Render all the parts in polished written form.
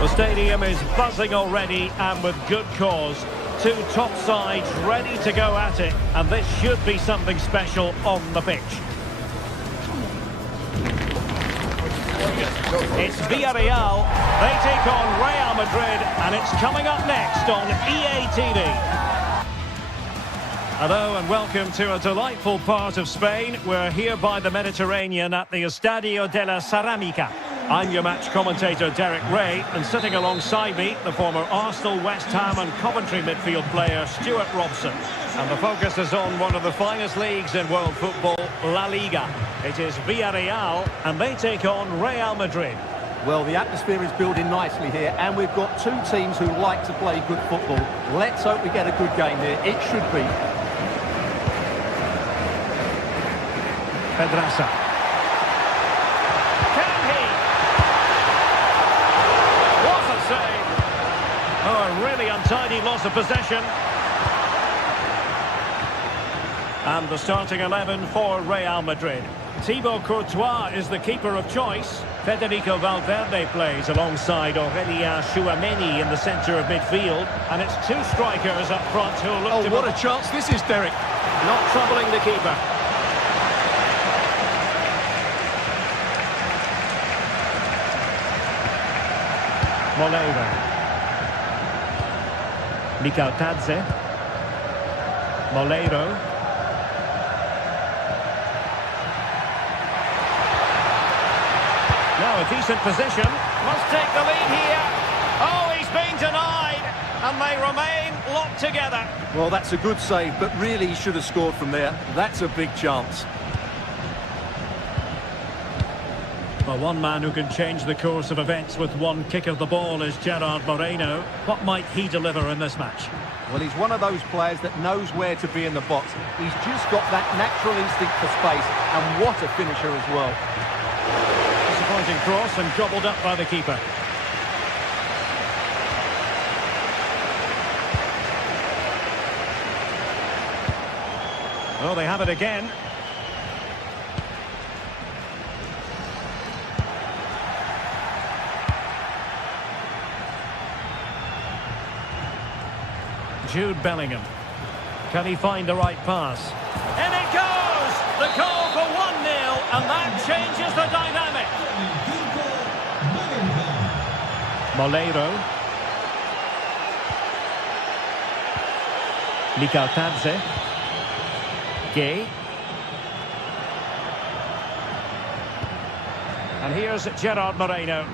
The stadium is buzzing already, and with good cause. Two top sides ready to go at it, and this should be something special on the pitch. It's Villarreal. They take on Real Madrid, and it's coming up next on EA TV. Hello and welcome to a delightful part of Spain. We're here by the Mediterranean at the Estadio de la Ceramica. I'm your match commentator Derek Ray, and sitting alongside me, the former Arsenal, West Ham and Coventry midfield player Stuart Robson. And the focus is on one of the finest leagues in world football, La Liga. It is Villarreal, and they take on Real Madrid. Well, the atmosphere is building nicely here, and we've got two teams who like to play good football. Let's hope we get a good game here. It should be. Pedraza. Can he? What a save! Oh, a really untidy loss of possession. And the starting 11 for Real Madrid. Thibaut Courtois is the keeper of choice. Federico Valverde plays alongside Aurelien Tchouameni in the centre of midfield. And it's two strikers up front who look to... Oh, what a chance this is, Derek. Not troubling the keeper. Moleiro. Mikal Tadze. Moleiro. Now a decent position. Must take the lead here. Oh, he's been denied. And they remain locked together. Well, that's a good save, but really he should have scored from there. That's a big chance. Well, one man who can change the course of events with one kick of the ball is Gerard Moreno. What might he deliver in this match? Well, he's one of those players that knows where to be in the box. He's just got that natural instinct for space, and what a finisher as well. Disappointing cross and gobbled up by the keeper. Oh, they have it again. Jude Bellingham. Can he find the right pass? And it goes! The goal for 1-0, and that changes the dynamic. Moleiro. Mikal Tadze. Gay. And here's Gerard Moreno.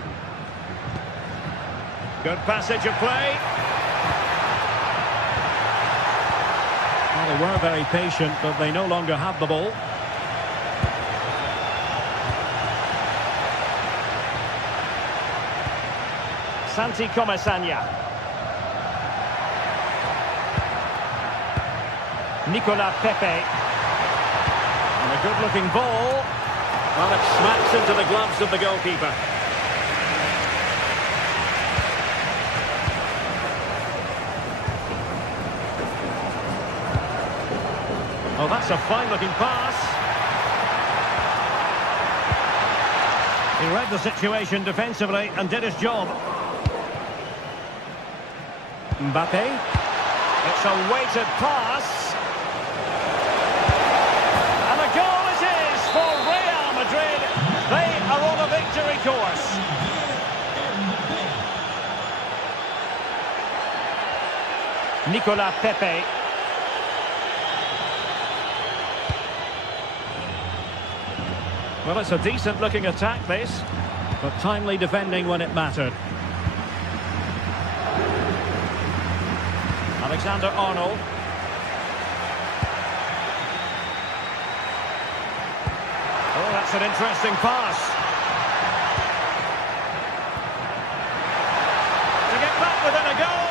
Good passage of play. Well, they were very patient, but they no longer have the ball. Santi Comesaña. Nicolas Pepe. And a good-looking ball. Well, it smacks into the gloves of the goalkeeper. Oh, that's a fine-looking pass. He read the situation defensively and did his job. Mbappe. It's a weighted pass. And a goal it is for Real Madrid. They are on a victory course. Nicolas Pepe. Well, it's a decent-looking attack, this, but timely defending when it mattered. Alexander-Arnold. Oh, that's an interesting pass. To get back within a goal.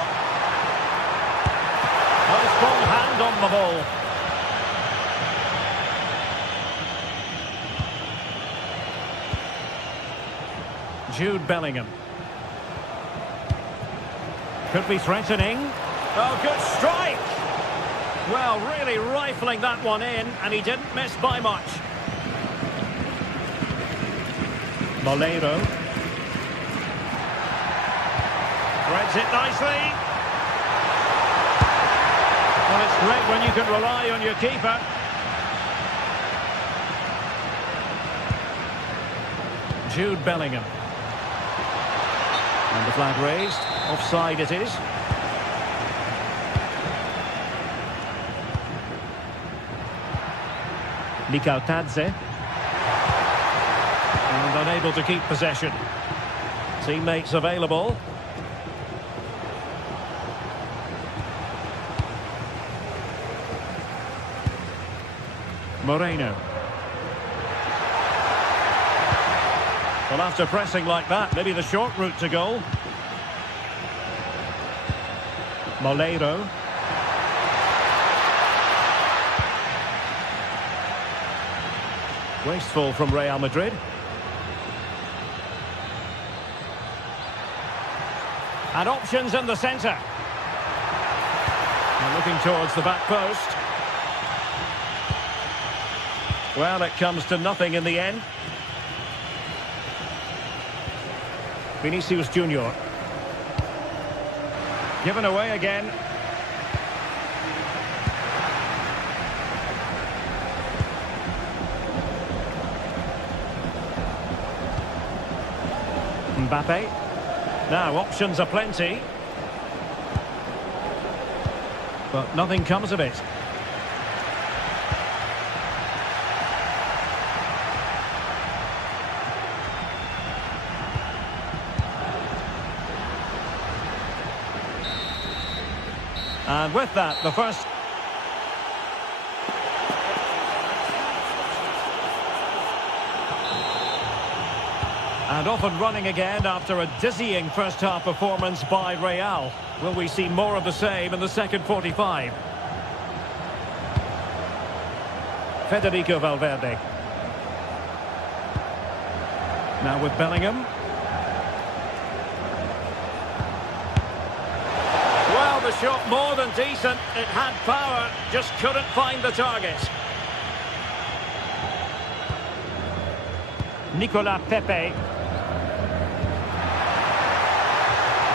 Oh, strong hand on the ball. Jude Bellingham. Could be threatening. Oh, good strike! Well, really rifling that one in, and he didn't miss by much. Moleiro. Threads it nicely. Well, it's great when you can rely on your keeper. Jude Bellingham. And the flag raised. Offside it is. Tadze. And unable to keep possession. Teammates available. Moreno. Well, after pressing like that, maybe the short route to goal. Molero. Wasteful from Real Madrid. And options in the centre. And looking towards the back post. Well, it comes to nothing in the end. Vinicius Junior. Given away again. Mbappe. Now, options are plenty. But nothing comes of it. And with that, the first... And off and running again after a dizzying first-half performance by Real. Will we see more of the same in the second 45? Federico Valverde. Now with Bellingham. Well, the shot more than decent. It had power, just couldn't find the target. Nicolas Pepe.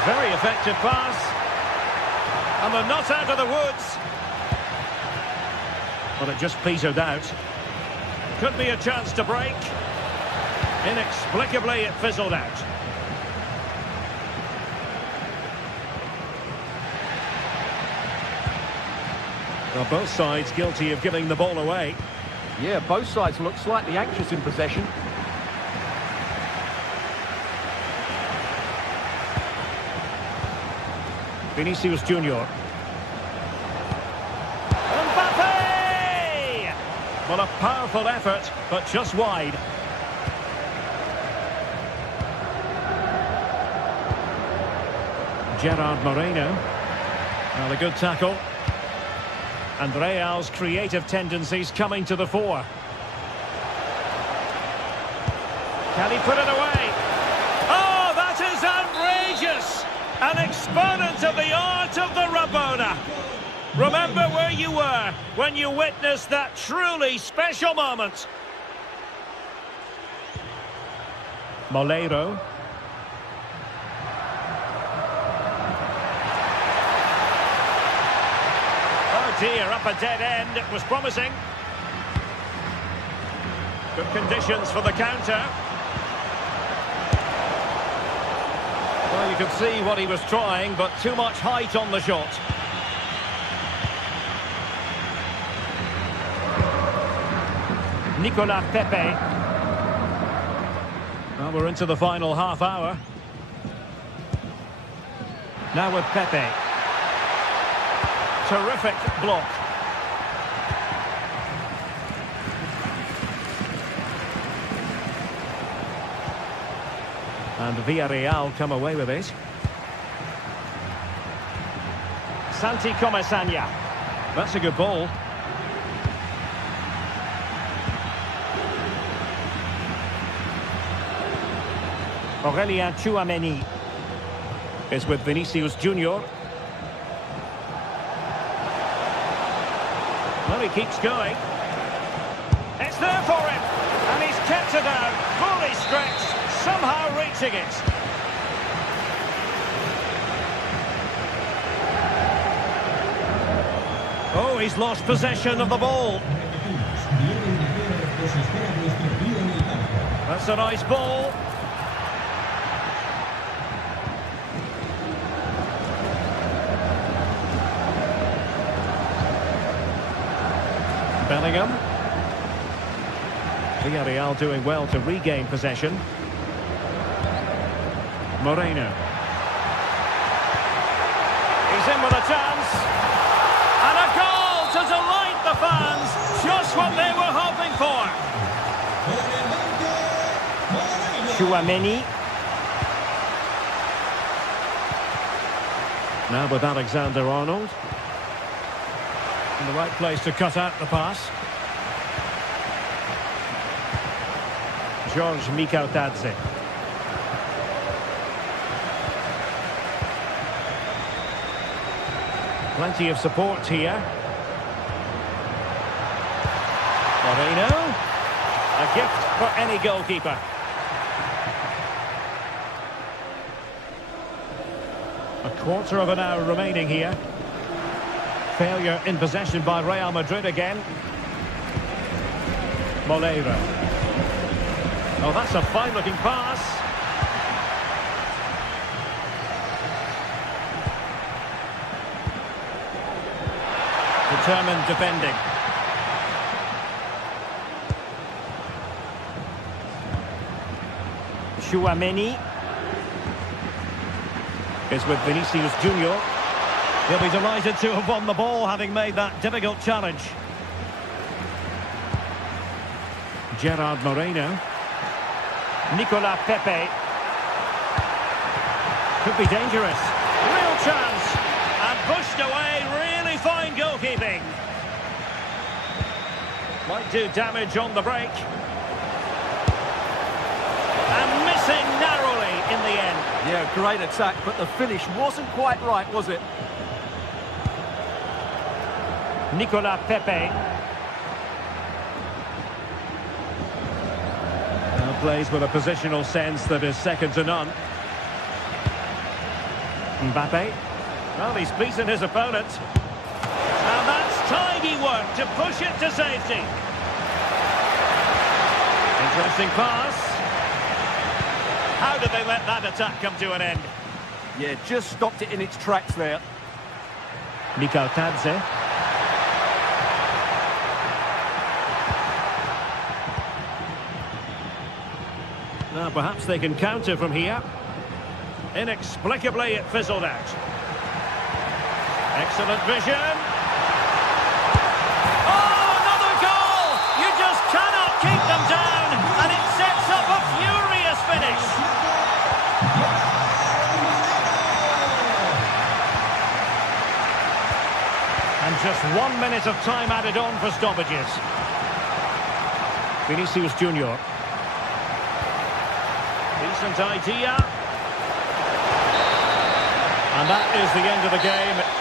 Very effective pass. And they're not out of the woods. But it just petered out. Could be a chance to break. Inexplicably, it fizzled out. Well, both sides guilty of giving the ball away. Yeah, both sides look slightly anxious in possession. Vinicius Junior. Mbappe! Well, a powerful effort, but just wide. Gerard Moreno. Well, a good tackle. And Real's creative tendencies coming to the fore. Can he put it away? Oh, that is outrageous! An exponent of the art of the Rabona. Remember where you were when you witnessed that truly special moment. Molero. Oh dear, up a dead end. It was promising. Good conditions for the counter. Well, you could see what he was trying, but too much height on the shot. Nicolas Pepe. Well, we're into the final half hour. Now with Pepe. Terrific block. And Villarreal come away with it. Santi Comesaña. That's a good ball. Aurélien Tchouaméni is with Vinicius Junior. Well, he keeps going. It's there for him. And he's kept it out. Fully stretched. Somehow reaching it. he's lost possession of the ball. That's a nice ball. Bellingham. Villarreal doing well to regain possession. Moreno. He's in with a chance. And a goal to delight the fans. Just what they were hoping for. Tchouaméni. Now with Alexander-Arnold. In the right place to cut out the pass. George Mikautadze. Plenty of support here. Moreno. A gift for any goalkeeper. A quarter of an hour remaining here. Failure in possession by Real Madrid again. Moleiro. Oh, that's a fine-looking pass. Determined defending. Tchouaméni is with Vinicius Junior. He'll be delighted to have won the ball, having made that difficult challenge. Gerard Moreno. Nicolas Pepe. Could be dangerous. Real chance. And pushed away. Really fine goalkeeping. Might do damage on the break. And missing narrowly in the end. Yeah, great attack, but the finish wasn't quite right, was it? Nicolas Pepe. Now plays with a positional sense that is second to none. Mbappe. Well, he's beaten his opponent. And that's tidy work to push it to safety. Interesting pass. How did they let that attack come to an end? Yeah, just stopped it in its tracks there. Mikautadze. Now perhaps they can counter from here. Inexplicably it fizzled out. Excellent vision. Oh, another goal! You just cannot keep them down, and it sets up a furious finish. And just 1 minute of time added on for stoppages. Vinicius Junior. Decent idea. And that is the end of the game.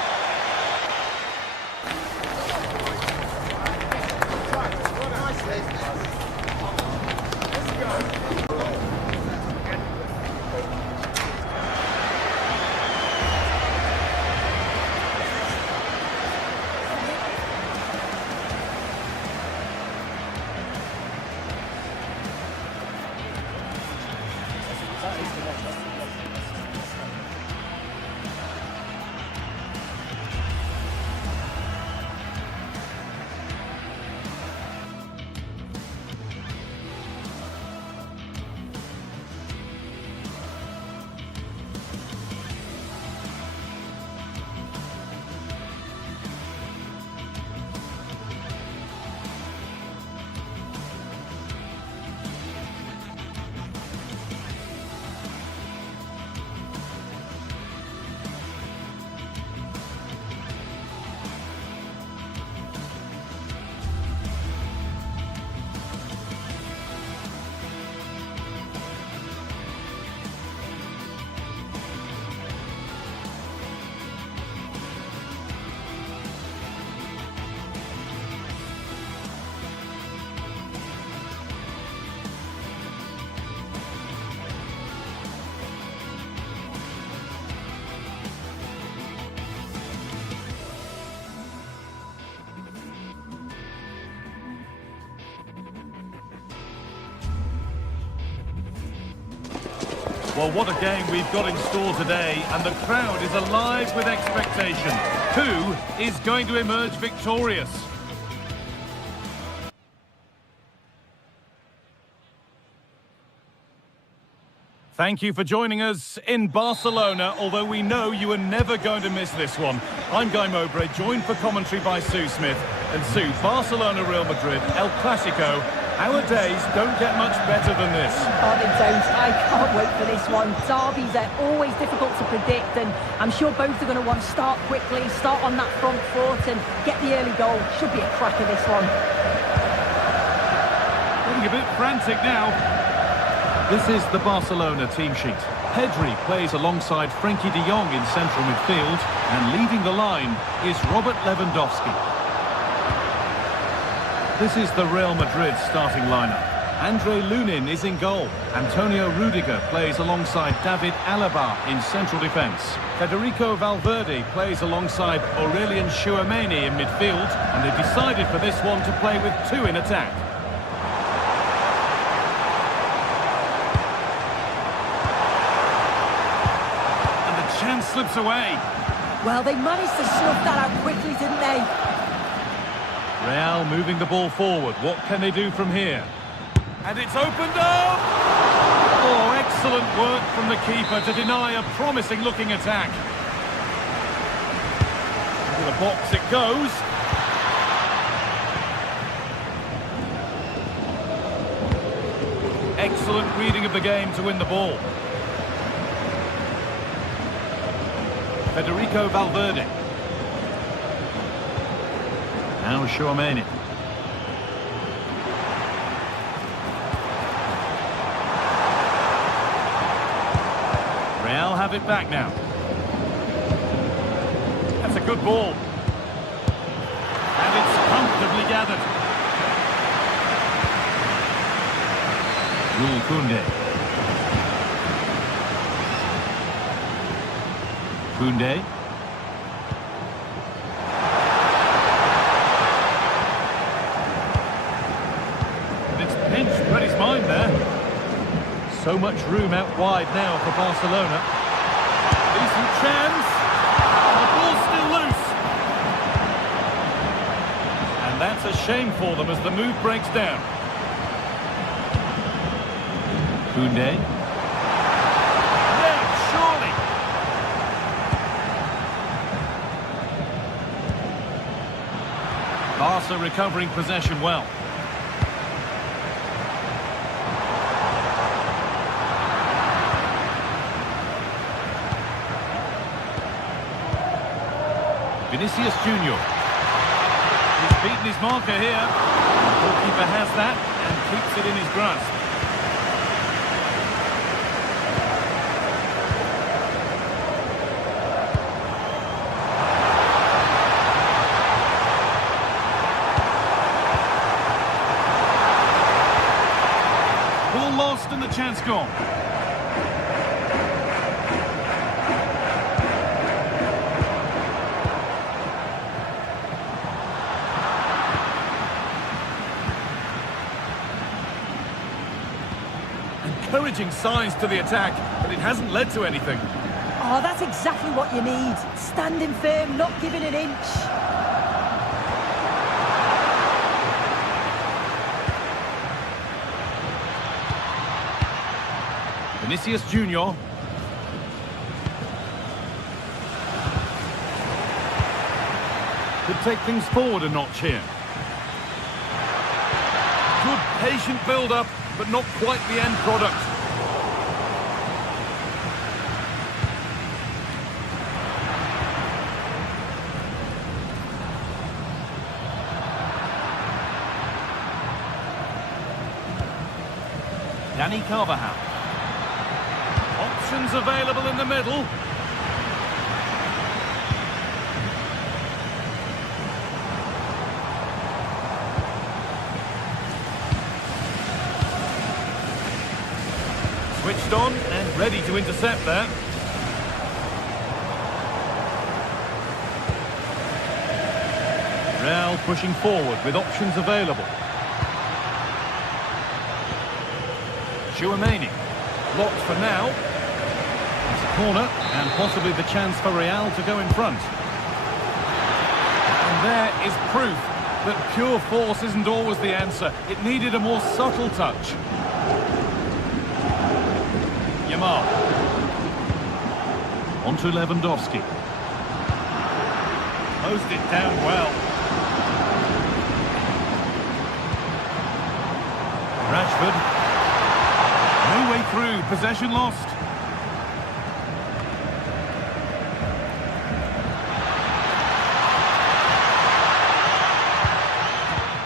Well, what a game we've got in store today, and the crowd is alive with expectation. Who is going to emerge victorious? Thank you for joining us in Barcelona, although we know you are never going to miss this one. I'm Guy Mowbray, joined for commentary by Sue Smith. And Sue, Barcelona, Real Madrid, El Clasico. Our days don't get much better than this. Oh, they don't. I can't wait for this one. Derbies are always difficult to predict, and I'm sure both are going to want to start quickly, start on that front foot and get the early goal. Should be a cracker, this one. Getting a bit frantic now. This is the Barcelona team sheet. Pedri plays alongside Frenkie de Jong in central midfield, and leading the line is Robert Lewandowski. This is the Real Madrid starting lineup. Andre Lunin is in goal. Antonio Rudiger plays alongside David Alaba in central defence. Federico Valverde plays alongside Aurelien Tchouameni in midfield, and they've decided for this one to play with two in attack. Chance slips away. Well, they managed to snuff that out quickly, didn't they? Real moving the ball forward. What can they do from here? And it's opened up! Oh, excellent work from the keeper to deny a promising-looking attack. Into the box it goes. Excellent reading of the game to win the ball. Federico Valverde. Now Tchouameni. Real have it back now. That's a good ball. And it's comfortably gathered. Jules Koundé. Koundé. It's pinched, but he's mine there. So much room out wide now for Barcelona. Decent chance. And the ball's still loose. And that's a shame for them as the move breaks down. Koundé. Barca recovering possession well. Vinicius Junior. He's beaten his marker here. The goalkeeper has that and keeps it in his grasp. Lost and the chance gone. Encouraging signs to the attack, but it hasn't led to anything. Oh, that's exactly what you need. Standing firm, not giving an inch. Vinicius Junior. Could take things forward a notch here. Good patient build-up, but not quite the end product. Dani Carvajal. Options available in the middle. Switched on and ready to intercept there. Real pushing forward with options available. Tchouameni. Blocked for now. corner, and possibly the chance for Real to go in front. And there is proof that pure force isn't always the answer. It needed a more subtle touch. Yamal. On to Lewandowski. Closed it down well. Rashford. No way through. Possession lost.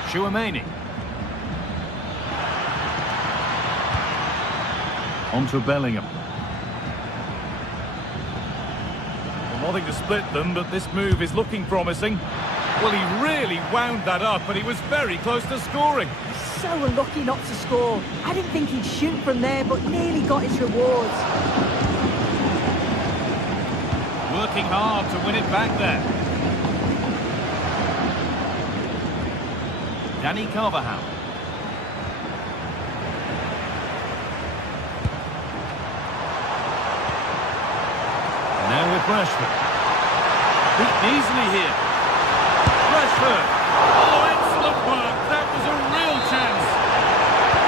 Chouameni. On to Bellingham. Nothing to split them, but this move is looking promising. Well, he really wound that up, but he was very close to scoring. So unlucky not to score. I didn't think he'd shoot from there, but nearly got his rewards. Working hard to win it back there. Dani Carvajal. Now with Rashford. Beaten easily here. Rashford. Oh, excellent work. That was a real chance.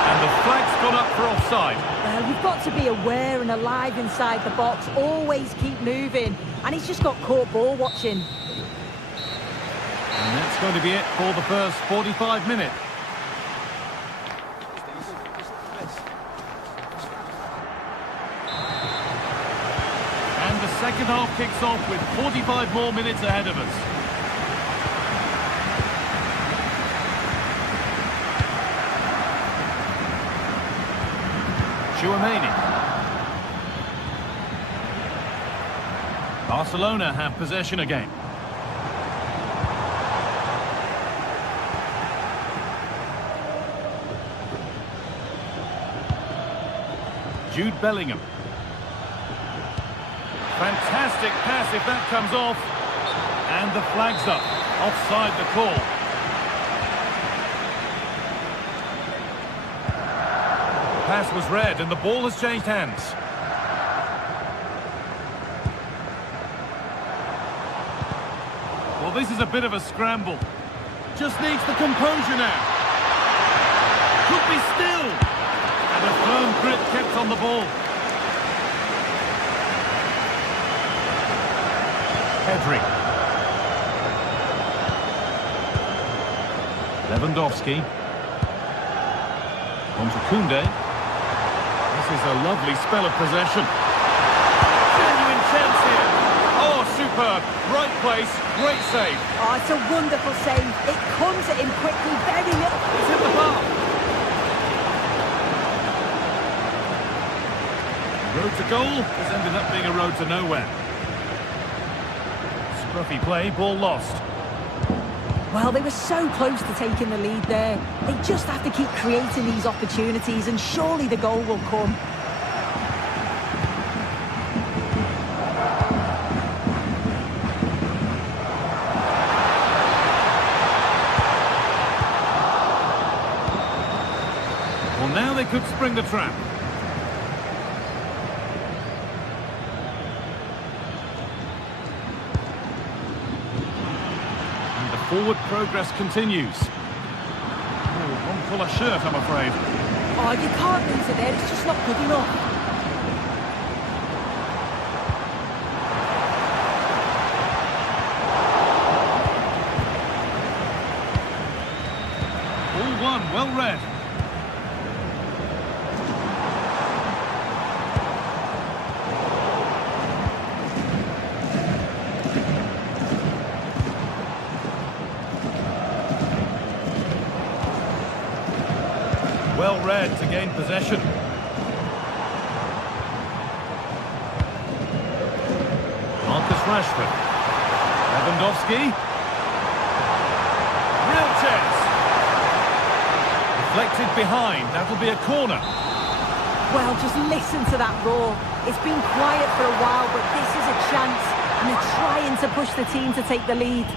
And the flag's gone up for offside. Well, you've got to be aware and alive inside the box. Always keep moving. And he's just got caught ball watching. And that's going to be it for the first 45 minutes. And the second half kicks off with 45 more minutes ahead of us. Chouameni. Barcelona have possession again. Jude Bellingham. Fantastic pass if that comes off. And the flag's up. Offside the call. The pass was red and the ball has changed hands. Well, this is a bit of a scramble. Just needs the composure now. Could be still. And a firm grip kept on the ball. Pedri. Lewandowski. On to Koundé. This is a lovely spell of possession. Genuine chance here. Oh, superb. Right place, great save. Oh, it's a wonderful save. It comes at him quickly, very little. It's hit the bar. Road to goal has ended up being a road to nowhere. Scruffy play, ball lost. Well, they were so close to taking the lead there. They just have to keep creating these opportunities and surely the goal will come. Well, now they could spring the trap. Forward progress continues. Oh, wrong colour shirt, I'm afraid. Oh, you can't lose it there. It's just not good enough. All one, well read. Well read to gain possession. Marcus Rashford. Lewandowski. Real chance. Deflected behind. That'll be a corner. Well, just listen to that roar. It's been quiet for a while, but this is a chance. And they're trying to push the team to take the lead.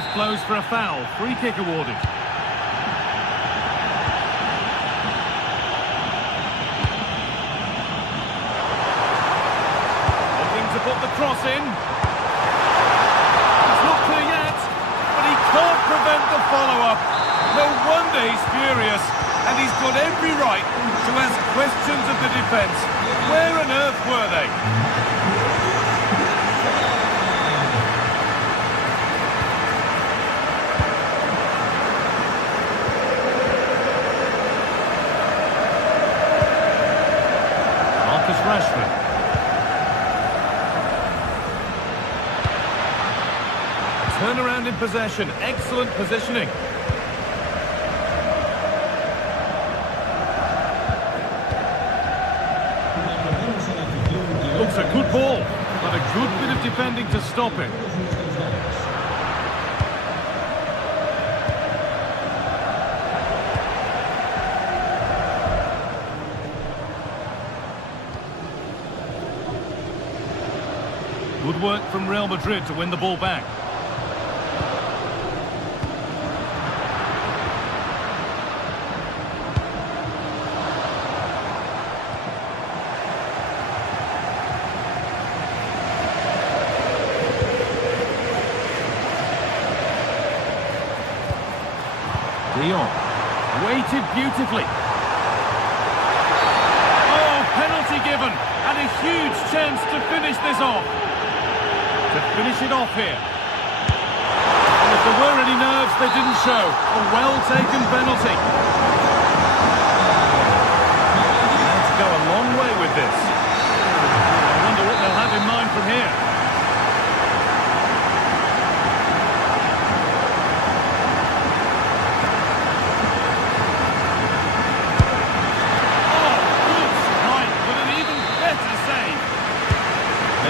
ref blows for a foul. Free kick awarded. Looking to put the cross in. It's not clear yet, but he can't prevent the follow-up. No wonder he's furious, and he's got every right to ask questions of the defence. Where on earth were they? Rashford. Turnaround in possession. Excellent positioning. Looks a good ball, but a good bit of defending to stop it. Good work from Real Madrid to win the ball back. Waited beautifully. Oh, penalty given, and a huge chance to finish this off. To finish it off here. And if there were any nerves, they didn't show. A well-taken penalty. Let's go a long way with this. I wonder what they'll have in mind from here.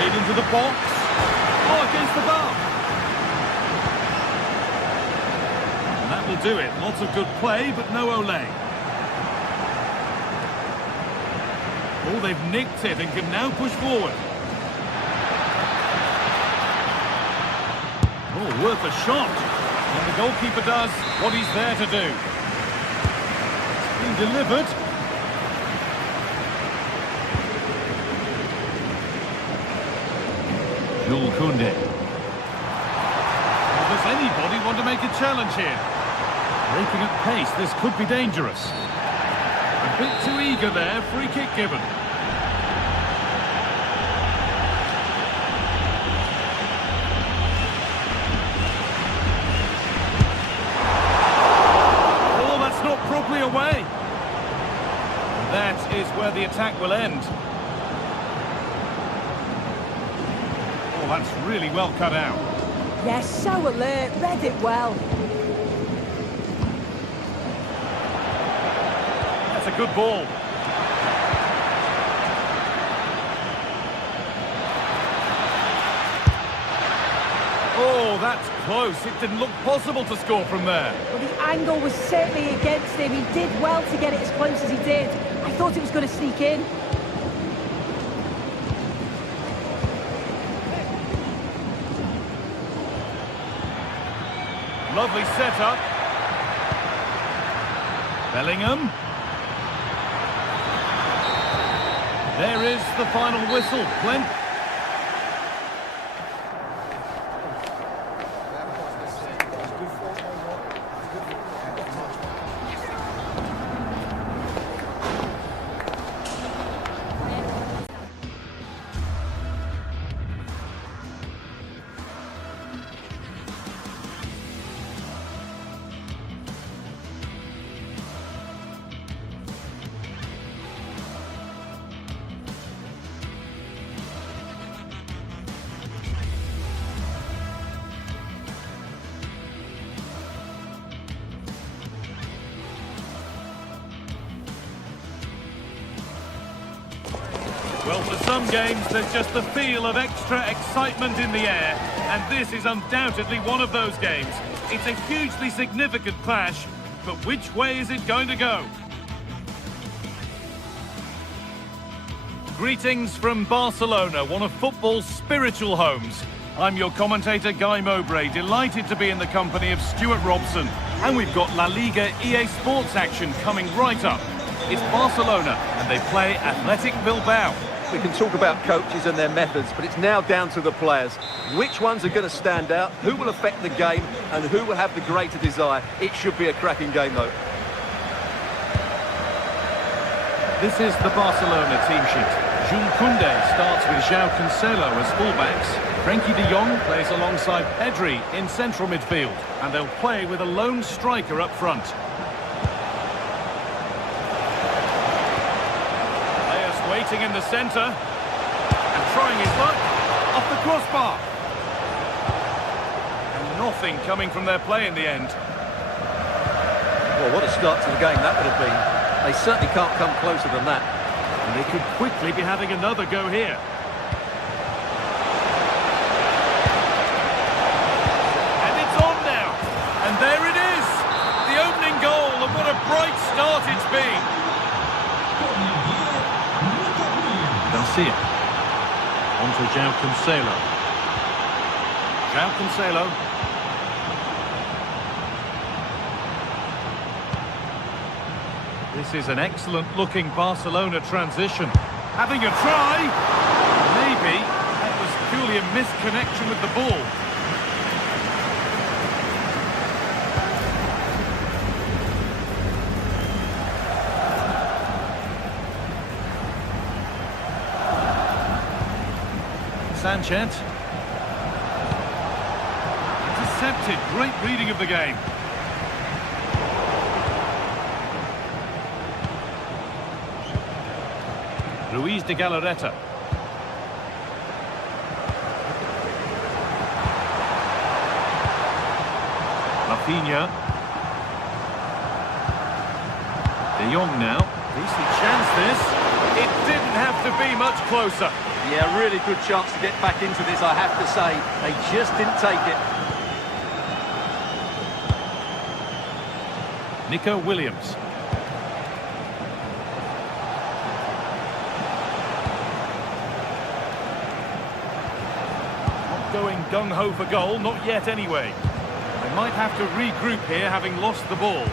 Into the box. Oh, against the bar. And that will do it. Lots of good play, but no Olé. Oh, they've nicked it and can now push forward. Oh, worth a shot. And the goalkeeper does what he's there to do. It's been delivered. Koundé. Does anybody want to make a challenge here? Breaking at pace, this could be dangerous. A bit too eager there, free kick given. Oh, that's not properly away. That is where the attack will end. That's really well cut out. Yes, so alert, read it well. That's a good ball. Oh, that's close. It didn't look possible to score from there. Well, the angle was certainly against him. He did well to get it as close as he did. I thought it was going to sneak in. Lovely setup. Bellingham. There is the final whistle. Well, for some games, there's just the feel of extra excitement in the air, and this is undoubtedly one of those games. It's a hugely significant clash, but which way is it going to go? Greetings from Barcelona, one of football's spiritual homes. I'm your commentator, Guy Mowbray, delighted to be in the company of Stuart Robson. And we've got La Liga EA Sports action coming right up. It's Barcelona, and they play Athletic Bilbao. We can talk about coaches and their methods, but it's now down to the players. Which ones are going to stand out, who will affect the game, and who will have the greater desire? It should be a cracking game, though. This is the Barcelona team sheet. Jules Koundé starts with João Cancelo as fullbacks. Frenkie de Jong plays alongside Pedri in central midfield. And they'll play with a lone striker up front. Players waiting in the centre. And trying his luck. Off the crossbar. And nothing coming from their play in the end. Well, what a start to the game that would have been. They certainly can't come closer than that. And they could quickly be having another go here. And it's on now. And there it is. The opening goal, and what a bright start it's been. Garcia. On to João Cancelo. João Cancelo. This is an excellent-looking Barcelona transition. Having a try. Maybe that was purely a misconnection with the ball. Sanchez. Intercepted. Great reading of the game. Luis de Galarreta. Rafinha. De Jong now. Decent chance this. It didn't have to be much closer. Yeah, really good chance to get back into this, I have to say. They just didn't take it. Nico Williams. Going gung-ho for goal, not yet anyway. They might have to regroup here, having lost the ball.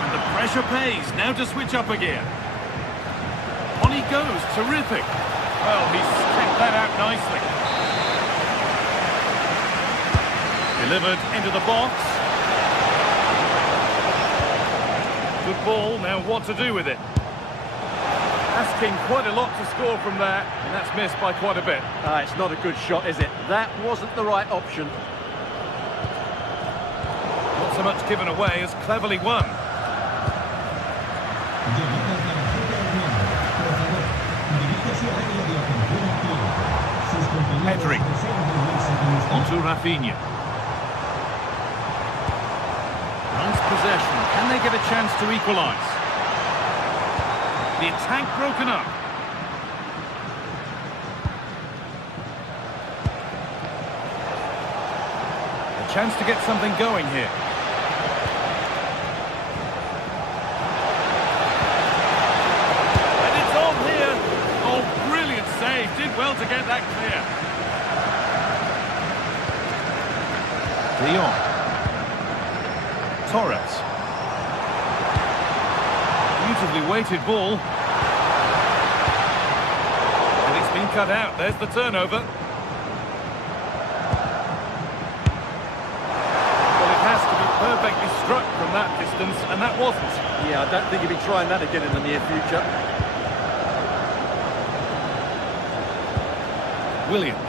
And the pressure pays, now to switch up again. On he goes, terrific. Well, he's kept that out nicely. Delivered into the box. Good ball, now what to do with it? Asking quite a lot to score from there, and that's missed by quite a bit. It's not a good shot, is it? That wasn't the right option. Not so much given away as cleverly won. Pedri. On to Rafinha. Nice possession. Can they get a chance to equalise? The attack broken up. A chance to get something going here. And it's on here. Oh, brilliant save. Did well to get that clear. De Jong. Torres. Beautifully weighted ball. And it's been cut out. There's the turnover. Well, it has to be perfectly struck from that distance, and that wasn't. Yeah, I don't think he'll be trying that again in the near future. Williams.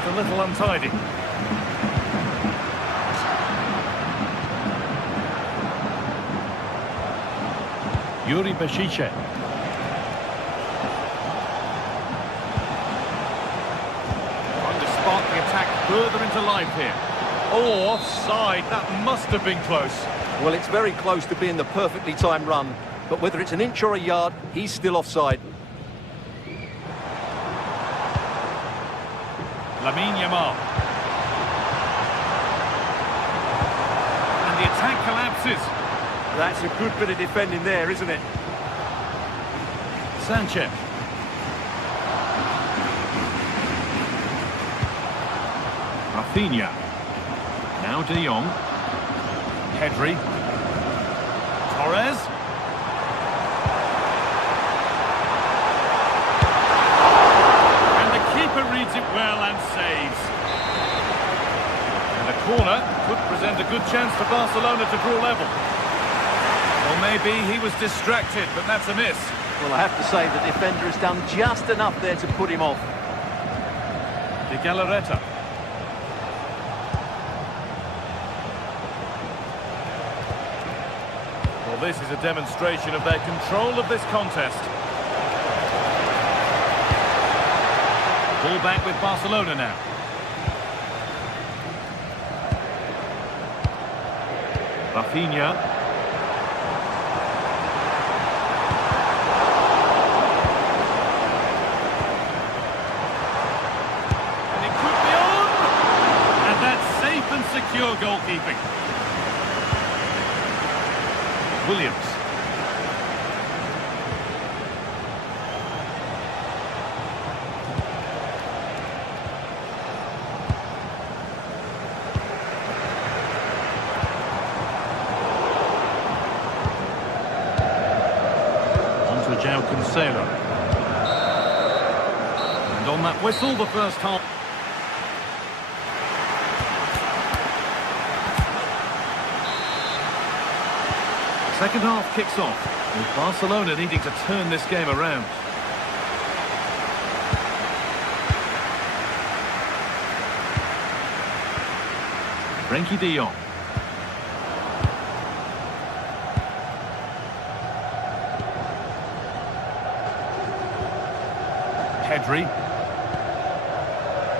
A little untidy. Yuri Bešiček. Trying to spark the attack further into life here. Oh, offside. That must have been close. Well, it's very close to being the perfectly timed run, but whether it's an inch or a yard, he's still offside. Lamine Yamal. And the attack collapses. That's a good bit of defending there, isn't it? Sanchez. Rafinha. Now De Jong. Pedri. Torres. And the keeper reads it well and saves. And a corner could present a good chance for Barcelona to draw level. Or maybe he was distracted, but that's a miss. Well, I have to say the defender has done just enough there to put him off. De Galarreta. Well, this is a demonstration of their control of this contest. Ball back with Barcelona now. Rafinha. Secure goalkeeping. Williams. On to João Cancelo. And on that whistle, the first half. Second half kicks off, with Barcelona needing to turn this game around. Frenkie de Jong. Pedri.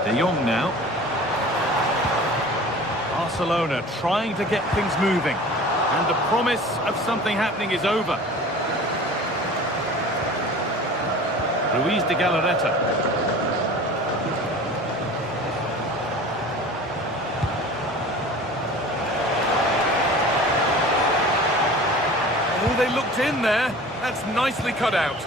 De Jong now. Barcelona trying to get things moving. And the promise of something happening is over. Luis de Galarreta. Oh, they looked in there. That's nicely cut out.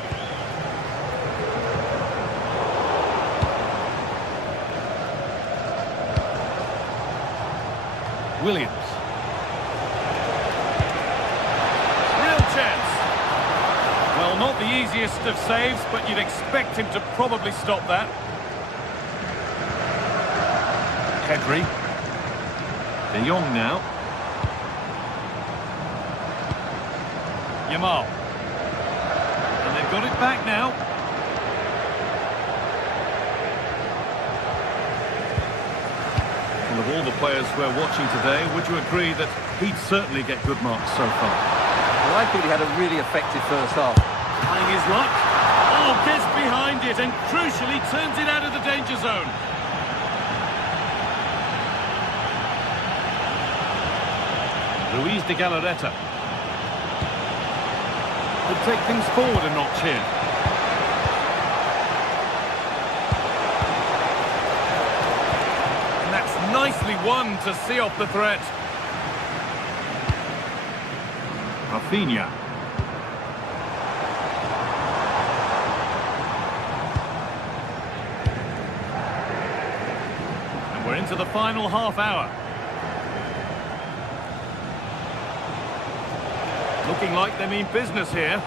Williams. Well, not the easiest of saves, but you'd expect him to probably stop that. Pedri. De Jong now. Yamal. And they've got it back now. And of all the players we're watching today, would you agree that he'd certainly get good marks so far? Well, I thought he had a really effective first half. Trying his luck. Oh, gets behind it and crucially turns it out of the danger zone. Luis de Galarreta. Could take things forward a notch here. And that's nicely won to see off the threat. Rafinha. And we're into the final half hour. Looking like they mean business here.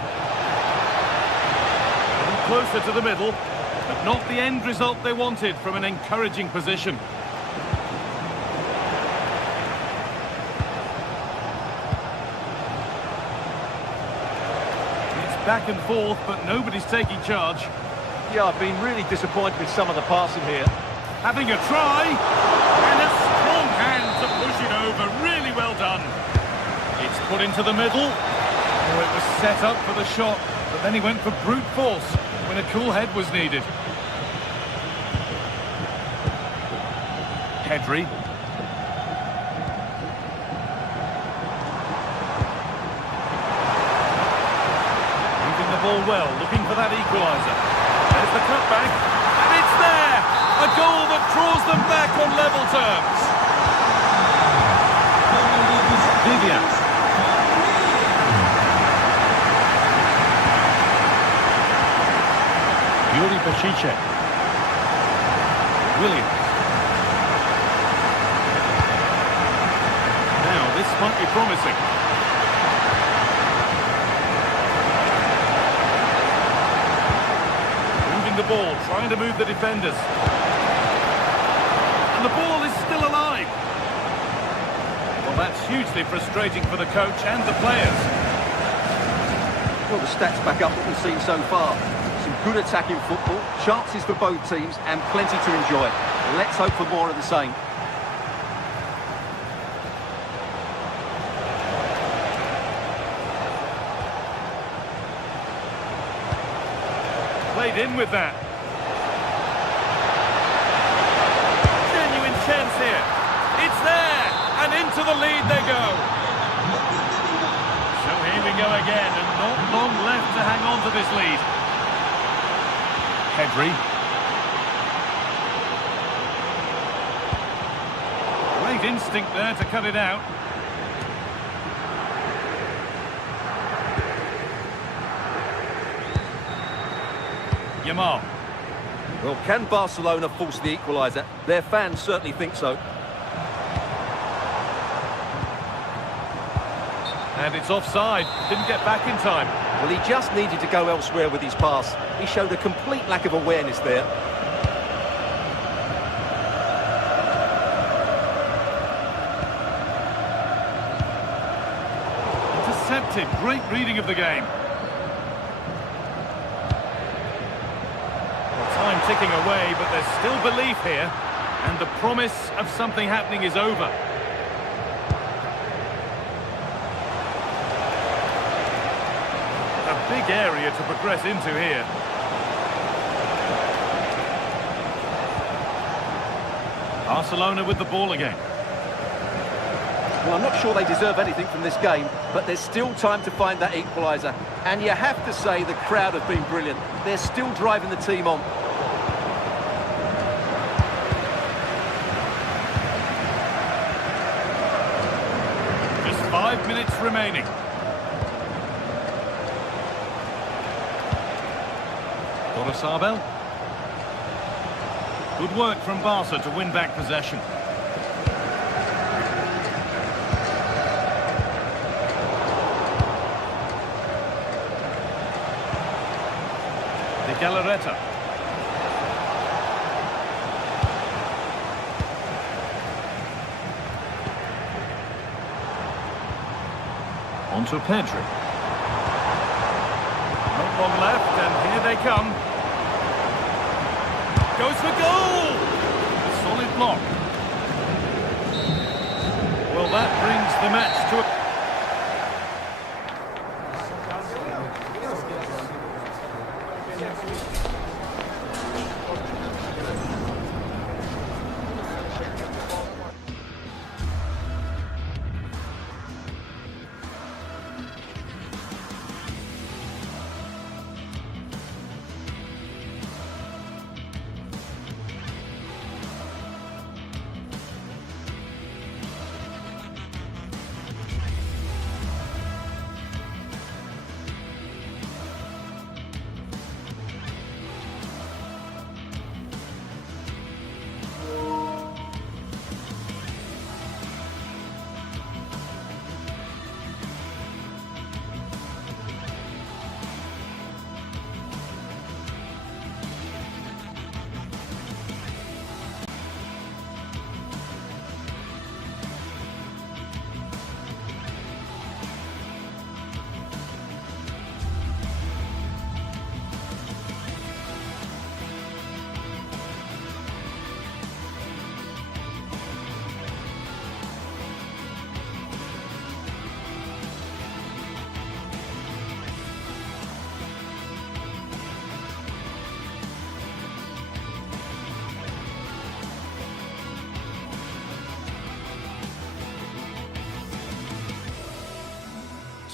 Getting closer to the middle, but not the end result they wanted from an encouraging position. Back and forth, but nobody's taking charge. Yeah, I've been really disappointed with some of the passing here. Having a try, and a strong hand to push it over. Really well done. It's put into the middle. Oh, it was set up for the shot, but then he went for brute force when a cool head was needed. Pedri. Ball well, looking for that equaliser. There's the cutback, and it's there! A goal that draws them back on level terms. Vivian. Yuri Pachiche. Williams. Now, this might be promising. Moving the ball, trying to move the defenders. And the ball is still alive. Well, that's hugely frustrating for the coach and the players. Well, the stats back up what we've seen so far. Some good attacking football, chances for both teams, and plenty to enjoy. Let's hope for more of the same. Played in with that. Genuine chance here. It's there, and into the lead they go. So here we go again, and not long left to hang on to this lead. Pedri. Great instinct there to cut it out. Yamal. Well, can Barcelona force the equaliser? Their fans certainly think so. And it's offside. Didn't get back in time. Well, he just needed to go elsewhere with his pass. He showed a complete lack of awareness there. Intercepted. Great reading of the game. Well, time ticking away, but there's still belief here. And the promise of something happening is over. A big area to progress into here. Barcelona with the ball again. Well, I'm not sure they deserve anything from this game, but there's still time to find that equaliser. And you have to say the crowd have been brilliant. They're still driving the team on. Just 5 minutes remaining. Sabel. Good work from Barca to win back possession. De Galarreta. On to Pedri. Not long left, and here they come. Goes for goal! A solid block. Well, that brings the match to a...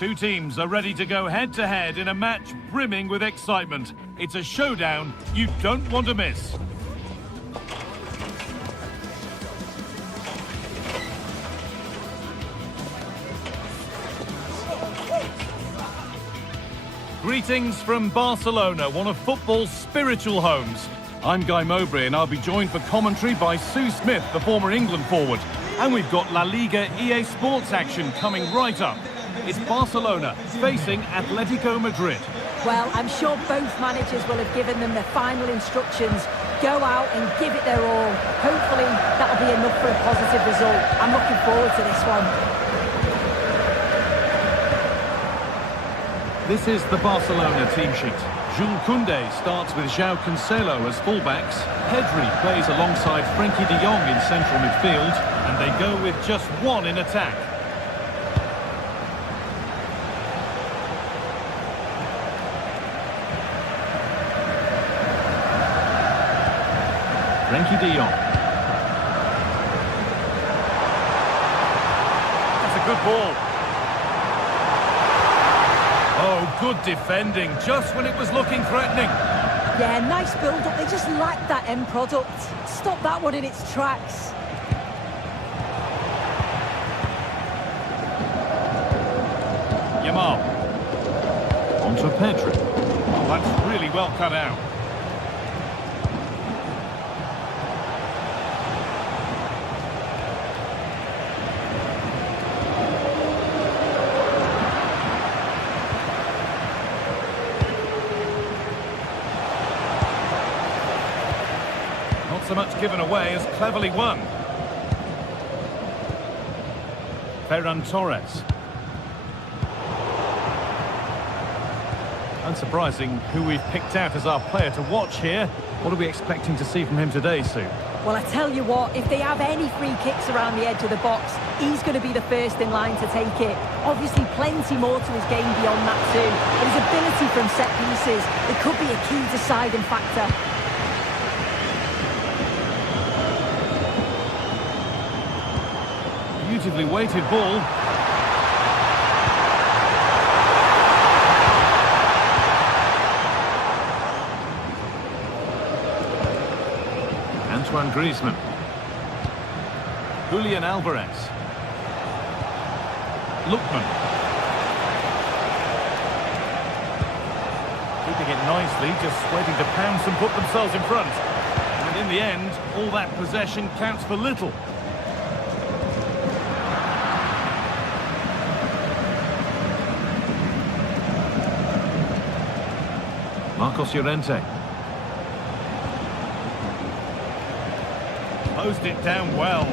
Two teams are ready to go head-to-head in a match brimming with excitement. It's a showdown you don't want to miss. Greetings from Barcelona, one of football's spiritual homes. I'm Guy Mowbray and I'll be joined for commentary by Sue Smith, the former England forward. And we've got La Liga Sports action coming right up. It's Barcelona facing Atletico Madrid. Well, I'm sure both managers will have given them their final instructions. Go out and give it their all. Hopefully that'll be enough for a positive result. I'm looking forward to this one. This is the Barcelona team sheet. Jules Koundé starts with João Cancelo as fullbacks. Pedri plays alongside Frenkie de Jong in central midfield. And they go with just one in attack. Frenkie de Jong. That's a good ball. Oh, good defending, just when it was looking threatening. Yeah, nice build-up. They just lacked that end product. Stop that one in its tracks. Yamal. On to Pedri. Oh, that's really well cut out. So much given away as cleverly won. Ferran Torres. Unsurprising who we've picked out as our player to watch here. What are we expecting to see from him today, Sue? Well, I tell you what, if they have any free kicks around the edge of the box, he's going to be the first in line to take it. Obviously, plenty more to his game beyond that too. But his ability from set pieces, it could be a key deciding factor. Beautifully weighted ball. Antoine Griezmann. Julian Alvarez. Lookman. Keeping it nicely, just waiting to pounce and put themselves in front. And in the end, all that possession counts for little. Marcos Llorente. Closed it down well.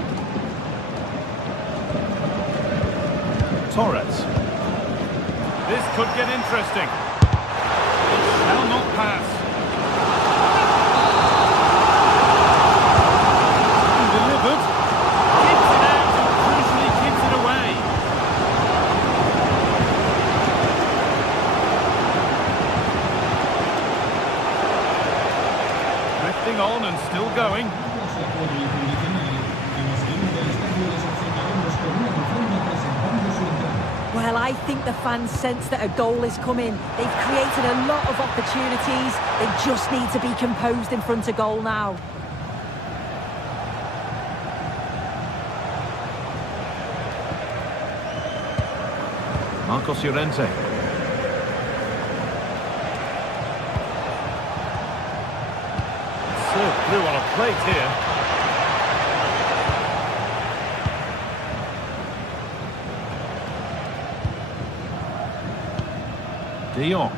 Torres. This could get interesting. It shall not pass. Delivered. Keeps it out and crucially keeps it away. Drifting on and still going. Well, I think the fans sense that a goal is coming. They've created a lot of opportunities. They just need to be composed in front of goal now. Marcos Llorente. Served through on a plate here. De Jong.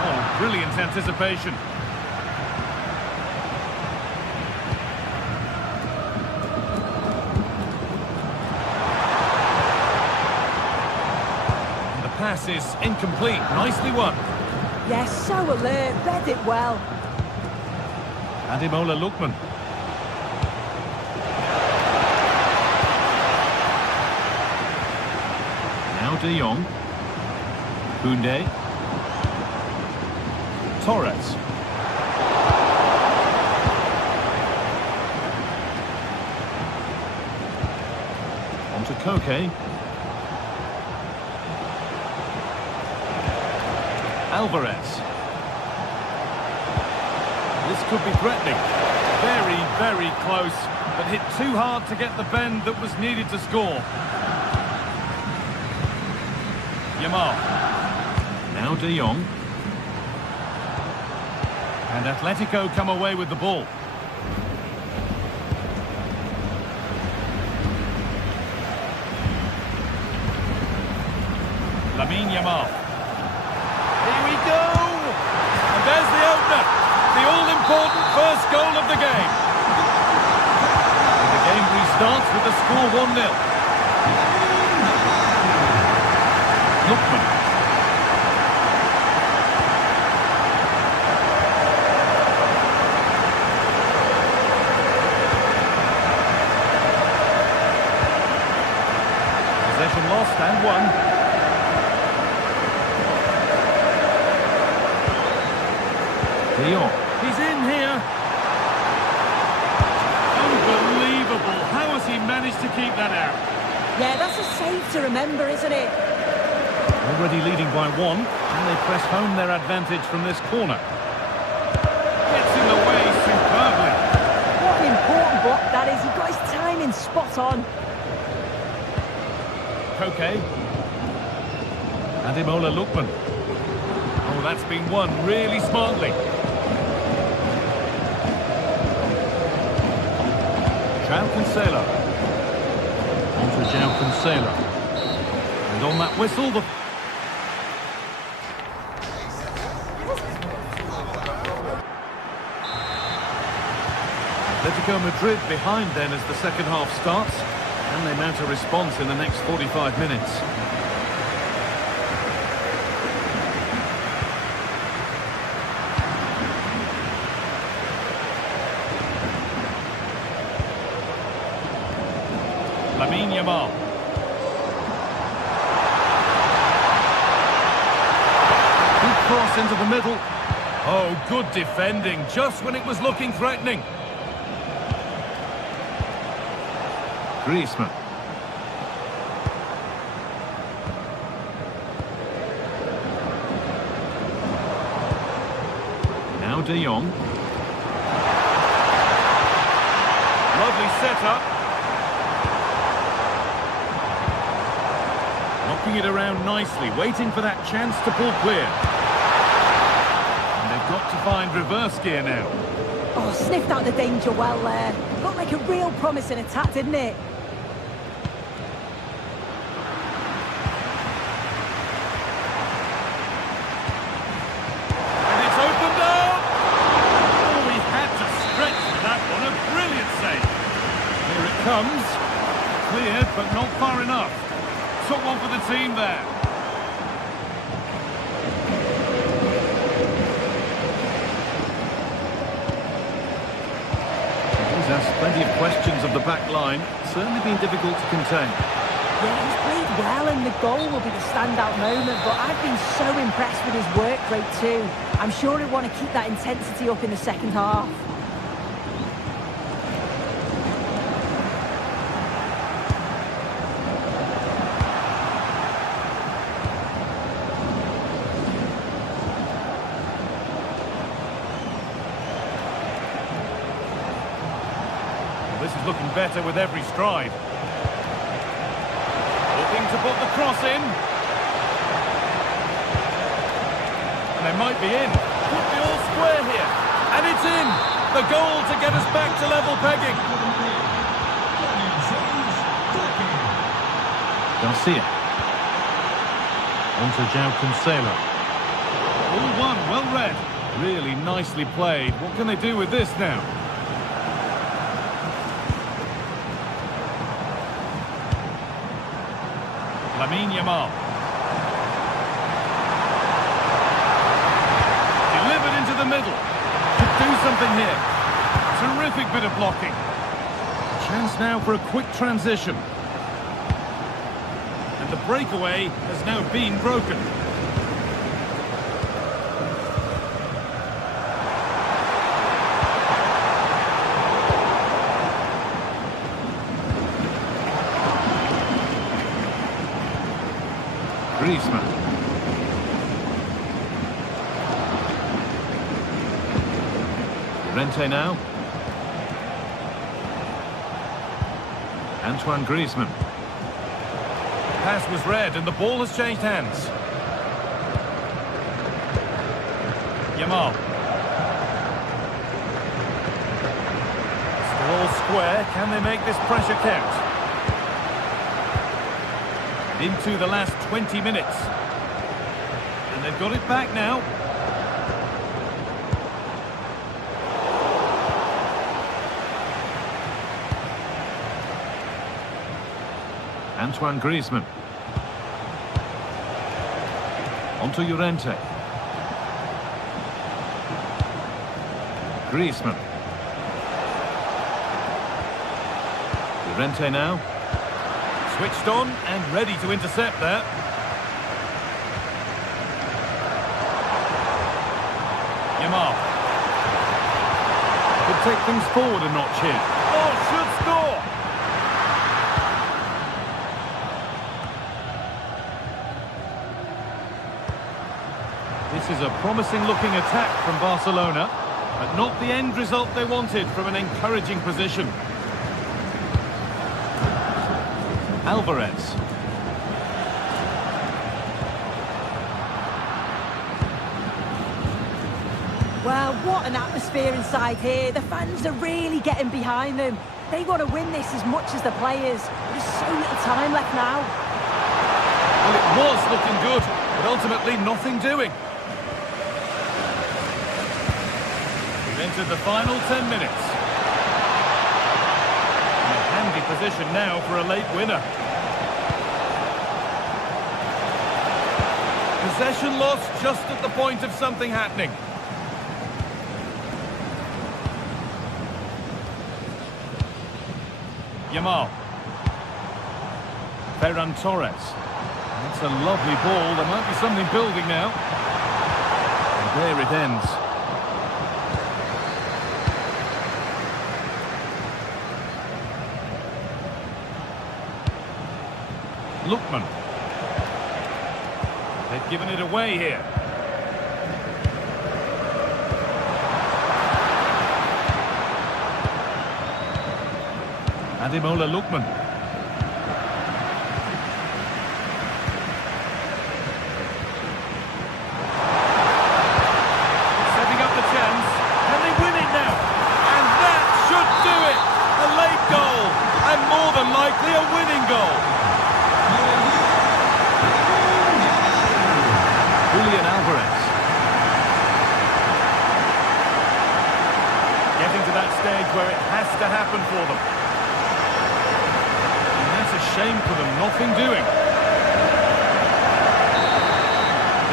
Oh, brilliant anticipation. And the pass is incomplete. Nicely won. Yes, so alert. Read it well. Ademola Lookman. Now De Jong. Koundé. Torres. On to Koke. Alvarez. This could be threatening. Very, very close, but hit too hard to get the bend that was needed to score. Yamal. Now De Jong. And Atletico come away with the ball. Lamine Yamal. Here we go! And there's the opener. The all-important first goal of the game. And the game restarts with the score 1-0. Lookman. Possession lost and won. De Jong. He's in here. Unbelievable. How has he managed to keep that out? Yeah, that's a save to remember, isn't it? Already leading by 1, and they press home their advantage from this corner. Gets in the way superbly. What an important block that is. He got his timing spot on. Koke. Ademola Lookman. Oh, that's been won really smartly. João Cancelo. On to João Cancelo. And on that whistle, the... Atletico Madrid behind then as the second half starts. And they mount a response in the next 45 minutes. Lamine Yamal. Good cross into the middle. Oh, good defending, just when it was looking threatening. Griezmann. Now De Jong. Lovely setup. Knocking it around nicely, waiting for that chance to pull clear. And they've got to find reverse gear now. Oh, sniffed out the danger well there. Looked like a real promising attack, didn't it? And it's opened up! Oh, he had to stretch for that one. A brilliant save. Here it comes. Cleared, but not far enough. Took one for the team there. He's asked plenty of questions of the back line. Certainly been difficult to contain. Yeah, he's played well and the goal will be the standout moment, but I've been so impressed with his work rate too. I'm sure he'll want to keep that intensity up in the second half. This is looking better with every stride. Looking to put the cross in. And they might be in. Could be all square here. And it's in. The goal to get us back to level pegging. Garcia. On to João Cancelo. All one, well read. Really nicely played. What can they do with this now? Lamine Yamal. Delivered into the middle. Could do something here. Terrific bit of blocking. Chance now for a quick transition. And the breakaway has now been broken. Griezmann. Rente now. Antoine Griezmann. Pass was read and the ball has changed hands. Yamal. Still all square. Can they make this pressure count? Into the last 20 minutes. And they've got it back now. Antoine Griezmann. Onto Llorente. Griezmann. Llorente now. Switched on and ready to intercept there. Yamal. Could take things forward a notch here. Oh, should score! This is a promising looking attack from Barcelona, but not the end result they wanted from an encouraging position. Alvarez. Well, what an atmosphere inside here. The fans are really getting behind them. They want to win this as much as the players. There's so little time left now. Well, it was looking good, but ultimately nothing doing. We've entered the final 10 minutes. In a handy position now for a late winner. Possession lost just at the point of something happening. Yamal. Ferran Torres. That's a lovely ball. There might be something building now. And there it ends. Lookman. They've given it away here. Ademola Lookman. Setting up the chance. Can they win it now? And that should do it! A late goal, and more than likely a winning goal. Julian Alvarez. Getting to that stage where it has to happen for them. And that's a shame for them, nothing doing.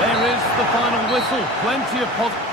There is the final whistle. Plenty of positive.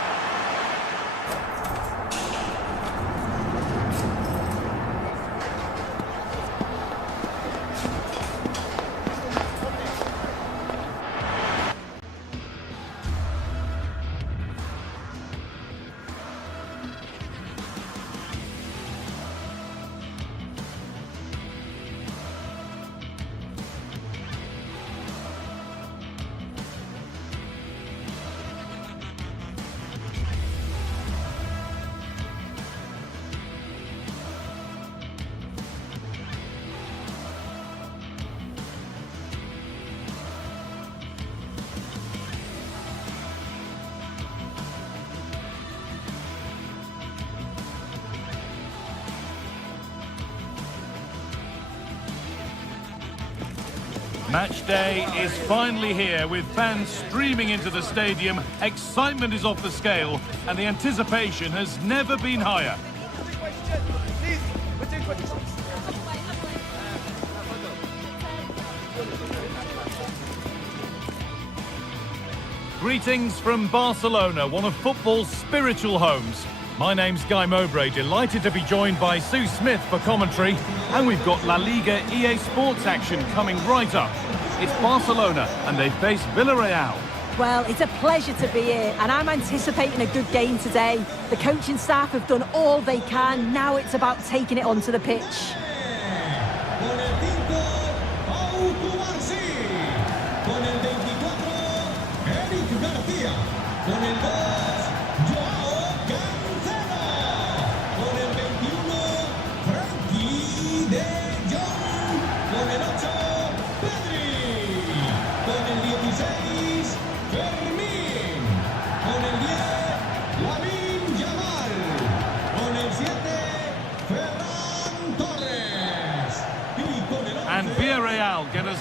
Match day is finally here with fans streaming into the stadium. Excitement is off the scale and the anticipation has never been higher. Greetings from Barcelona, one of football's spiritual homes. My name's Guy Mowbray, delighted to be joined by Sue Smith for commentary. And we've got La Liga EA Sports action coming right up. It's Barcelona and they face Villarreal. Well, it's a pleasure to be here and I'm anticipating a good game today. The coaching staff have done all they can. Now it's about taking it onto the pitch.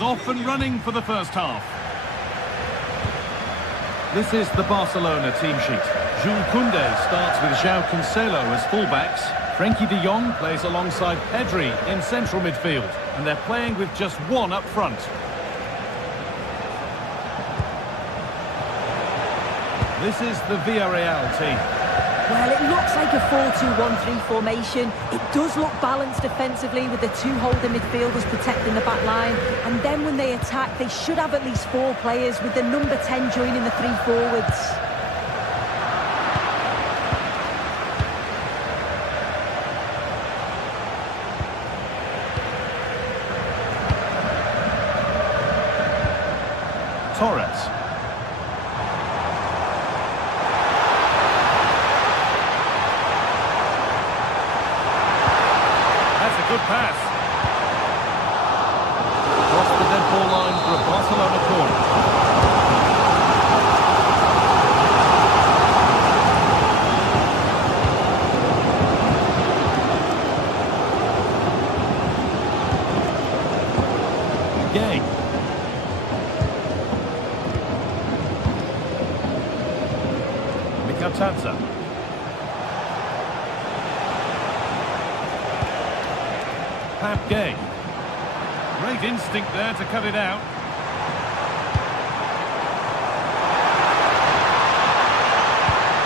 off and running for the first half. This is the Barcelona team sheet. Jules Koundé starts with João Cancelo as fullbacks. Frenkie de Jong plays alongside Pedri in central midfield. And they're playing with just one up front. This is the Villarreal team. Well, it looks like a 4-2-1-3 formation. It does look balanced defensively with the two holding midfielders protecting the back line. And then when they attack, they should have at least 4 players with the number 10 joining the 3 forwards. Torres. Good pass. Across the dead ball line for a Barcelona corner. Gay. Mikatadze. Gay. Great instinct there to cut it out.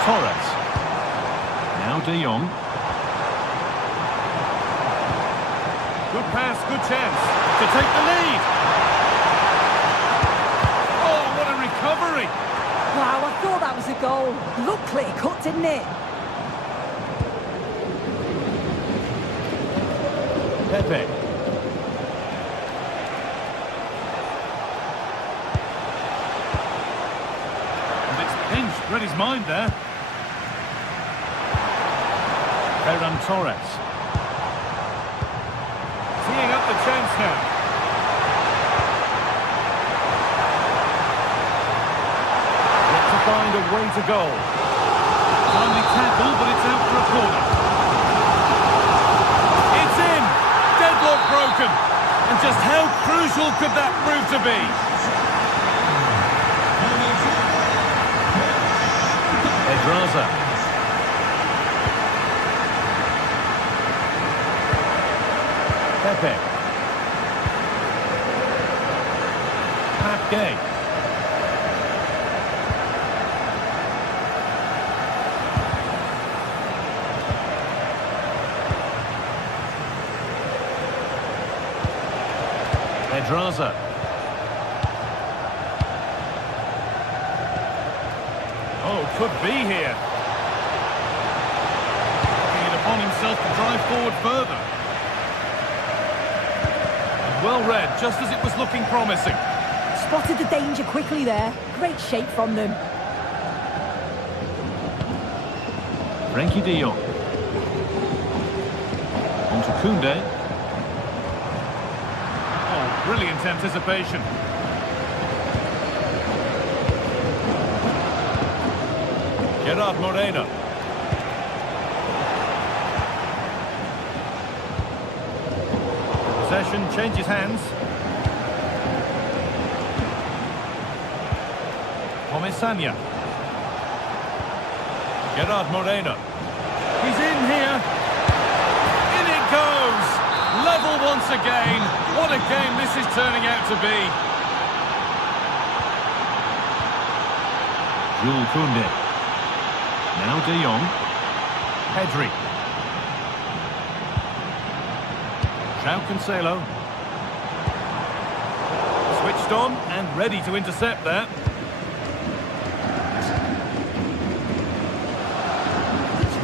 Torres. Now De Jong. Good pass, good chance to take the lead. Oh, what a recovery. Wow, I thought that was a goal. Looked clear cut, didn't it? Pepe. And it's pinched, read his mind there. Ferran Torres. Teeing up the chance now. Yet to find a way to goal. Timely tackle, but it's out for a corner. It's in! Deadlock broken. And just how crucial could that prove to be? Pedraza. Pepe. Gay. Pedraza. Oh, could be here. Taking it upon himself to drive forward further. Well read, just as it was looking promising. Spotted the danger quickly there. Great shape from them. Frenkie de Jong. On to Koundé. Oh, brilliant anticipation. Gerard Moreno. Possession changes hands. Comesaña. Gerard Moreno. He's in here. In it goes. Level once again. What a game this is turning out to be. Jules Koundé. Now De Jong. Pedri. João Cancelo. Switched on and ready to intercept that.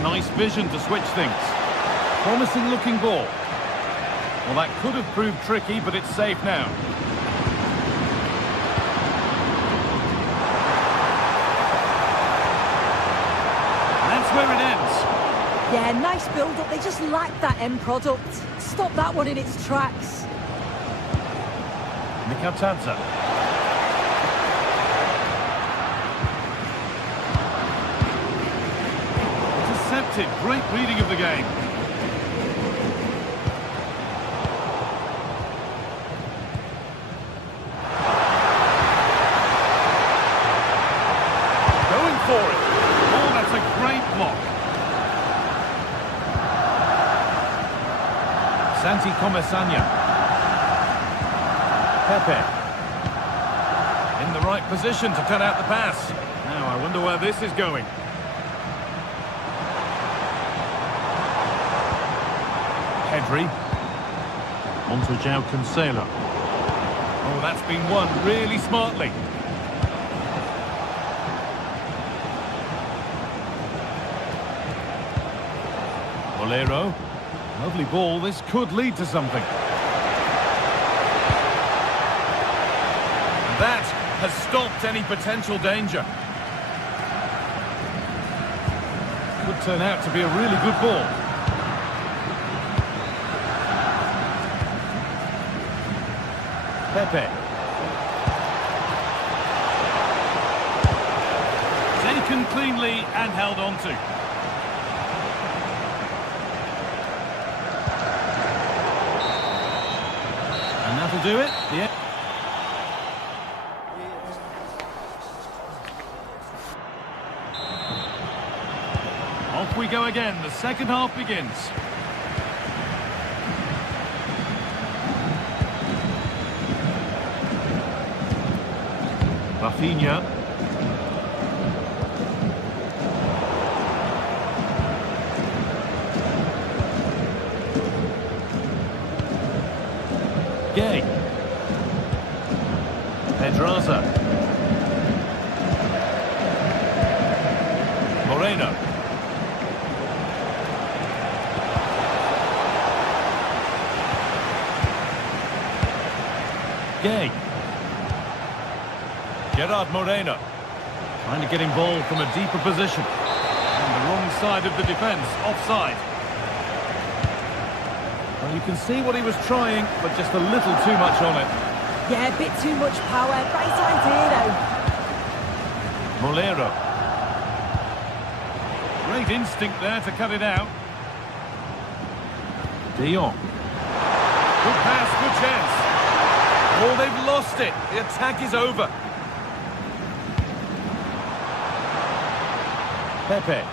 Nice vision to switch things. Promising looking ball. Well, that could have proved tricky, but it's safe now. And that's where it ends. Yeah, nice build-up. They just lacked that end product. Stop that one in its tracks. Mikatadze. Great reading of the game. Santi Comesaña. Pepe. In the right position to cut out the pass. Now, I wonder where this is going. Pedri. On to João Cancelo. Oh, that's been won really smartly. Bolero. Lovely ball. This could lead to something. That has stopped any potential danger. Could turn out to be a really good ball. Pepe. Taken cleanly and held on to. And that'll do it. Yeah. Off we go again. The second half begins. Rafinha. Gay. Pedraza. Moreno. Gay. Gerard Moreno. Trying to get involved from a deeper position. On the wrong side of the defence, offside. Well, you can see what he was trying, but just a little too much on it. Yeah, a bit too much power. Right idea, though. Bolero. Great instinct there to cut it out. De Jong. Good pass, good chance. Oh, they've lost it. The attack is over. Pepe.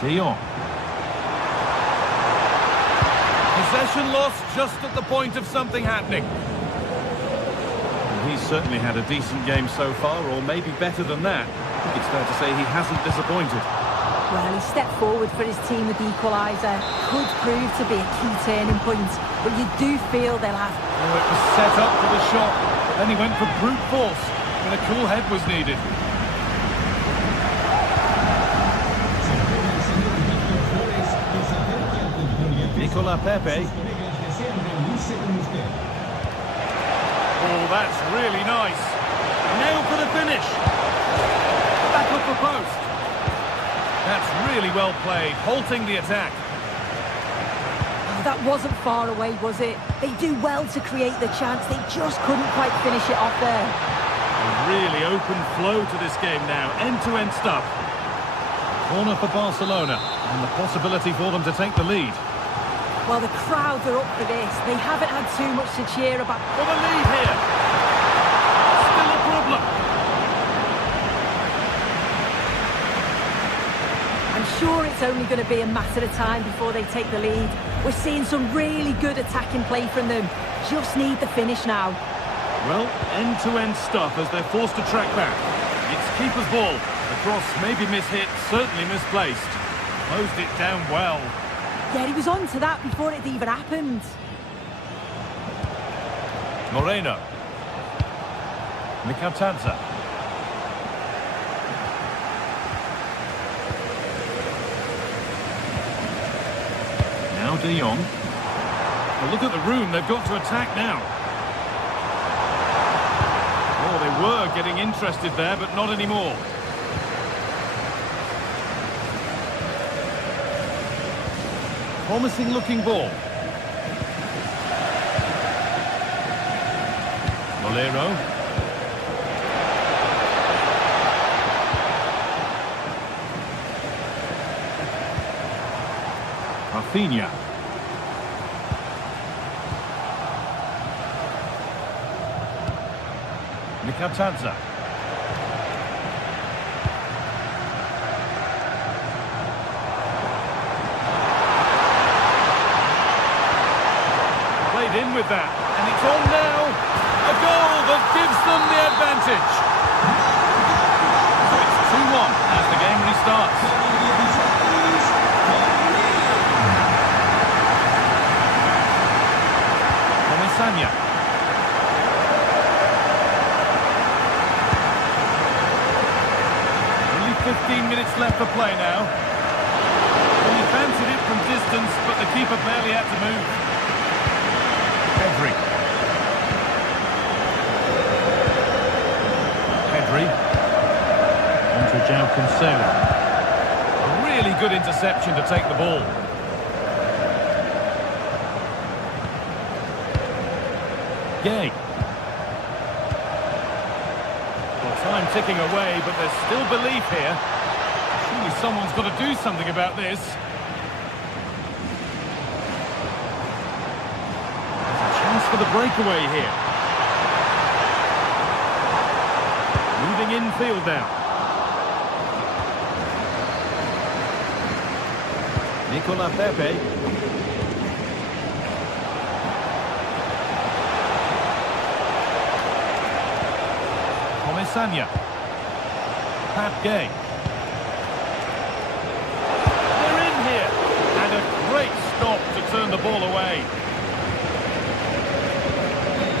De Jong. Possession lost just at the point of something happening. He's certainly had a decent game so far, or maybe better than that. I think it's fair to say he hasn't disappointed. Well, he stepped forward for his team with the equaliser. Could prove to be a key turning point, but you do feel they'll have... Oh, it was set up for the shot, but then he went for brute force when a cool head was needed. Nicola Pepe. Oh, that's really nice. Now for the finish. Back up the post. That's really well played, halting the attack. Oh, that wasn't far away, was it? They do well to create the chance. They just couldn't quite finish it off there. A really open flow to this game now, end-to-end stuff. Corner for Barcelona, and the possibility for them to take the lead. Well, the crowds are up for this. They haven't had too much to cheer about. For the lead here. Still a problem. I'm sure it's only going to be a matter of time before they take the lead. We're seeing some really good attacking play from them. Just need the finish now. Well, end-to-end stuff as they're forced to track back. It's keeper's ball. The cross may be mishit, certainly misplaced. Closed it down well. Yeah, he was on to that before it even happened. Moreno. Mikatadze. Now De Jong. Well, look at the room they've got to attack now. Oh, they were getting interested there, but not anymore. Promising looking ball. Bolero. Rafinha. Mikatadze. straight in with that. And it's on now. A goal that gives them the advantage. So it's 2-1 as the game restarts. Sanya. Only 15 minutes left for play now. Well, he fancied it from distance, but the keeper barely had to move. Pedri. On to João Cancelo. A really good interception to take the ball. Gay. Well, time ticking away, but there's still belief here. Surely someone's got to do something about this. There's a chance for the breakaway here. Moving infield now. Nicola Pepe. Sanya. Pat Gay. They're in here. And a great stop to turn the ball away.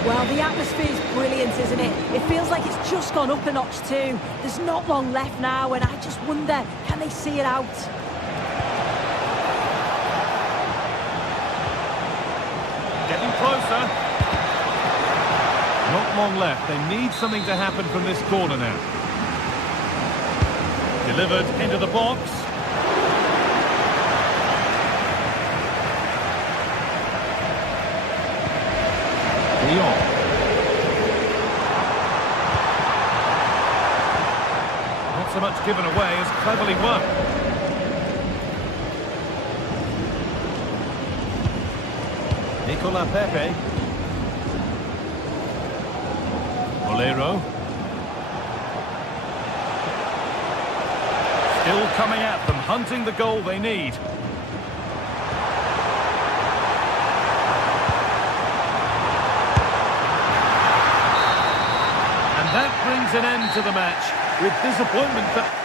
Well, the atmosphere is brilliant, isn't it? It feels like it's just gone up a notch too. There's not long left now, and I just wonder, can they see it out? Getting closer. Not long left. They need something to happen from this corner now. Delivered into the box. De Jong. Not so much given away as cleverly won. Nicola Pepe. Olero. Still coming at them, hunting the goal they need. And that brings an end to the match with disappointment that...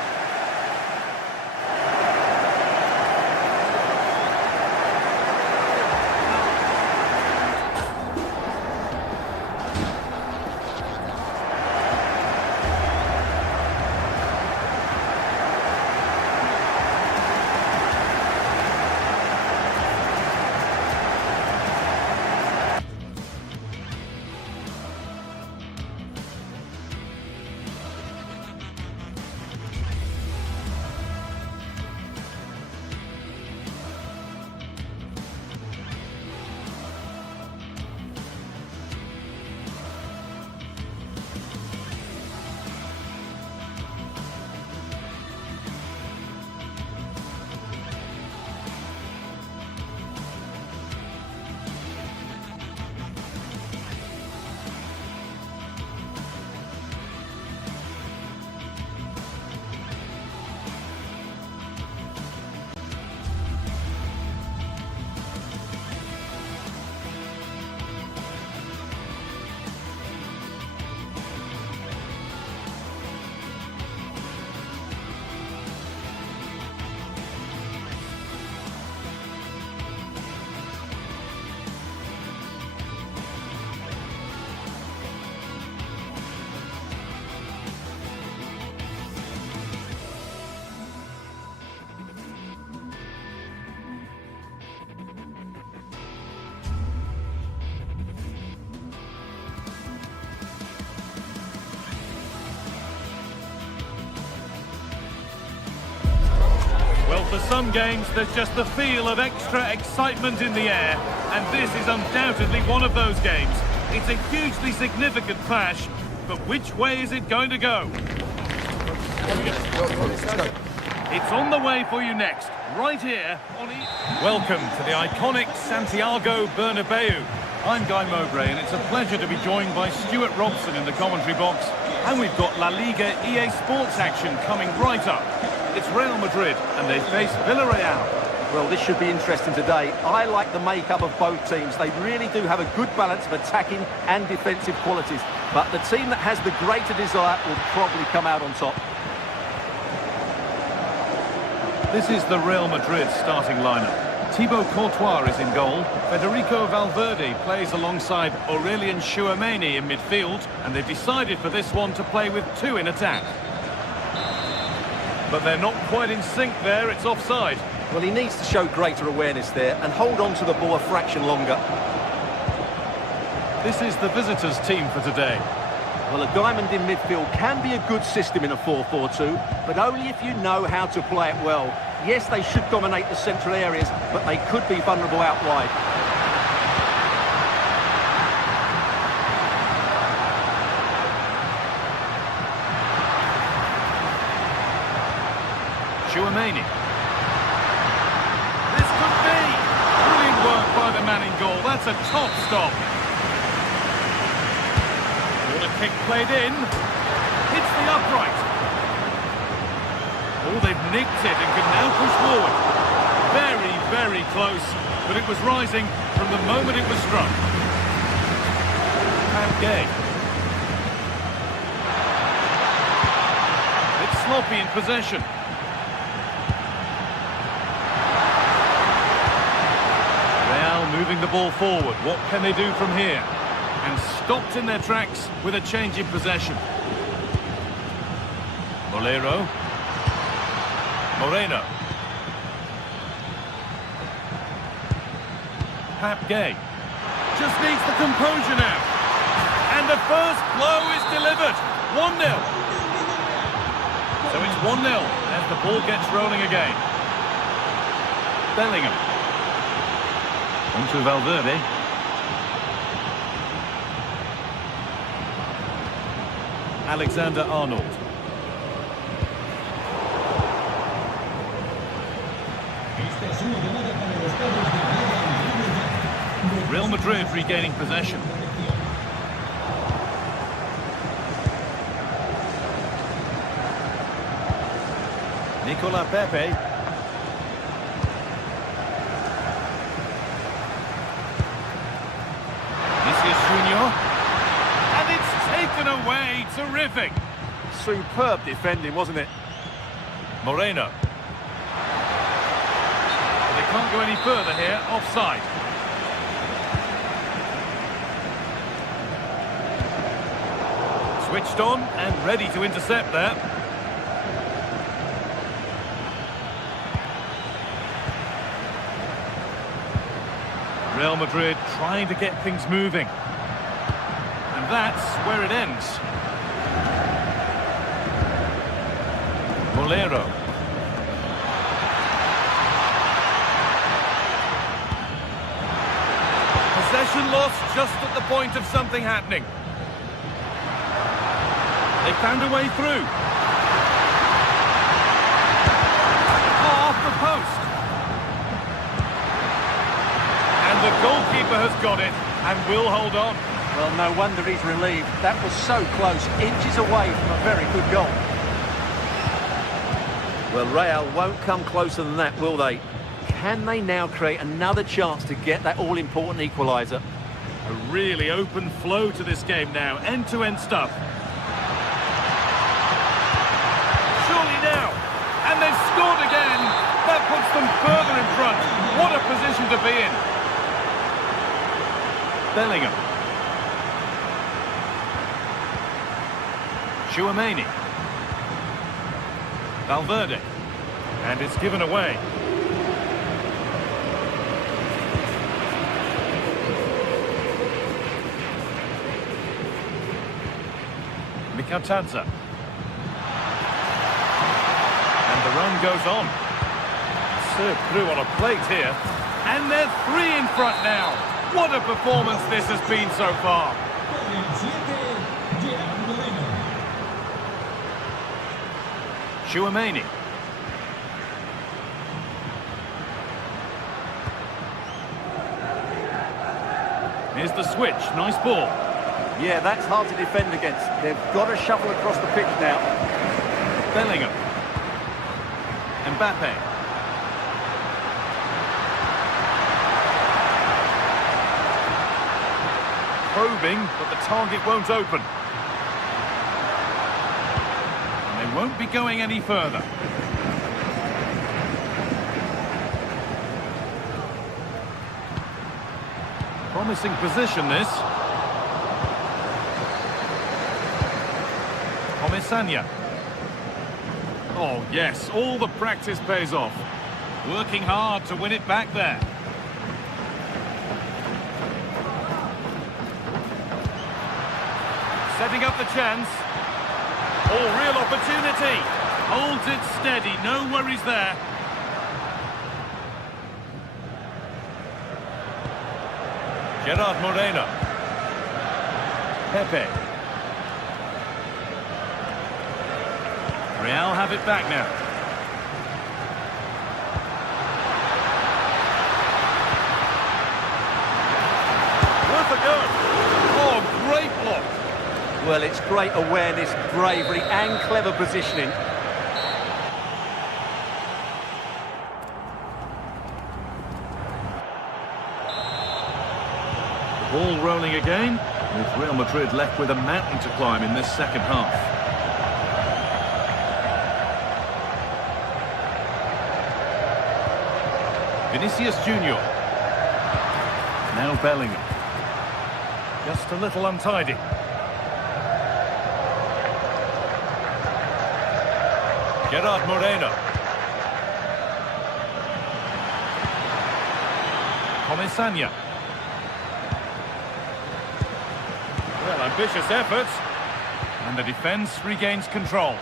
For some games, there's just the feel of extra excitement in the air, and this is undoubtedly one of those games. It's a hugely significant clash, but which way is it going to go? It's on the way for you next, right here on Welcome to the iconic Santiago Bernabeu. I'm Guy Mowbray, and it's a pleasure to be joined by Stuart Robson in the commentary box. And we've got La Liga EA Sports action coming right up. It's Real Madrid, and they face Villarreal. Well, this should be interesting today. I like the makeup of both teams. They really do have a good balance of attacking and defensive qualities. But the team that has the greater desire will probably come out on top. This is the Real Madrid starting lineup. Thibaut Courtois is in goal. Federico Valverde plays alongside Aurelien Tchouameni in midfield. And they've decided for this one to play with two in attack. But they're not quite in sync there, it's offside. Well, he needs to show greater awareness there and hold on to the ball a fraction longer. This is the visitors' team for today. Well, a diamond in midfield can be a good system in a 4-4-2, but only if you know how to play it well. Yes, they should dominate the central areas, but they could be vulnerable out wide. Tchouameni. This could be! Brilliant work by the man in goal. That's a top stop. What a kick played in. Hits the upright. Oh, they've nicked it and can now push forward. Very, very close. But it was rising from the moment it was struck. And Gay. It's sloppy in possession. Moving the ball forward. What can they do from here? And stopped in their tracks with a change in possession. Bolero. Moreno. Pap Gay. Just needs the composure now. And the first blow is delivered. 1-0. So it's 1-0 as the ball gets rolling again. Bellingham. On to Valverde. Alexander-Arnold. Real Madrid regaining possession. Nicolas Pepe. And it's taken away. Terrific. Superb defending, wasn't it? Moreno. They can't go any further here. Offside. Switched on and ready to intercept there. Real Madrid trying to get things moving. And that's where it ends. Bolero. Possession lost just at the point of something happening. They found a way through. Off the post. And the goalkeeper has got it and will hold on. Well, no wonder he's relieved. That was so close, inches away from a very good goal. Well, Real won't come closer than that, will they? Can they now create another chance to get that all-important equaliser? A really open flow to this game now, end-to-end stuff. Surely now, and they've scored again. That puts them further in front. What a position to be in. Bellingham. Tchouameni. Valverde. And it's given away. Mikatadze. And the run goes on. Served through on a plate here. And they're 3 in front now. What a performance this has been so far. Tchouameni. Here's the switch. Nice ball. Yeah, that's hard to defend against. They've got to shuffle across the pitch now. Bellingham. Mbappe. probing, but the target won't open. And they won't be going any further. Promising position, this. Comisania. Oh, yes, all the practice pays off. Working hard to win it back there. Setting up the chance. Oh, real opportunity. Holds it steady, no worries there. Gerard Moreno. Pepe. Real have it back now. Worth a go. Oh, great block. Well, it's great awareness, bravery and clever positioning. Ball rolling again, with Real Madrid left with a mountain to climb in this second half. Vinicius Junior. Now Bellingham. Just a little untidy. Gerard Moreno. Comisania. Well, ambitious efforts. And the defence regains control.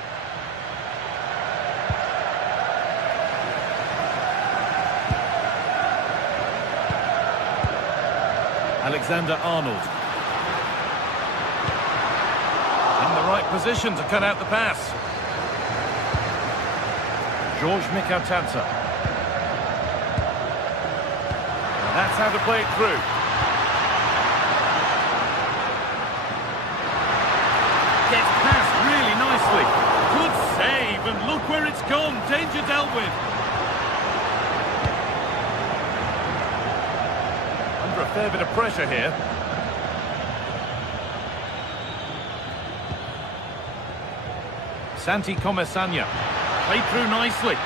Alexander-Arnold. In the right position to cut out the pass. George Mikautanza. That's how to play it through. Gets past really nicely. Good save, and look where it's gone. Danger dealt with. Under a fair bit of pressure here. Santi Comisania. Played through nicely.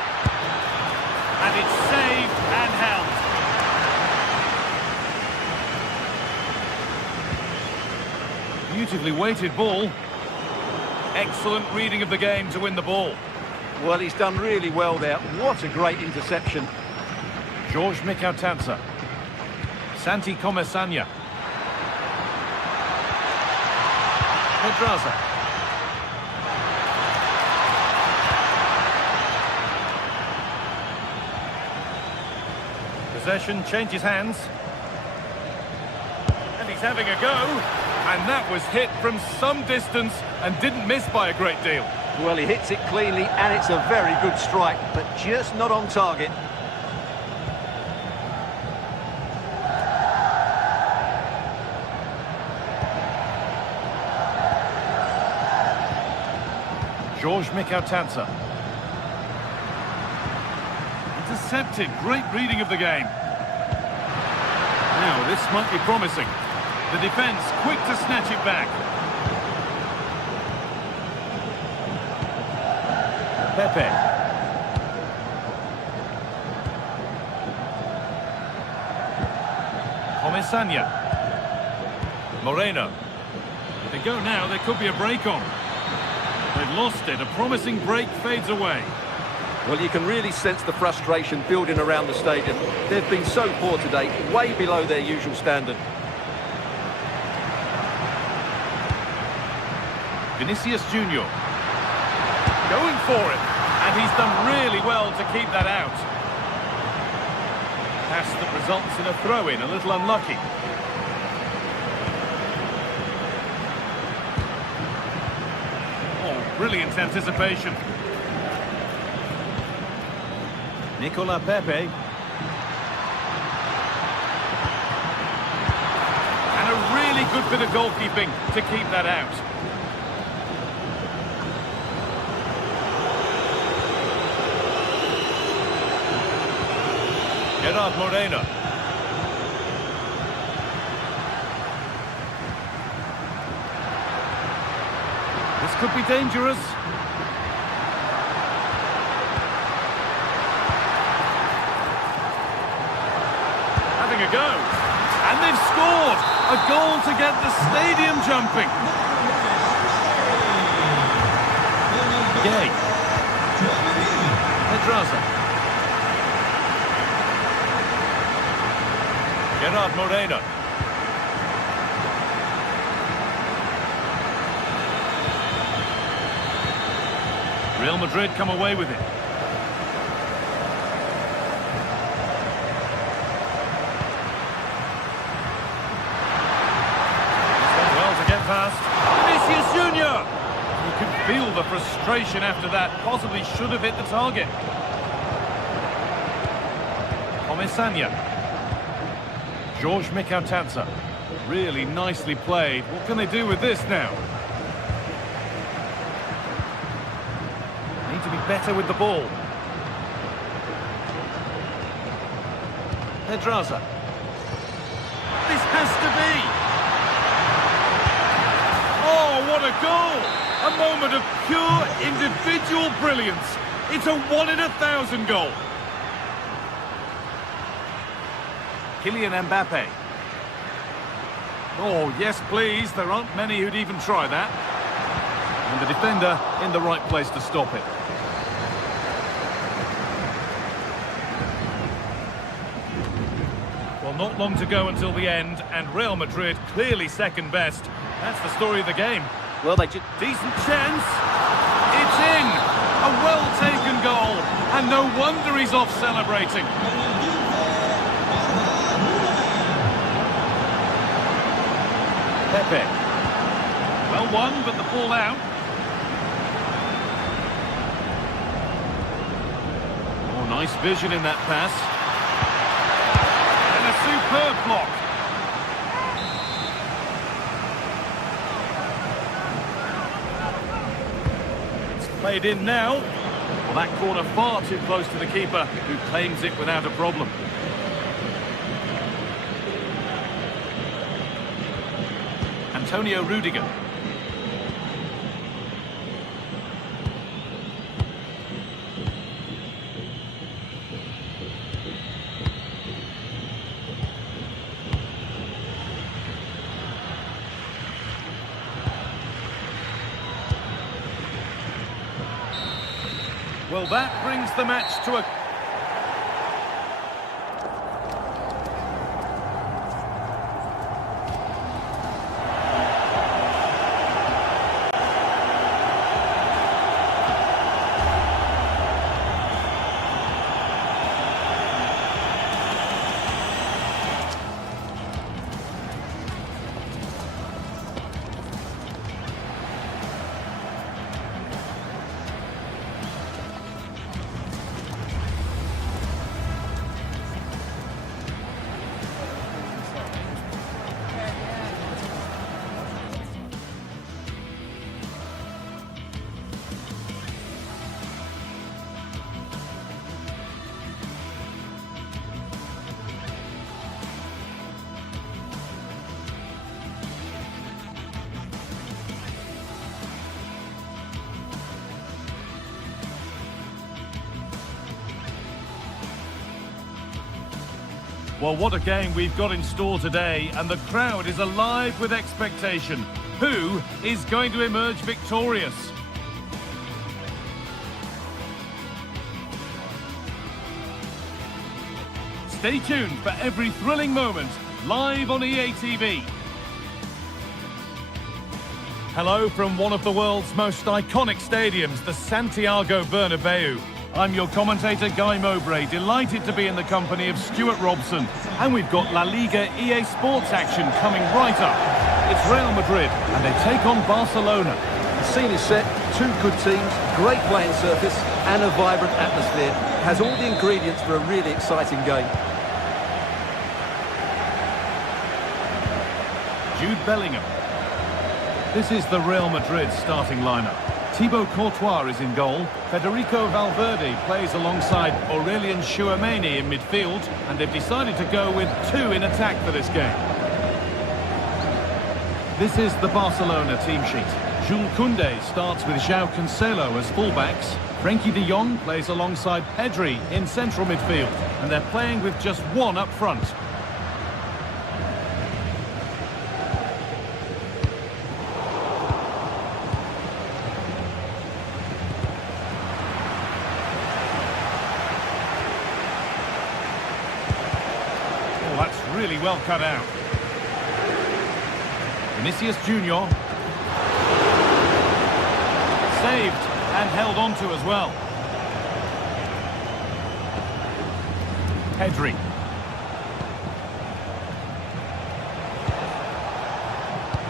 And it's saved and held. Beautifully weighted ball. Excellent reading of the game to win the ball. Well, he's done really well there. What a great interception. George Mikautanza. Santi Comisania. Pedraza. Possession changes hands. And he's having a go. And that was hit from some distance and didn't miss by a great deal. Well, he hits it cleanly and it's a very good strike, but just not on target. George Mikautanza. Intercepted. Great reading of the game. Now, this might be promising. The defence quick to snatch it back. Pepe. Comisania. Moreno. If they go now, there could be a break on. They've lost it. A promising break fades away. Well, you can really sense the frustration building around the stadium. They've been so poor today, way below their usual standard. Vinicius Junior. Going for it. And he's done really well to keep that out. Pass that results in a throw-in, a little unlucky. Oh, brilliant anticipation. Nicola Pepe. And a really good bit of goalkeeping to keep that out. Gerard Moreno. This could be dangerous. Having a go. And they've scored! A goal to get the stadium jumping. Gay. Pedraza. Gerard Moreno. Real Madrid come away with it. It's done well to get past. Vinicius Junior! You can feel the frustration after that. Possibly should have hit the target. Comesaña. George Mikautanza. Really nicely played. What can they do with this now? Need to be better with the ball. Pedraza. This has to be. Oh, what a goal! A moment of pure individual brilliance. It's a 1 in 1,000 goal. Kylian Mbappe. Oh, yes, please. There aren't many who'd even try that. And the defender in the right place to stop it. Well, not long to go until the end, and Real Madrid clearly second best. That's the story of the game. Well, they just... Decent chance. It's in. A well-taken goal. And no wonder he's off celebrating. Pepe. Well won, but the ball out. Oh, nice vision in that pass. And a superb block. It's played in now. Well, that corner far too close to the keeper, who claims it without a problem. Antonio Rudiger. Well, that brings the match to a... Well, what a game we've got in store today, and the crowd is alive with expectation. Who is going to emerge victorious? Stay tuned for every thrilling moment, live on EA TV. Hello from one of the world's most iconic stadiums, the Santiago Bernabeu. I'm your commentator, Guy Mowbray, delighted to be in the company of Stuart Robson. And we've got La Liga EA Sports action coming right up. It's Real Madrid, and they take on Barcelona. The scene is set, two good teams, great playing surface, and a vibrant atmosphere. Has all the ingredients for a really exciting game. Jude Bellingham. This is the Real Madrid starting lineup. Thibaut Courtois is in goal. Federico Valverde plays alongside Aurelien Tchouameni in midfield, and they've decided to go with two in attack for this game. This is the Barcelona team sheet. Jules Koundé starts with João Cancelo as fullbacks. Frenkie de Jong plays alongside Pedri in central midfield. And they're playing with just one up front. Oh, that's really well cut out. Vinicius Junior. Saved and held on to as well. Pedri.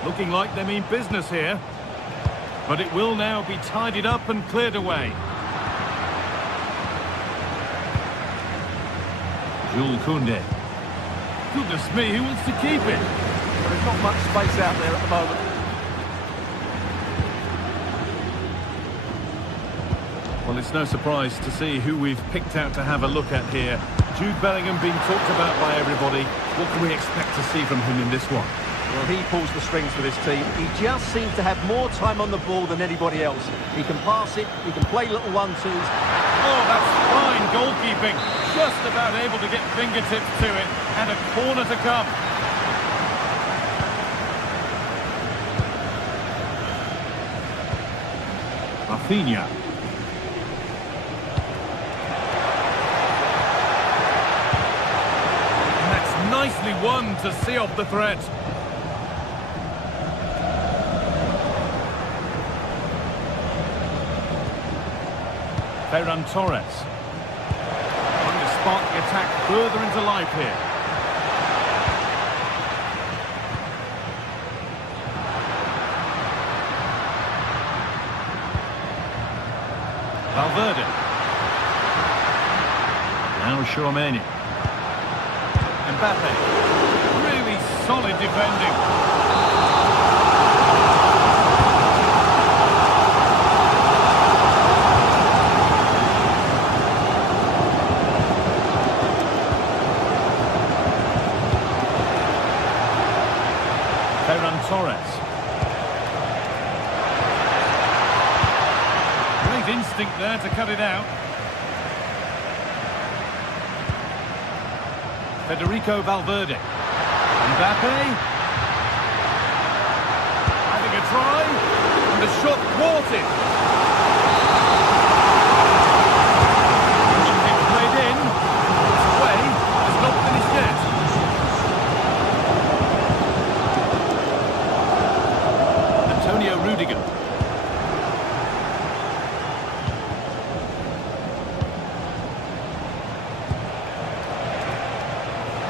Looking like they mean business here. But it will now be tidied up and cleared away. Jules Koundé. Goodness me, who wants to keep it? Well, there's not much space out there at the moment. Well, it's no surprise to see who we've picked out to have a look at here. Jude Bellingham being talked about by everybody. What can we expect to see from him in this one? Well, he pulls the strings for this team. He just seems to have more time on the ball than anybody else. He can pass it, he can play little one-twos. Oh, that's fine goalkeeping. Just about able to get fingertips to it. And a corner to come. Rafinha. And that's nicely won to see off the threat. Ferran Torres. Trying to spark the attack further into life here. Valverde. Now Tchouaméni. Mbappe. Really solid defending. Ferran Torres. Great instinct there to cut it out. Federico Valverde. Mbappe. Having a try. And the shot thwarted. It's played in. It's away. It's not finished yet. Antonio Rudiger.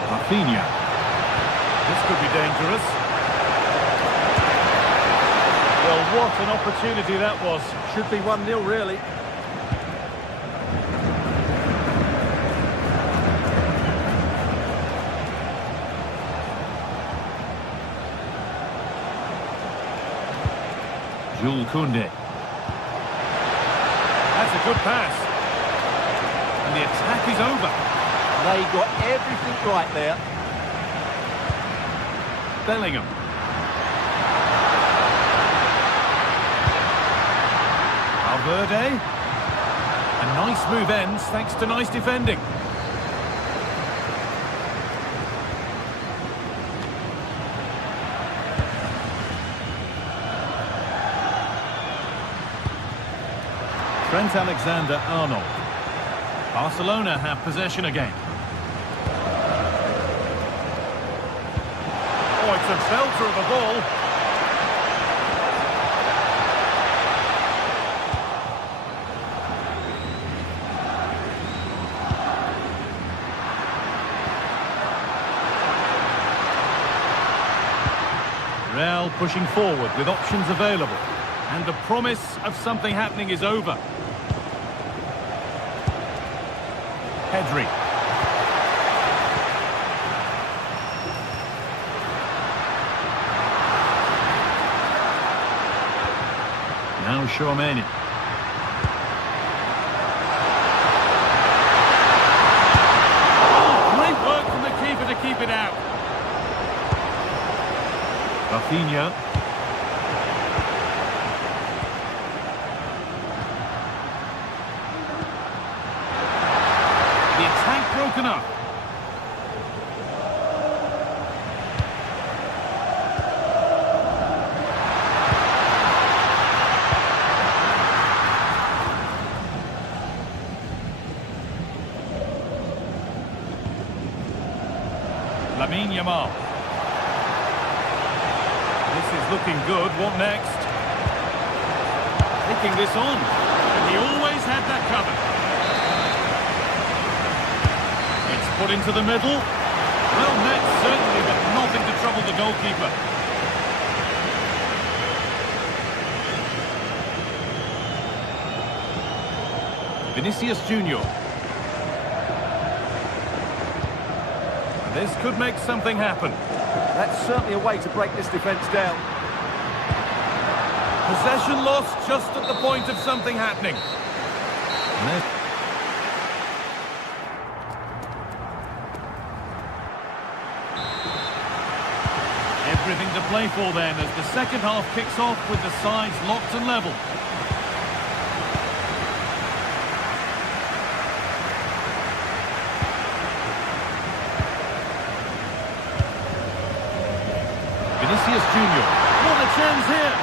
Rafinha. This could be dangerous. Well, what an opportunity that was. Should be 1-0 really. Jules Koundé. That's a good pass. And the attack is over. They got everything right there. Bellingham. Valverde. A nice move ends thanks to nice defending. Trent Alexander-Arnold. Barcelona have possession again. Oh, it's a belter of a ball. Real pushing forward with options available. And the promise of something happening is over. Pedri. Now Tchouaméni. Oh, great work from the keeper to keep it out. Rafinha. broken up. Lamine Yamal. This is looking good. What next? Taking this on. And he always had that covered. It's put into the middle. Well met, certainly, but nothing to trouble the goalkeeper. Vinicius Junior. This could make something happen. That's certainly a way to break this defence down. Possession lost just at the point of something happening. Everything to play for then as the second half kicks off with the sides locked and level. Vinicius Junior. What a chance here.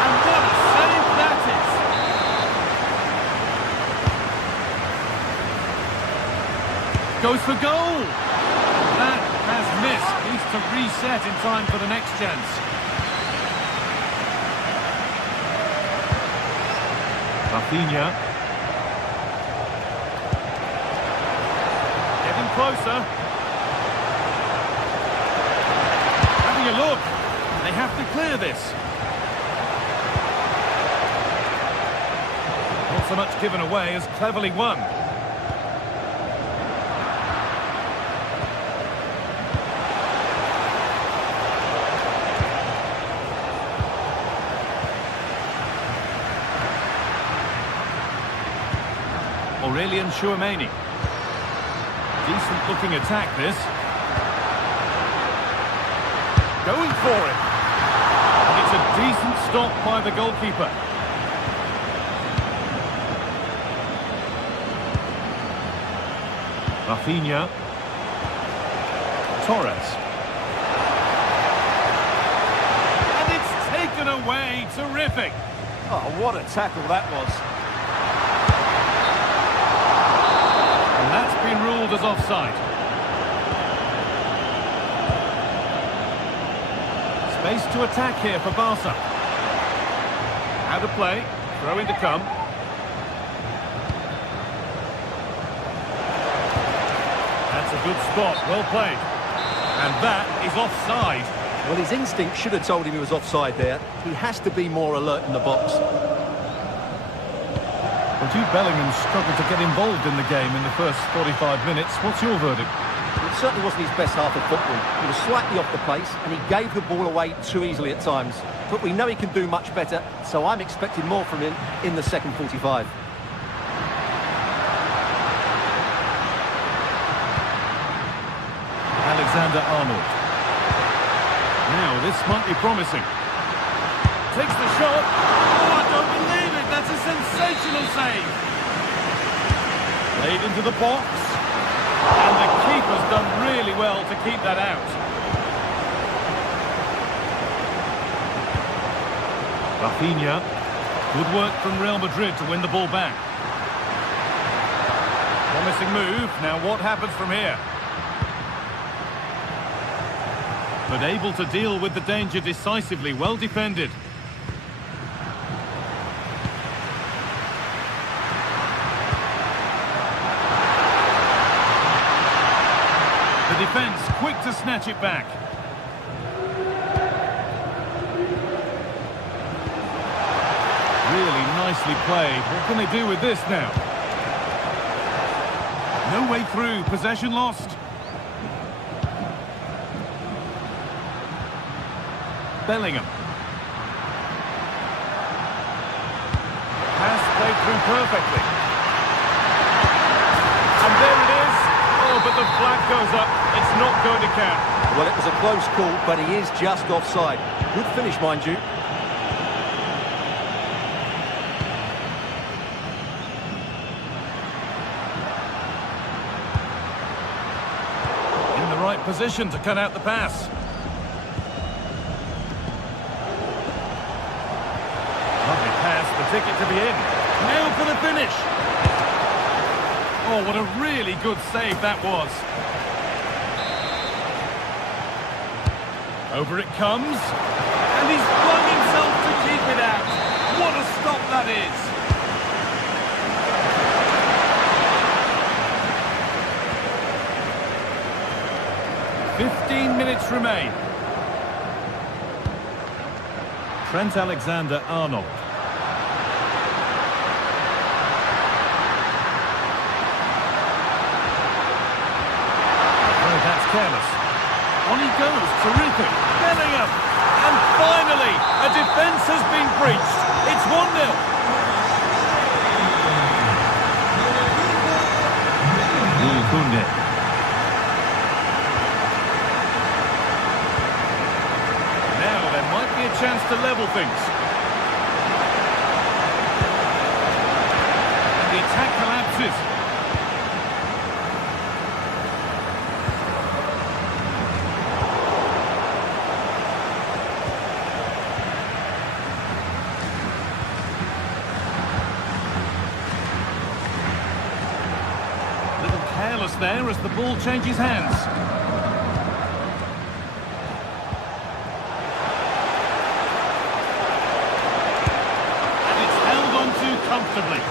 And what a save that is. Goes for goal. That has missed. Needs to reset in time for the next chance. Rafinha. Getting closer. Look, they have to clear this. Not so much given away as cleverly won. Aurelian Chouameni. Decent looking attack this. Going for it. And it's a decent stop by the goalkeeper. Rafinha. Torres. And it's taken away. Terrific. Oh, what a tackle that was. And that's been ruled as offside. Space to attack here for Barca. Out of play, throw in to come. That's a good spot, well played. And that is offside. Well, his instinct should have told him he was offside there. He has to be more alert in the box. Well, Jude Bellingham struggled to get involved in the game in the first 45 minutes. What's your verdict? It certainly wasn't his best half of football. He was slightly off the pace and he gave the ball away too easily at times. But we know he can do much better, so I'm expecting more from him in the second 45. Alexander-Arnold. Now, this might be promising. Takes the shot. Oh, I don't believe it. That's a sensational save. Played into the box. And the keeper's done really well to keep that out. Rafinha. Good work from Real Madrid to win the ball back. Promising move. Now what happens from here? But able to deal with the danger decisively. Well defended. The defence quick to snatch it back. Really nicely played. What can they do with this now? No way through. Possession lost. Bellingham. Pass played through perfectly. And there it is. Oh, but the flag goes up. It's not going to count. Well, it was a close call, but he is just offside. Good finish, mind you. position to cut out the pass. Lovely pass, the ticket to be in. Now for the finish. Oh, what a really good save that was. Over it comes. And he's flung himself to keep it out. What a stop that is. "15 minutes remain." Trent Alexander-Arnold. Oh, that's careless. On he goes, terrific. Bellingham. And finally, a defence has been breached. It's 1-0. Now there might be a chance to level things. And the attack collapses. Careless there as the ball changes hands. And it's held on to comfortably.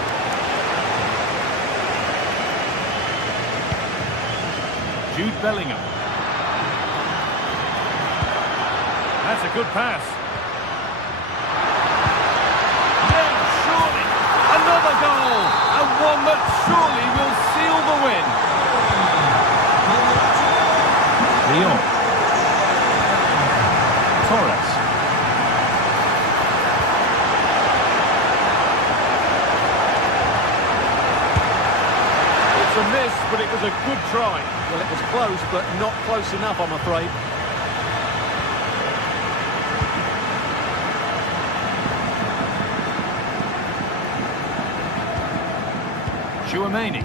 Jude Bellingham. That's a good pass. Yeah, surely. Another goal. And one that surely will seal the win. Leon. Torres. It's a miss, but it was a good try. Well, it was close, but not close enough, I'm afraid. Tchouaméni.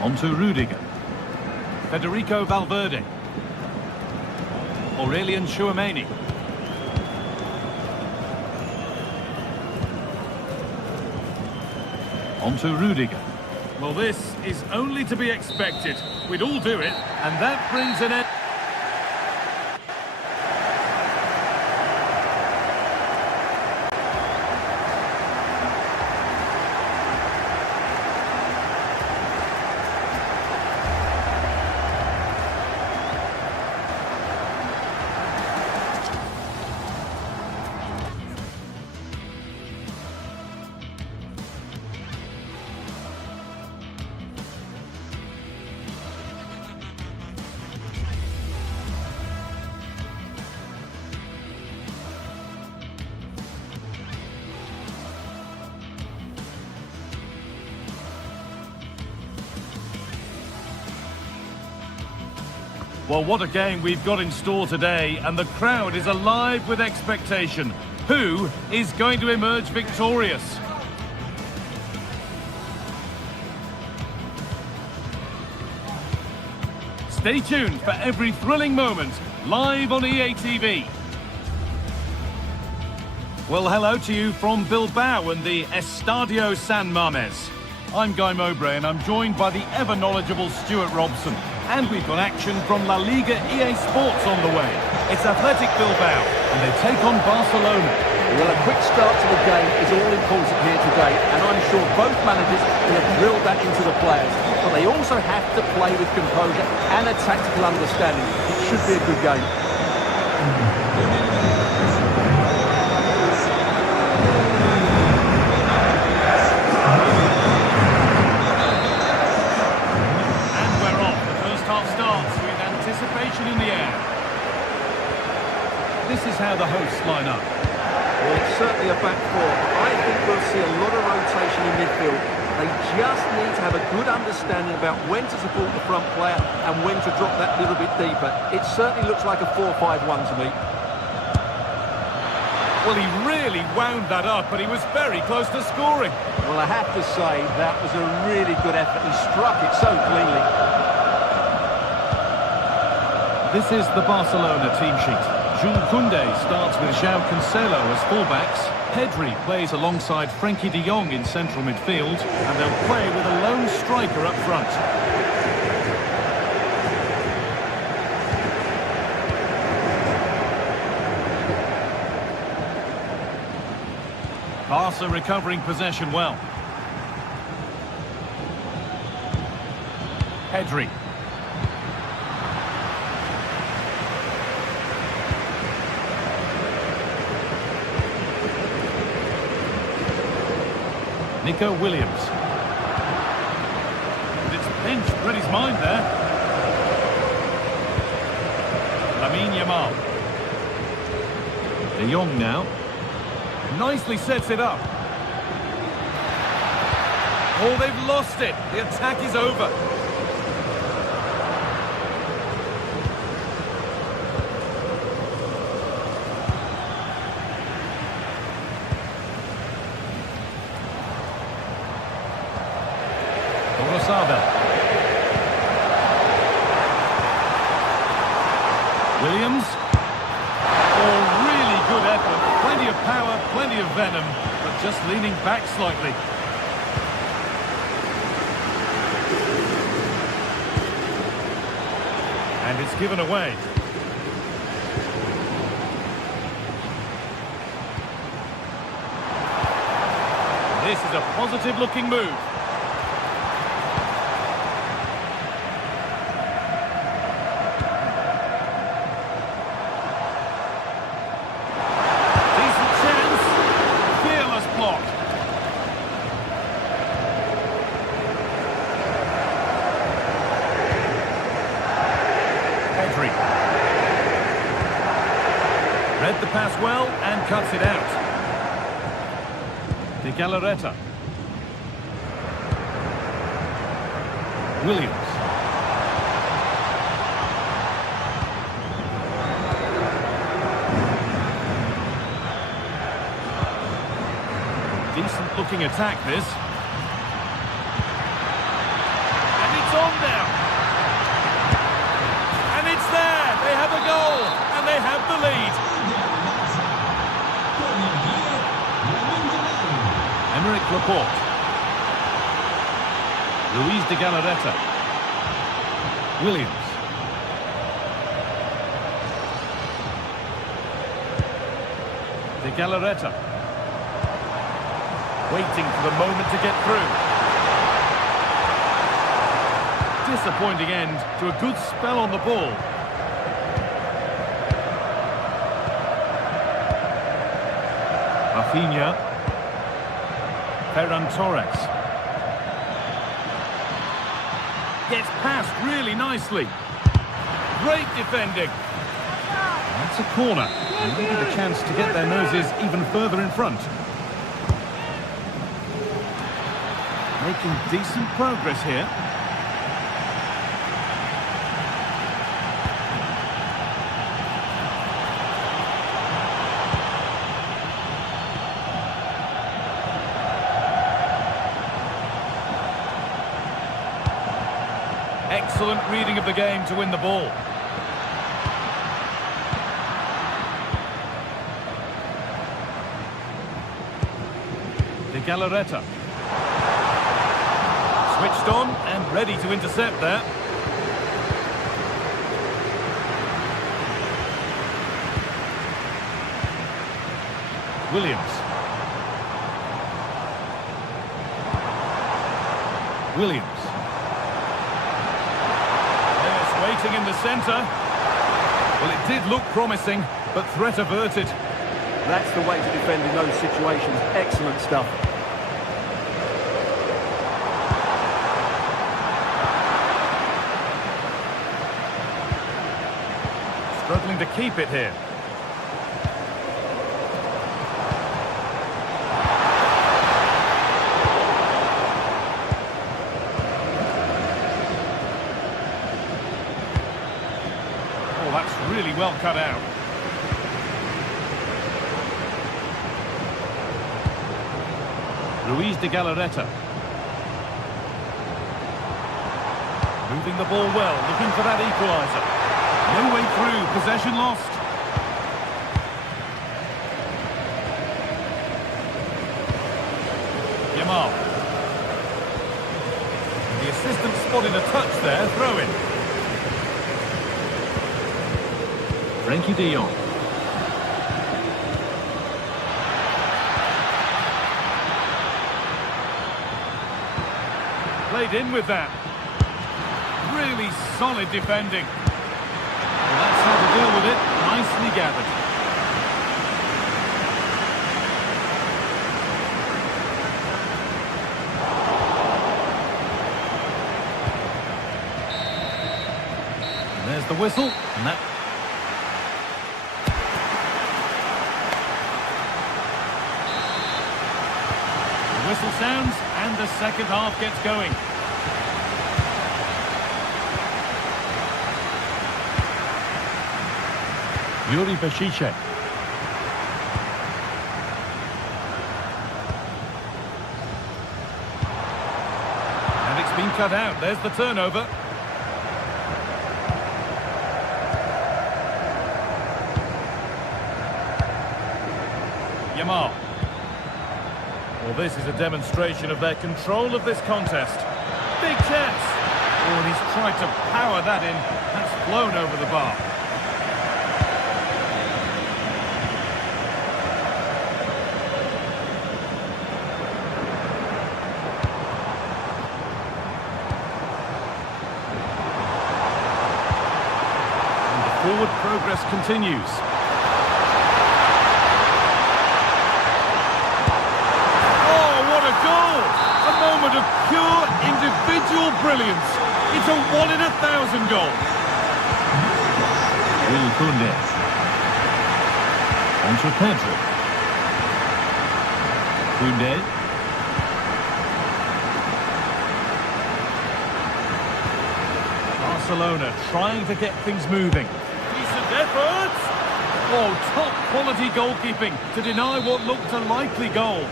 On to Rudiger. Federico Valverde. Aurelien Tchouaméni. On to Rudiger. Well, this is only to be expected. We'd all do it, and that brings an end. Well, what a game we've got in store today, and the crowd is alive with expectation. Who is going to emerge victorious? Stay tuned for every thrilling moment, live on EA TV. Well, hello to you from Bilbao and the Estadio San Mamés. I'm Guy Mowbray, and I'm joined by the ever-knowledgeable Stuart Robson. And we've got action from La Liga EA Sports on the way. It's Athletic Bilbao, and they take on Barcelona. Well, a quick start to the game is all important here today, and I'm sure both managers will have drilled that into the players. But they also have to play with composure and a tactical understanding. It should be a good game. In the air. This is how the hosts line up. Well, it's certainly a back four. I think we'll see a lot of rotation in midfield. They just need to have a good understanding about when to support the front player and when to drop that little bit deeper. It certainly looks like a 4-5-1 to me. Well, he really wound that up, but he was very close to scoring. Well, I have to say, that was a really good effort. He struck it so cleanly. This is the Barcelona team sheet. Jules Koundé starts with João Cancelo as fullbacks. Pedri plays alongside Frenkie de Jong in central midfield. And they'll play with a lone striker up front. Barca recovering possession well. Pedri. Nico Williams. And it's Pinch read his mind there. Lamine Yamal. De Jong now. Nicely sets it up. Oh, they've lost it. The attack is over. Williams. Oh, really good effort. Plenty of power, plenty of venom, but just leaning back slightly. And it's given away. This is a positive-looking move. Read the pass well and cuts it out. De Galarreta. Williams. Decent looking attack this. And it's on now. And it's there. They have a goal and they have the lead. Emerick Laporte. Luis de Galarreta. Williams. De Galarreta. Waiting for the moment to get through. Disappointing end to a good spell on the ball. Rafinha. Ferran Torres. Gets past really nicely. Great defending. That's a corner. And maybe the chance to get their noses even further in front. Making decent progress here. Excellent reading of the game to win the ball. De Galarreta. Switched on and ready to intercept there. Williams. Williams. Waiting in the centre. Well, it did look promising, but threat averted. That's the way to defend in those situations. Excellent stuff. Struggling to keep it here. Really well cut out. Luis de Galarreta. Moving the ball well, looking for that equaliser. No way through, possession lost. Yamal. The assistant spotted a touch there, throw in. Frenkie de Jong. Played in with that. Really solid defending. Well, that's how to deal with it. Nicely gathered. And there's the whistle. And that... The whistle sounds and the second half gets going. Yuri Bashicek. And it's been cut out. There's the turnover. Yamal. Well, this is a demonstration of their control of this contest. Big chance. Oh, and he's tried to power that in. That's flown over the bar. Forward progress continues. Oh, what a goal! A moment of pure individual brilliance. It's a 1 in 1,000 goal. Will Koundé. On to Pedro. Koundé. Barcelona trying to get things moving. Efforts! Oh, top quality goalkeeping to deny what looked a likely goal.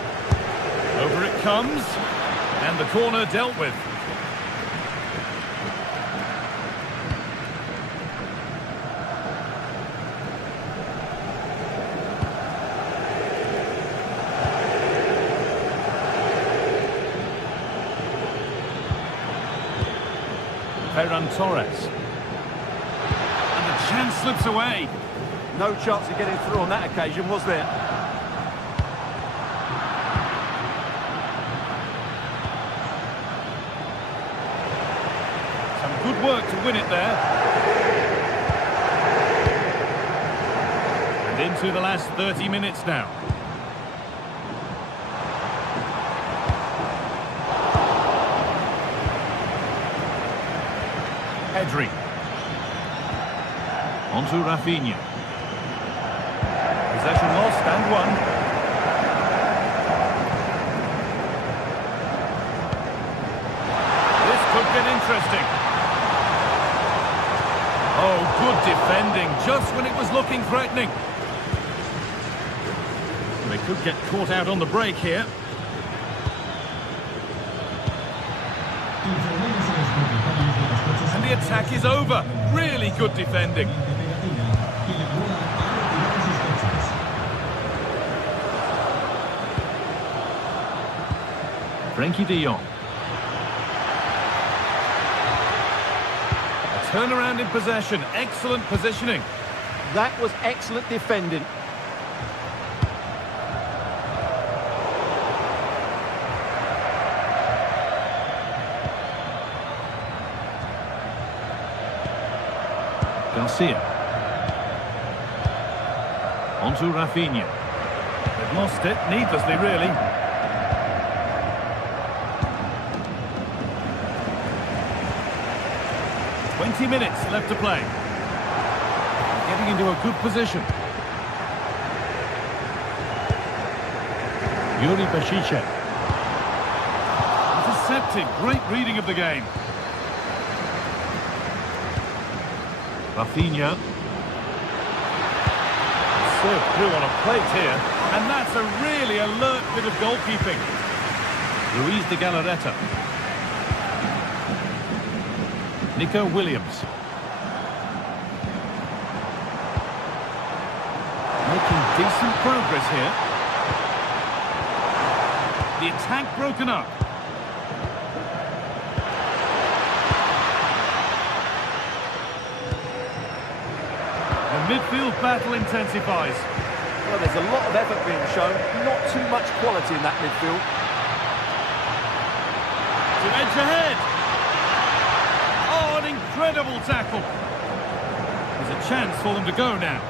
Over it comes, and the corner dealt with. Ferran Torres. Chance slips away. No chance of getting through on that occasion, was there? Some good work to win it there. And into the last 30 minutes now. Pedri. On to Rafinha. Possession lost and won. This could get interesting. Oh, good defending, just when it was looking threatening. They could get caught out on the break here. And the attack is over. Really good defending. Frenkie de Jong. A turnaround in possession. Excellent positioning. That was excellent defending. Garcia. On to Rafinha. They've lost it, needlessly really. "20 minutes left to play. Getting into a good position. Yuri Bashicek. Intercepted. Great reading of the game. Rafinha. Served through on a plate here. And that's a really alert bit of goalkeeping. Luis de Galarreta. Nico Williams. Decent progress here. The attack broken up. The midfield battle intensifies. Well, there's a lot of effort being shown, not too much quality in that midfield. To edge ahead. Oh, an incredible tackle. There's a chance for them to go now.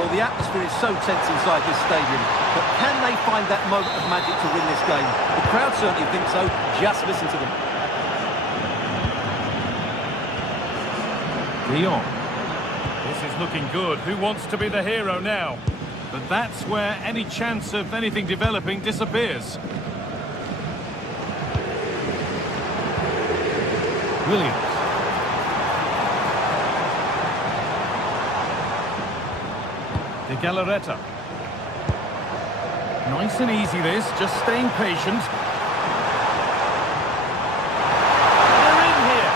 Well, the atmosphere is so tense inside this stadium, but can they find that moment of magic to win this game? The crowd certainly think so. Just listen to them. De Jong. This is looking good. Who wants to be the hero now? But that's where any chance of anything developing disappears. Williams. De Galarreta. Nice and easy this, just staying patient. They're in here.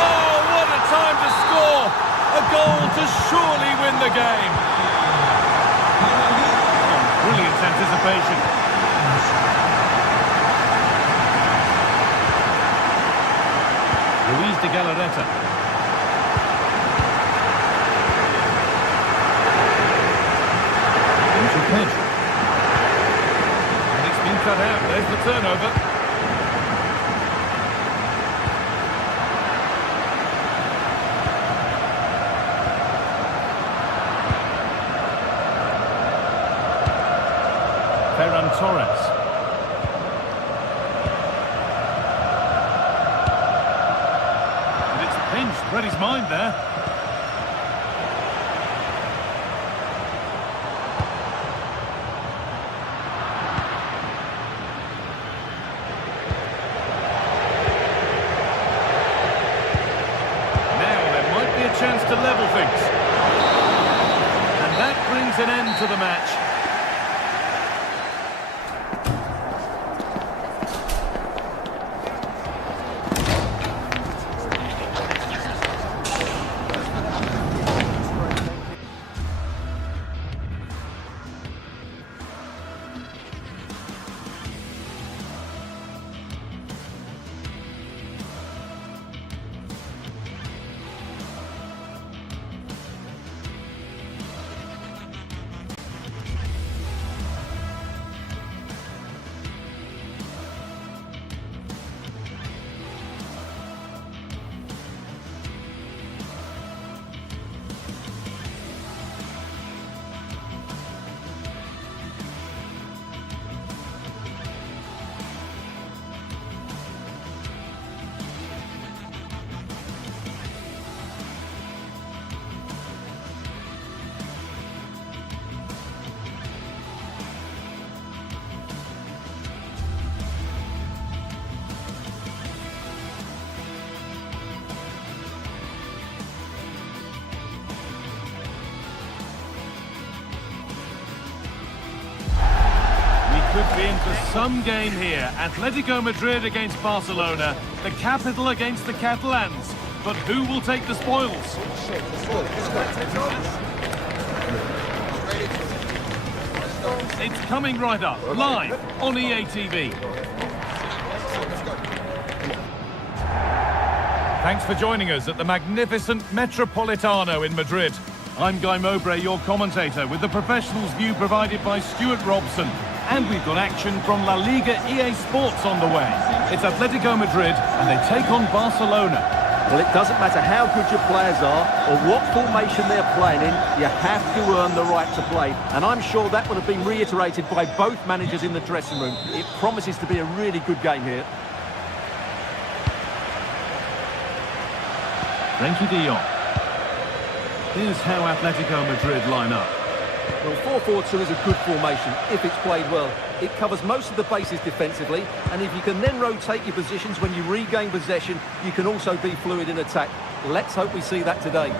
Oh, what a time to score! A goal to surely win the game. Brilliant anticipation. Luis de Galarreta. Pedro. And it's been cut out. There's the turnover. Ferran Torres. And it's pinched. Read his mind there. Chance to level things. And that brings an end to the match. Could be in for some game here. Atletico Madrid against Barcelona, the capital against the Catalans. But who will take the spoils? It's coming right up, live on EA TV. Thanks for joining us at the magnificent Metropolitano in Madrid. I'm Guy Mowbray, your commentator, with the professionals' view provided by Stuart Robson. And we've got action from La Liga EA Sports on the way. It's Atletico Madrid, and they take on Barcelona. Well, it doesn't matter how good your players are or what formation they're playing in, you have to earn the right to play. And I'm sure that would have been reiterated by both managers in the dressing room. It promises to be a really good game here. Frenkie de Jong. Here's how Atletico Madrid line up. Well, 4-4-2 is a good formation if it's played well. It covers most of the bases defensively, and if you can then rotate your positions when you regain possession, you can also be fluid in attack. Let's hope we see that today.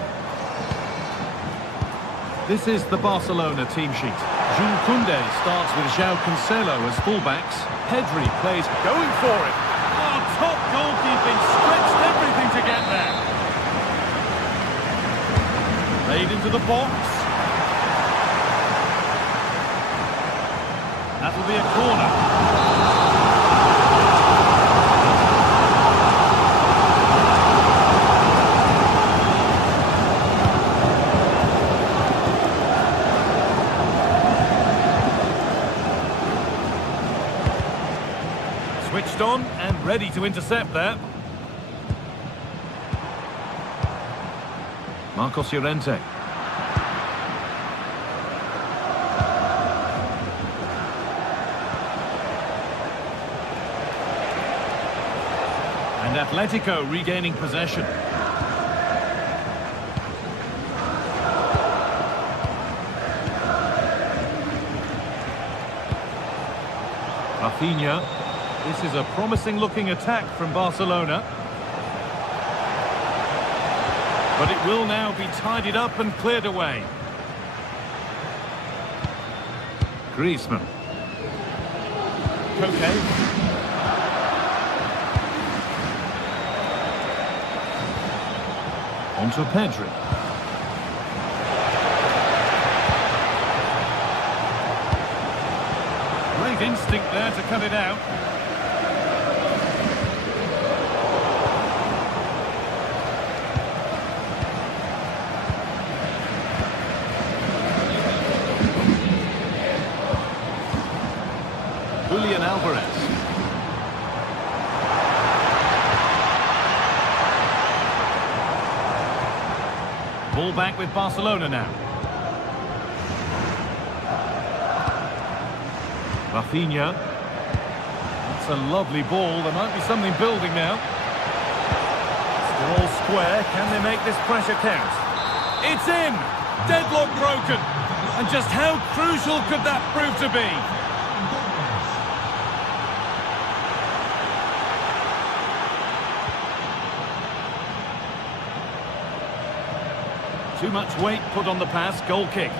This is the Barcelona team sheet. Jules Koundé starts with João Cancelo as fullbacks. Pedri plays going for it. Oh, top goalkeeping, stretched everything to get there. Played into the box. That'll be a corner. Switched on and ready to intercept there. Marcos Llorente. And Atletico regaining possession. Rafinha. This is a promising-looking attack from Barcelona. But it will now be tidied up and cleared away. Griezmann. Koke. On to Pedri. Great instinct there to cut it out. Alvarez. Ball back with Barcelona now. Rafinha. That's a lovely ball. There might be something building now. Still all square. Can they make this pressure count? It's in! Deadlock broken. And just how crucial could that prove to be? Too much weight put on the pass, goal kick.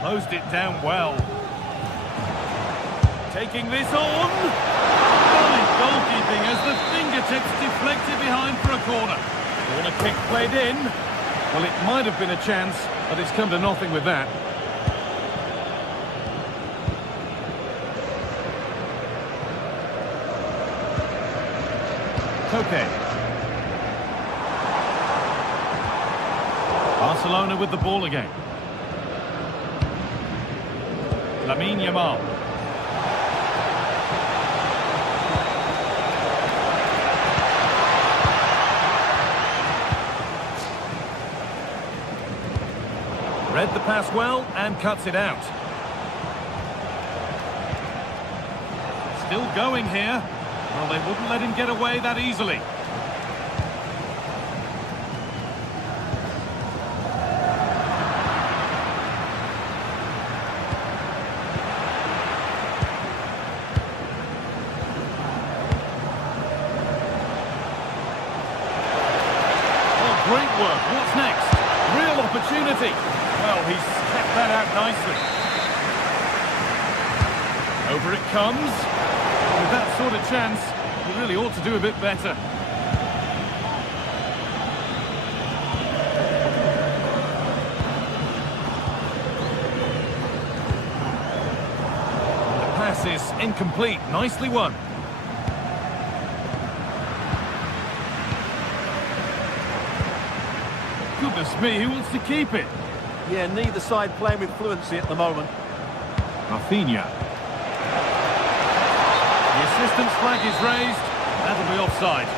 Closed it down well. Taking this on. Brilliant goalkeeping as the fingertips deflected behind for a corner. Corner kick played in. Well, it might have been a chance, but it's come to nothing with that. Koke. Barcelona with the ball again. Lamine Yamal. Read the pass well and cuts it out. Still going here. Well, they wouldn't let him get away that easily. Oh, great work. What's next? Real opportunity. Well, he's kept that out nicely. Over it comes. With that sort of chance, he really ought to do a bit better. The pass is incomplete. Nicely won. Goodness me, who wants to keep it? Yeah, neither side playing with fluency at the moment. Rafinha. The assistant's flag is raised. That'll be offside.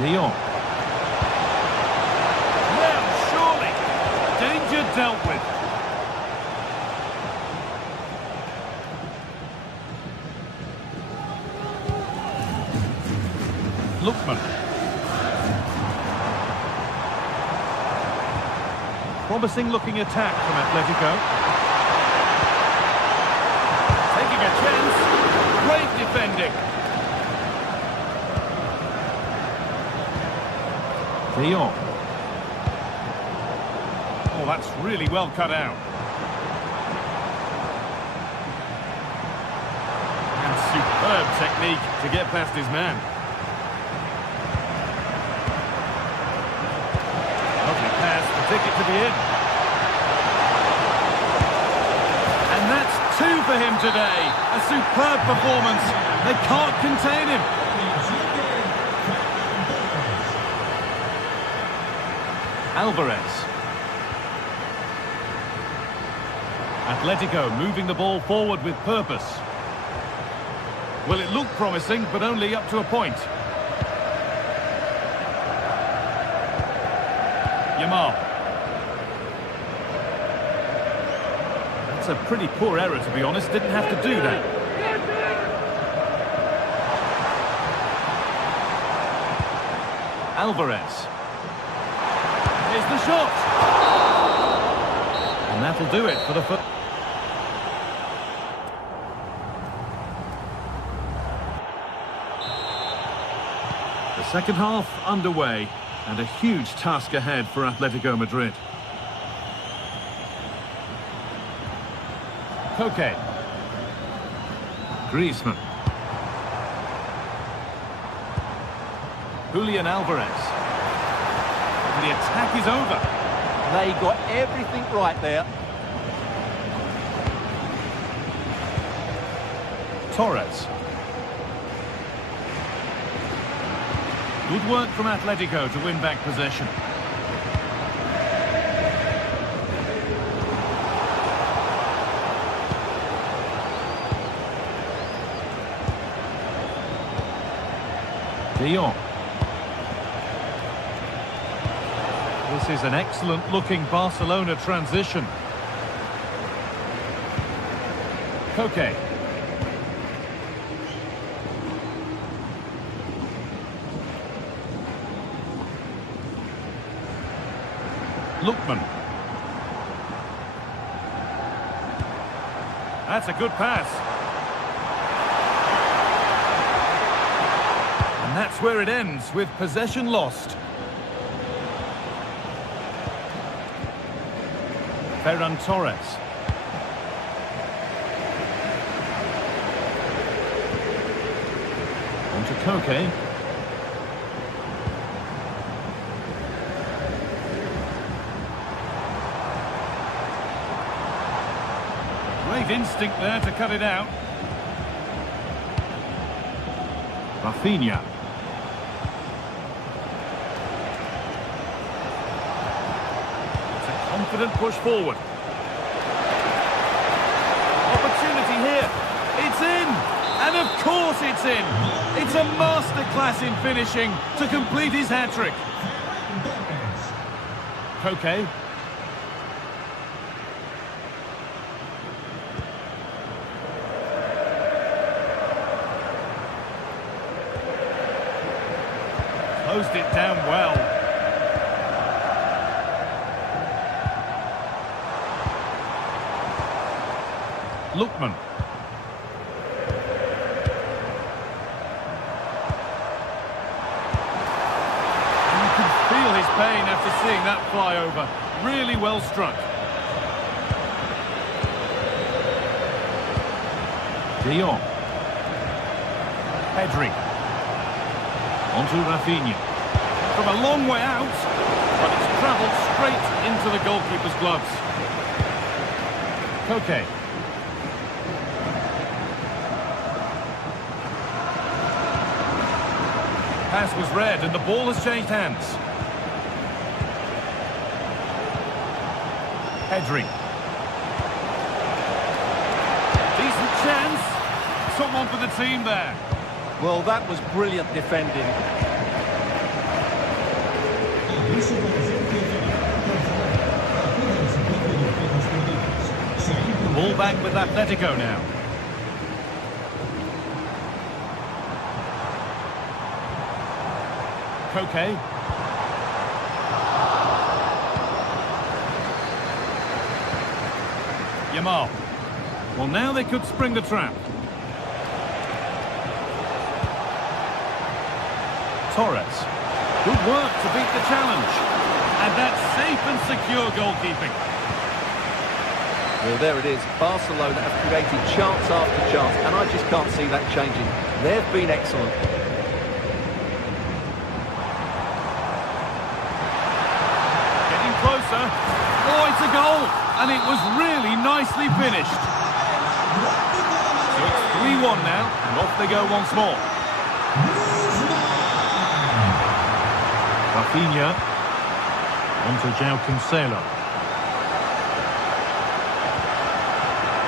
De Jong. Well, surely. Danger dealt with. Lookman. Promising looking attack from Atletico. Taking a chance. defending. De Jong. Oh, that's really well cut out. And superb technique to get past his man. Lovely pass, the ticket to be in. And that's 2 for him today. A superb performance. They can't contain him. Alvarez. Atletico moving the ball forward with purpose. Well, it looked promising, but only up to a point. Yamal. That's a pretty poor error, to be honest. Didn't have to do that. Alvarez. Here's the shot. And that'll do it for the first. The second half underway, and a huge task ahead for Atletico Madrid. Koke. Griezmann. Julian Alvarez. The attack is over. They got everything right there. Torres. Good work from Atletico to win back possession. De Jong. This is an excellent-looking Barcelona transition. Koke. Lookman. That's a good pass. And that's where it ends, with possession lost. Ferran Torres. On to Koke. Great instinct there to cut it out. Rafinha. Confident push forward. Opportunity here. It's in! And of course it's in! It's a masterclass in finishing to complete his hat-trick. Koke. Closed it down well. Lookman. And you can feel his pain after seeing that fly over. Really well struck. De Jong. Pedri. Onto Rafinha. From a long way out, but it's travelled straight into the goalkeeper's gloves. Koke. Pass was read and the ball has changed hands. Pedri. Decent chance. Someone for the team there. Well, that was brilliant defending. Ball back with Atletico now. Koke. Yamal. Well, now they could spring the trap. Torres. Good work to beat the challenge. And that's safe and secure goalkeeping. Well, there it is. Barcelona have created chance after chance, and I just can't see that changing. They've been excellent. Getting closer. Oh, it's a goal! And it was really nicely finished. So it's 3-1 now, and off they go once more. Rafinha. On to João Cancelo.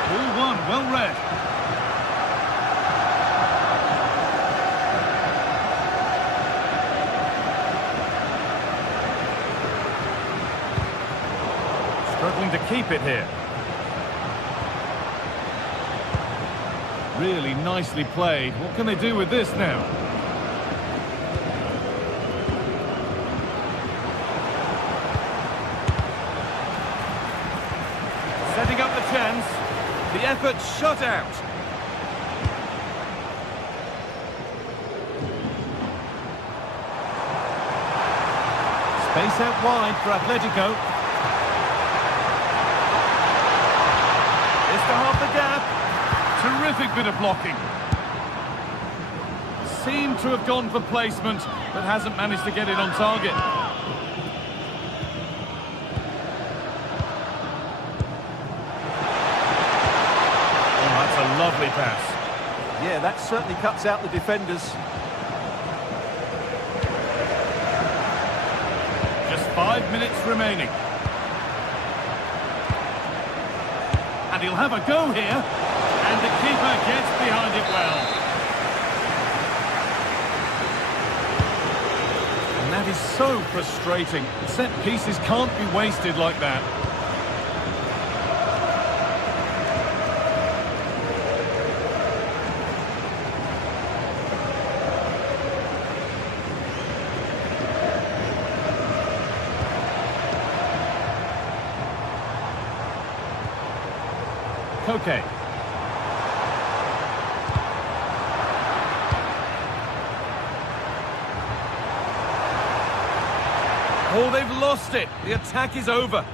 Ball one, well read. Struggling to keep it here. Really nicely played. What can they do with this now? Setting up the chance. The effort shut out. Space out wide for Atletico. It's to half the gap. Terrific bit of blocking. Seemed to have gone for placement, but hasn't managed to get it on target. Lovely pass. Yeah, that certainly cuts out the defenders. Just 5 minutes remaining. And he'll have a go here. And the keeper gets behind it well. And that is so frustrating. Set pieces can't be wasted like that. Okay. Oh, they've lost it. The attack is over.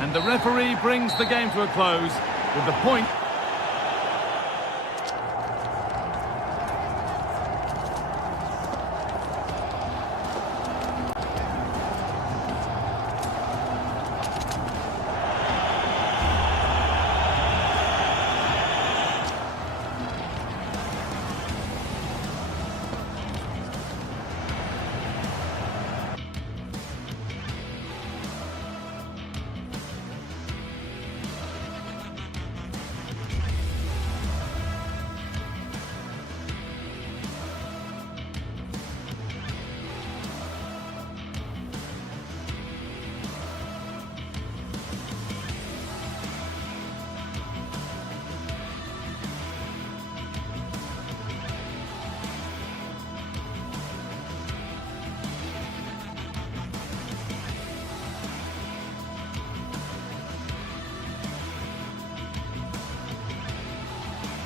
And the referee brings the game to a close with the point.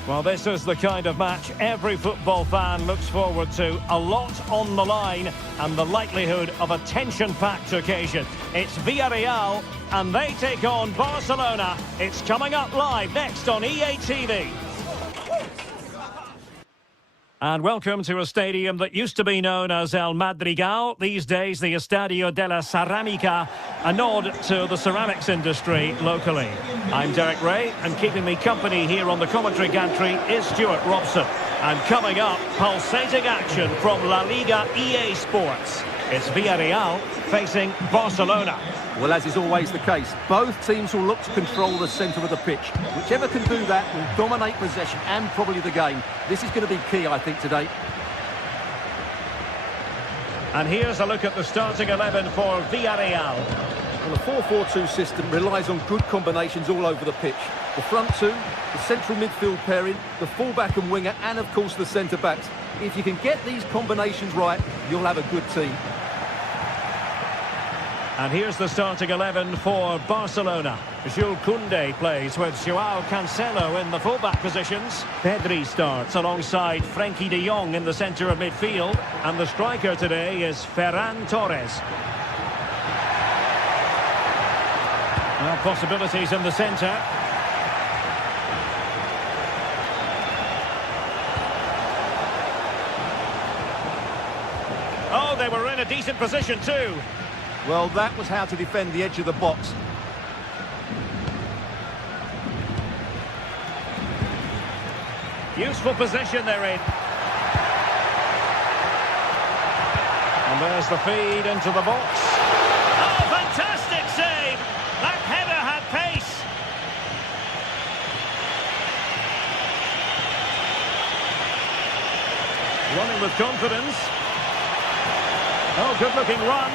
Well, this is the kind of match every football fan looks forward to. A lot on the line and the likelihood of a tension-packed occasion. It's Villarreal and they take on Barcelona. It's coming up live next on EA TV. And welcome to a stadium that used to be known as El Madrigal, these days the Estadio de la Ceramica, a nod to the ceramics industry locally. I'm Derek Ray, and keeping me company here on the commentary gantry is Stuart Robson. And coming up, pulsating action from La Liga EA Sports. It's Villarreal facing Barcelona. Well, as is always the case, both teams will look to control the centre of the pitch. Whichever can do that will dominate possession and probably the game. This is going to be key, I think, today. And here's a look at the starting 11 for Villarreal. Well, the 4-4-2 system relies on good combinations all over the pitch. The front two, the central midfield pairing, the fullback and winger, and of course the centre-backs. If you can get these combinations right, you'll have a good team. And here's the starting 11 for Barcelona. Jules Koundé plays with Joao Cancelo in the fullback positions. Pedri starts alongside Frenkie de Jong in the centre of midfield. And the striker today is Ferran Torres. Well, possibilities in the centre. Oh, they were in a decent position too. Well, that was how to defend the edge of the box. Useful position they're in. And there's the feed into the box. Oh, fantastic save! That header had pace. Running with confidence. Oh, good-looking run.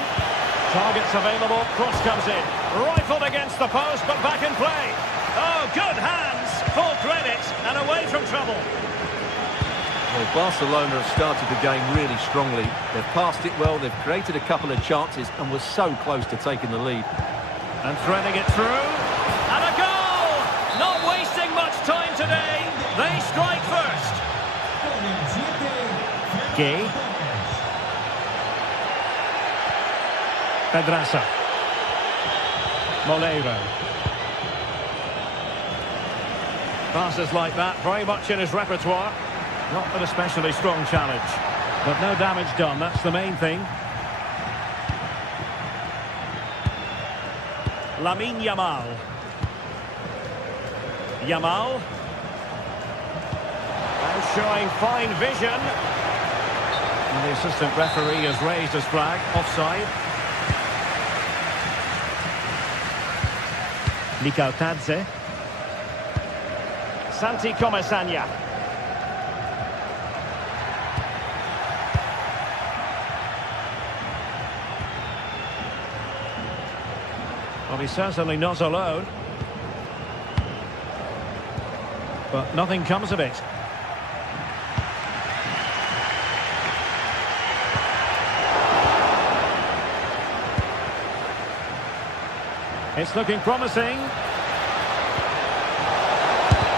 Targets available, cross comes in. Rifled against the post, but back in play. Oh, good hands, full credit, and away from trouble. Well, Barcelona have started the game really strongly. They've passed it well, they've created a couple of chances, and were so close to taking the lead. And threading it through. And a goal! Not wasting much time today. They strike first. Gay. Pedraza. Moleiro. Passes like that, very much in his repertoire. Not an especially strong challenge. But no damage done, that's the main thing. Lamine Yamal. Yamal. Now showing fine vision. And the assistant referee has raised his flag, offside. Nikautadze. Santi Comesanya. Well, he's certainly not alone. But nothing comes of it. It's looking promising.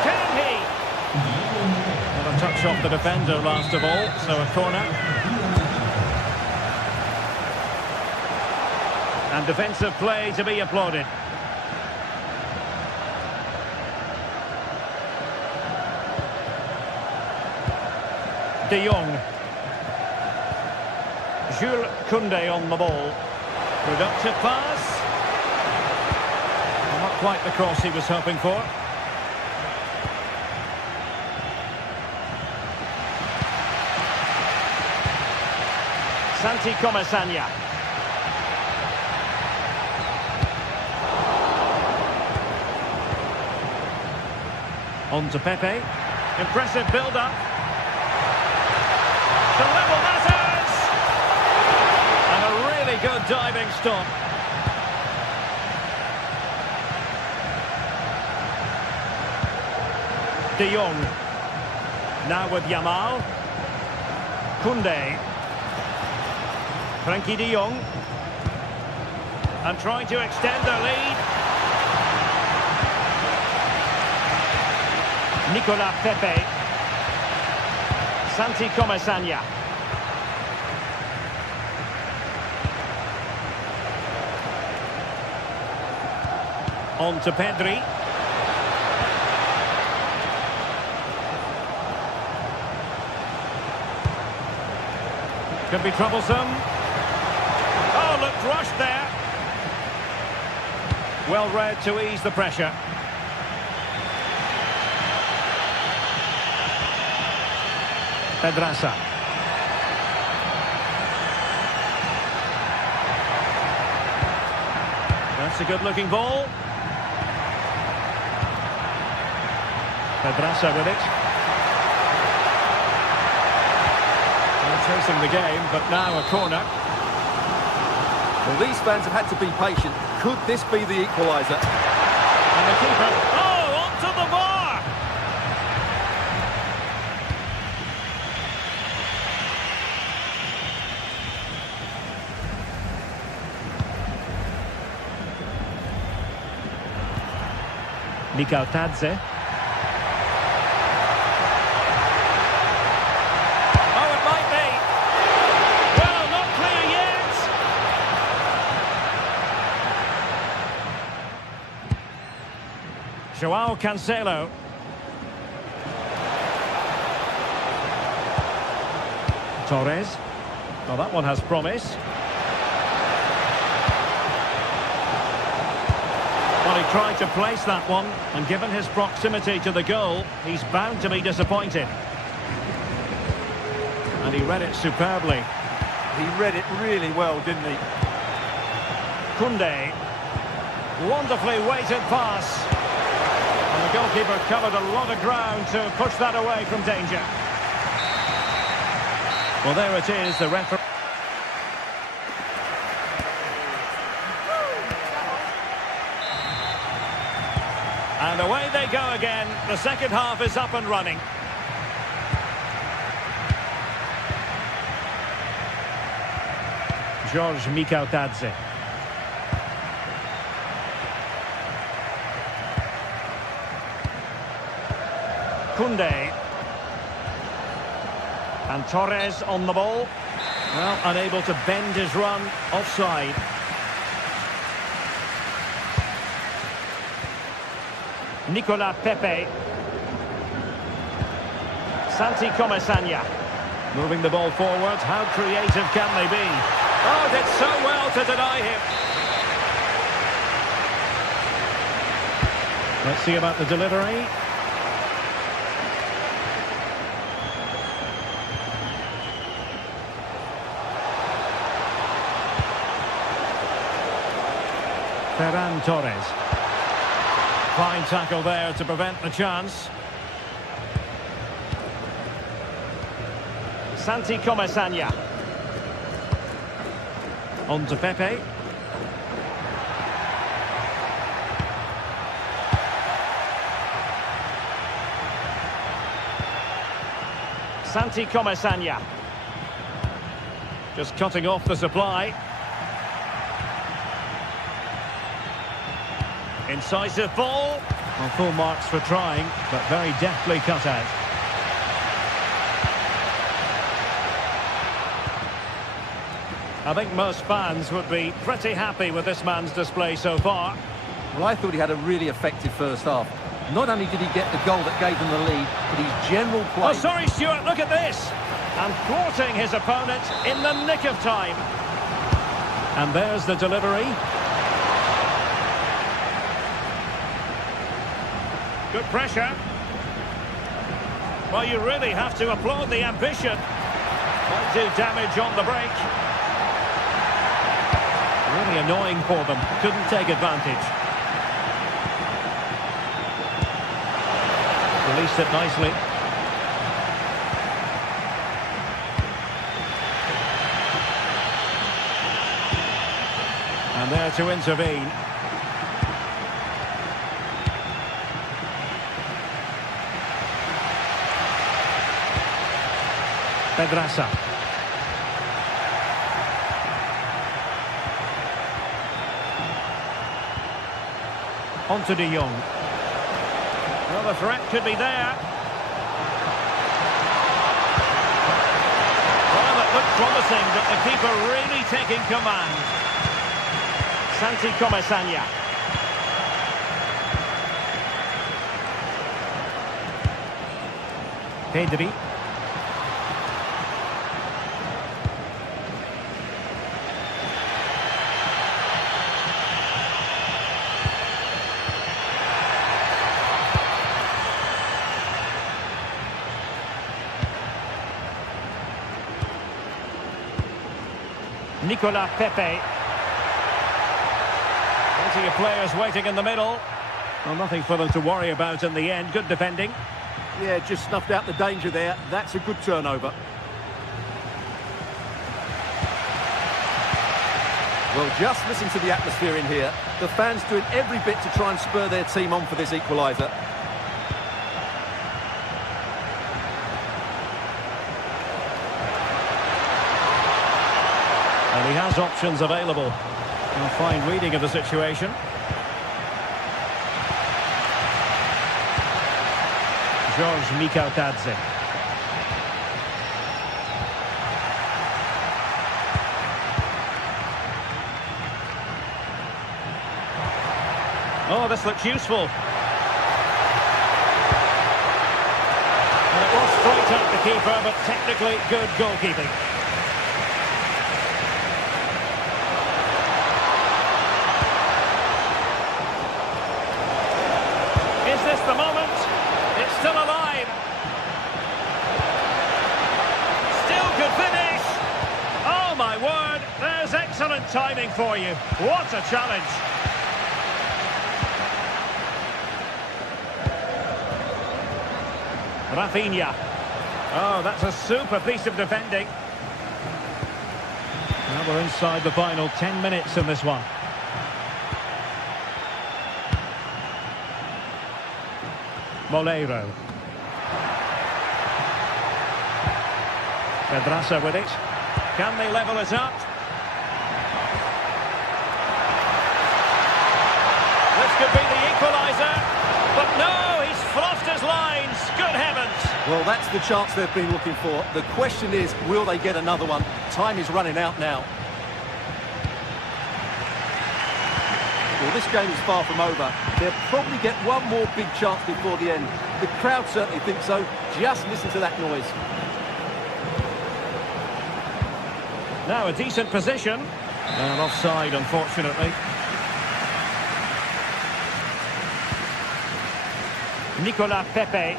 Can he? Well, a touch off the defender last of all, so a corner. And defensive play to be applauded. De Jong. Jules Koundé on the ball. Productive pass. Not quite the cross he was hoping for. Santi Comesanya. On to Pepe. Impressive build-up. To level matters! And a really good diving stop. De Jong. Now with Yamal. Koundé. Frenkie de Jong. And trying to extend their lead. Nicolas Pepe. Santi Comesanya. On to Pedri. Could be troublesome. Oh, looked rushed there. Well read to ease the pressure. Pedraza. That's a good-looking ball. Pedraza with it. Chasing the game, but now a corner. Well, these fans have had to be patient. Could this be the equaliser? And the keeper, oh, onto the bar! Mikautadze. Oh, it might be. Well, not clear yet. Joao Cancelo. Torres. Well, that one has promise. Well, he tried to place that one, and given his proximity to the goal, he's bound to be disappointed. And he read it superbly. He read it really well, didn't he? Koundé. Wonderfully weighted pass. And the goalkeeper covered a lot of ground to push that away from danger. Well, there it is, the referee. And away they go again. The second half is up and running. George Mikautadze. Koundé. And Torres on the ball. Well, unable to bend his run, offside. Nicolas Pepe. Santi Comesaña. Moving the ball forward. How creative can they be? Oh, did so well to deny him. Let's see about the delivery. Ferran Torres. Fine tackle there to prevent the chance. Santi Comesaña. On to Pepe. Santi Comesaña. Just cutting off the supply. Incisive ball. Well, full marks for trying, but very deftly cut out. I think most fans would be pretty happy with this man's display so far. Well, I thought he had a really effective first half. Not only did he get the goal that gave them the lead, but his general play... Oh, sorry, Stuart, look at this! And thwarting his opponent in the nick of time. And there's the delivery. Good pressure. Well, you really have to applaud the ambition. Might do damage on the break. Really annoying for them. Couldn't take advantage. Released it nicely. And there to intervene. Pedraza. On to De Jong. Well, the threat could be there. Well, it looked promising, but the keeper really taking command. Santi Comesaña. Pedri. Nicolas Pepe. Plenty of players waiting in the middle. Well, nothing for them to worry about in the end. Good defending. Yeah, just snuffed out the danger there. That's a good turnover. Well, just listen to the atmosphere in here. The fans doing every bit to try and spur their team on for this equaliser. And he has options available. A fine reading of the situation. George Mikautadze. Oh, this looks useful. And it was straight at the keeper, but technically good goalkeeping. Is this the moment? It's still alive. Still could finish. Oh, my word. There's excellent timing for you. What a challenge. Rafinha. Oh, that's a super piece of defending. Now we're inside the final 10 minutes in this one. Moleiro. Pedraza with it. Can they level it up? This could be the equaliser. But no, he's fluffed his lines. Good heavens. Well, that's the chance they've been looking for. The question is, will they get another one? Time is running out now. Well, this game is far from over. They'll probably get one more big chance before the end. The crowd certainly think so. Just listen to that noise. Now a decent position. And offside, unfortunately. Nicolas Pepe.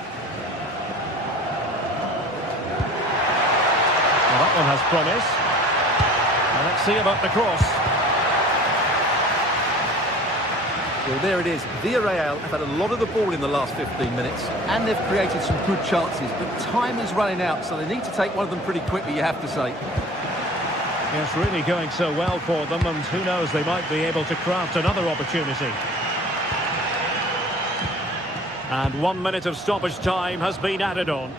Well, that one has promise. Well, let's see about the cross. Well, there it is. Villarreal have had a lot of the ball in the last 15 minutes, and they've created some good chances, but time is running out, so they need to take one of them pretty quickly, you have to say. Yes, really going so well for them, and who knows, they might be able to craft another opportunity. And 1 minute of stoppage time has been added on.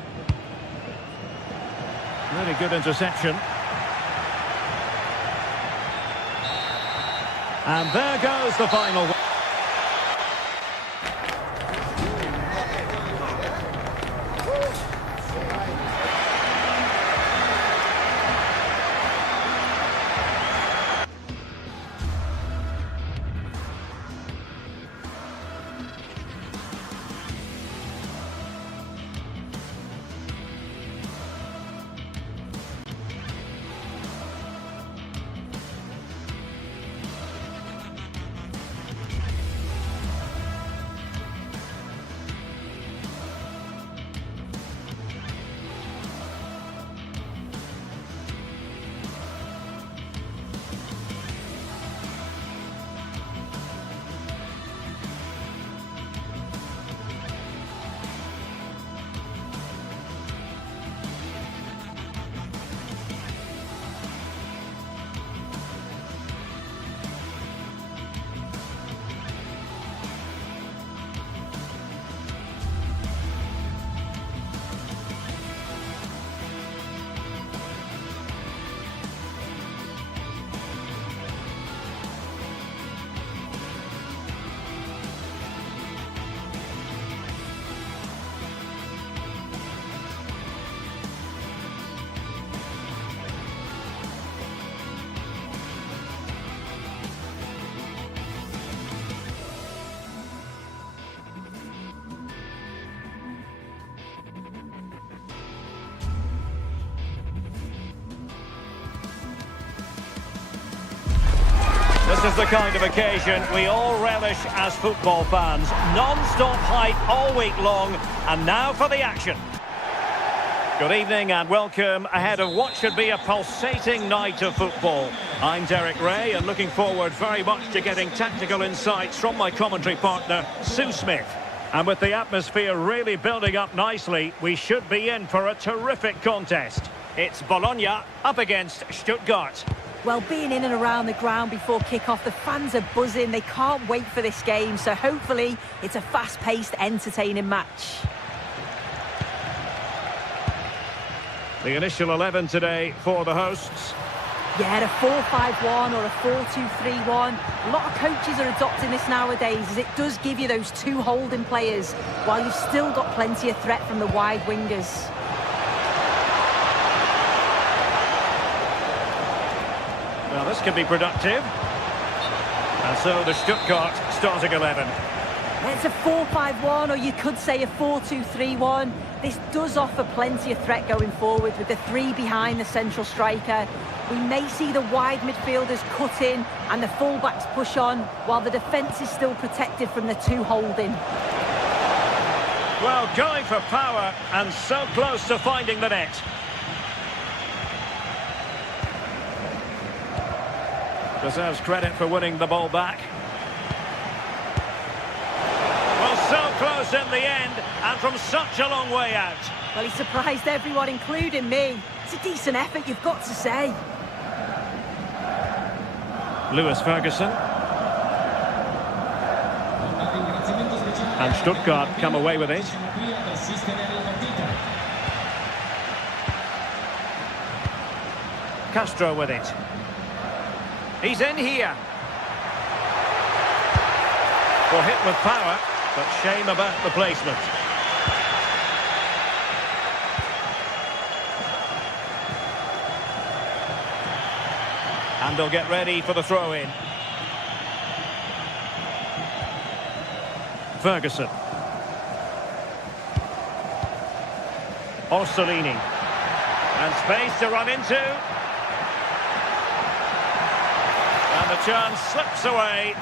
Really good interception. And there goes the final. This is the kind of occasion we all relish as football fans. Non-stop hype all week long, and now for the action. Good evening and welcome ahead of what should be a pulsating night of football. I'm Derek Ray and looking forward very much to getting tactical insights from my commentary partner, Sue Smith. And with the atmosphere really building up nicely, we should be in for a terrific contest. It's Bologna up against Stuttgart. Well, being in and around the ground before kick-off, the fans are buzzing. They can't wait for this game, so hopefully it's a fast-paced, entertaining match. The initial 11 today for the hosts. Yeah, a 4-5-1 or a 4-2-3-1. A lot of coaches are adopting this nowadays, as it does give you those two holding players, while you've still got plenty of threat from the wide wingers. Well, this could be productive. And so the Stuttgart starting 11. It's a 4-5-1, or you could say a 4-2-3-1. This does offer plenty of threat going forward with the three behind the central striker. We may see the wide midfielders cut in and the fullbacks push on, while the defence is still protected from the two holding. Well, going for power and so close to finding the net. Deserves credit for winning the ball back. Well, so close in the end, and from such a long way out. Well, he surprised everyone, including me. It's a decent effort, you've got to say. Lewis Ferguson. And Stuttgart come away with it. Castro with it. He's in here. Well, hit with power, but shame about the placement. And they'll get ready for the throw-in. Ferguson. Orsolini. And space to run into. And the chance slips away.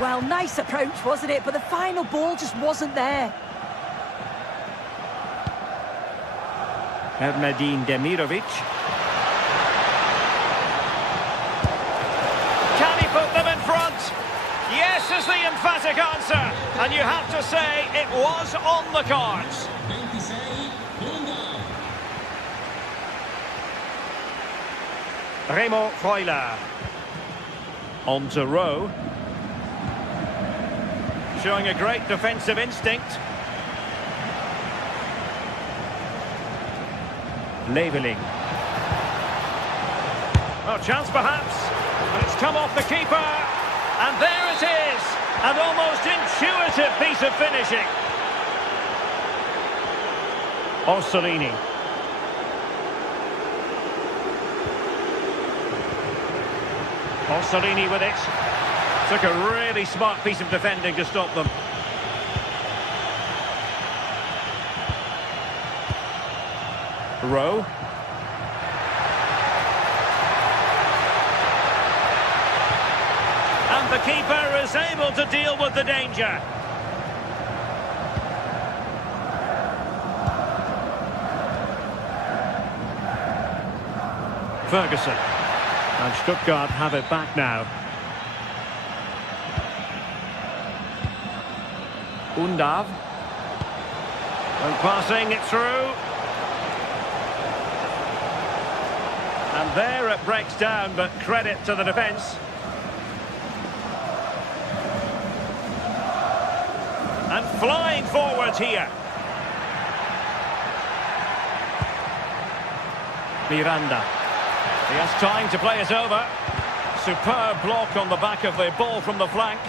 Well, nice approach, wasn't it? But the final ball just wasn't there. Erdmedin Demirovic. Can he put them in front? Yes is the emphatic answer. And you have to say it was on the cards. Remo Freuler. On to Rowe. Showing a great defensive instinct. Leveling. Oh, chance perhaps. But it's come off the keeper. And there it is. An almost intuitive piece of finishing. Orsolini. Orsolini with it. Took a really smart piece of defending to stop them. Rowe. And the keeper is able to deal with the danger. Ferguson. And Stuttgart have it back now. Undav. And passing it through. And there it breaks down, but credit to the defence. And flying forward here. Miranda. He has time to play it over. Superb block on the back of the ball from the flank.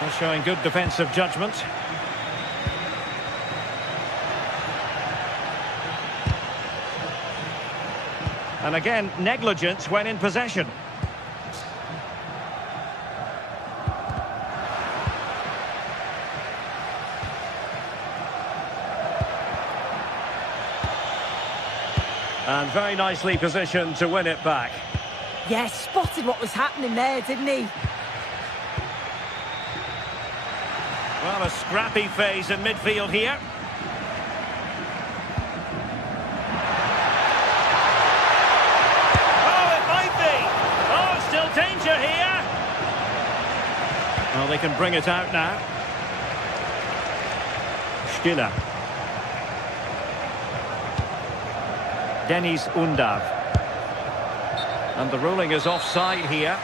They're showing good defensive judgment. And again, negligence when in possession. And very nicely positioned to win it back. Yeah, spotted what was happening there, didn't he? Well, a scrappy phase in midfield here. Oh, it might be. Oh, still danger here. Well, they can bring it out now. Stiller. Deniz Undav. And the ruling is offside here.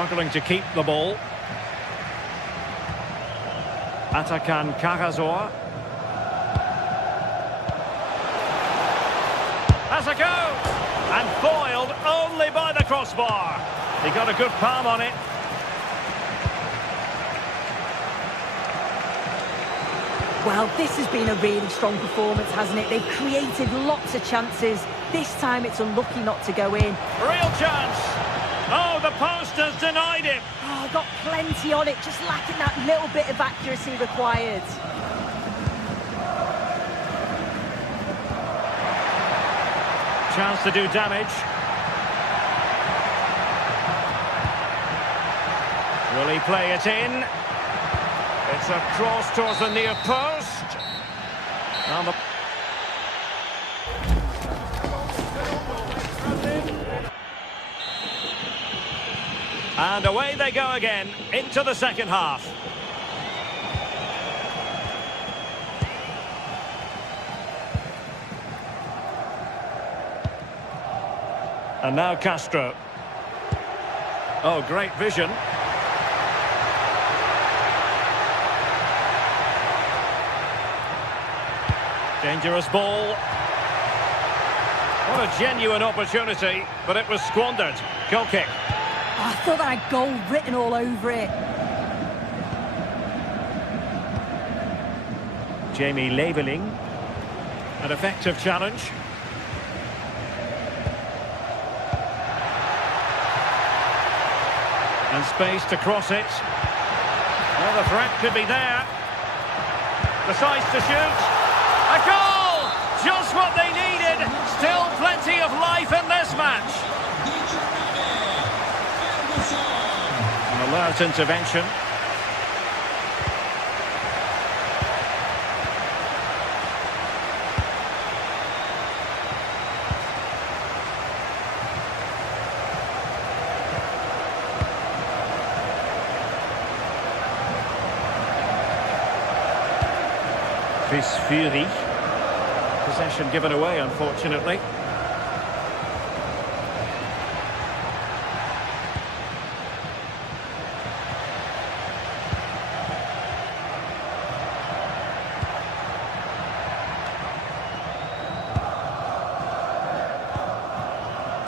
Struggling to keep the ball. Atakan Karazor. Has a go! And foiled only by the crossbar. He got a good palm on it. Well, this has been a really strong performance, hasn't it? They've created lots of chances. This time it's unlucky not to go in. Real chance! Oh, the post has denied him. Oh, got plenty on it, just lacking that little bit of accuracy required. Chance to do damage. Will he play it in? It's a cross towards the near post. And the... And away they go again, into the second half. And now Castro. Oh, great vision. Dangerous ball. What a genuine opportunity, but it was squandered. Goal kick. I thought that had goal written all over it. Jamie Leveling. An effective challenge. And space to cross it. Well, the threat could be there. Decides to shoot. A goal! Just what they needed. Still plenty of life in this match. An alert intervention. Chris Fury. Possession given away, unfortunately.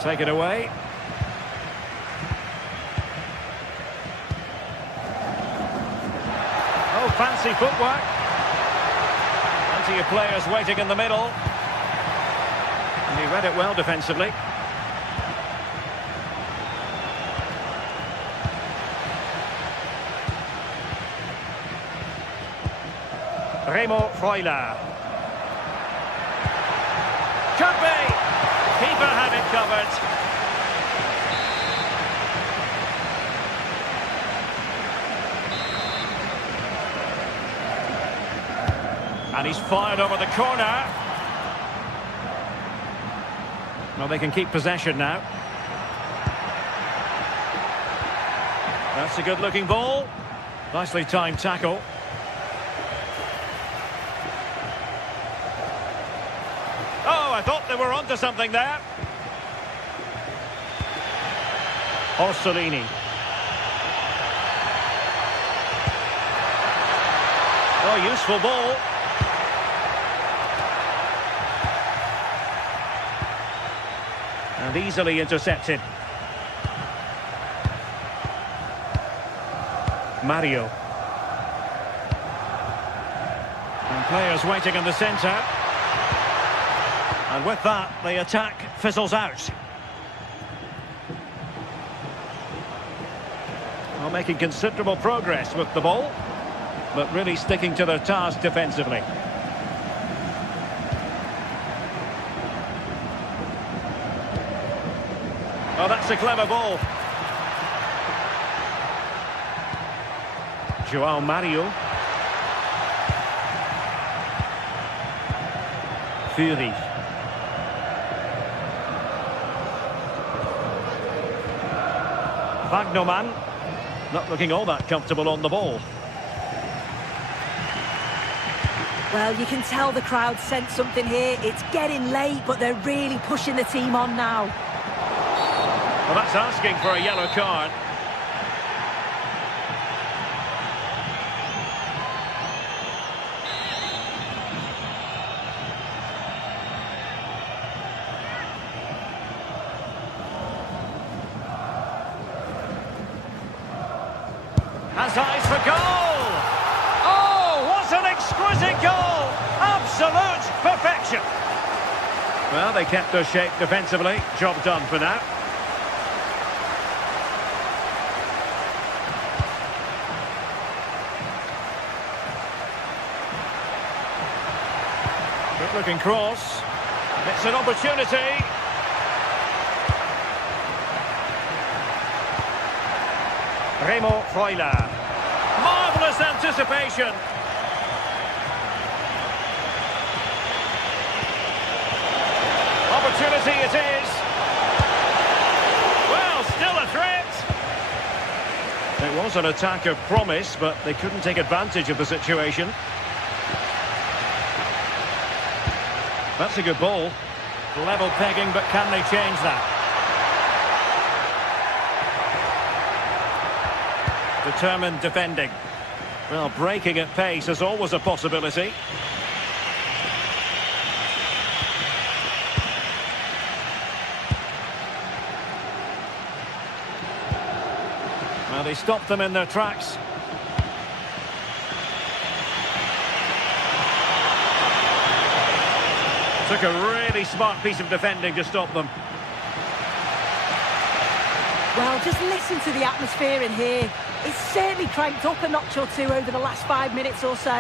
Take it away. Oh, fancy footwork. Plenty of players waiting in the middle. And he read it well defensively. Remo Freuler. Could be! Keeper had it covered. And he's fired over the corner. Well, they can keep possession now. That's a good-looking ball. Nicely timed tackle. Oh, I thought they were onto something there. Orsolini. Oh, useful ball. And easily intercepted. Mario. And players waiting in the centre. And with that, the attack fizzles out. Well, making considerable progress with the ball, but really sticking to their task defensively. Oh, that's a clever ball. João Mario. Fury. Wagnerman. Not looking all that comfortable on the ball. Well, you can tell the crowd sense something here. It's getting late, but they're really pushing the team on now. Well, that's asking for a yellow card. Has eyes for goal! Oh, what an exquisite goal! Absolute perfection! Well, they kept their shape defensively. Job done for now. Good looking cross. It's an opportunity. Remo Freuler. Marvellous anticipation. Opportunity it is. Well, still a threat. It was an attack of promise, but they couldn't take advantage of the situation. That's a good ball. Level pegging, but can they change that? Determined defending. Well, breaking at pace is always a possibility. Well, they stopped them in their tracks. Took a really smart piece of defending to stop them. Well, just listen to the atmosphere in here. It's certainly cranked up a notch or two over the last 5 minutes or so.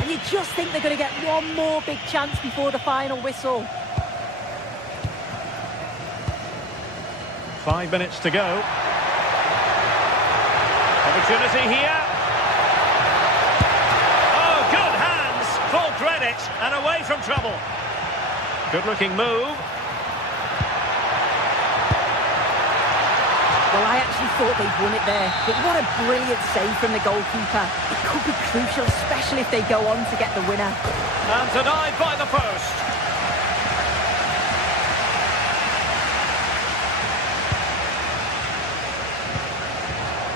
And you just think they're going to get one more big chance before the final whistle. 5 minutes to go. Opportunity here. Oh, good hands. Full credit and away from trouble. Good looking move. Well, I actually thought they'd won it there, but what a brilliant save from the goalkeeper. It could be crucial, especially if they go on to get the winner. And denied by the post.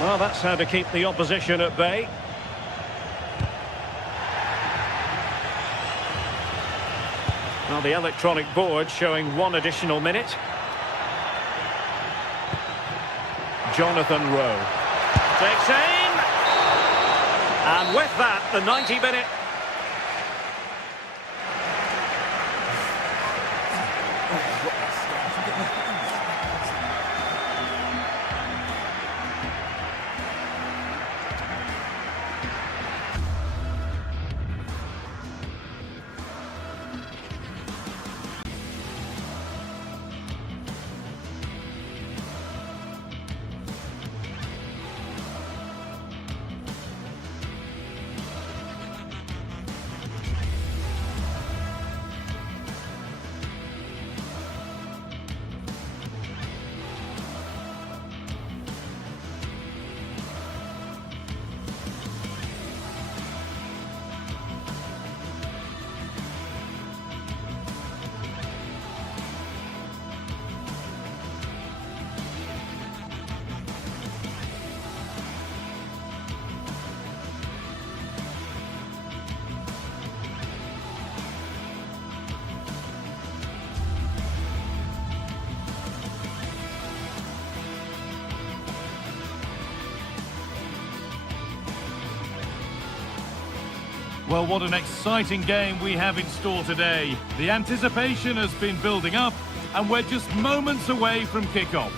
Well, that's how to keep the opposition at bay. Well, the electronic board showing 1 additional minute. Jonathan Rowe takes aim, and with that, the 90-minute. Well, what an exciting game we have in store today. The anticipation has been building up, and we're just moments away from kick-off.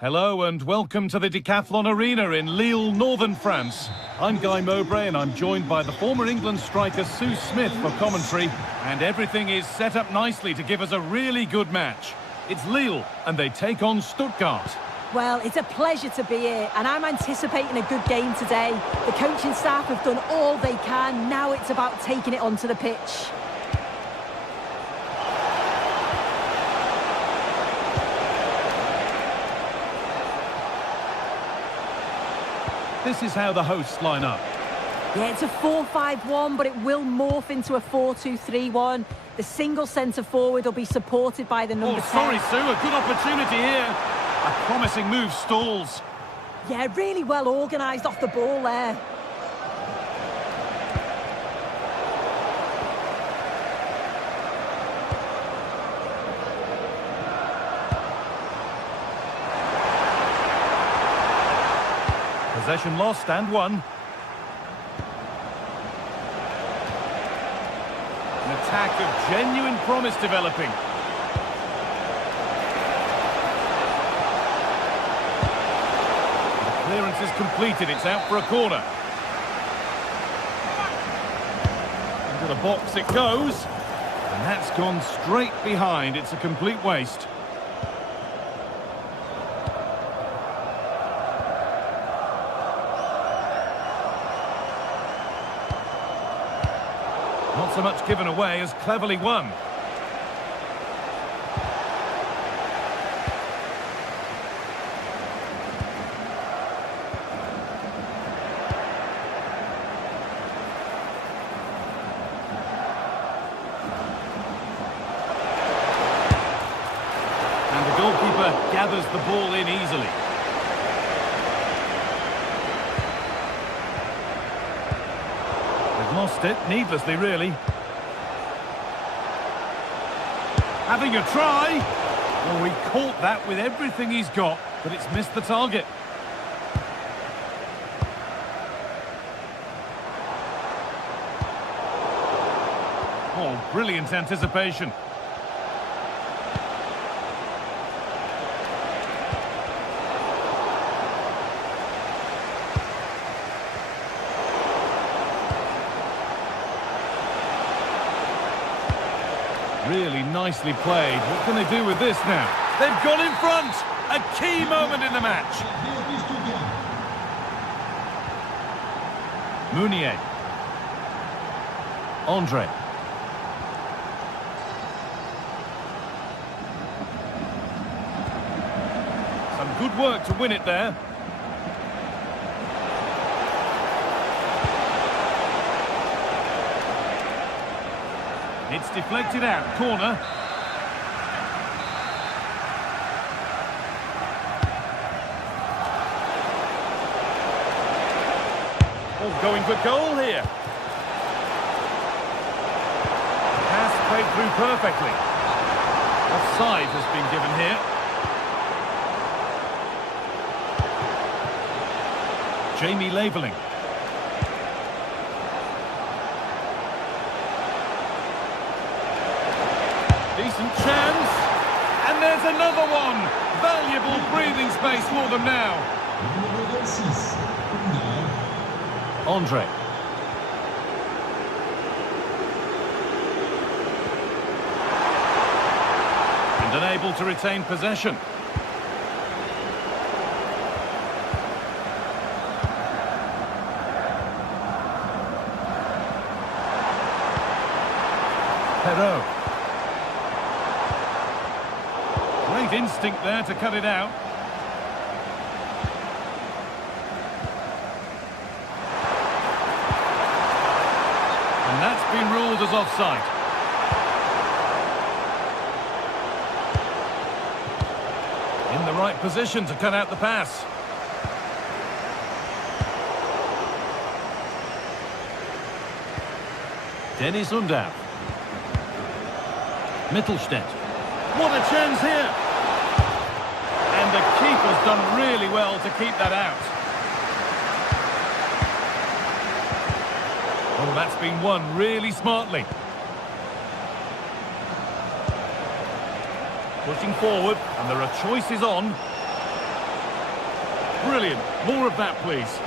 Hello and welcome to the Decathlon Arena in Lille, northern France. I'm Guy Mowbray and I'm joined by the former England striker Sue Smith for commentary, and everything is set up nicely to give us a really good match. It's Lille and they take on Stuttgart. Well, it's a pleasure to be here, and I'm anticipating a good game today. The coaching staff have done all they can. Now it's about taking it onto the pitch. This is how the hosts line up. Yeah, it's a 4-5-1, but it will morph into a 4-2-3-1. The single centre-forward will be supported by the number 10. Sorry, Sue, a good opportunity here. A promising move stalls. Yeah, really well organised off the ball there. Possession lost and won. An attack of genuine promise developing. The clearance is completed. It's out for a corner. Into the box it goes. And that's gone straight behind. It's a complete waste. Not so much given away as cleverly won. And the goalkeeper gathers the ball in easily. Lost it, needlessly really. Having a try. Well, he caught that with everything he's got, but it's missed the target. Oh, brilliant anticipation. Really nicely played. What can they do with this now? They've gone in front! A key moment in the match. Meunier. Andre. Some good work to win it there. It's deflected out, corner. Oh, going for goal here. Pass played through perfectly. Offside has been given here. Jamie Laveling. Decent chance, and there's another one. Valuable breathing space for them now. Andre. And unable to retain possession. Perrault. Great instinct there to cut it out. And that's been ruled as offside. In the right position to cut out the pass. Dennis Undav. Mittelstädt. What a chance here! And the keeper's done really well to keep that out. Oh, that's been won really smartly. Pushing forward, and there are choices on. Brilliant. More of that, please.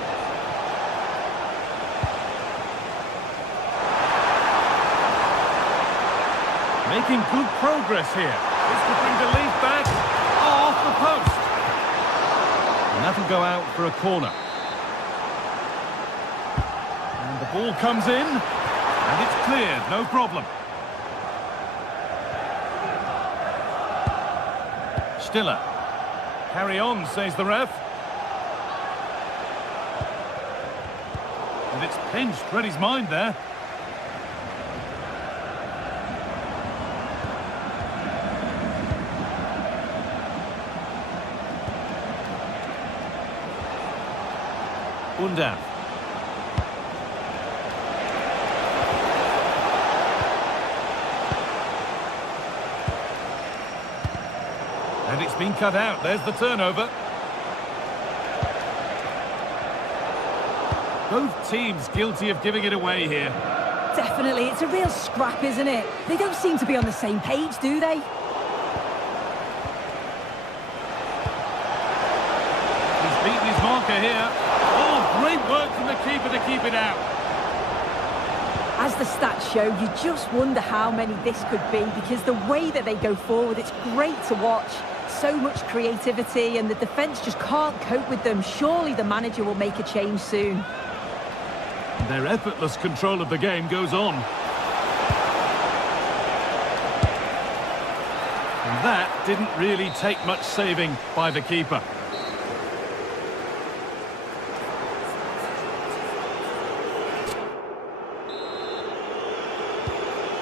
Making good progress here. This could bring the lead back. Oh, off the post. And that'll go out for a corner. And the ball comes in. And it's cleared, no problem. Stiller. Carry on, says the ref. And it's pinched, read his mind there. Undav. And it's been cut out. There's the turnover. Both teams guilty of giving it away here. Definitely, it's a real scrap, isn't it? They don't seem to be on the same page, do they? He's beaten his marker here. Oh, great work from the keeper to keep it out. As the stats show, you just wonder how many this could be, because the way that they go forward, it's great to watch. So much creativity, and the defence just can't cope with them. Surely the manager will make a change soon. Their effortless control of the game goes on. And that didn't really take much saving by the keeper.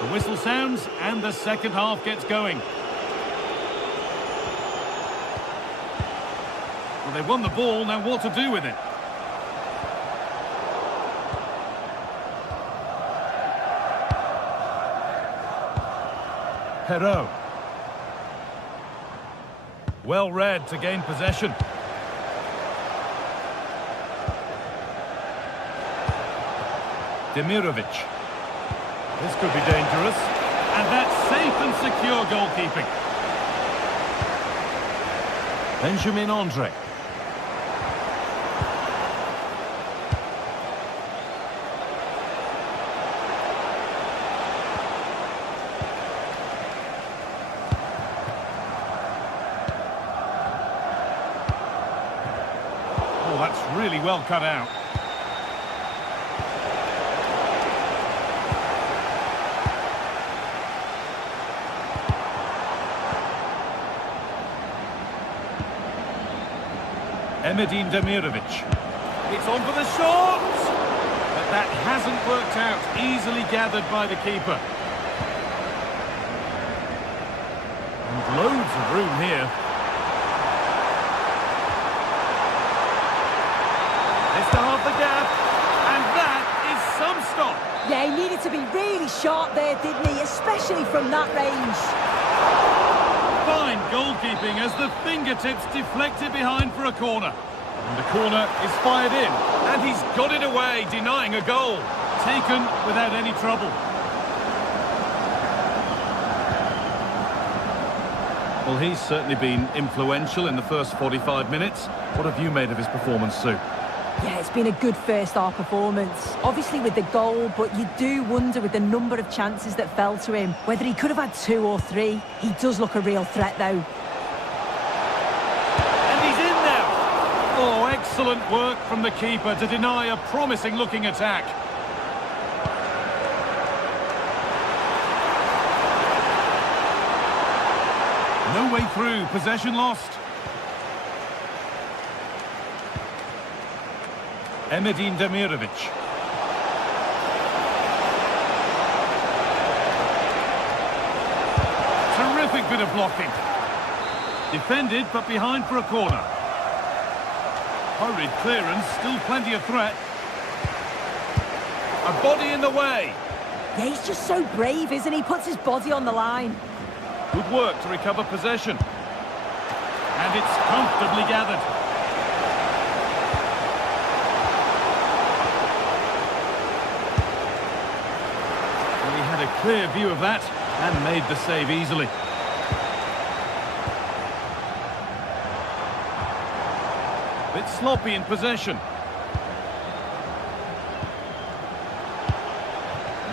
The whistle sounds and the second half gets going. Well, they won the ball, now what to do with it? Perrault. Well read to gain possession. Demirovic. This could be dangerous. And that's safe and secure goalkeeping. Benjamin Andre. Oh, that's really well cut out. Emedin Demirovic. It's on for the shot! But that hasn't worked out. Easily gathered by the keeper. And loads of room here. This to half the gap. And that is some stop. Yeah, he needed to be really sharp there, didn't he? Especially from that range. Fine goalkeeping as the fingertips deflected behind for a corner. And the corner is fired in. And he's got it away, denying a goal. Taken without any trouble. Well, he's certainly been influential in the first 45 minutes. What have you made of his performance, Sue? Yeah, it's been a good first-half performance. Obviously with the goal, but you do wonder with the number of chances that fell to him, whether he could have had 2 or 3. He does look a real threat, though. And he's in now! Oh, excellent work from the keeper to deny a promising-looking attack. No way through, possession lost. Emedin Demirovic. Terrific bit of blocking. Defended, but behind for a corner. Hurried clearance, still plenty of threat. A body in the way. Yeah, he's just so brave, isn't he? Puts his body on the line. Good work to recover possession. And it's comfortably gathered. Had a clear view of that and made the save easily. Bit sloppy in possession.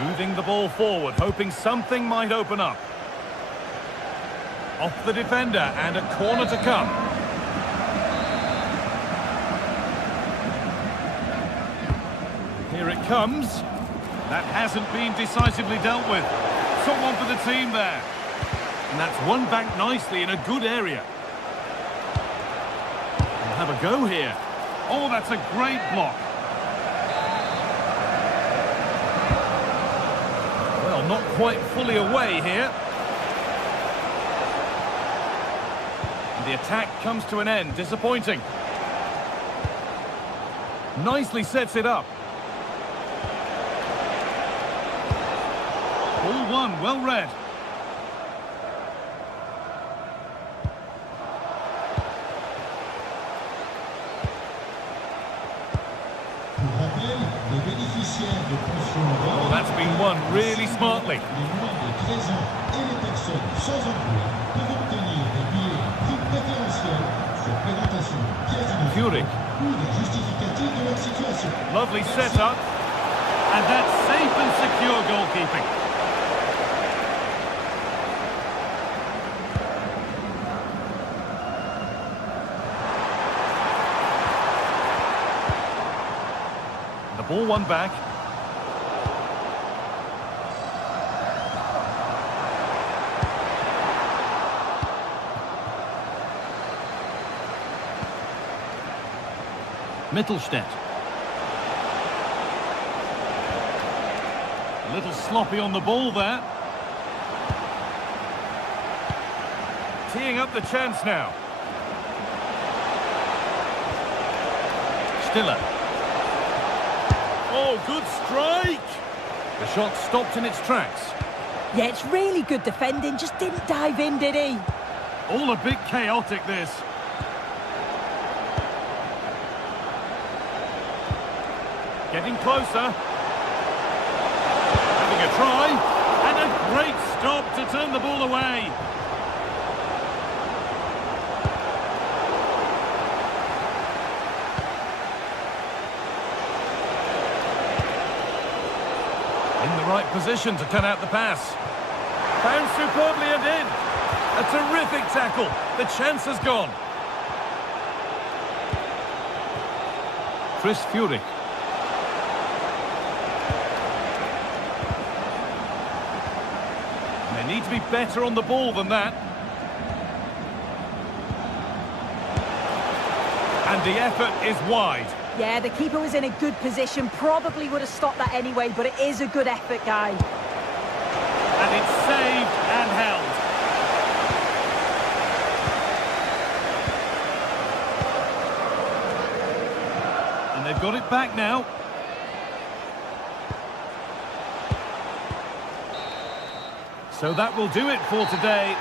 Moving the ball forward, hoping something might open up. Off the defender and a corner to come. Here it comes. That hasn't been decisively dealt with. Someone for the team there. And that's won back nicely in a good area. We'll have a go here. Oh, that's a great block. Well, not quite fully away here. And the attack comes to an end. Disappointing. Nicely sets it up. Ball one, well read. Oh, that's been won really smartly. Furyk. Lovely setup. And that's safe and secure goalkeeping. The ball won back. Mittelstädt. A little sloppy on the ball there. Teeing up the chance now. Stiller. Oh, good strike! The shot stopped in its tracks. Yeah, it's really good defending, just didn't dive in, did he? All a bit chaotic, this. Getting closer. Having a try. And a great stop to turn the ball away. In the right position to turn out the pass. Found superbly and in. A terrific tackle. The chance has gone. Chris Furyk. They need to be better on the ball than that. And the effort is wide. Yeah, the keeper was in a good position, probably would have stopped that anyway, but it is a good effort, guy. And it's saved and held. And they've got it back now. So that will do it for today.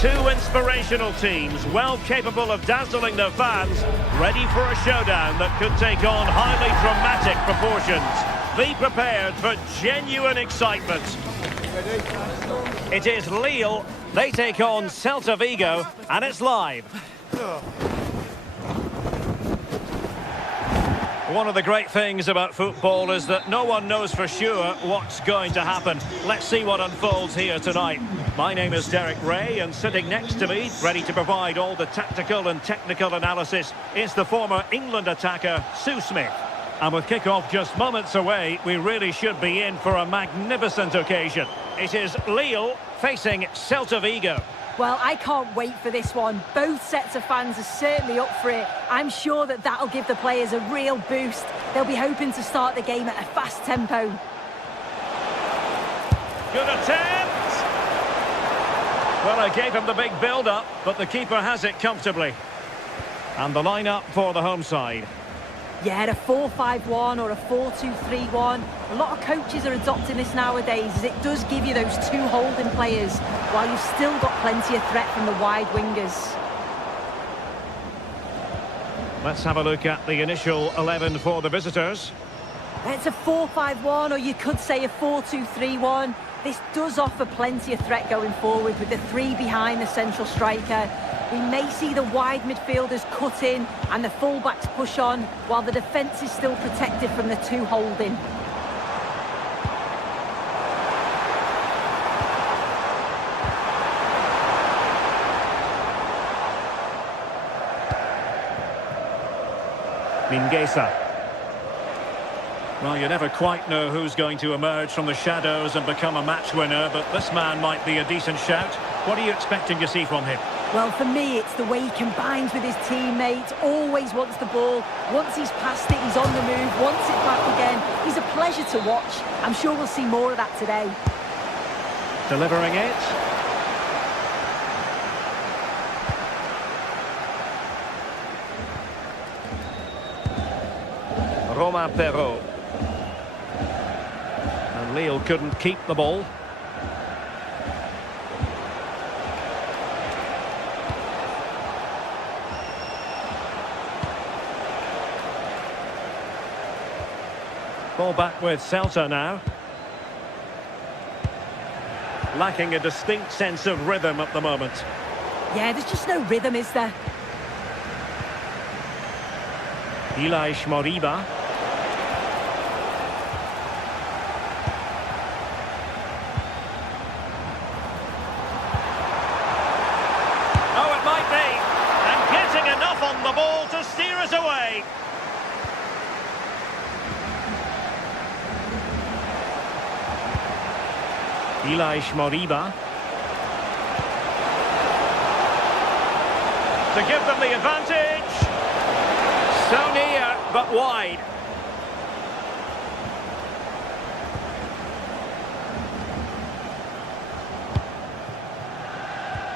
Two inspirational teams, well capable of dazzling their fans, ready for a showdown that could take on highly dramatic proportions. Be prepared for genuine excitement. It is Lille, they take on Celta Vigo, and it's live. One of the great things about football is that no one knows for sure what's going to happen. Let's see what unfolds here tonight. My name is Derek Ray, and sitting next to me, ready to provide all the tactical and technical analysis, is the former England attacker, Sue Smith. And with kick-off just moments away, we really should be in for a magnificent occasion. It is Lille facing Celta Vigo. Well, I can't wait for this one. Both sets of fans are certainly up for it. I'm sure that that'll give the players a real boost. They'll be hoping to start the game at a fast tempo. Good attempt! Well, I gave him the big build-up, but the keeper has it comfortably. And the line-up for the home side. Yeah, a 4-5-1 or a 4-2-3-1. A lot of coaches are adopting this nowadays, as it does give you those two holding players, while you've still got plenty of threat from the wide wingers. Let's have a look at the initial 11 for the visitors. It's a 4-5-1, or you could say a 4-2-3-1. This does offer plenty of threat going forward with the three behind the central striker. We may see the wide midfielders cut in and the fullbacks push on, while the defence is still protected from the two holding. Mingueza. Well, you never quite know who's going to emerge from the shadows and become a match winner, but this man might be a decent shout. What are you expecting to see from him? Well, for me, it's the way he combines with his teammates, always wants the ball. Once he's passed it, he's on the move, wants it back again. He's a pleasure to watch. I'm sure we'll see more of that today. Delivering it. Romain Perrault. And Lille couldn't keep the ball. Ball back with Celta now. Lacking a distinct sense of rhythm at the moment. Yeah, there's just no rhythm, is there? Ilaix Moriba. Oh, it might be. And getting enough on the ball to steer us away. Ilaix Moriba. To give them the advantage. So near, but wide.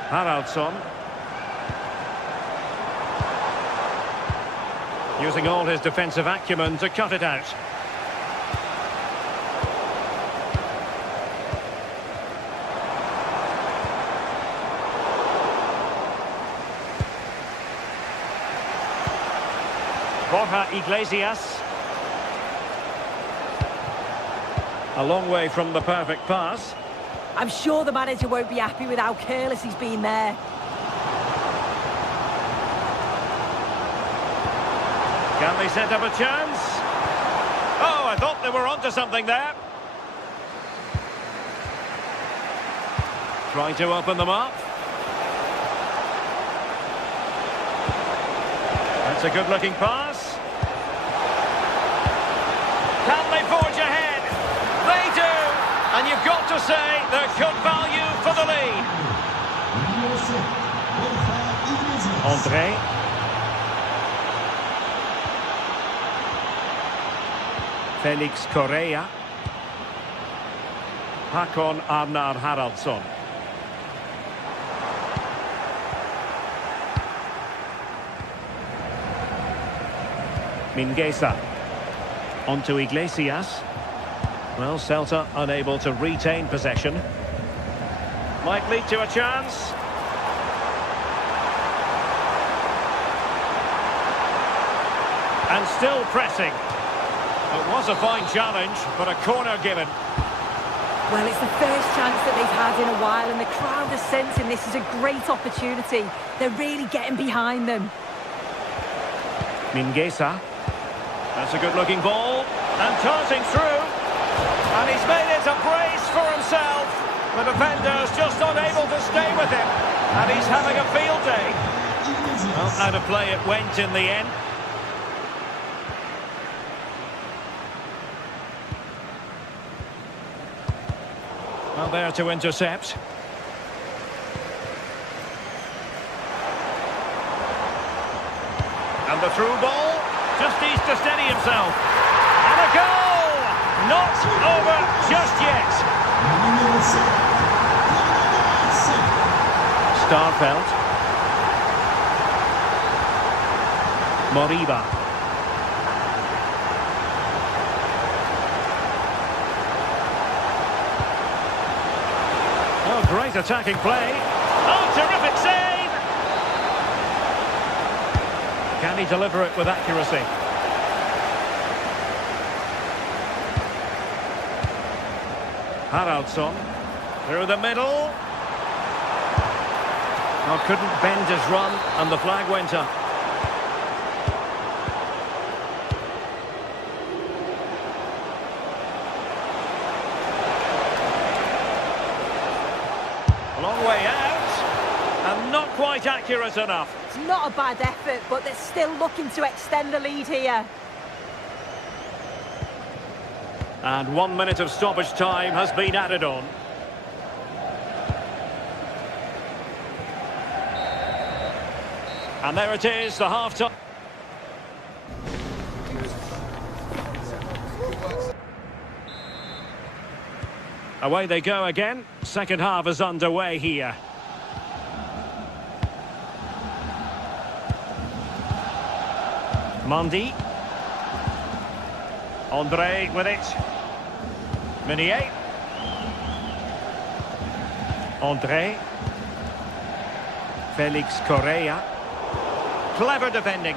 Haraldsson. Using all his defensive acumen to cut it out. Borja Iglesias. A long way from the perfect pass. I'm sure the manager won't be happy with how careless he's been there. Can they set up a chance? Oh, I thought they were onto something there. Trying to open them up. That's a good-looking pass. Can they forge ahead? They do! And you've got to say they're good value for the lead. André. Felix Correa. Hakon Arnar Haraldsson. Mingueza. Onto Iglesias. Well, Celta unable to retain possession. Might lead to a chance. And still pressing. It was a fine challenge, but a corner given. Well, it's the first chance that they've had in a while, and the crowd are sensing this is a great opportunity. They're really getting behind them. Mingueza. That's a good-looking ball. And tossing through. And he's made it a brace for himself. The defender's just unable to stay with him. And he's having a field day. Well, out of play it went in the end. Well, there to intercept. And the through ball. Just needs to steady himself. And a goal! Not over just yet. Starfelt. Moriba. Oh, great attacking play. Oh, terrific save! Can he deliver it with accuracy? Haraldsson through the middle. Oh, couldn't bend his run, and the flag went up. A long way out, and not quite accurate enough. It's not a bad effort, but they're still looking to extend the lead here. And 1 minute of stoppage time has been added on. And there it is, the half-time. Away they go again. Second half is underway here. Mondi. Andre with it. Meunier. Andre. Felix Correa. Clever defending.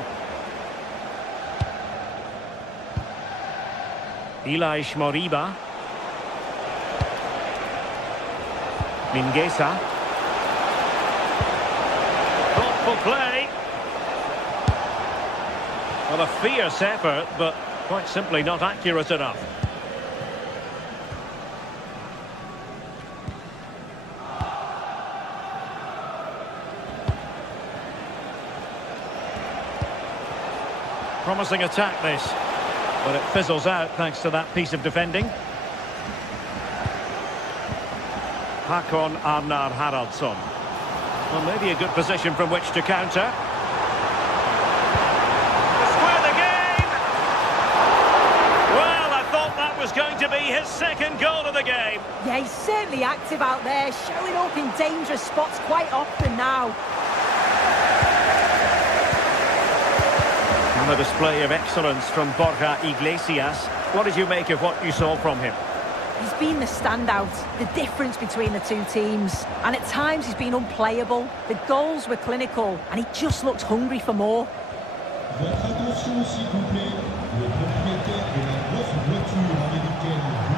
Elias Moriba. Mingueza. Thoughtful play. Well, a fierce effort, but quite simply not accurate enough. Promising attack this, but it fizzles out thanks to that piece of defending. Hakon Arnar Haraldsson. Well, maybe a good position from which to counter. To square the game! Well, I thought that was going to be his second goal of the game. Yeah, he's certainly active out there, showing up in dangerous spots quite often now. And a display of excellence from Borja Iglesias. What did you make of what you saw from him? He's been the standout, the difference between the two teams. And at times he's been unplayable. The goals were clinical, and he just looks hungry for more.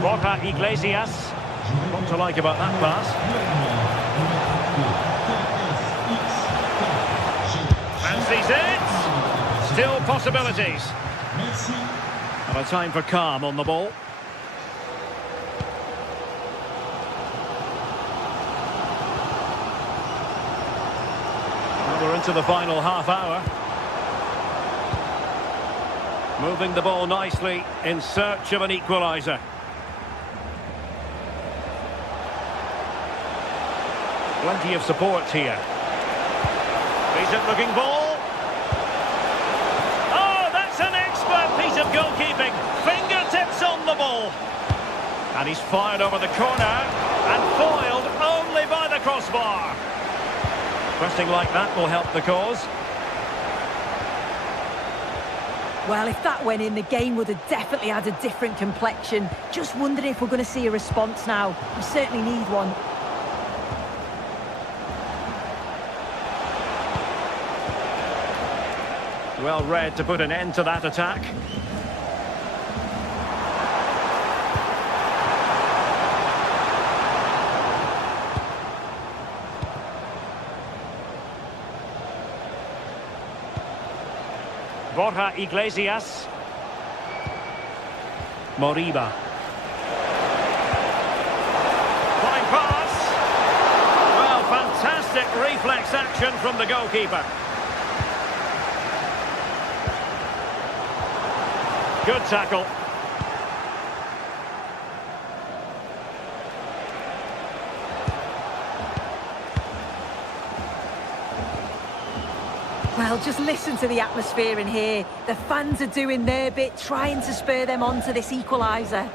Borja Iglesias. What to like about that pass? Fancies it. Still possibilities. And a time for calm on the ball. Well, we're into the final half hour. Moving the ball nicely in search of an equaliser. Plenty of support here. Decent looking ball. Oh, that's an expert piece of goalkeeping. Fingertips on the ball. And he's fired over the corner and foiled only by the crossbar. Pressing like that will help the cause. Well, if that went in, the game would have definitely had a different complexion. Just wondering if we're going to see a response now. We certainly need one. Well read to put an end to that attack. Borja Iglesias. Moriba. Fine pass. Well, fantastic reflex action from the goalkeeper. Good tackle. Well, just listen to the atmosphere in here. The fans are doing their bit, trying to spur them on to this equaliser.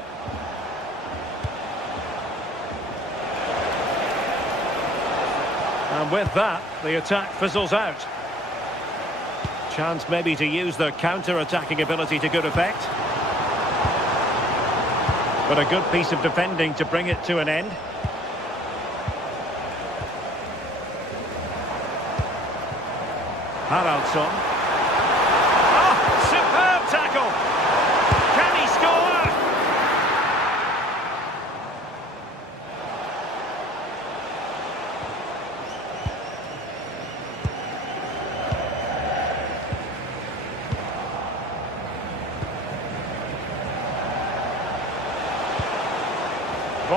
And with that, the attack fizzles out. Chance maybe to use their counter-attacking ability to good effect. But a good piece of defending to bring it to an end. Haraldsson.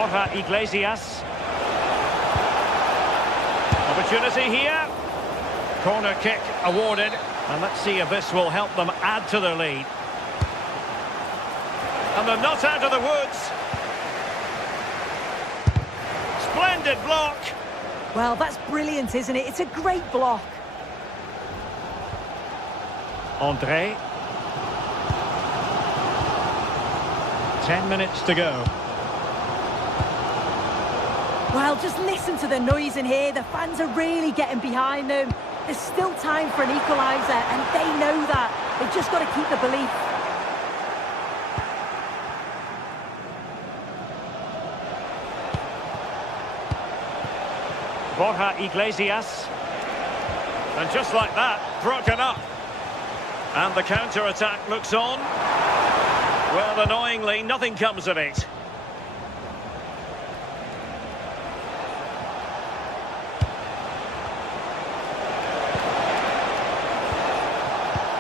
Borja Iglesias. Opportunity here. Corner kick awarded. And let's see if this will help them add to their lead. And they're not out of the woods. Splendid block. Well, that's brilliant, isn't it? It's a great block. André. 10 minutes to go. Well, just listen to the noise in here. The fans are really getting behind them. There's still time for an equaliser, and they know that. They've just got to keep the belief. Borja Iglesias. And just like that, broken up. And the counter-attack looks on. Well, annoyingly, nothing comes of it.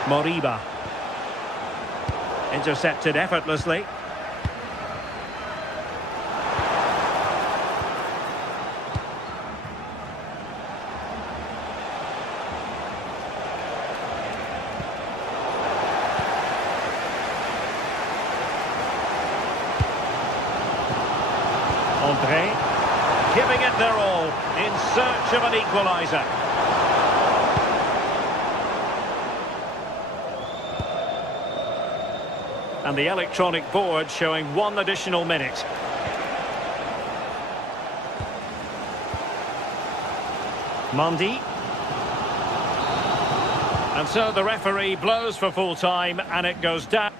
Moriba. Intercepted effortlessly. André, giving it their all, in search of an equaliser. And the electronic board showing 1 additional minute. Mundi. And so the referee blows for full time, and it goes down.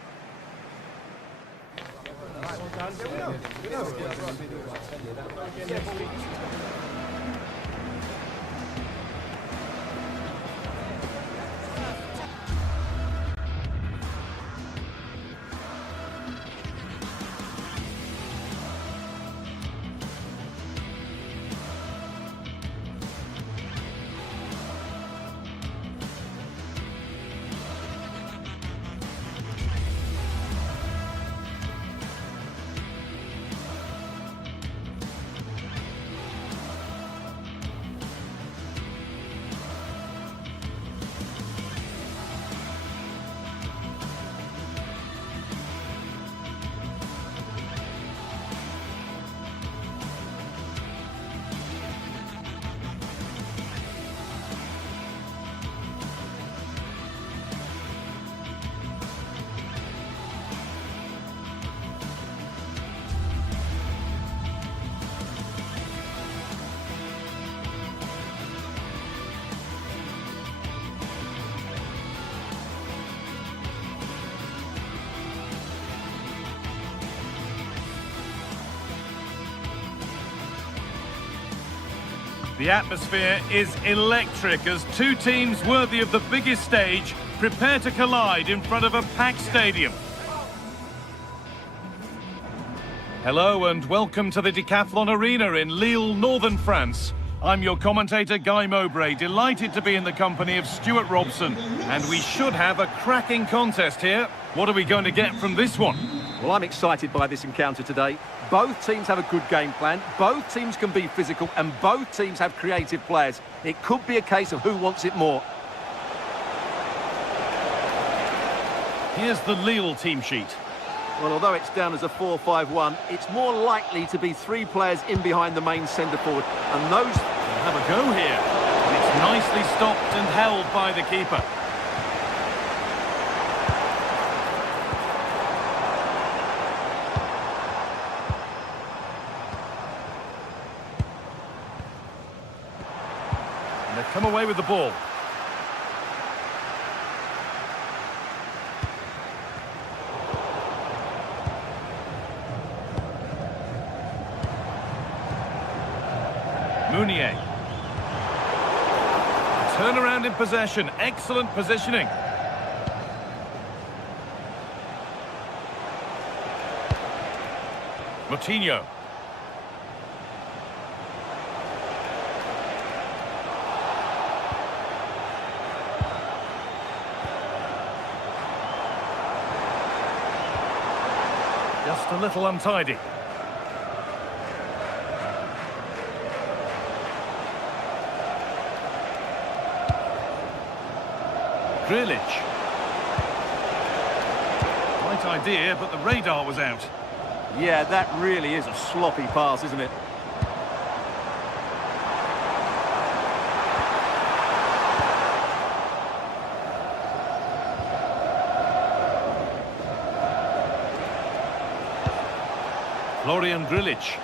The atmosphere is electric as two teams worthy of the biggest stage prepare to collide in front of a packed stadium. Hello and welcome to the Decathlon Arena in Lille, northern France. I'm your commentator Guy Mowbray, delighted to be in the company of Stuart Robson. And we should have a cracking contest here. What are we going to get from this one? Well, I'm excited by this encounter today. Both teams have a good game plan, both teams can be physical, and both teams have creative players. It could be a case of who wants it more. Here's the Lille team sheet. Well, although it's down as a 4-5-1, it's more likely to be 3 players in behind the main centre-forward, and those... Have a go here. And it's nicely stopped and held by the keeper. And they've come away with the ball. Mounier. Turn around in possession. Excellent positioning. Moutinho. Just a little untidy. Grilic. Right idea, but the radar was out. Yeah, that really is a sloppy pass, isn't it? Florian Grilic.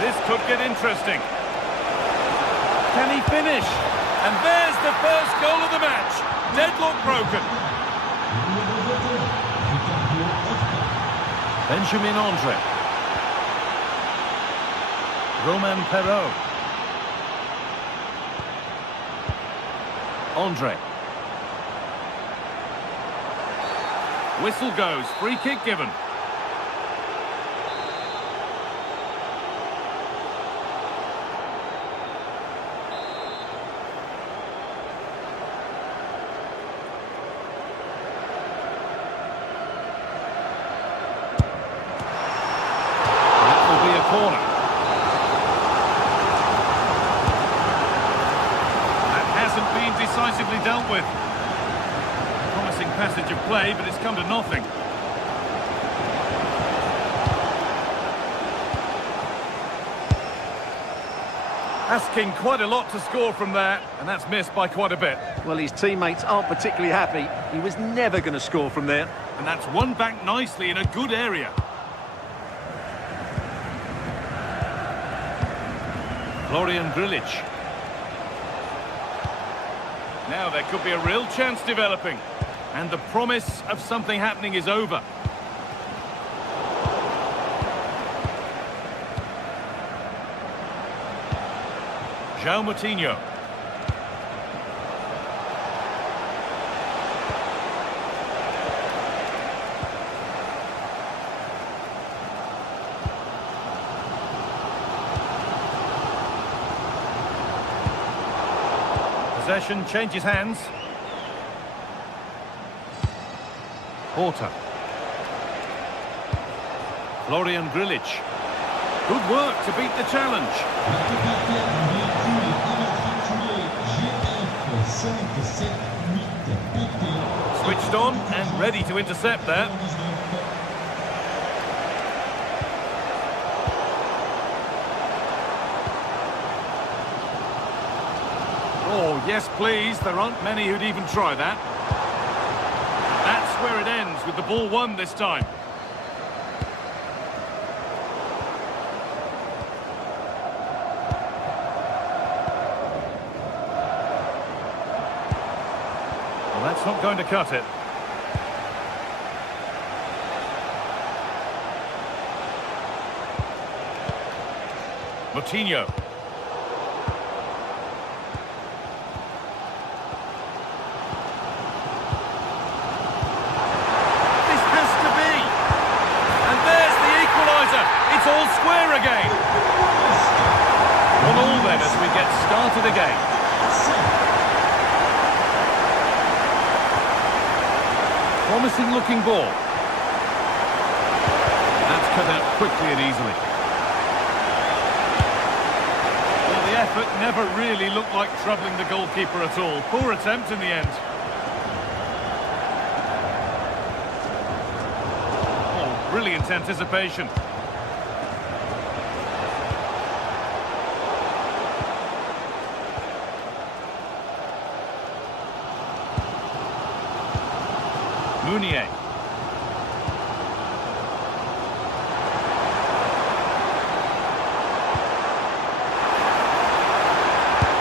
This could get interesting. Can he finish? And there's the first goal of the match. Deadlock broken. Benjamin Andre. Romain Perrault. Andre. Whistle goes. Free kick given. Corner. That hasn't been decisively dealt with. Promising passage of play, but it's come to nothing. Asking quite a lot to score from there, and that's missed by quite a bit. Well, his teammates aren't particularly happy. He was never going to score from there. And that's won back nicely in a good area. Florian Grilic. Now there could be a real chance developing. And the promise of something happening is over. João Moutinho. Possession changes hands. Porter. Florian Grilic. Good work to beat the challenge. Switched on and ready to intercept there. Oh, yes, please. There aren't many who'd even try that. That's where it ends, with the ball won this time. Well, that's not going to cut it. Moutinho. It's all square again. 1-1 then as we get started again. Promising looking ball. That's cut out quickly and easily. Well, the effort never really looked like troubling the goalkeeper at all. Poor attempt in the end. Oh, brilliant anticipation. Mounier.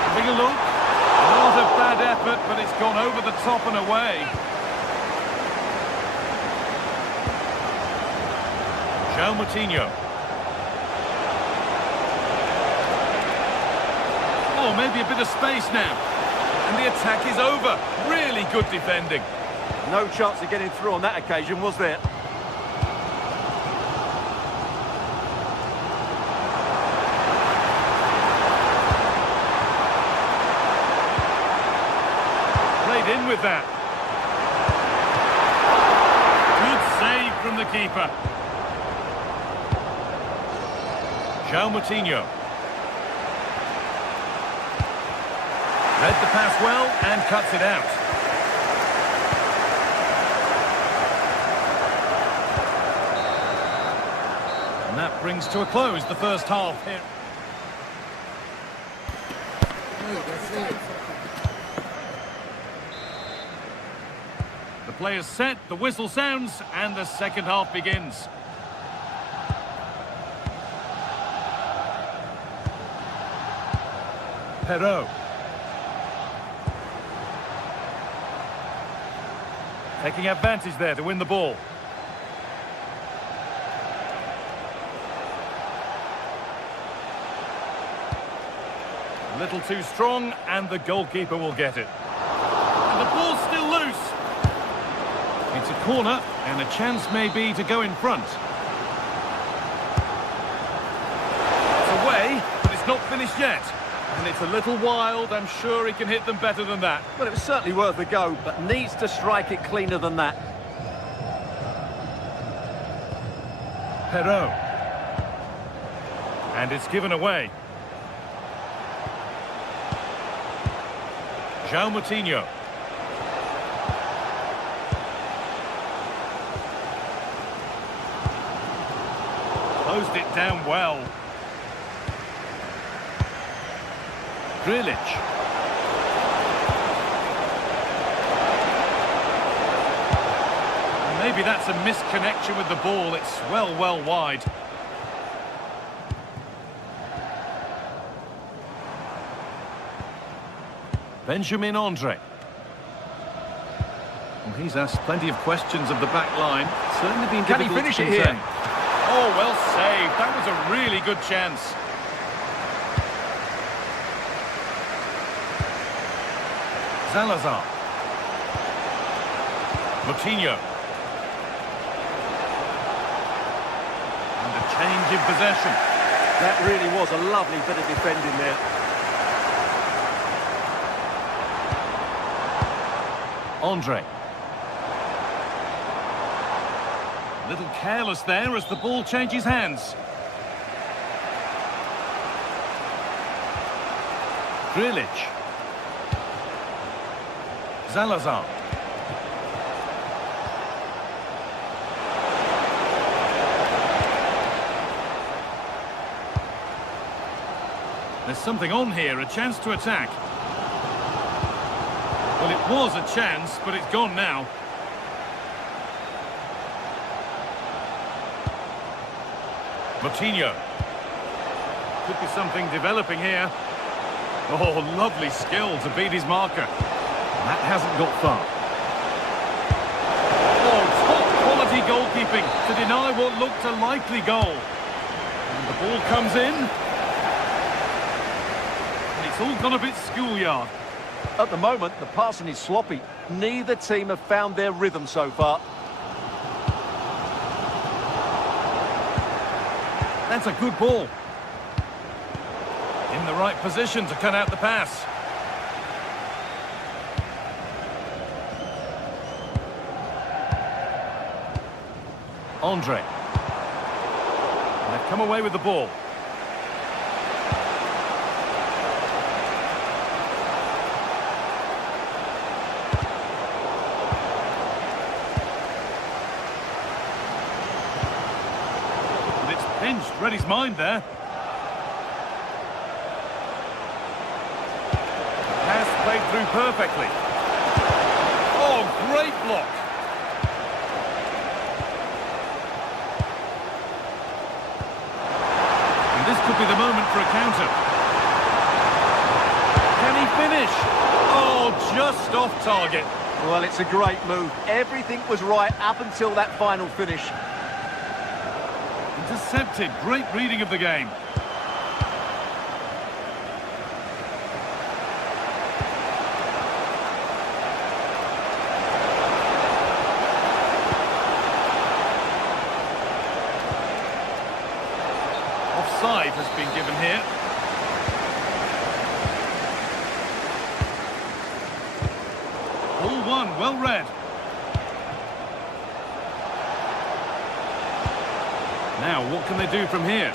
Having a look. Not a bad effort, but it's gone over the top and away. João Moutinho. Oh, maybe a bit of space now. And the attack is over. Really good defending. No chance of getting through on that occasion, was there? Played in with that. Good save from the keeper. João Moutinho. Read the pass well and cuts it out. And that brings to a close the first half here. The play is set, the whistle sounds, and the second half begins. Perrault. Taking advantage there to win the ball. A little too strong, and the goalkeeper will get it. And the ball's still loose. It's a corner, and a chance may be to go in front. It's away, but it's not finished yet. And it's a little wild. I'm sure he can hit them better than that. Well, it was certainly worth a go, but needs to strike it cleaner than that. Perrault. And it's given away. João Moutinho. Closed it down well. Grealish. Maybe that's a misconnection with the ball. It's well wide. Benjamin Andre. Well, he's asked plenty of questions of the back line. Certainly been Can he difficult finish to it here? contain. Oh, well saved. That was a really good chance. Salazar. Moutinho. And a change in possession. That really was a lovely bit of defending there. Andre. A little careless there as the ball changes hands. Grealish. Salazar. There's something on here, a chance to attack. Well, it was a chance, but it's gone now. Moutinho. Could be something developing here. Oh, lovely skill to beat his marker. That hasn't got far. Oh, top-quality goalkeeping to deny what looked a likely goal. And the ball comes in. And it's all gone a bit schoolyard. At the moment, the passing is sloppy. Neither team have found their rhythm so far. That's a good ball. In the right position to cut out the pass. Andre. And they've come away with the ball. And it's pinched, read his mind there. Pass played through perfectly. Oh, great block. This could be the moment for a counter. Can he finish? Oh, just off target. Well, it's a great move. Everything was right up until that final finish. Intercepted. Great reading of the game. Offside has been given here. Ball one, well read. Now, what can they do from here?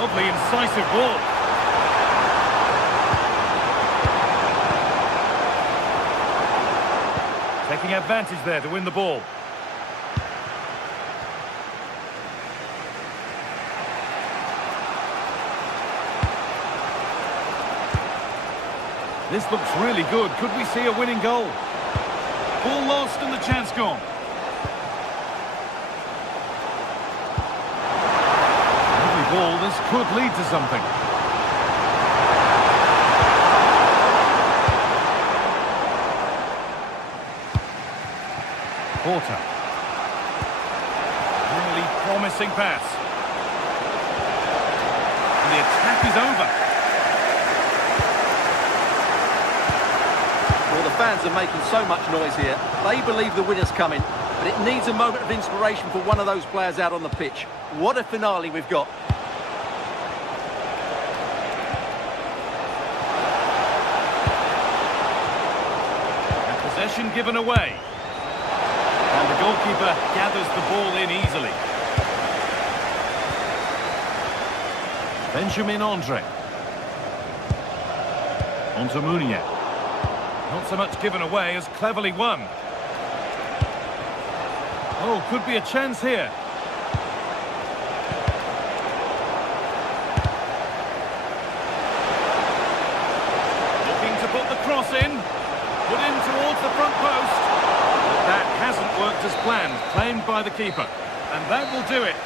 Lovely, incisive ball. Taking advantage there to win the ball. This looks really good. Could we see a winning goal? Ball lost and the chance gone. Lovely ball. This could lead to something. Porter. Really promising pass. And the attack is over. Well, the fans are making so much noise here. They believe the winner's coming, but it needs a moment of inspiration for one of those players out on the pitch. What a finale we've got. And possession given away. And the goalkeeper gathers the ball in easily. Benjamin Andre. Onto Munier. Not so much given away as cleverly won. Oh, could be a chance here. Looking to put the cross in. Put in towards the front post. But that hasn't worked as planned. Claimed by the keeper. And that will do it.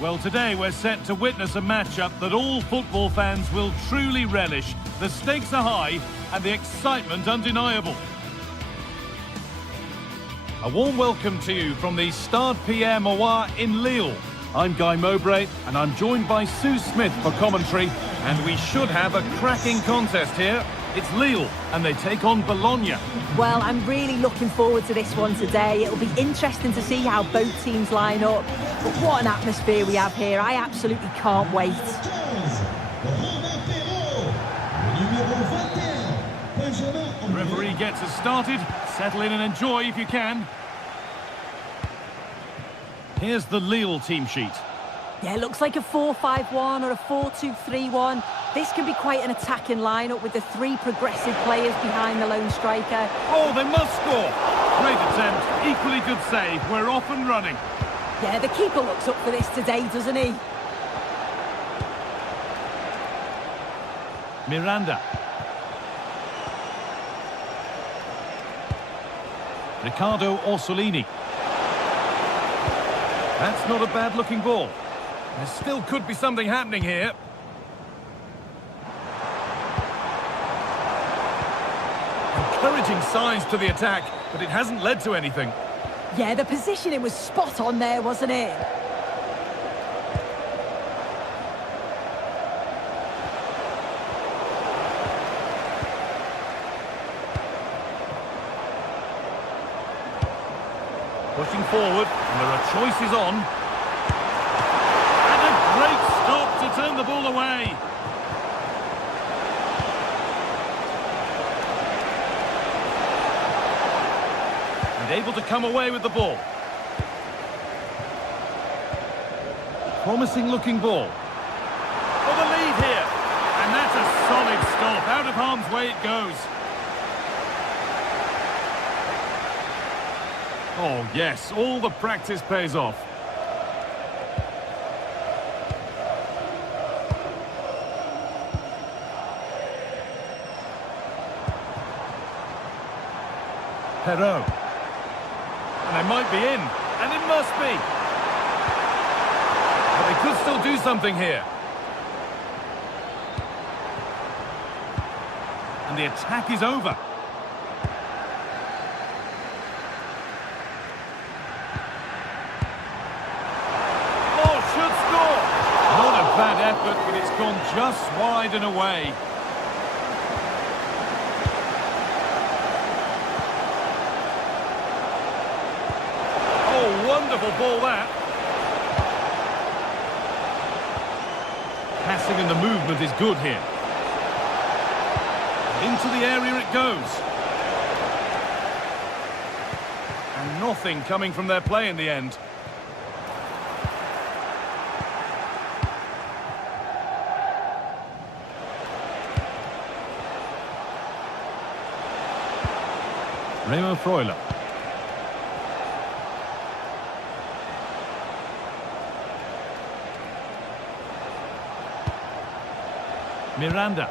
Well, today we're set to witness a matchup that all football fans will truly relish. The stakes are high and the excitement undeniable. A warm welcome to you from the Stade Pierre Mauroy in Lille. I'm Guy Mowbray and I'm joined by Sue Smith for commentary, and we should have a cracking contest here. It's Lille and they take on Bologna. Well, I'm really looking forward to this one today. It'll be interesting to see how both teams line up. But what an atmosphere we have here. I absolutely can't wait. The referee gets us started. Settle in and enjoy if you can. Here's the Lille team sheet. Yeah, it looks like a 4-5-1 or a 4-2-3-1. This can be quite an attacking lineup with the three progressive players behind the lone striker. Oh, they must score. Great attempt, equally good save. We're off and running. Yeah, the keeper looks up for this today, doesn't he? Miranda. Riccardo Orsolini. That's not a bad-looking ball. There still could be something happening here. Encouraging signs to the attack, but it hasn't led to anything. Yeah, the positioning was spot on there, wasn't it? Pushing forward, and there are choices on. And a great stop to turn the ball away. And able to come away with the ball. Promising looking ball. For the lead here. And that's a solid stop. Out of harm's way it goes. Oh, yes, all the practice pays off. Perrault. And they might be in, and it must be. But they could still do something here. And the attack is over. Oh, should score! Not a bad effort, but it's gone just wide and away. Wonderful ball, that. Passing and the movement is good here. Into the area it goes. And nothing coming from their play in the end. Remo Freuler. Miranda.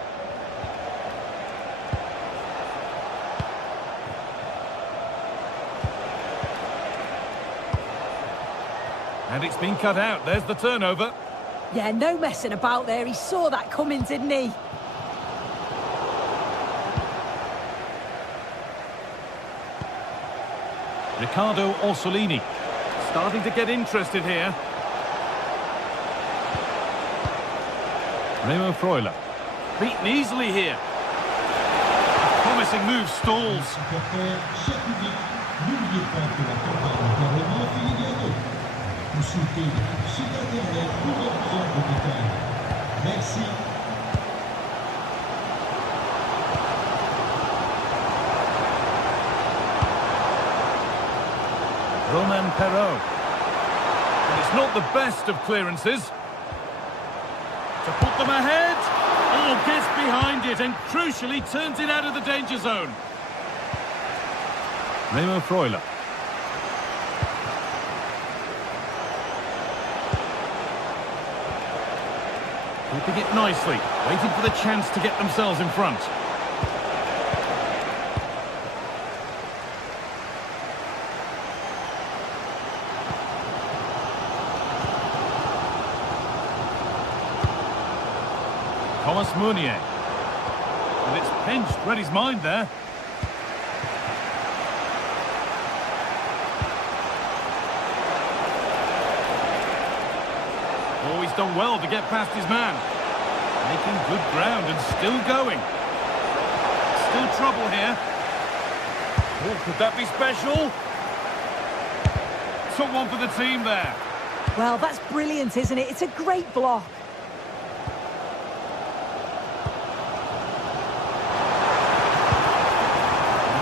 And it's been cut out. There's the turnover. Yeah, no messing about there. He saw that coming, didn't he? Riccardo Orsolini. Starting to get interested here. Remo Freuler. Beaten easily here. A promising move stalls. Romain Perrault. And it's not the best of clearances. To put them ahead. Oh, gets behind it and crucially turns it out of the danger zone. Remo Freuler. Keeping it nicely, waiting for the chance to get themselves in front. Thomas Meunier. And it's pinched, read his mind there. Oh, he's done well to get past his man. Making good ground and still going. Still trouble here. Oh, could that be special? Took one for the team there. Well, that's brilliant, isn't it? It's a great block.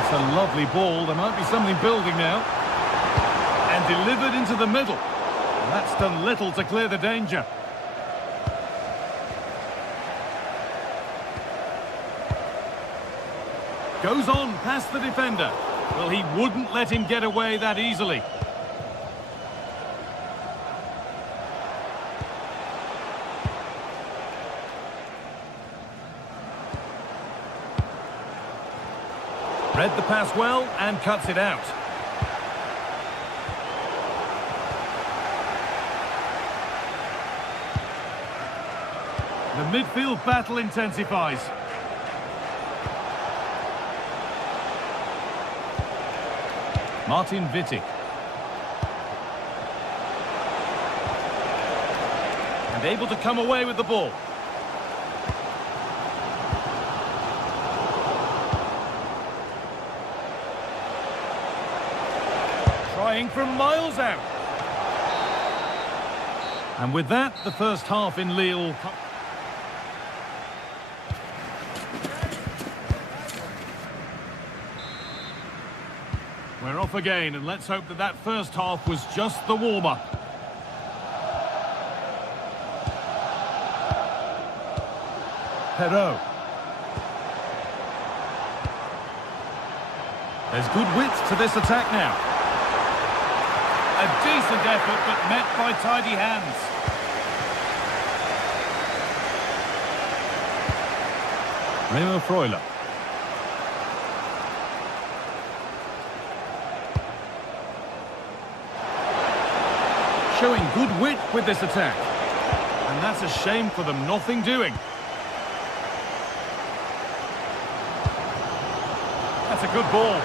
It's a lovely ball. There might be something building now. And delivered into the middle. And that's done little to clear the danger. Goes on past the defender. Well, he wouldn't let him get away that easily. Read the pass well and cuts it out. The midfield battle intensifies. Martin Wittig. And able to come away with the ball. Trying from miles out. And with that, the first half in Lille. We're off again, and let's hope that that first half was just the warm-up. Perrault. There's good width to this attack now. A decent effort, but met by tidy hands. Remo Freuler. Showing good wit with this attack. And that's a shame for them, nothing doing. That's a good ball.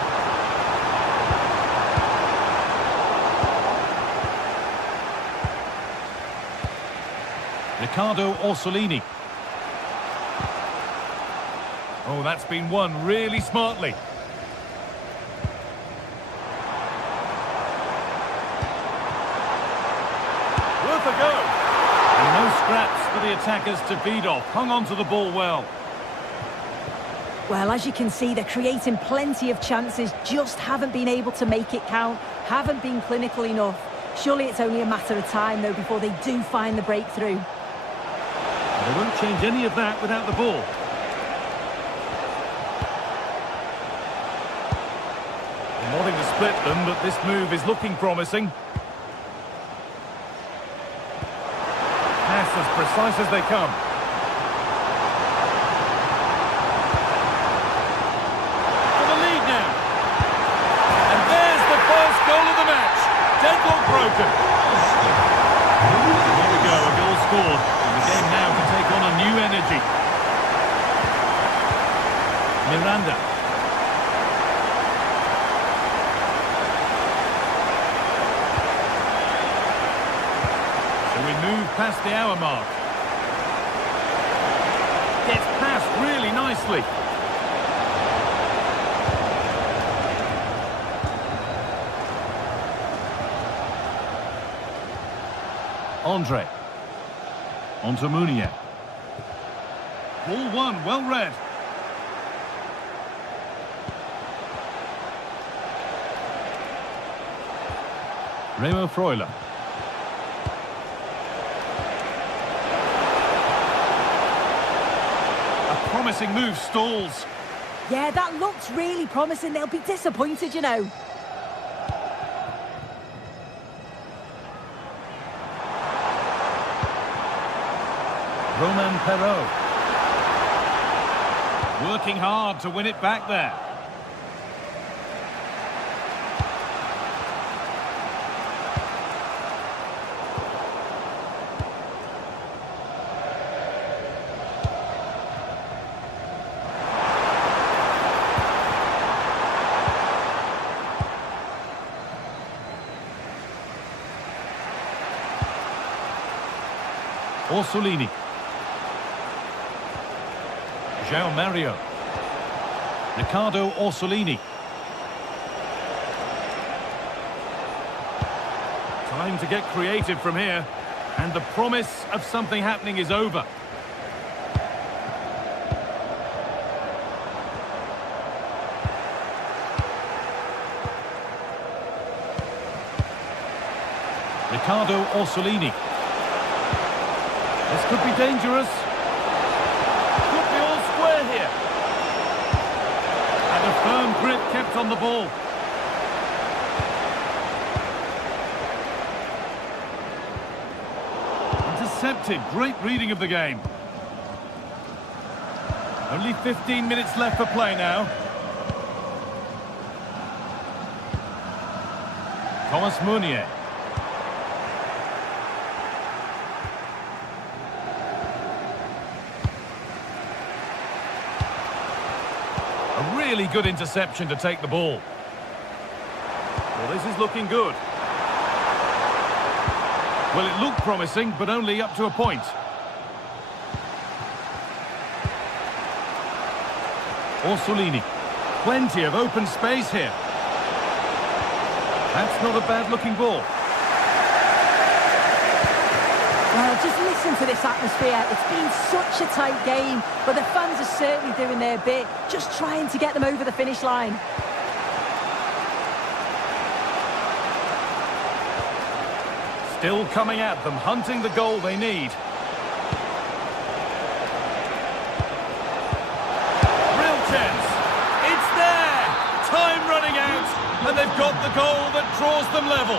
Riccardo Orsolini. Oh, that's been won really smartly. Worth a go. And no scraps for the attackers to feed off. Hung on to the ball well. Well, as you can see, they're creating plenty of chances, just haven't been able to make it count, haven't been clinical enough. Surely it's only a matter of time, though, before they do find the breakthrough. They won't change any of that without the ball. Nothing to split them, but this move is looking promising. Pass as precise as they come. For the lead now. And there's the first goal of the match. Deadlock broken. Here we go, a goal scored. And the game now can take on a new energy. Miranda. We move past the hour mark. Gets past really nicely. Andre. On to Munier. Ball one, well read. Remo Freuler. Promising move stalls. Yeah, that looks really promising. They'll be disappointed, you know. Romain Perrault. Working hard to win it back there. Orsolini. João Mario. Riccardo Orsolini. Time to get creative from here. And the promise of something happening is over. Riccardo Orsolini. This could be dangerous. Could be all square here. And a firm grip kept on the ball. Intercepted. Great reading of the game. Only 15 minutes left for play now. Thomas Munier. A really good interception to take the ball. Well, this is looking good. Well, it looked promising, but only up to a point. Orsolini. Plenty of open space here. That's not a bad-looking ball. Well, just listen to this atmosphere. It's been such a tight game, but the fans are certainly doing their bit, just trying to get them over the finish line. Still coming at them, hunting the goal they need. Real chance. It's there! Time running out, and they've got the goal that draws them level.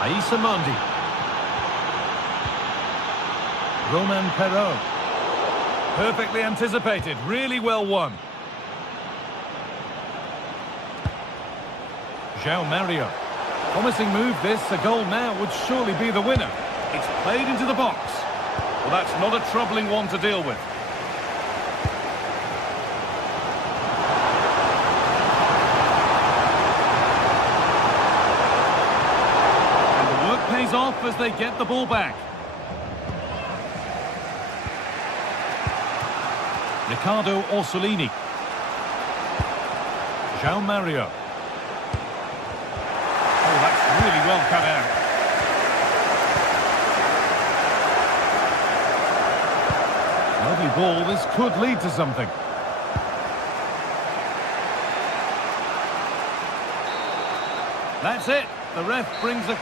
Aissa Mondi. Romain Perrault. Perfectly anticipated, really well won. João Mario. Promising move this, a goal now would surely be the winner. It's played into the box. Well, that's not a troubling one to deal with. And the work pays off as they get the ball back. Riccardo Orsolini. João Mario. Oh, that's really well cut out. Lovely ball, this could lead to something. That's it. The ref brings a...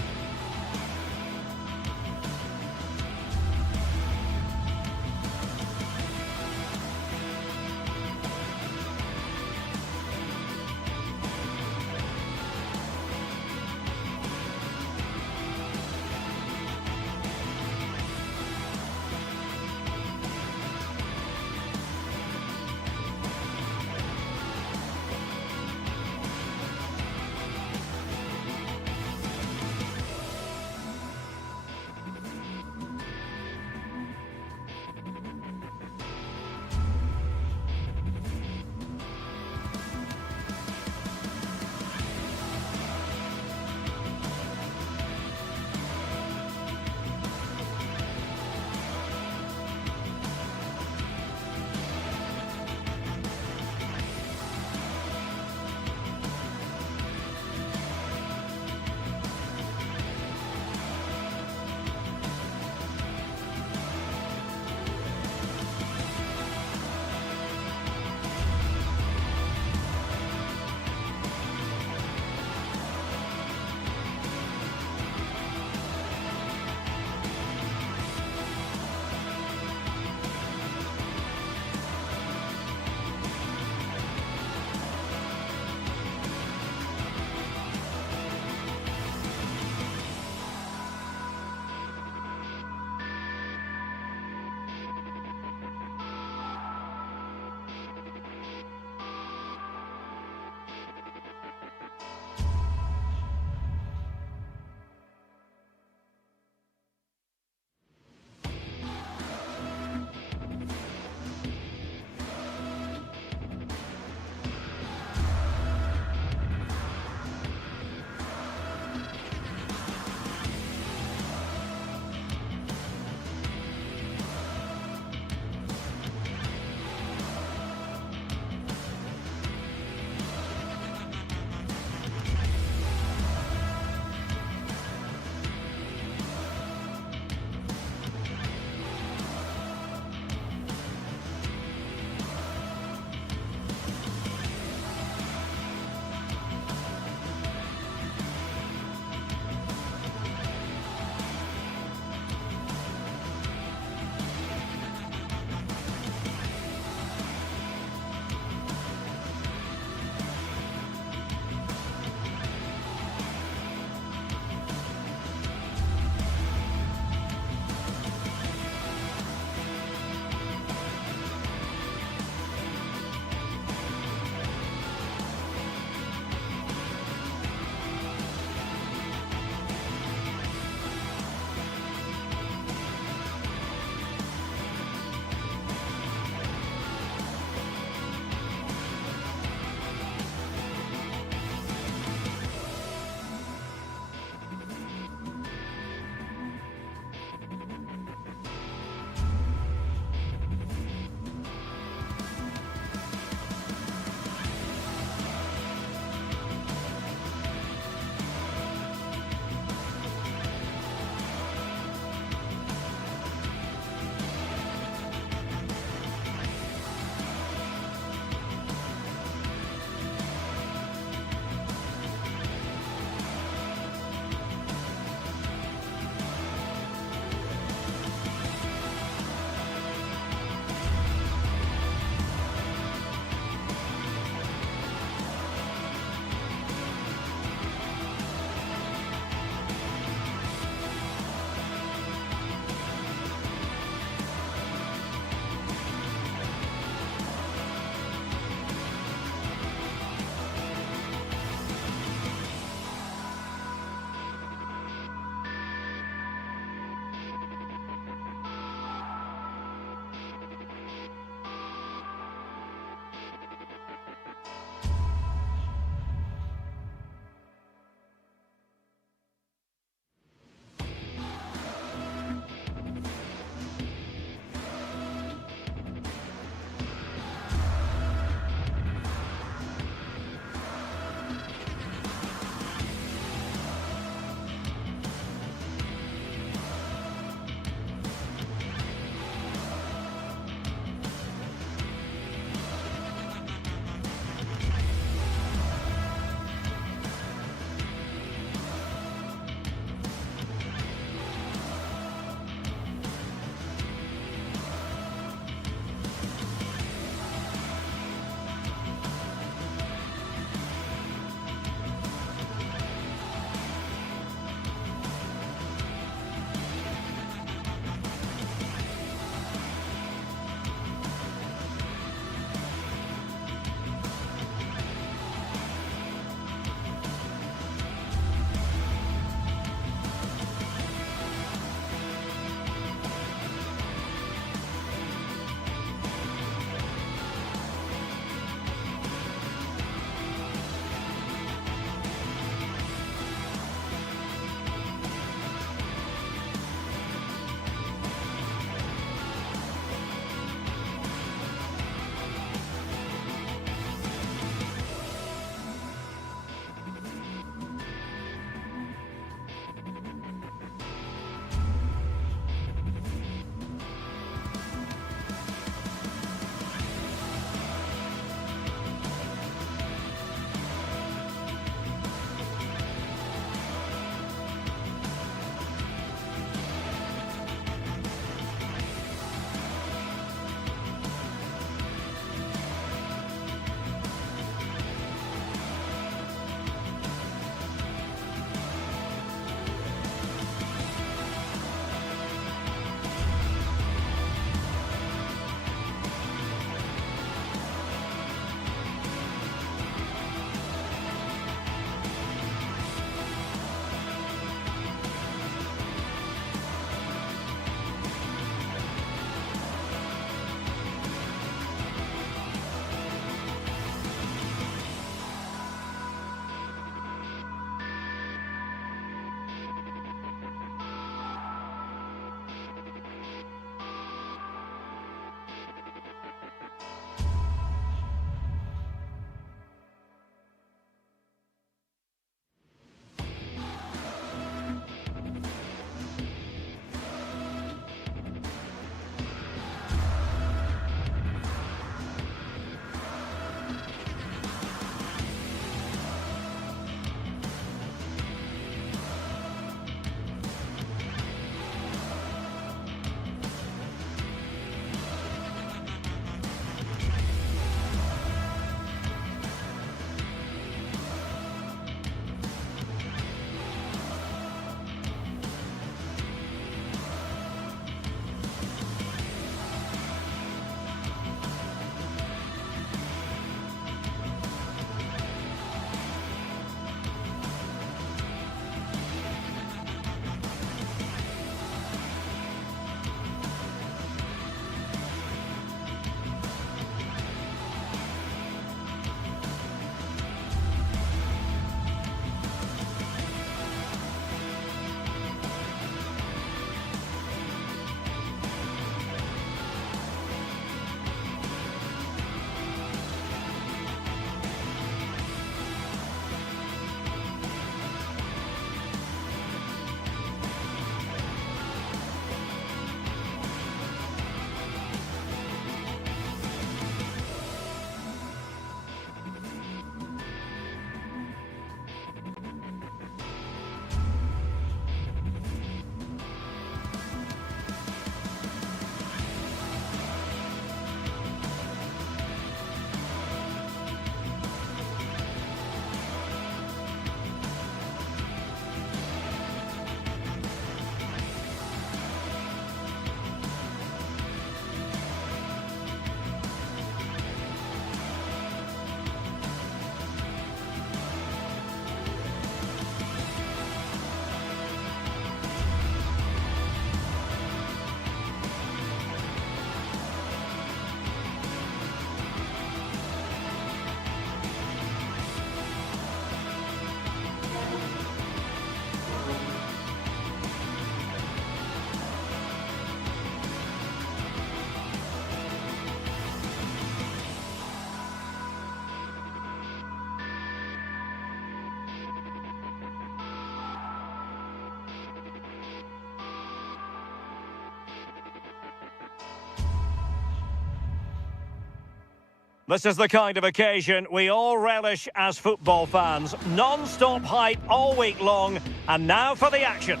This is the kind of occasion we all relish as football fans. Non-stop hype all week long, and now for the action.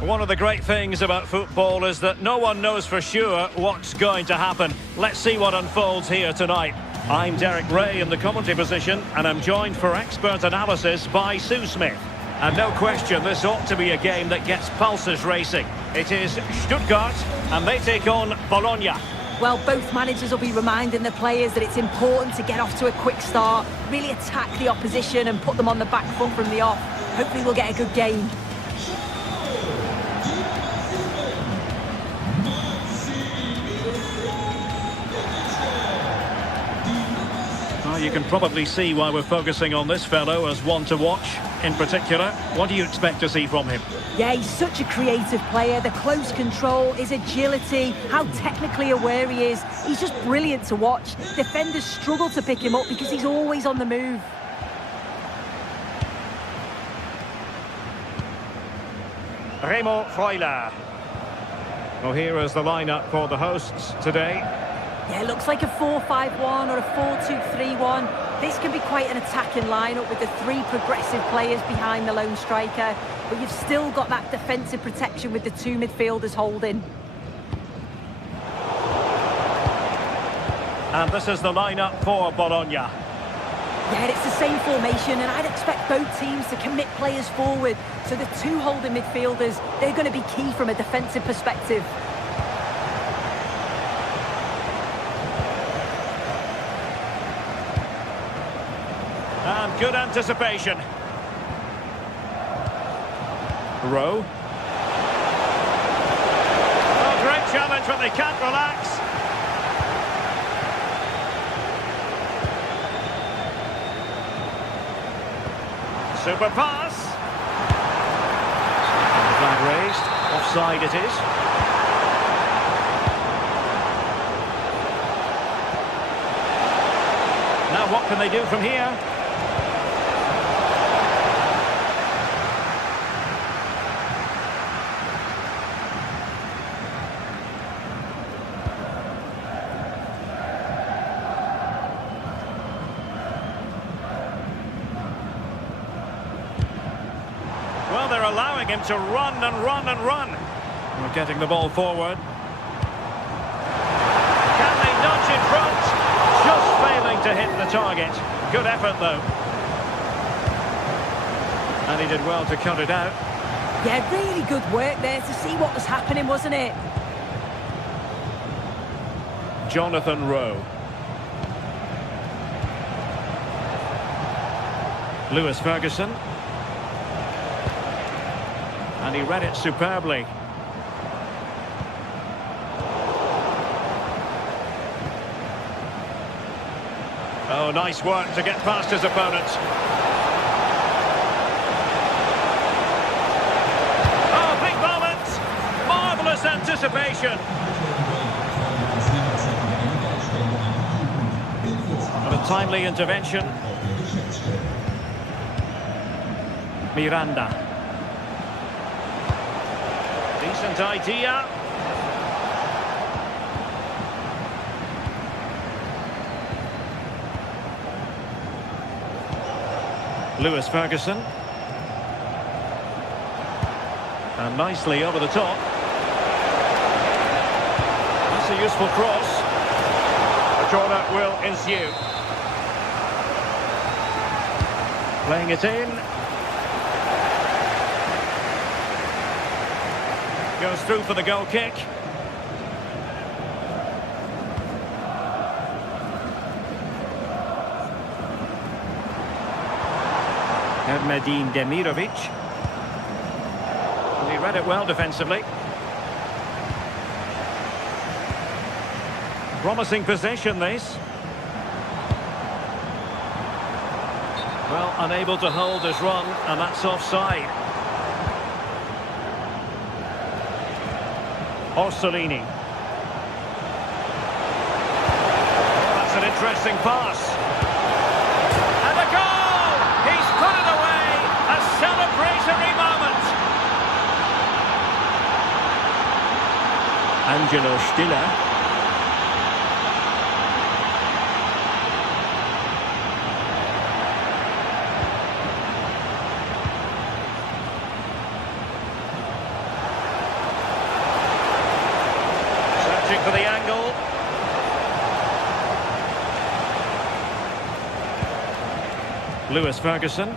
One of the great things about football is that no one knows for sure what's going to happen. Let's see what unfolds here tonight. I'm Derek Ray in the commentary position, and I'm joined for expert analysis by Sue Smith. And no question, this ought to be a game that gets pulses racing. It is Stuttgart, and they take on Bologna. Well, both managers will be reminding the players that it's important to get off to a quick start, really attack the opposition and put them on the back foot from the off. Hopefully we'll get a good game. Well, you can probably see why we're focusing on this fellow as one to watch in particular. What do you expect to see from him? Yeah, he's such a creative player. The close control, his agility, how technically aware he is. He's just brilliant to watch. Defenders struggle to pick him up because he's always on the move. Remo Freuler. Well, here is the lineup for the hosts today. Yeah, it looks like a 4-5-1 or a 4-2-3-1. This can be quite an attacking lineup with the three progressive players behind the lone striker. But you've still got that defensive protection with the two midfielders holding. And this is the lineup for Bologna. Yeah, it's the same formation, and I'd expect both teams to commit players forward. So the two holding midfielders, they're going to be key from a defensive perspective. And good anticipation. Rowe. Oh, great challenge, but they can't relax. Super pass. And the flag raised. Offside it is. Now what can they do from here? Well, they're allowing him to run and run and run. We're getting the ball forward. Can they nudge in front? Just failing to hit the target. Good effort, though. And he did well to cut it out. Yeah, really good work there to see what was happening, wasn't it? Jonathan Rowe. Lewis Ferguson. And he read it superbly. Oh, nice work to get past his opponent. Oh, big moment! Marvellous anticipation. And a timely intervention. Miranda. Decent idea. Lewis Ferguson. And nicely over the top. That's a useful cross. A corner will ensue. Playing it in. Goes through for the goal kick. Medin Demirovic. And he read it well defensively. Promising possession, this. Well, unable to hold his run, and that's offside. Orsolini. That's an interesting pass. And a goal! He's put it away! A celebratory moment! Angelo Stiller. Searching for the angle. Lewis Ferguson.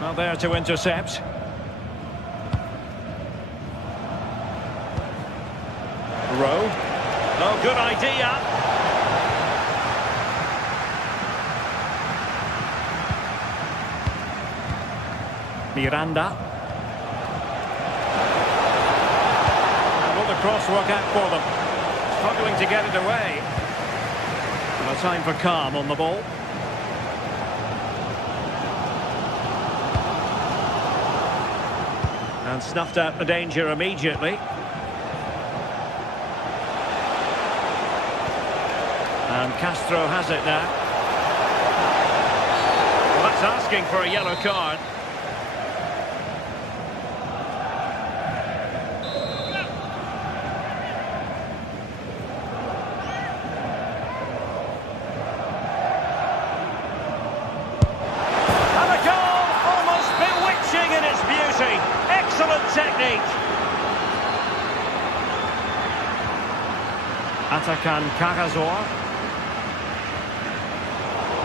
Not there to intercept. Rowe. Oh, good idea. Miranda. And will the cross work out for them? Struggling to get it away. And a time for calm on the ball. And snuffed out the danger immediately. And Castro has it now. Well, that's asking for a yellow card. And a goal! Almost bewitching in its beauty. Excellent technique. Atakan Karazor.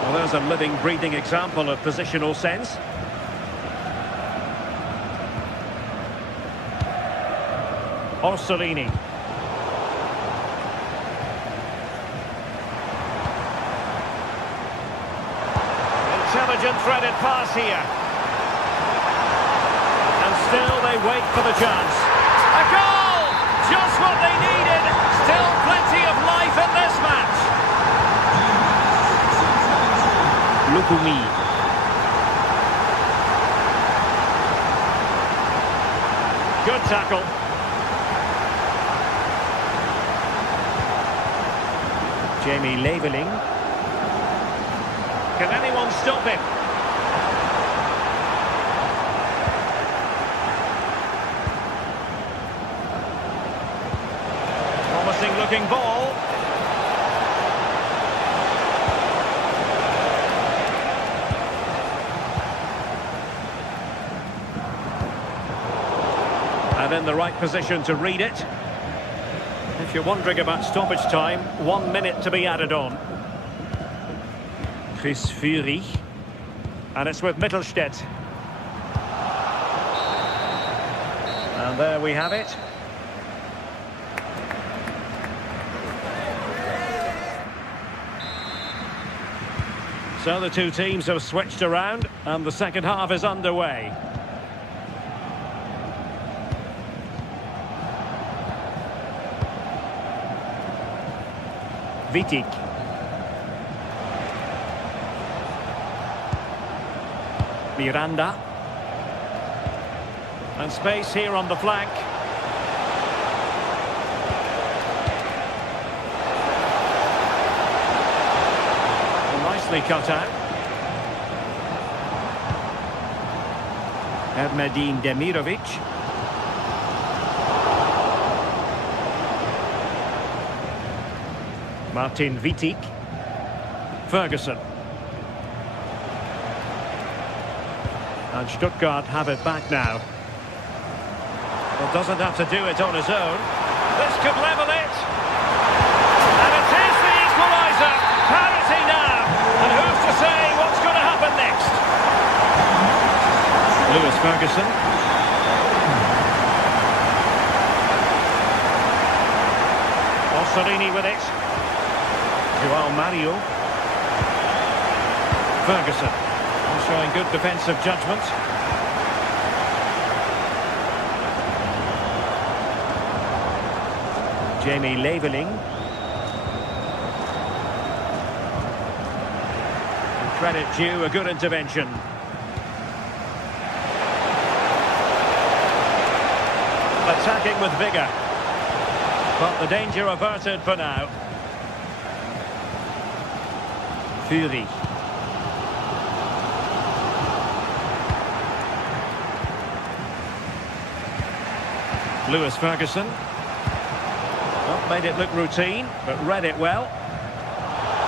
Well, there's a living, breathing example of positional sense. Orsolini. Intelligent threaded pass here. And still they wait for the chance. A goal! Just what they needed. Still plenty of life in this match. Lukumi. Good tackle. Jamie Leveling. Can anyone stop him? Promising looking ball. And in the right position to read it. If you're wondering about stoppage time, 1 minute to be added on. Chris Fury. And it's with Mittelstedt. And there we have it. So the two teams have switched around and the second half is underway. Vitic. Miranda. And space here on the flank. And nicely cut out. Ermedin Demirovic. Martin Vitic. Ferguson. And Stuttgart have it back now. Well, doesn't have to do it on his own. This could level it. And it is the equaliser. Parity now. And who's to say what's going to happen next? Lewis Ferguson. Orsolini with it. Joao Mario. Ferguson. Showing good defensive judgment. Jamie Leveling. And credit due, a good intervention. Attacking with vigour. But the danger averted for now. Fury. Lewis Ferguson. Not made it look routine, but read it well.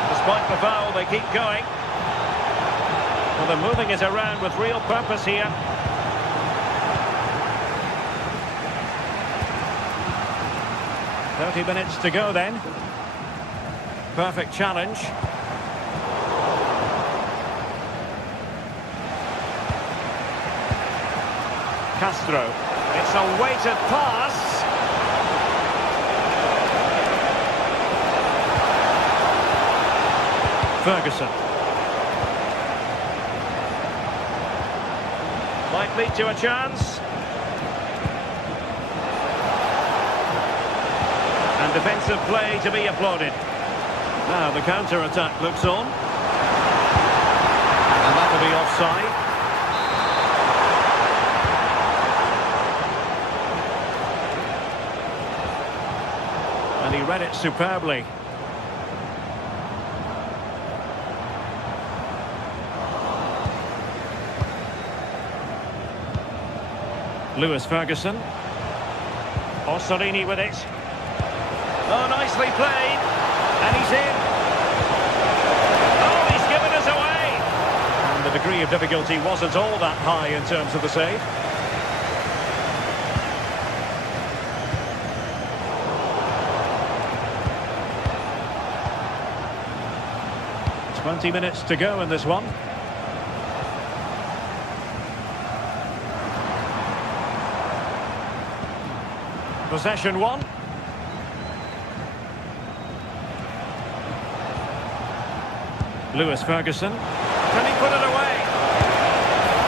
Despite the foul, they keep going. Well, they're moving it around with real purpose here. 30 minutes to go then. Perfect challenge. Castro. It's a weighted pass. Ferguson. Might lead to a chance. And defensive play to be applauded. Now the counter-attack looks on. And that'll be offside. And he read it superbly. Lewis Ferguson. Orsolini with it. Oh, nicely played. And he's in. Oh, he's given us away. And the degree of difficulty wasn't all that high in terms of the save. "20 minutes to go in this one. Possession one. Lewis Ferguson. Can he put it away?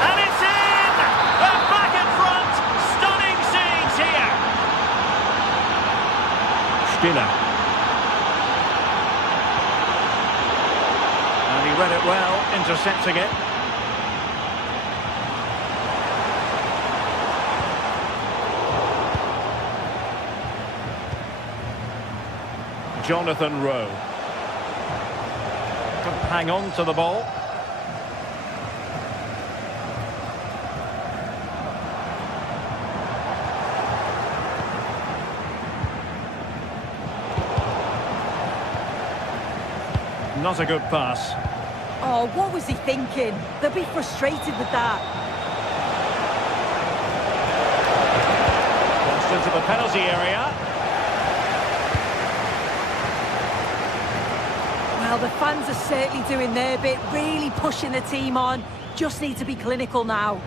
And it's in! They're back in front! Stunning scenes here! Stiller. And he read it well, intercepting it. Jonathan Rowe. Couldn't hang on to the ball. Not a good pass. Oh, what was he thinking? They'll be frustrated with that. Crossed into the penalty area. Well, the fans are certainly doing their bit, really pushing the team on. Just need to be clinical now.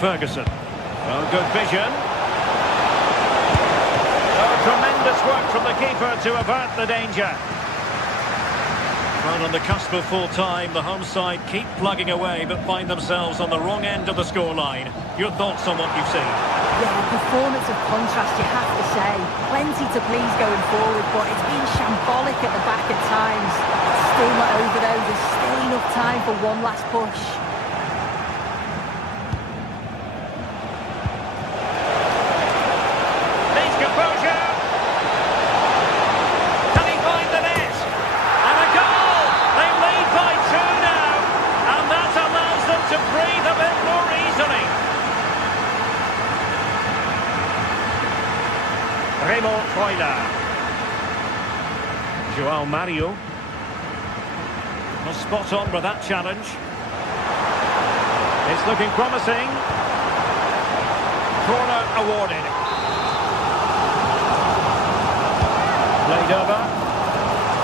Ferguson. Oh, good vision. Oh, tremendous work from the keeper to avert the danger. Well, on the cusp of full time, the home side keep plugging away but find themselves on the wrong end of the scoreline. Your thoughts on what you've seen? Yeah, performance of contrast, you have to say. Plenty to please going forward, but it's been shambolic at the back at times. It's still not over though. There's still enough time for one last push. Needs composure. Can he find the net? And a goal! They lead by 2 now, and that allows them to breathe a bit more easily. Remo Freuler. João Mario. Well, spot on with that challenge. It's looking promising. Corner awarded. Played over.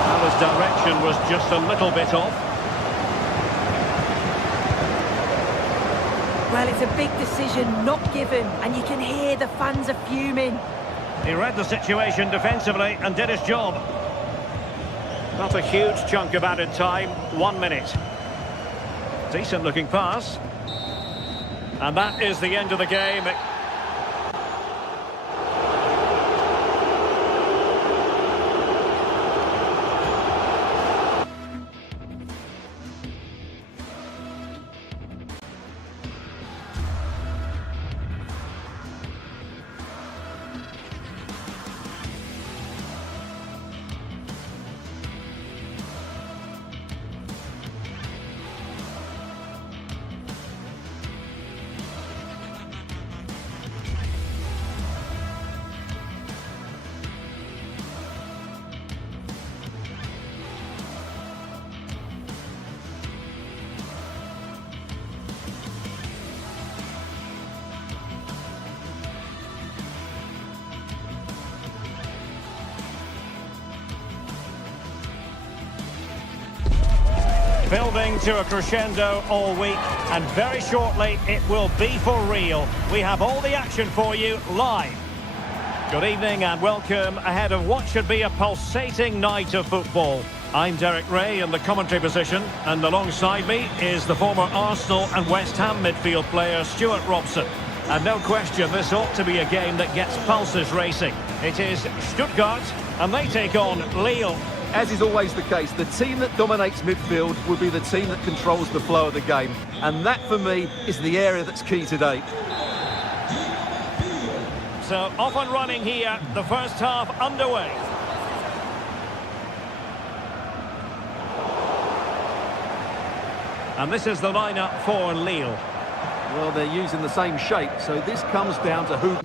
Now his direction was just a little bit off. Well, it's a big decision, not given, and you can hear the fans are fuming. He read the situation defensively and did his job. Not a huge chunk of added time, 1 minute. Decent looking pass. And that is the end of the game. Building to a crescendo all week, and very shortly it will be for real. We have all the action for you live. Good evening and welcome ahead of what should be a pulsating night of football. I'm Derek Ray in the commentary position, and alongside me is the former Arsenal and West Ham midfield player Stuart Robson. And no question, this ought to be a game that gets pulses racing. It is Stuttgart, and they take on Lille. As is always the case, the team that dominates midfield will be the team that controls the flow of the game. And that, for me, is the area that's key today. So, off and running here, the first half underway. And this is the lineup for Lille. Well, they're using the same shape, so this comes down to who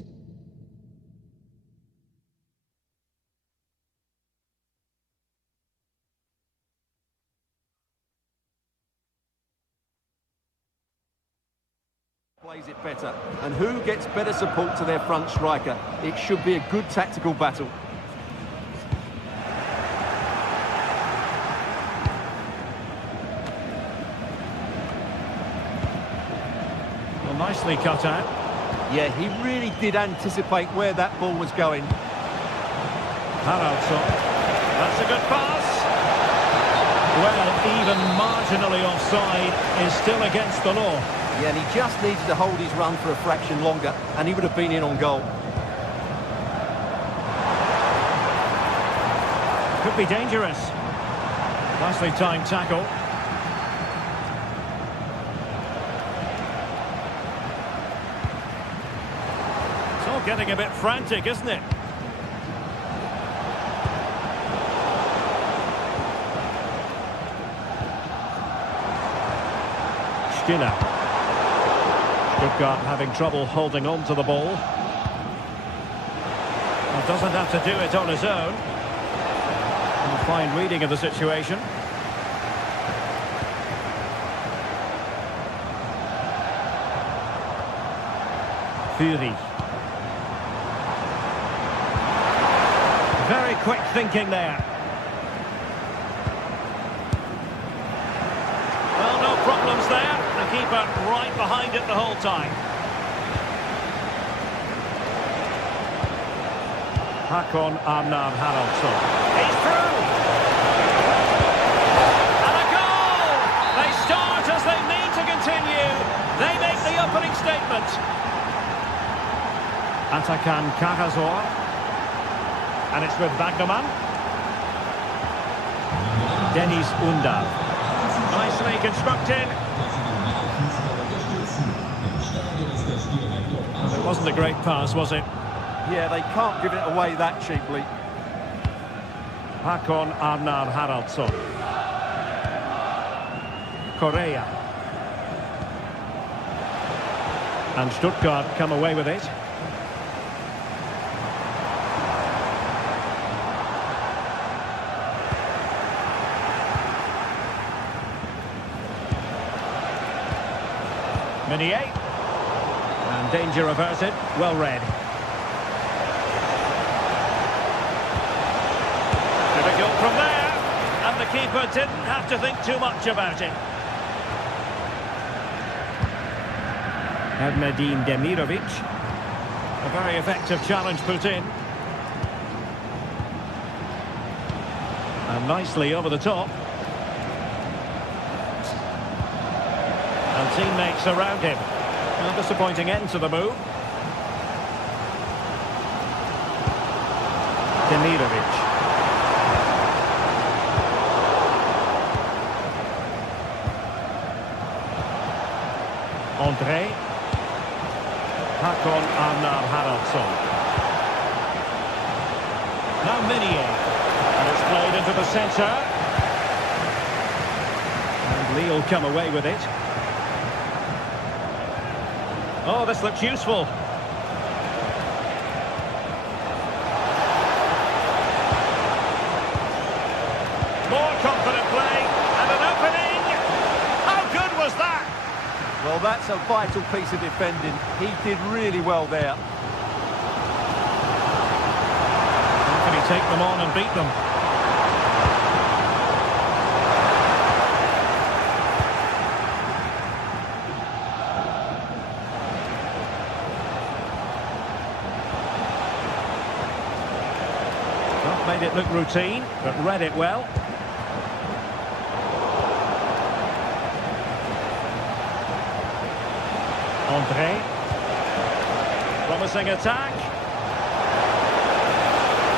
plays it better, and who gets better support to their front striker. It should be a good tactical battle. Well, nicely cut out. Yeah, he really did anticipate where that ball was going. Haraldsson. That's a good pass. Well, even marginally offside is still against the law. Yeah, and he just needed to hold his run for a fraction longer, and he would have been in on goal. Could be dangerous. Nicely timed tackle. It's all getting a bit frantic, isn't it? Skinner. Stuttgart having trouble holding on to the ball. He doesn't have to do it on his own. And a fine reading of the situation. Fury. Very quick thinking there. Well, no problems there. The keeper right behind it the whole time. Håkon Arnar Haraldsson. He's through! And a goal! They start as they need to continue. They make the opening statement. Atakan Kahazor. And it's with Wagnerman. Dennis Undar. Nicely constructed. It wasn't a great pass, was it? Yeah, they can't give it away that cheaply. Håkon Arnar Haraldsson. Correa. And Stuttgart come away with it. Meunier. And danger averted. Well read. Difficult from there. And the keeper didn't have to think too much about it. Erdmedin Demirovic. A very effective challenge put in. And nicely over the top. And teammates around him. A disappointing end to the move. Demirovic. André. Håkon Arnar Haraldsson. Now Meunier. And it's played into the centre. And Lille come away with it. Oh, this looks useful. More confident play, and an opening. How good was that? Well, that's a vital piece of defending. He did really well there. How can he take them on and beat them? Made it look routine, but read it well. André. Promising attack.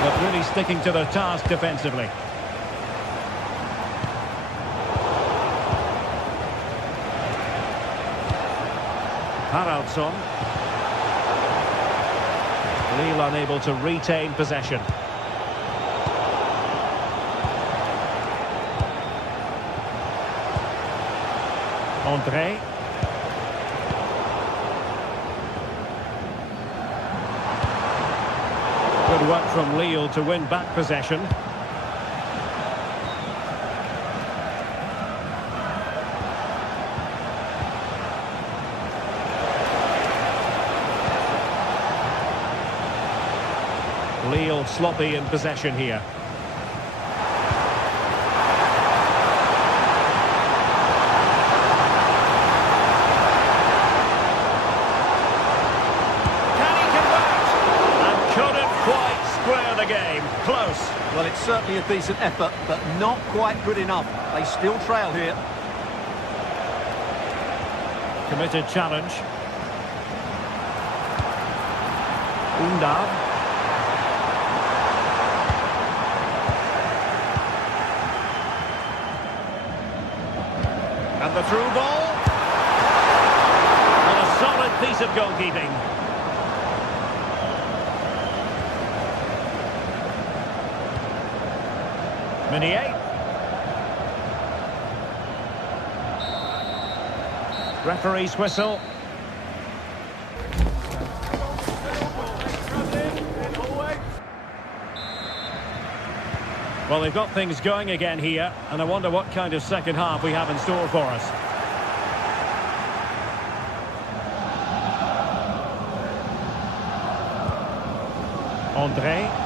But really sticking to their task defensively. Haraldsson. Lille unable to retain possession. André. Good work from Lille to win back possession. Lille sloppy in possession here. Game close. Well, it's certainly a decent effort, but not quite good enough. They still trail here. Committed challenge. Undav. And the through ball. And a solid piece of goalkeeping. Meunier. Referee's whistle. Well, they've got things going again here, and I wonder what kind of second half we have in store for us. André.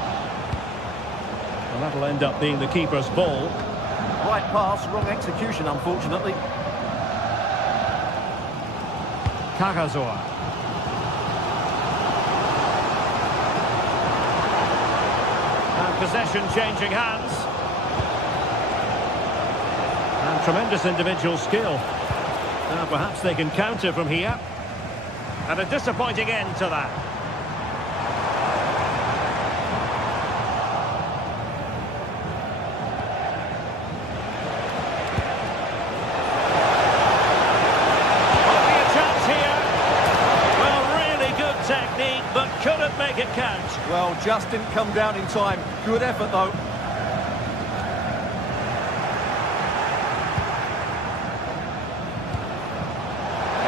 And that'll end up being the keeper's ball. Right pass, wrong execution, unfortunately. Cagazor. And possession changing hands. And tremendous individual skill. Now perhaps they can counter from here. And a disappointing end to that. Technique, but couldn't make it count. Well, just didn't come down in time. Good effort, though.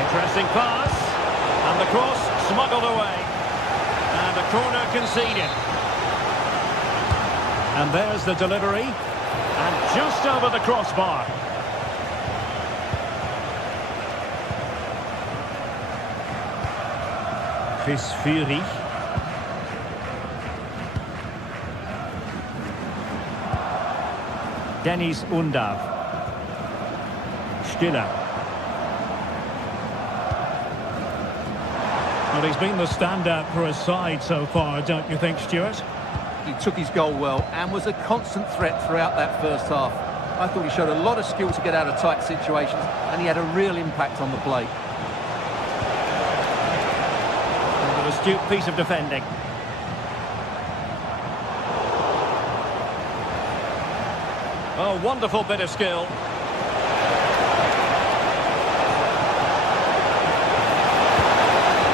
Interesting pass. And the cross smuggled away. And a corner conceded. And there's the delivery. And just over the crossbar. Chris Fury. Dennis Undav. Stiller. Well, he's been the standout for his side so far, don't you think, Stuart? He took his goal well and was a constant threat throughout that first half. I thought he showed a lot of skill to get out of tight situations, and he had a real impact on the play. Astute piece of defending. Oh, wonderful bit of skill.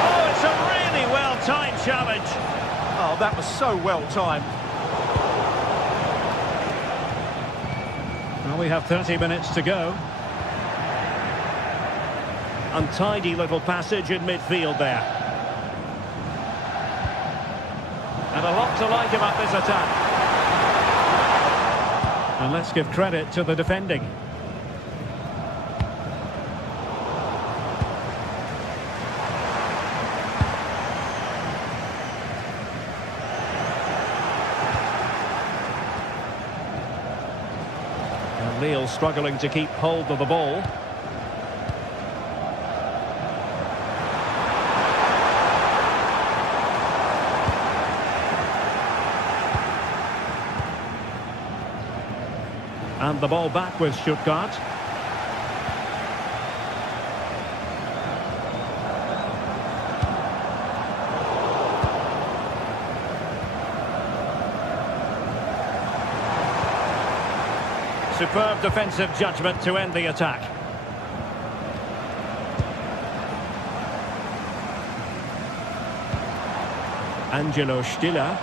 Oh, it's a really well-timed challenge. Oh, that was so well-timed. Well, we have 30 minutes to go. Untidy little passage in midfield there. And a lot to like about this attack. And let's give credit to the defending. And Lille struggling to keep hold of the ball. And the ball back with Stuttgart. Superb defensive judgment to end the attack. Angelo Stiller.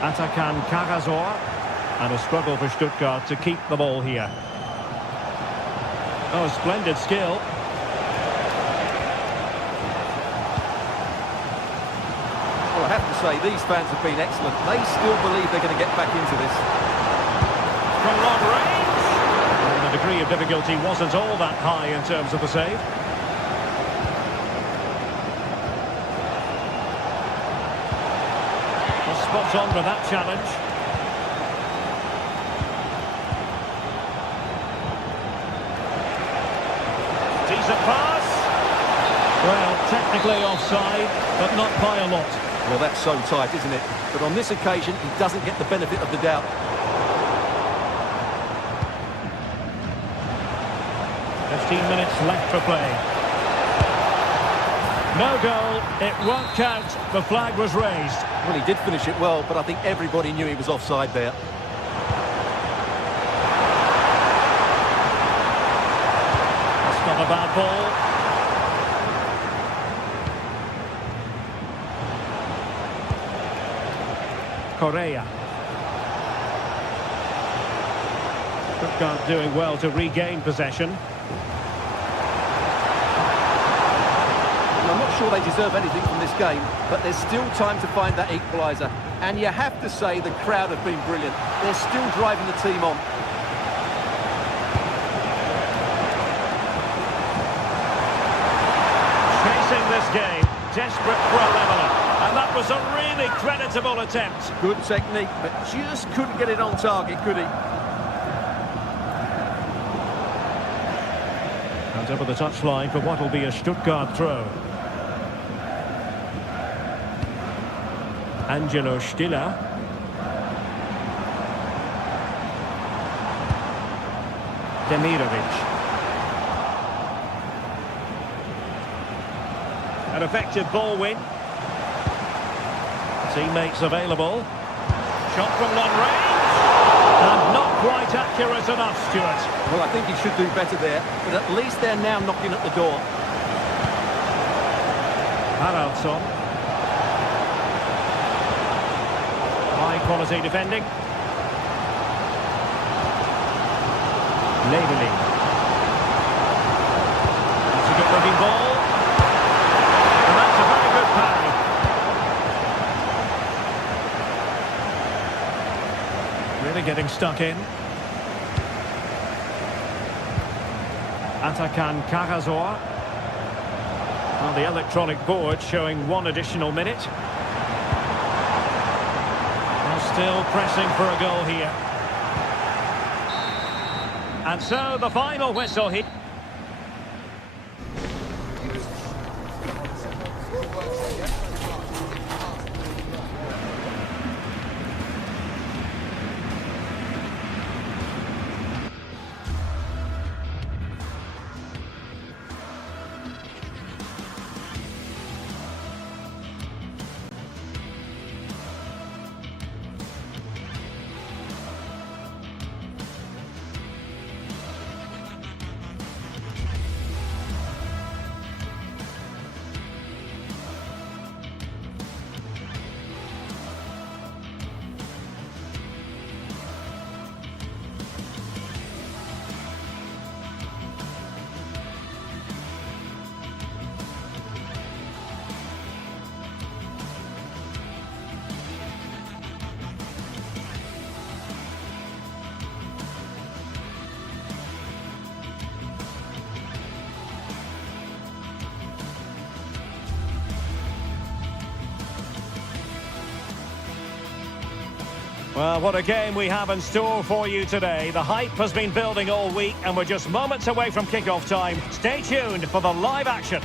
Atakan Karasor. And a struggle for Stuttgart to keep the ball here. Oh, splendid skill. Well, I have to say, these fans have been excellent. They still believe they're going to get back into this. From long range. And the degree of difficulty wasn't all that high in terms of the save. Well, spot on with that challenge. Decent pass. Well, technically offside, but not by a lot. Well, that's so tight, isn't it? But on this occasion, he doesn't get the benefit of the doubt. 15 minutes left for play. No goal, it won't count. The flag was raised. Well, he did finish it well, but I think everybody knew he was offside there. That's not a bad ball. Correa. Stuttgart doing well to regain possession. I'm not sure they deserve anything from this game, but there's still time to find that equaliser. And you have to say the crowd have been brilliant. They're still driving the team on. Chasing this game, desperate for a leveller. And that was a really creditable attempt. Good technique, but just couldn't get it on target, could he? And over the touchline for what will be a Stuttgart throw. Angelo Stiller. Demirovic. An effective ball win. Teammates available. Shot from long range. And not quite accurate enough, Stuart. Well, I think he should do better there, but at least they're now knocking at the door. Haraldsson. High quality defending. Leveling. That's a good looking ball. And that's a very good parry. Really getting stuck in. Atakan Karasor. On the electronic board showing 1 additional minute. They're still pressing for a goal here. And so the final whistle here. Well, what a game we have in store for you today. The hype has been building all week and we're just moments away from kick-off time. Stay tuned for the live action.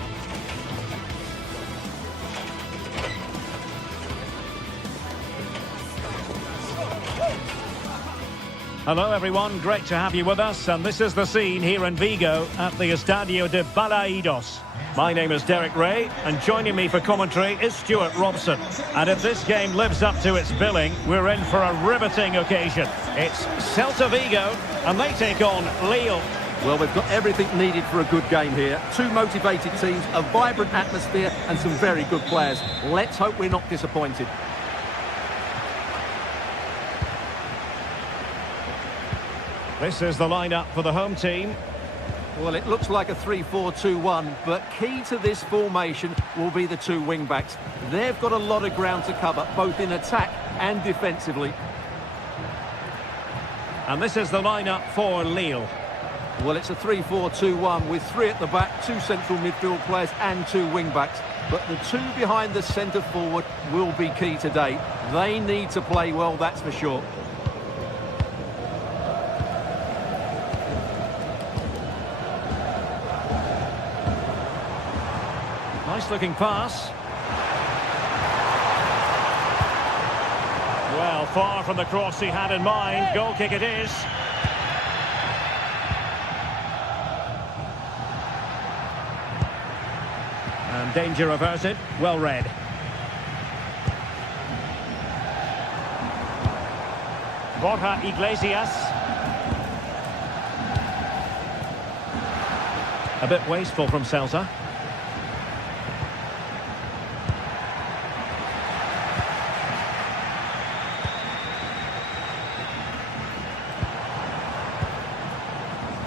Hello everyone, great to have you with us, and this is the scene here in Vigo at the Estadio de Balaidos. My name is Derek Ray, and joining me for commentary is Stuart Robson. And if this game lives up to its billing, we're in for a riveting occasion. It's Celta Vigo, and they take on Lille. Well, they've got everything needed for a good game here. Two motivated teams, a vibrant atmosphere, and some very good players. Let's hope we're not disappointed. This is the lineup for the home team. Well, it looks like a 3-4-2-1, but key to this formation will be the two wing-backs. They've got a lot of ground to cover, both in attack and defensively. And this is the lineup for Lille. Well, it's a 3-4-2-1 with three at the back, two central midfield players and two wing-backs. But the two behind the centre forward will be key today. They need to play well, that's for sure. Nice looking pass. Well, far from the cross he had in mind. Goal kick it is. And danger averted. Well read. Borja Iglesias. A bit wasteful from Celta.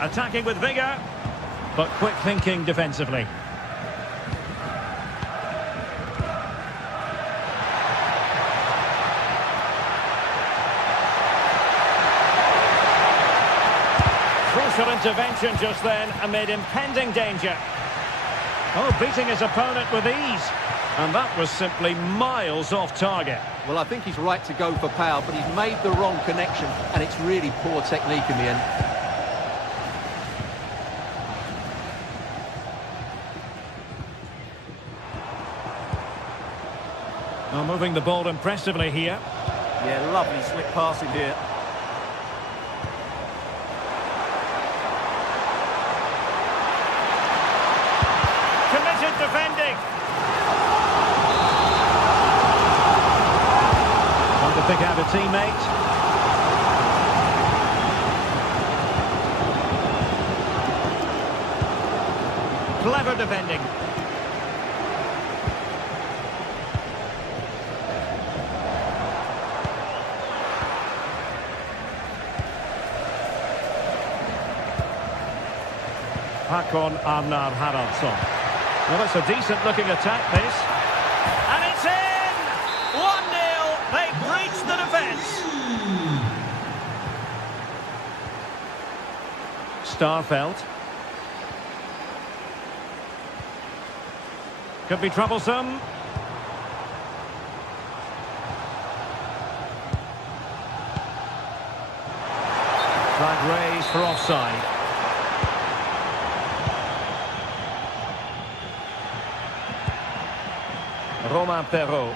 Attacking with vigour, but quick thinking defensively. Crucial intervention just then amid impending danger. Oh, beating his opponent with ease. And that was simply miles off target. Well, I think he's right to go for power, but he's made the wrong connection, and it's really poor technique in the end. Oh, moving the ball impressively here. Yeah, lovely slick passing here. Committed defending. Trying to pick out a teammate. Clever defending. Hakon Arnar Haraldsson. Well, it's a decent-looking attack, this. And it's in! 1-0. They breached the defence. Starfelt. Could be troublesome. Flag raised for offside. Romain Perrault.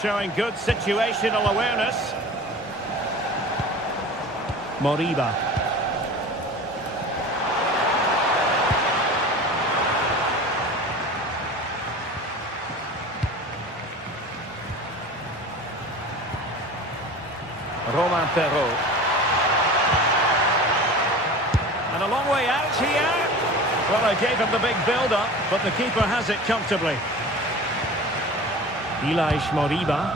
Showing good situational awareness. Moriba. Romain Perrault. And a long way out here. Well, I gave him the big build-up, but the keeper has it comfortably. Ilaix Moriba.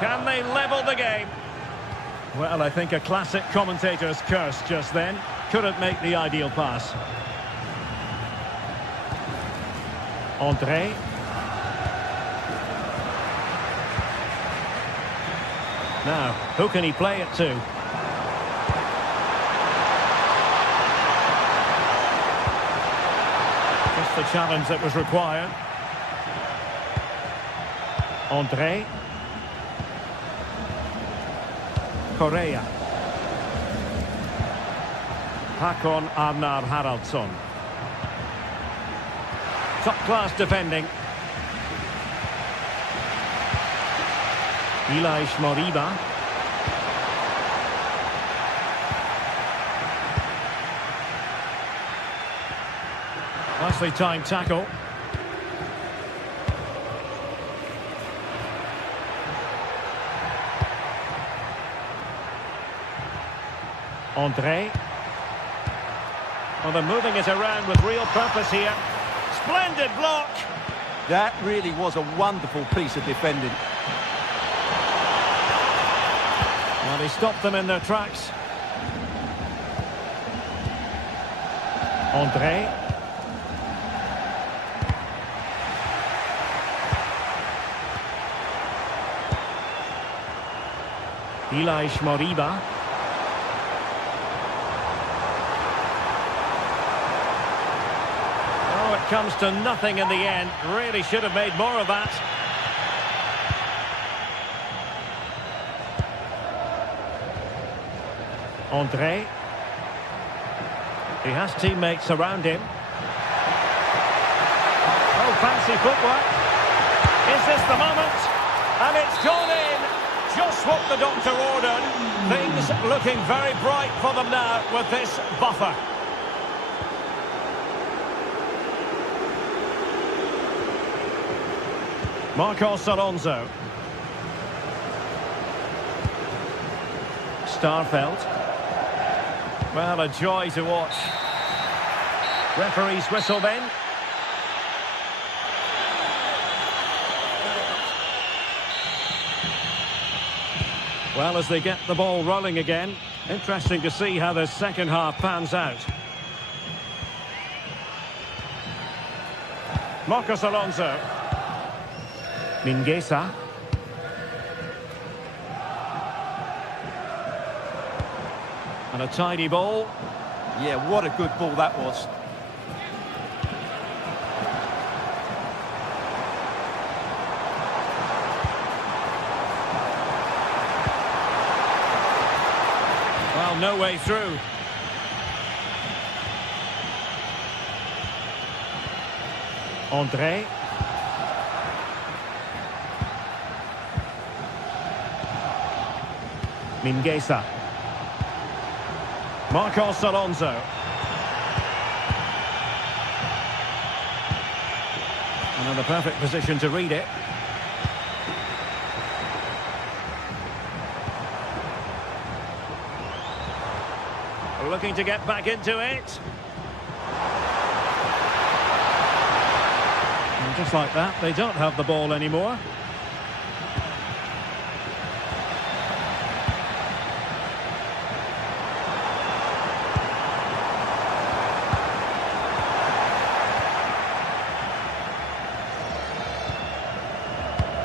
Can they level the game? Well, I think a classic commentator's curse just then. Couldn't make the ideal pass. André. Now, who can he play it to? Just the challenge that was required. André. Correa. Hakon Arnar Haraldsson. Top-class defending. Ilaix Moriba. Nicely timed tackle. Andre. Well, they're moving it around with real purpose here. Splendid block. That really was a wonderful piece of defending. Well, he stopped them in their tracks. Andre. Ilaix Moriba. Oh, it comes to nothing in the end. Really should have made more of that. Andre. He has teammates around him. Oh, fancy footwork. Is this the moment? And it's gone in. Just what the doctor ordered. Things looking very bright for them now with this buffer. Marcos Alonso. Starfelt. Well, a joy to watch. Referee's whistle then. Well, as they get the ball rolling again, interesting to see how the second half pans out. Marcos Alonso. Mingueza. And a tidy ball. Yeah, what a good ball that was. Well, no way through. Andre. Mingueza. Marcos Alonso. And in the perfect position to read it. Looking to get back into it. And just like that, they don't have the ball anymore.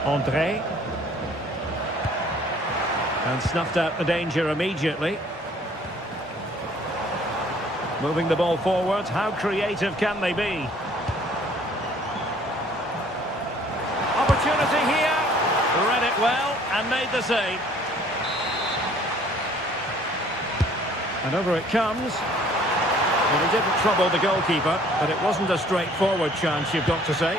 Andre. And snuffed out the danger immediately. Moving the ball forward, how creative can they be? Opportunity here. Read it well and made the save. And over it comes. Well, he didn't trouble the goalkeeper, but it wasn't a straightforward chance, you've got to say.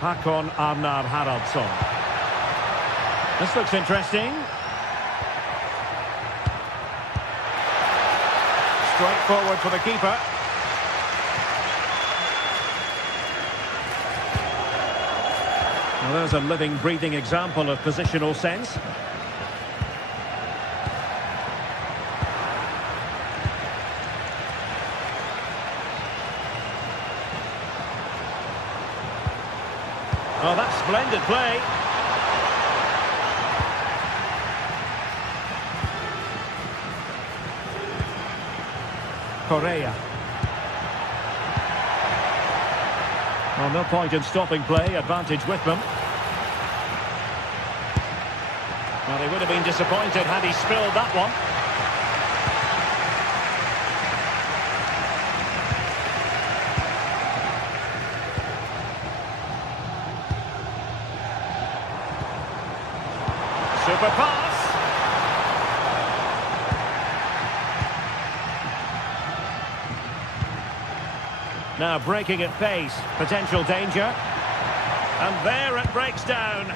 Hakon Arnar Haraldsson. This looks interesting. Straight forward for the keeper. Well, there's a living, breathing example of positional sense. Oh, that's splendid play. Correa. Well, no point in stopping play, advantage with them. Well, he would have been disappointed had he spilled that one. Now breaking at pace, potential danger. And there it breaks down.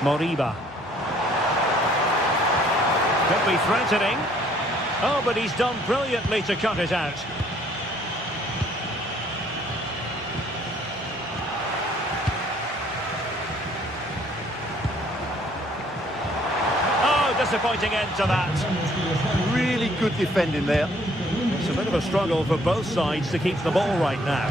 Moriba. Could be threatening. Oh, but he's done brilliantly to cut it out. Oh, disappointing end to that. Really good defending there. It's a bit of a struggle for both sides to keep the ball right now.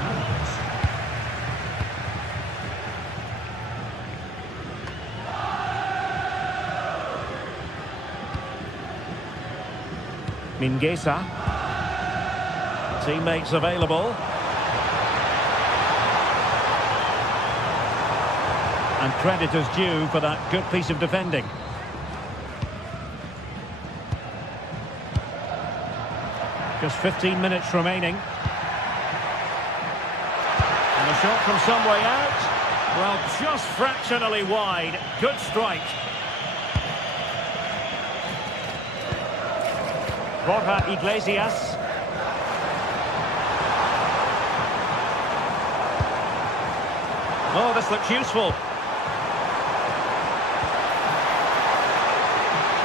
Mingueza. Teammates available. And credit is due for that good piece of defending. Just 15 minutes remaining. And a shot from some way out. Well, just fractionally wide. Good strike. Borja Iglesias. Oh, this looks useful.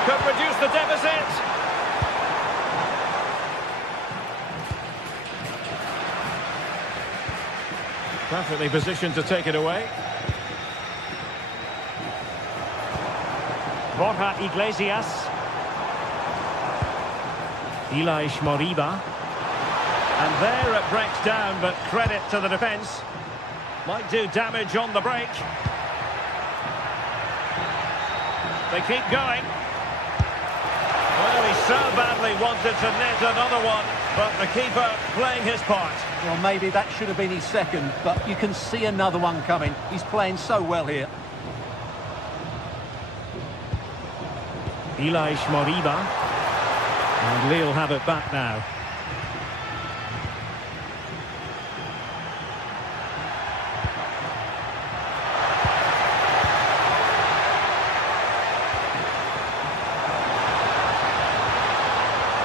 Could reduce the deficit. Perfectly positioned to take it away. Borja Iglesias. Ilaix Moriba. And there it breaks down, but credit to the defence. Might do damage on the break. They keep going. Well, he so badly wanted to net another one, but the keeper playing his part. Well, maybe that should have been his second, but you can see another one coming. He's playing so well here. Ilaix Moriba. And Lille have it back now.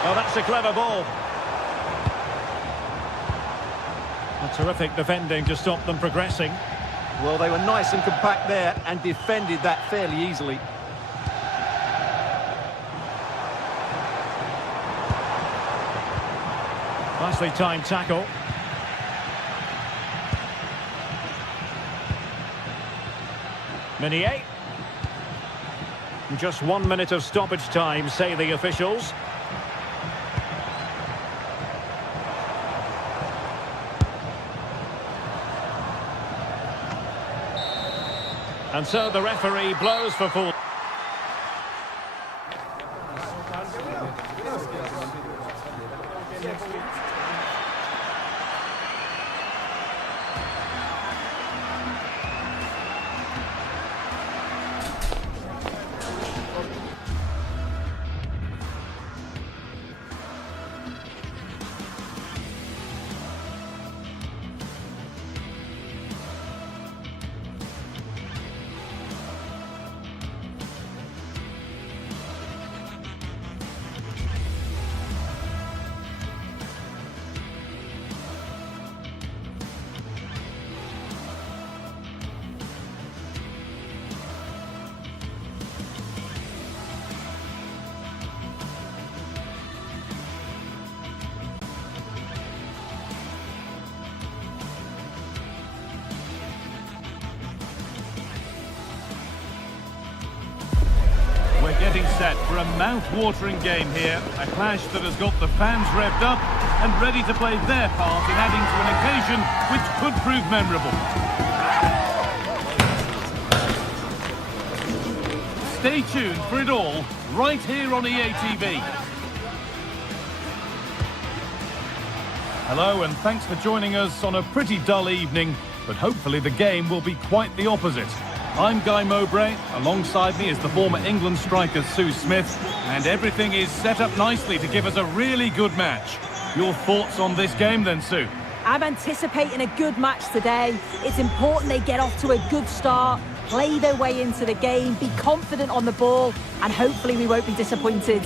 Oh, that's a clever ball. A terrific defending to stop them progressing. Well, they were nice and compact there and defended that fairly easily. Nicely timed tackle. Meunier. Just 1 minute of stoppage time, say the officials. And so the referee blows for full. Getting set for a mouth-watering game here. A clash that has got the fans revved up and ready to play their part in adding to an occasion which could prove memorable. Stay tuned for it all, right here on EA TV. Hello and thanks for joining us on a pretty dull evening, but hopefully the game will be quite the opposite. I'm Guy Mowbray, alongside me is the former England striker Sue Smith, and everything is set up nicely to give us a really good match. Your thoughts on this game then, Sue? I'm anticipating a good match today. It's important they get off to a good start, play their way into the game, be confident on the ball, and hopefully we won't be disappointed.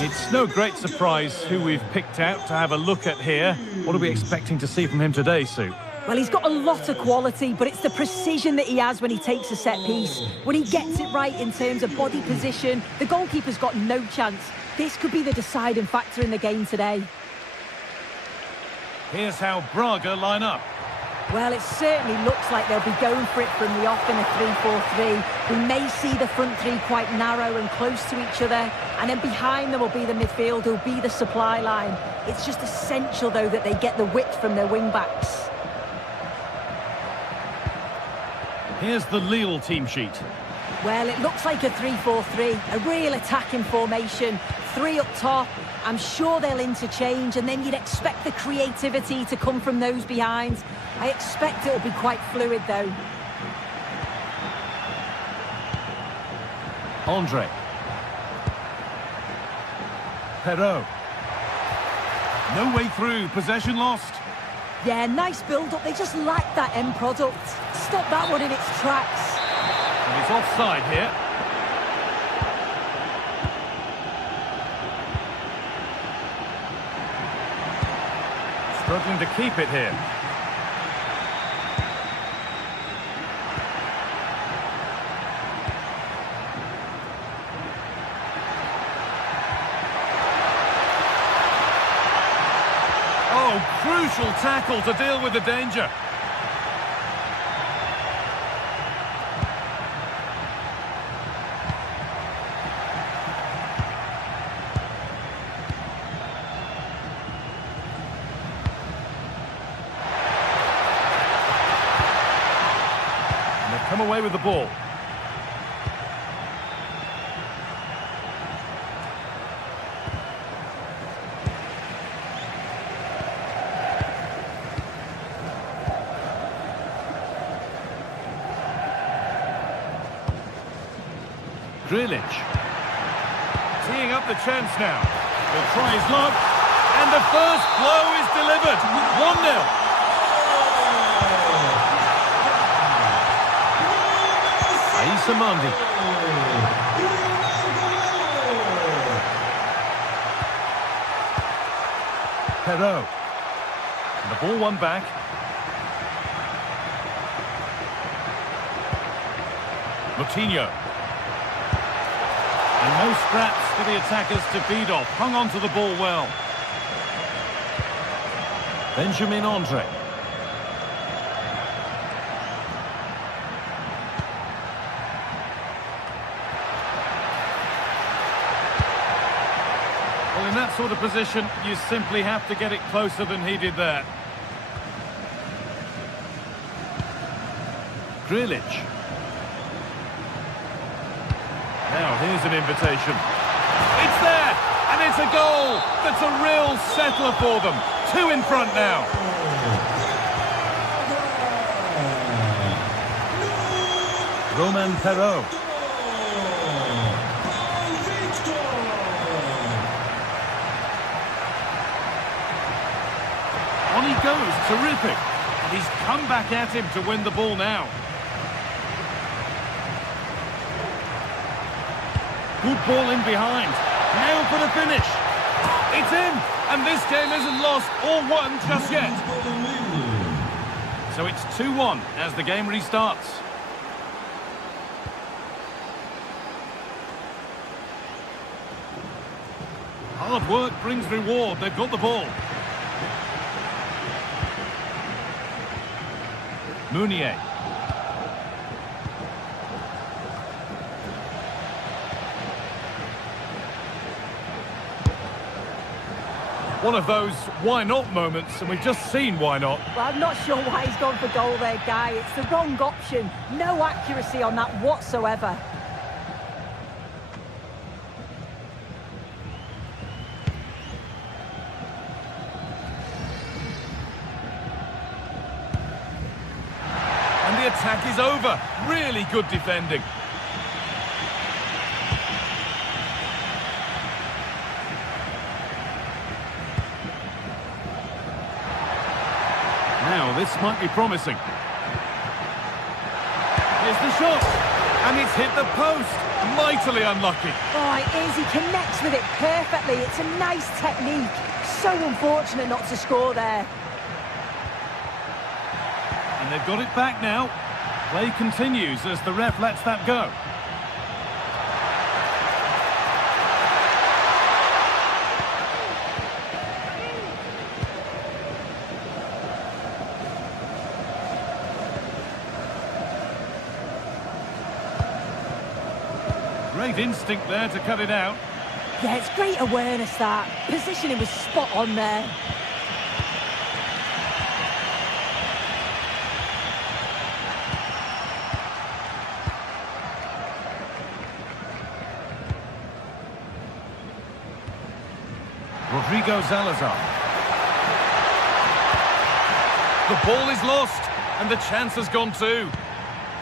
It's no great surprise who we've picked out to have a look at here. What are we expecting to see from him today, Sue? Well, he's got a lot of quality, but it's the precision that he has when he takes a set piece. When he gets it right in terms of body position, the goalkeeper's got no chance. This could be the deciding factor in the game today. Here's how Braga line up. Well, it certainly looks like they'll be going for it from the off in a 3-4-3. We may see the front three quite narrow and close to each other, and then behind them will be the midfield, who'll be the supply line. It's just essential, though, that they get the width from their wing-backs. Here's the Lille team sheet. Well, it looks like a 3-4-3, a real attacking formation. 3 up top. I'm sure they'll interchange, and then you'd expect the creativity to come from those behind. I expect it'll be quite fluid, though. Andre. Perrault. No way through, possession lost. Yeah, nice build-up. They just lack that end product. Stop that one in its tracks. And he's offside here. Struggling to keep it here. Oh, crucial tackle to deal with the danger. Come away with the ball. Grealish. Teeing up the chance now. He'll try his luck. And the first blow is delivered. 1-0. Samandi. Perrault. And the ball won back. Moutinho. And no scraps for the attackers to feed off. Hung on to the ball well. Benjamin Andre. In that sort of position, you simply have to get it closer than he did there. Grealish. Now, here's an invitation. It's there! And it's a goal! That's a real settler for them. 2 in front now. Romain Perrault. On he goes, terrific. And he's come back at him to win the ball now. Good ball in behind. Now for the finish. It's in, and this game isn't lost or won just yet. So it's 2-1 as the game restarts. Hard work brings reward. They've got the ball. Meunier. One of those why not moments, and we've just seen why not. Well, I'm not sure why he's gone for goal there, Guy. It's the wrong option. No accuracy on that whatsoever. The attack is over. Really good defending. this might be promising. Here's the shot, and it's hit the post. Mightily unlucky. Oh, it is. He connects with it perfectly. It's a nice technique. So unfortunate not to score there. And they've got it back now. Play continues as the ref lets that go. Great instinct there to cut it out. Yeah, it's great awareness, that. Positioning was spot on there. Rodrigo Salazar. The ball is lost, and the chance has gone too.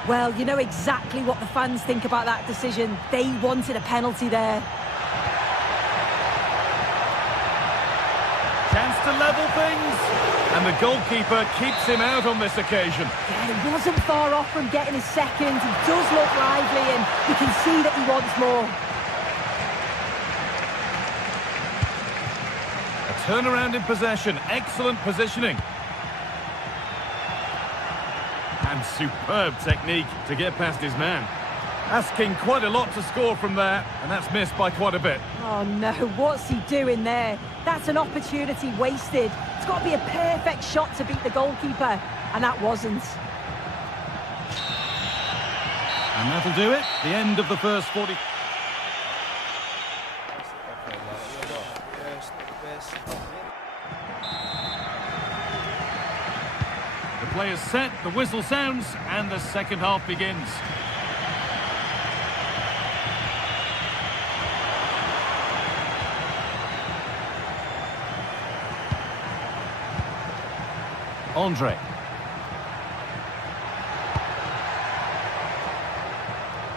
Well, you know exactly what the fans think about that decision. They wanted a penalty there. Chance to level things. And the goalkeeper keeps him out on this occasion. Yeah, he wasn't far off from getting his second. He does look lively, and you can see that he wants more. A turnaround in possession. Excellent positioning. And superb technique to get past his man. Asking quite a lot to score from there, and that's missed by quite a bit. Oh no, what's he doing there? That's an opportunity wasted. It's got to be a perfect shot to beat the goalkeeper, and that wasn't. And that'll do it. The end of the first 40. The play is set, the whistle sounds, and the second half begins. Andre.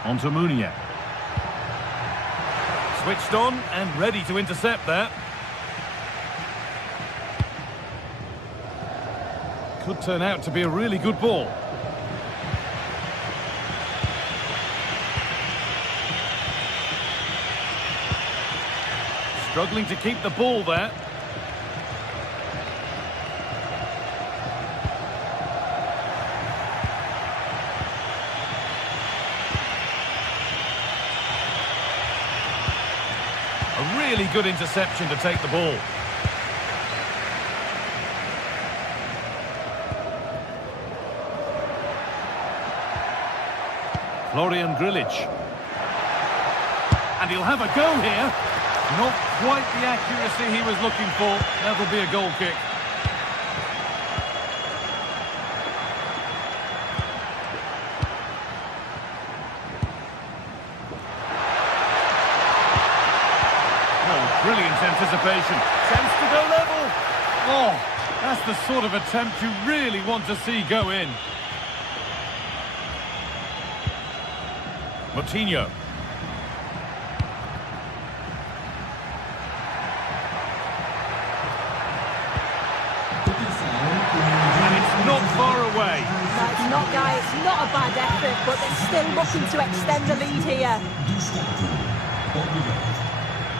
On to Munier. Switched on and ready to intercept that. Could turn out to be a really good ball. Struggling to keep the ball there. A really good interception to take the ball. Florian Grilic. And he'll have a go here. Not quite the accuracy he was looking for. That'll be a goal kick. Oh, brilliant anticipation. Chance to go level. Oh, that's the sort of attempt you really want to see go in. Moutinho. And it's not far away. No, it's not, Guy. It's not a bad effort, but they're still looking to extend the lead here.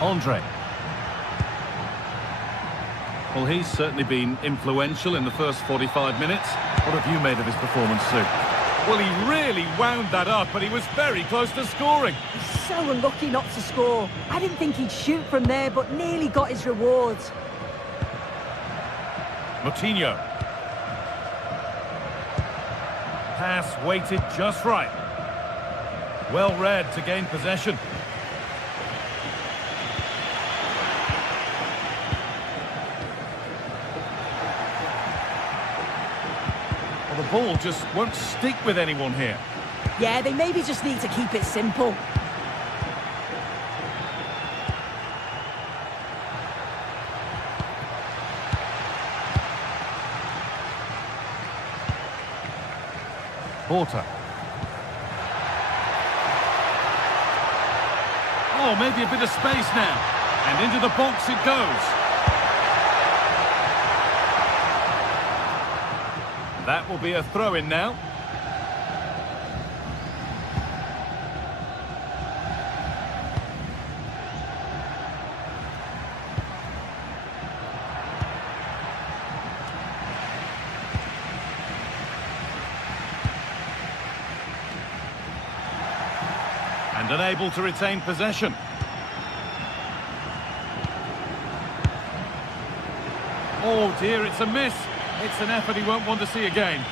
Andre. Well, he's certainly been influential in the first 45 minutes. What have you made of his performance, Sue? Well, he really wound that up, but he was very close to scoring. He's so unlucky not to score. I didn't think he'd shoot from there, but nearly got his rewards. Moutinho. Pass weighted just right. Well read to gain possession. Well, the ball just won't stick with anyone here. Yeah, they maybe just need to keep it simple. Porter. Oh, maybe a bit of space now. And into the box it goes. That will be a throw-in now. And unable to retain possession. Oh dear, it's a miss. It's an effort he won't want to see again.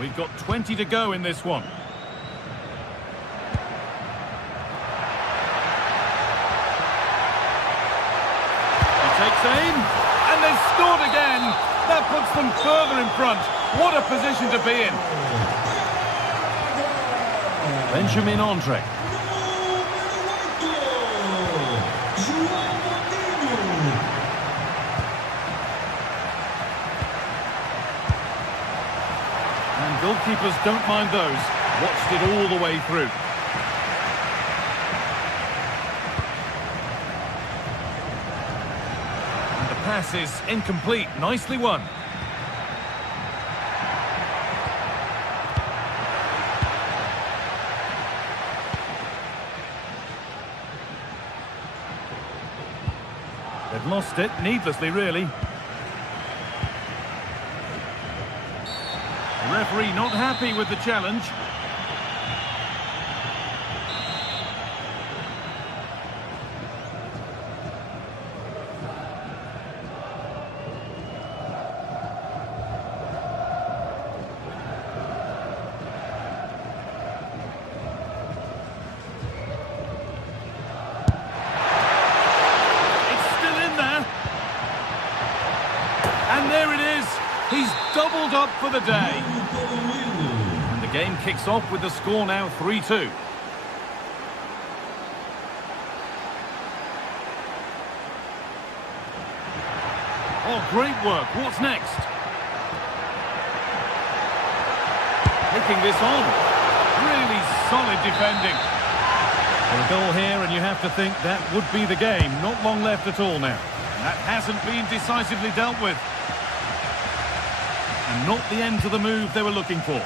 We've got 20 to go in this one. He takes aim, and they've scored again. That puts them further in front. What a position to be in. Benjamin Andre. And goalkeepers don't mind those. Watched it all the way through. And the pass is incomplete. Nicely won. They've lost it, needlessly really. The referee not happy with the challenge. And there it is. He's doubled up for the day. And the game kicks off with the score now 3-2. Oh, great work. What's next? Taking this on. Really solid defending. Well, a goal here, and you have to think that would be the game. Not long left at all now. That hasn't been decisively dealt with. And not the end to the move they were looking for. Need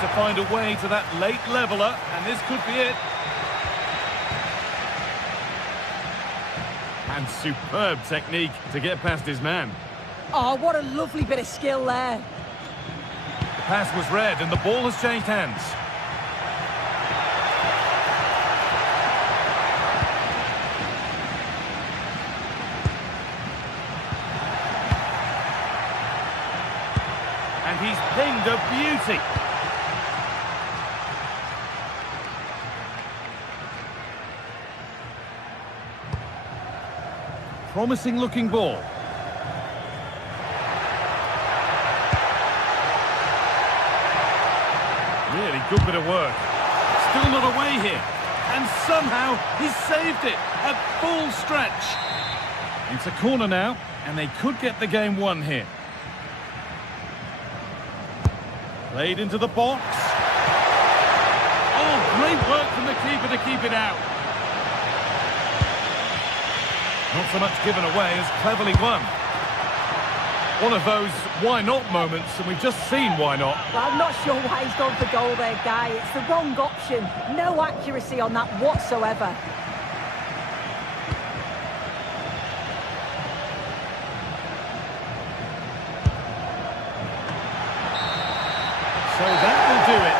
to find a way to that late leveller, and this could be it. And superb technique to get past his man. Oh, what a lovely bit of skill there. The pass was read, and the ball has changed hands. And he's pinged a beauty. Promising looking ball. Really good bit of work. Still not away here. And somehow he's saved it at full stretch. It's a corner now, and they could get the game won here. Played into the box. Oh, great work from the keeper to keep it out. Not so much given away as cleverly won. One of those why not moments, and we've just seen why not. Well, I'm not sure why he's gone for goal there, Guy. It's the wrong option. No accuracy on that whatsoever. So that will do it.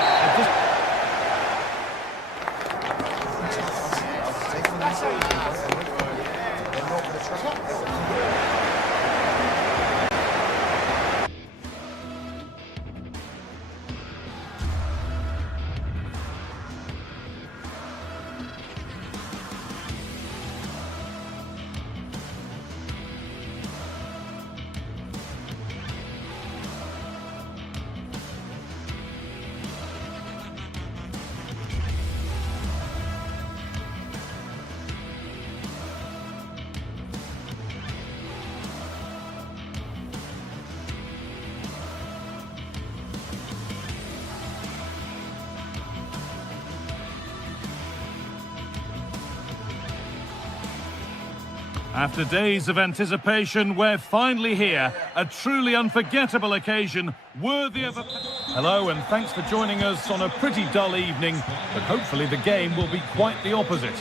After days of anticipation, we're finally here. A truly unforgettable occasion, worthy of a... Hello, and thanks for joining us on a pretty dull evening, but hopefully the game will be quite the opposite.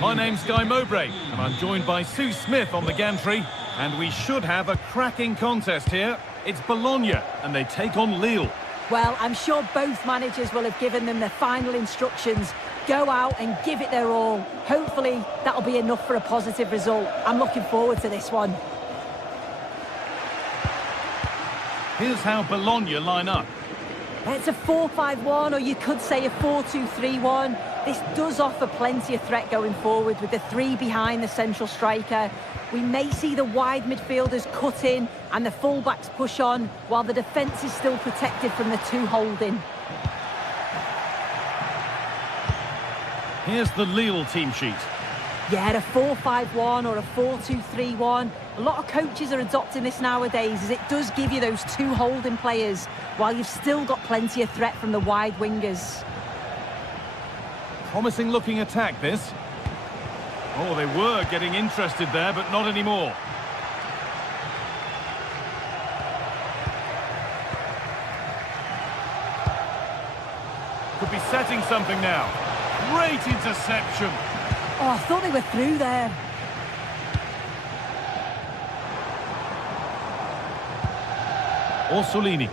My name's Guy Mowbray, and I'm joined by Sue Smith on the gantry, and we should have a cracking contest here. It's Bologna, and they take on Lille. Well, I'm sure both managers will have given them their final instructions. Go out and give it their all. Hopefully, that'll be enough for a positive result. I'm looking forward to this one. Here's how Bologna line up. It's a 4-5-1, or you could say a 4-2-3-1. This does offer plenty of threat going forward with the three behind the central striker. We may see the wide midfielders cut in and the fullbacks push on, while the defence is still protected from the two holding. Here's the Lille team sheet. Yeah, a 4-5-1 or a 4-2-3-1. A lot of coaches are adopting this nowadays, as it does give you those two holding players, while you've still got plenty of threat from the wide wingers. Promising looking attack, this. Oh, they were getting interested there, but not anymore. Could be setting something now. Great interception. Oh, I thought they were through there. Orsolini.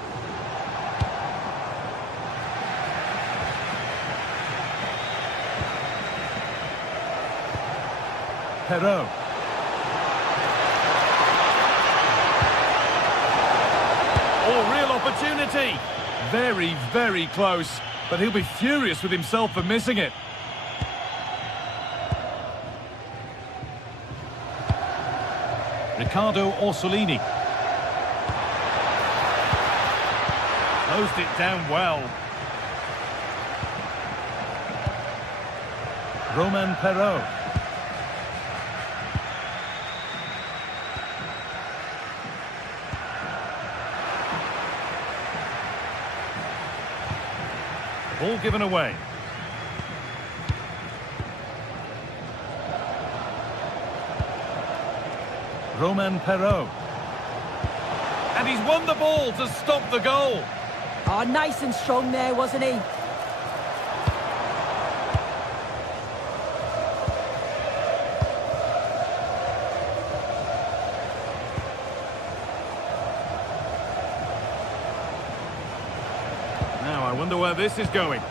Perot. Oh, real opportunity. Very, very close. But he'll be furious with himself for missing it. Riccardo Orsolini. Closed it down well. Romain Perot. Ball given away. Romain Perot. And he's won the ball to stop the goal. Oh, nice and strong there, wasn't he? Now, I wonder where this is going.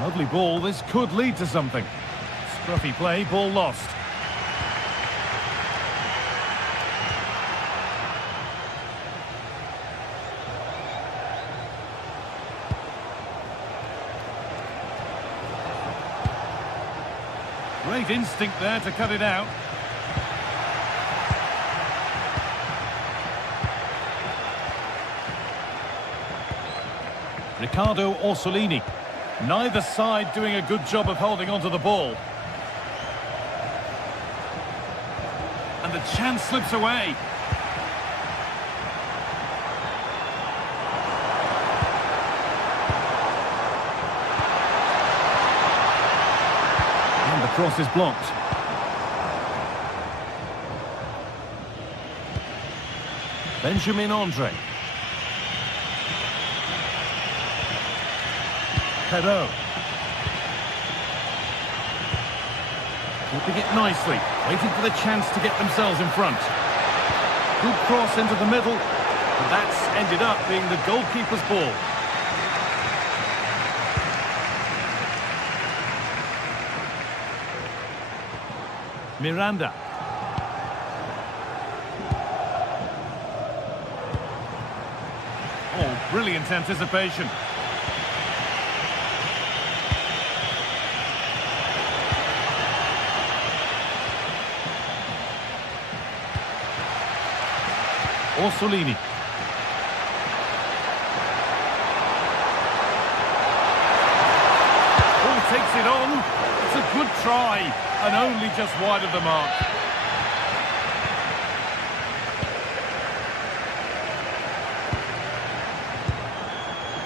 Lovely ball, this could lead to something. Scruffy play, ball lost. Great instinct there to cut it out. Riccardo Orsolini. Neither side doing a good job of holding onto the ball. And the chance slips away. And the cross is blocked. Benjamin Andre. Perot. Keeping it nicely, waiting for the chance to get themselves in front. Good cross into the middle, and that's ended up being the goalkeeper's ball. Miranda. Oh, brilliant anticipation. Orsolini. Oh, takes it on. It's a good try, and only just wide of the mark.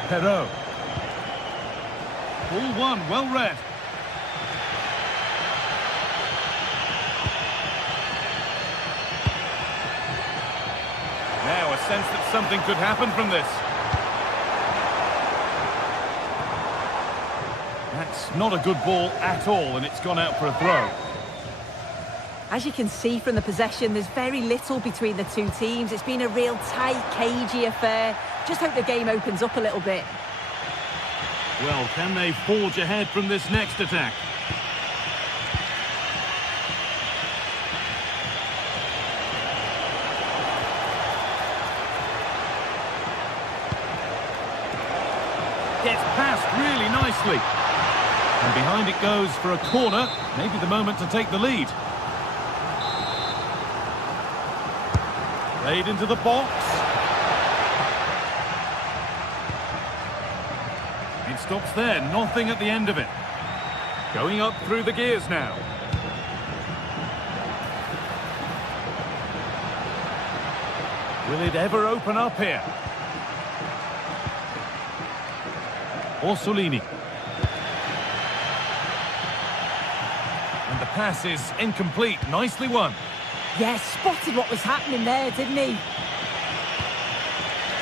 Perot. Ball one, well read. sense that something could happen from this. That's not a good ball at all, and it's gone out for a throw. As you can see from the possession, there's very little between the two teams. It's been a real tight, cagey affair. Just hope the game opens up a little bit. Well, can they forge ahead from this next attack? Gets past really nicely. And behind it goes for a corner. Maybe the moment to take the lead. Played into the box. It stops there, nothing at the end of it. Going up through the gears now. Will it ever open up here? Orsolini. And the pass is incomplete, nicely won. Yeah, spotted what was happening there, didn't he?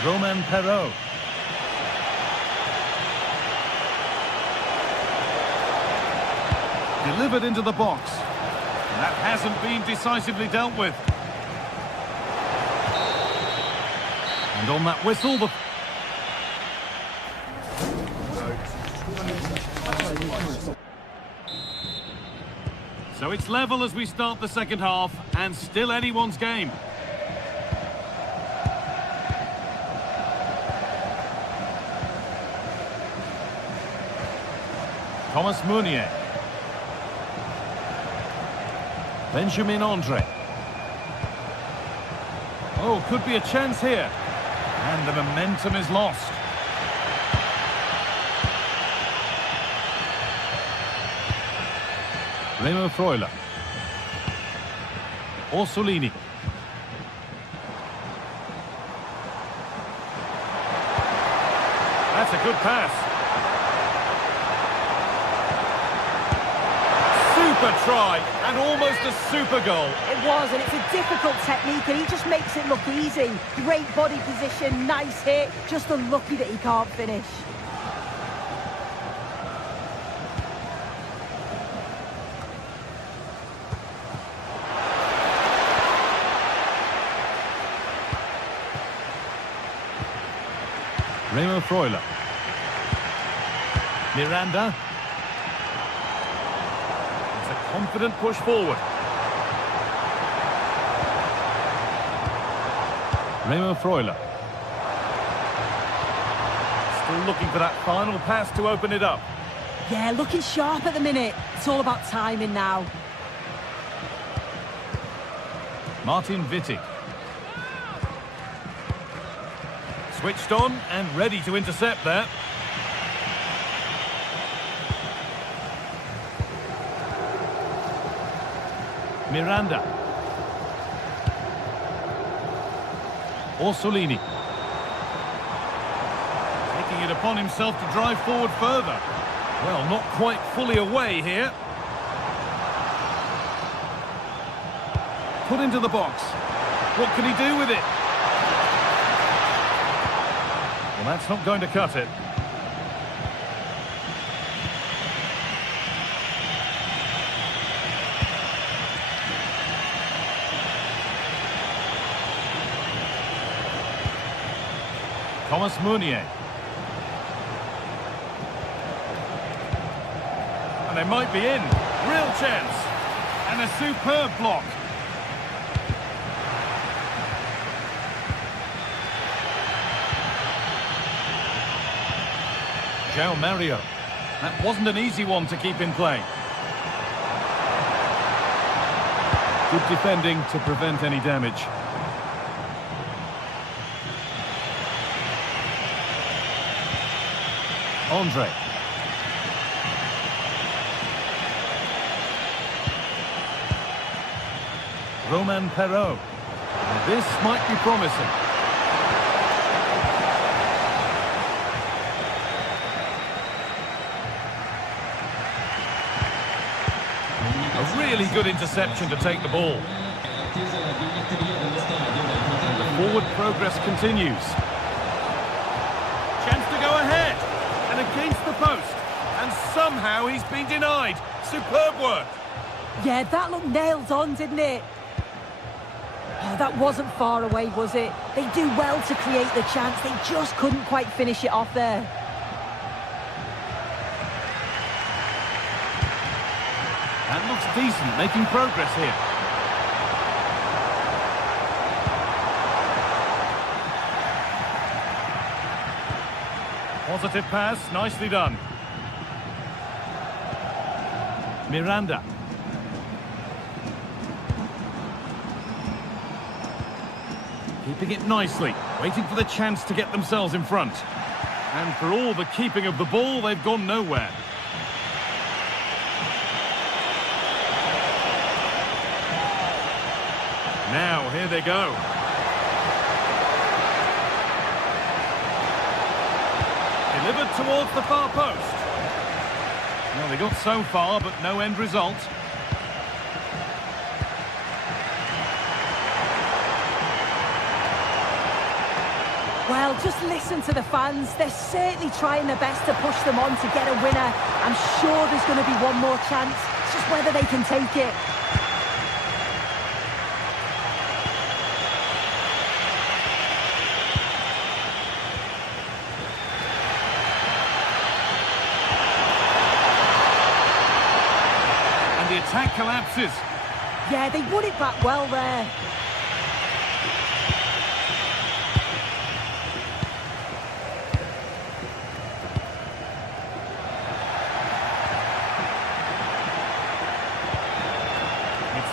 Romain Perraud. Delivered into the box. That hasn't been decisively dealt with. And on that whistle, the... So it's level as we start the second half, and still anyone's game. Thomas Meunier. Benjamin Andre. Oh, could be a chance here. And the momentum is lost. Remo Freuler. Orsolini. That's a good pass. Super try, and almost a super goal. It was, and it's a difficult technique, and he just makes it look easy. Great body position, nice hit, just unlucky that he can't finish. Remo Freuler. Miranda. It's a confident push forward. Remo Freuler. Still looking for that final pass to open it up. Yeah, looking sharp at the minute. It's all about timing now. Martin Wittig. Switched on and ready to intercept there. Miranda. Orsolini. Taking it upon himself to drive forward further. Well, not quite fully away here. Put into the box. What can he do with it? Well, that's not going to cut it. Thomas Meunier. And they might be in. Real chance. And a superb block. João Mario. That wasn't an easy one to keep in play. Good defending to prevent any damage. Andre. Romain Perraud. This might be promising. A really good interception to take the ball. And the Forward progress continues. Chance to go ahead. And against the post. And somehow he's been denied. Superb work. Yeah, that looked nailed on, didn't it? Oh, that wasn't far away, was it? They do well to create the chance. They just couldn't quite finish it off there. That looks decent, making progress here. Positive pass, nicely done. Miranda. Keeping it nicely, waiting for the chance to get themselves in front. And for all the keeping of the ball, they've gone nowhere. Now, here they go. Delivered towards the far post. Well, they got so far, but no end result. Well, just listen to the fans. They're certainly trying their best to push them on to get a winner. I'm sure there's going to be one more chance. It's just whether they can take it. And the attack collapses. Yeah, they won it back well there.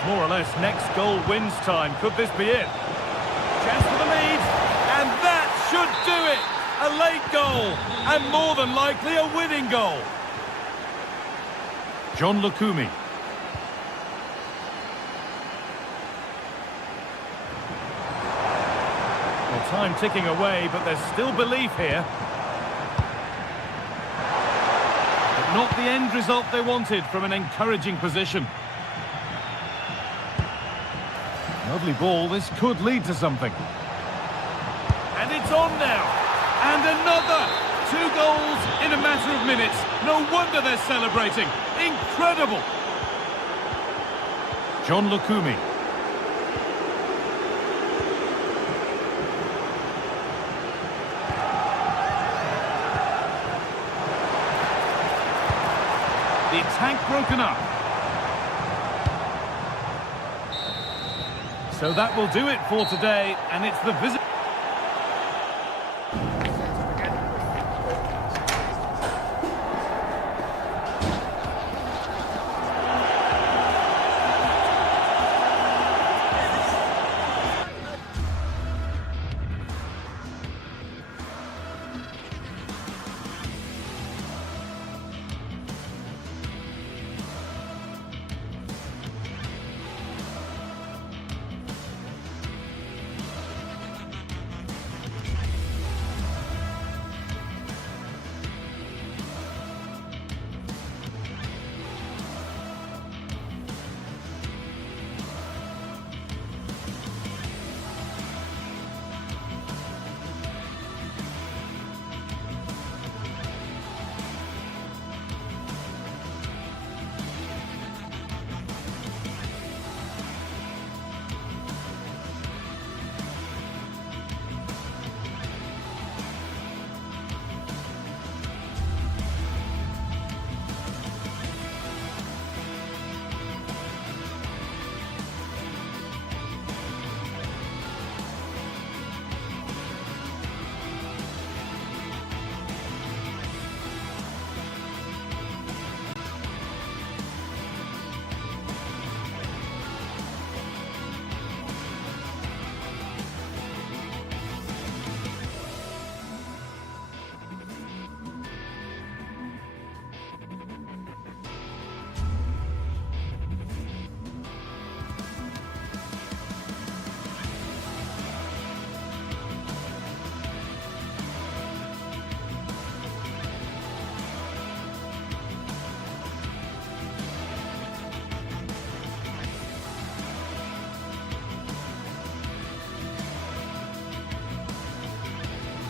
More or less next goal wins time. Could this be it? Chance for the lead, and that should do it. A late goal, and more than likely a winning goal. John Lukumi. Well, time ticking away, but there's still belief here. But not the end result they wanted from an encouraging position. Lovely ball, this could lead to something. And it's on now. And another. 2 goals in a matter of minutes. No wonder they're celebrating. Incredible. John Lukumi. The attack broken up. So that will do it for today, and it's the visit.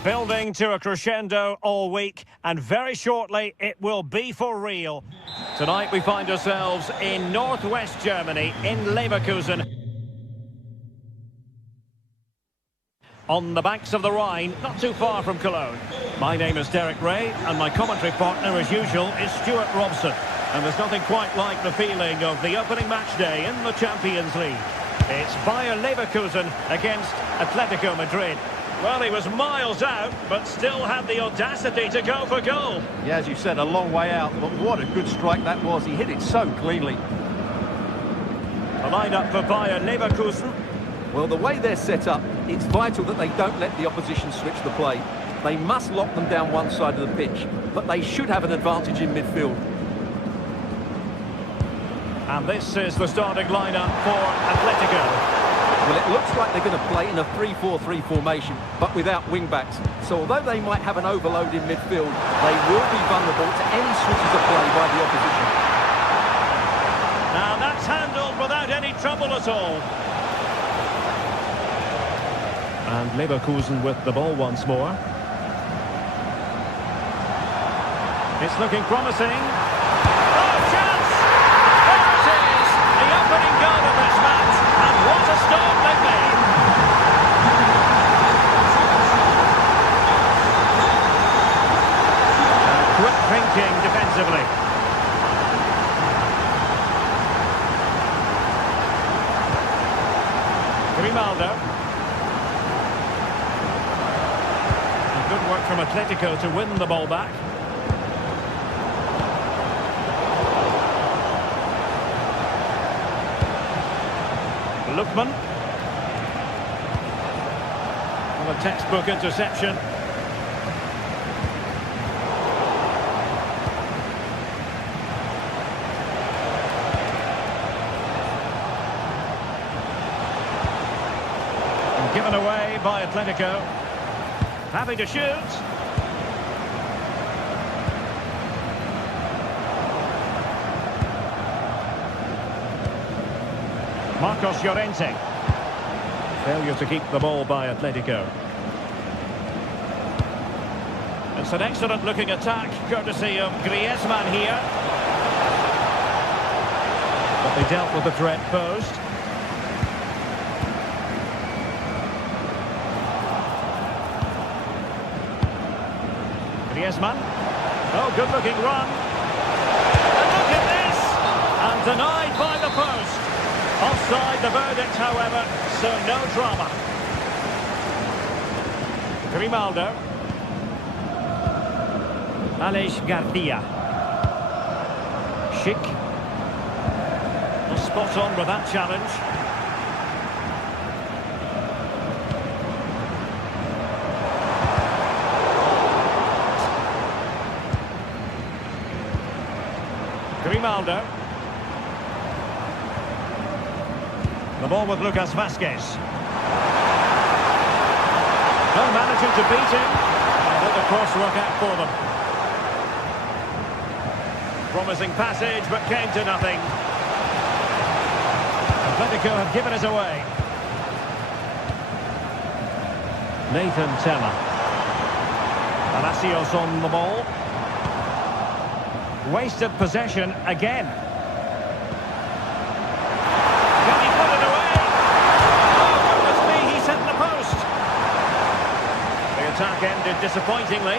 Building to a crescendo all week, and very shortly it will be for real. Tonight we find ourselves in northwest Germany, in Leverkusen. On the banks of the Rhine, not too far from Cologne. My name is Derek Ray, and my commentary partner, as usual, is Stuart Robson. And there's nothing quite like the feeling of the opening match day in the Champions League. It's Bayer Leverkusen against Atletico Madrid. Well, he was miles out, but still had the audacity to go for goal. Yeah, as you said, a long way out, but what a good strike that was. He hit it so cleanly. The line-up for Bayer Leverkusen. Well, the way they're set up, it's vital that they don't let the opposition switch the play. They must lock them down one side of the pitch, but they should have an advantage in midfield. And this is the starting lineup for Atletico. Well, it looks like they're going to play in a 3-4-3 formation, but without wing-backs. So although they might have an overload in midfield, they will be vulnerable to any switches of play by the opposition. Now that's handled without any trouble at all. And Leverkusen with the ball once more. It's looking promising. Oh, chance! There it is! The opening goal of this match. And what a start they've made! Quick thinking defensively. Grimaldo. Good work from Atletico to win the ball back. Lookman. Well, a textbook interception. And given away by Atletico. Happy to shoot. Marcos Llorente. Failure to keep the ball by Atletico. It's an excellent looking attack, courtesy of Griezmann here. But they dealt with the threat posed. Griezmann. Oh, good looking run. And look at this! And denied by the post. Offside the verdict, however, so no drama. Grimaldo. Aleix Garcia. Schick. Well, spot on with that challenge. Grimaldo. The ball with Lucas Vazquez. No managing to beat him. Let the cross work out for them. Promising passage, but came to nothing. Atletico have given it away. Nathan Tella. Palacios on the ball. Wasted possession again. Can he put it away? Oh, goodness me, he's hit the post. The attack ended disappointingly.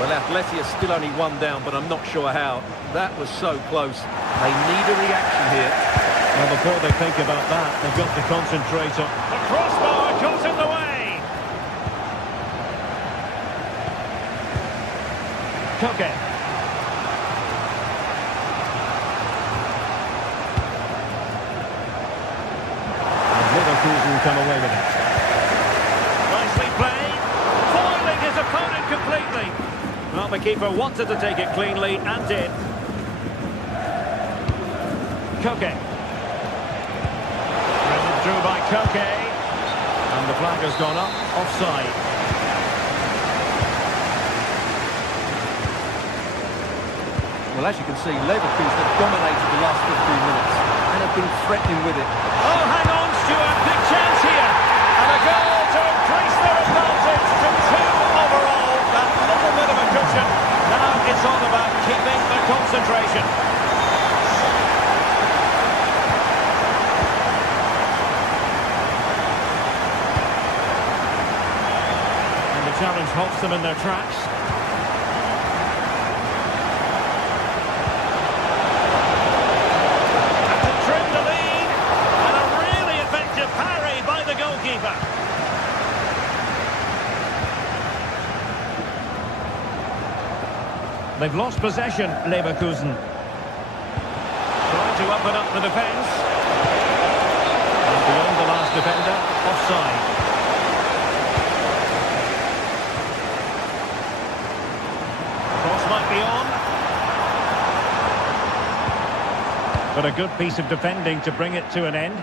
Well, Atleti are still only one down, but I'm not sure how. That was so close. They need a reaction here. Well, before they think about that, they've got to concentrate on... The crossbar goes in the way! Koke. Leverkusen come away with it. Nicely played. Foiling his opponent completely. Well, the keeper wanted to take it cleanly and did. Koke. Threaded through by Koke. And the flag has gone up. Offside. Well, as you can see, Leverkusen have dominated the last 15 minutes and have been threatening with it. Oh, hang on, Stuart. Big chance here. And a goal to increase their advantage. keeping the concentration. And the challenge halts them in their tracks. And to trim the lead. And a really effective parry by the goalkeeper. They've lost possession, Leverkusen. Trying to open up the defence. And beyond the last defender, offside. Cross might be on. But a good piece of defending to bring it to an end.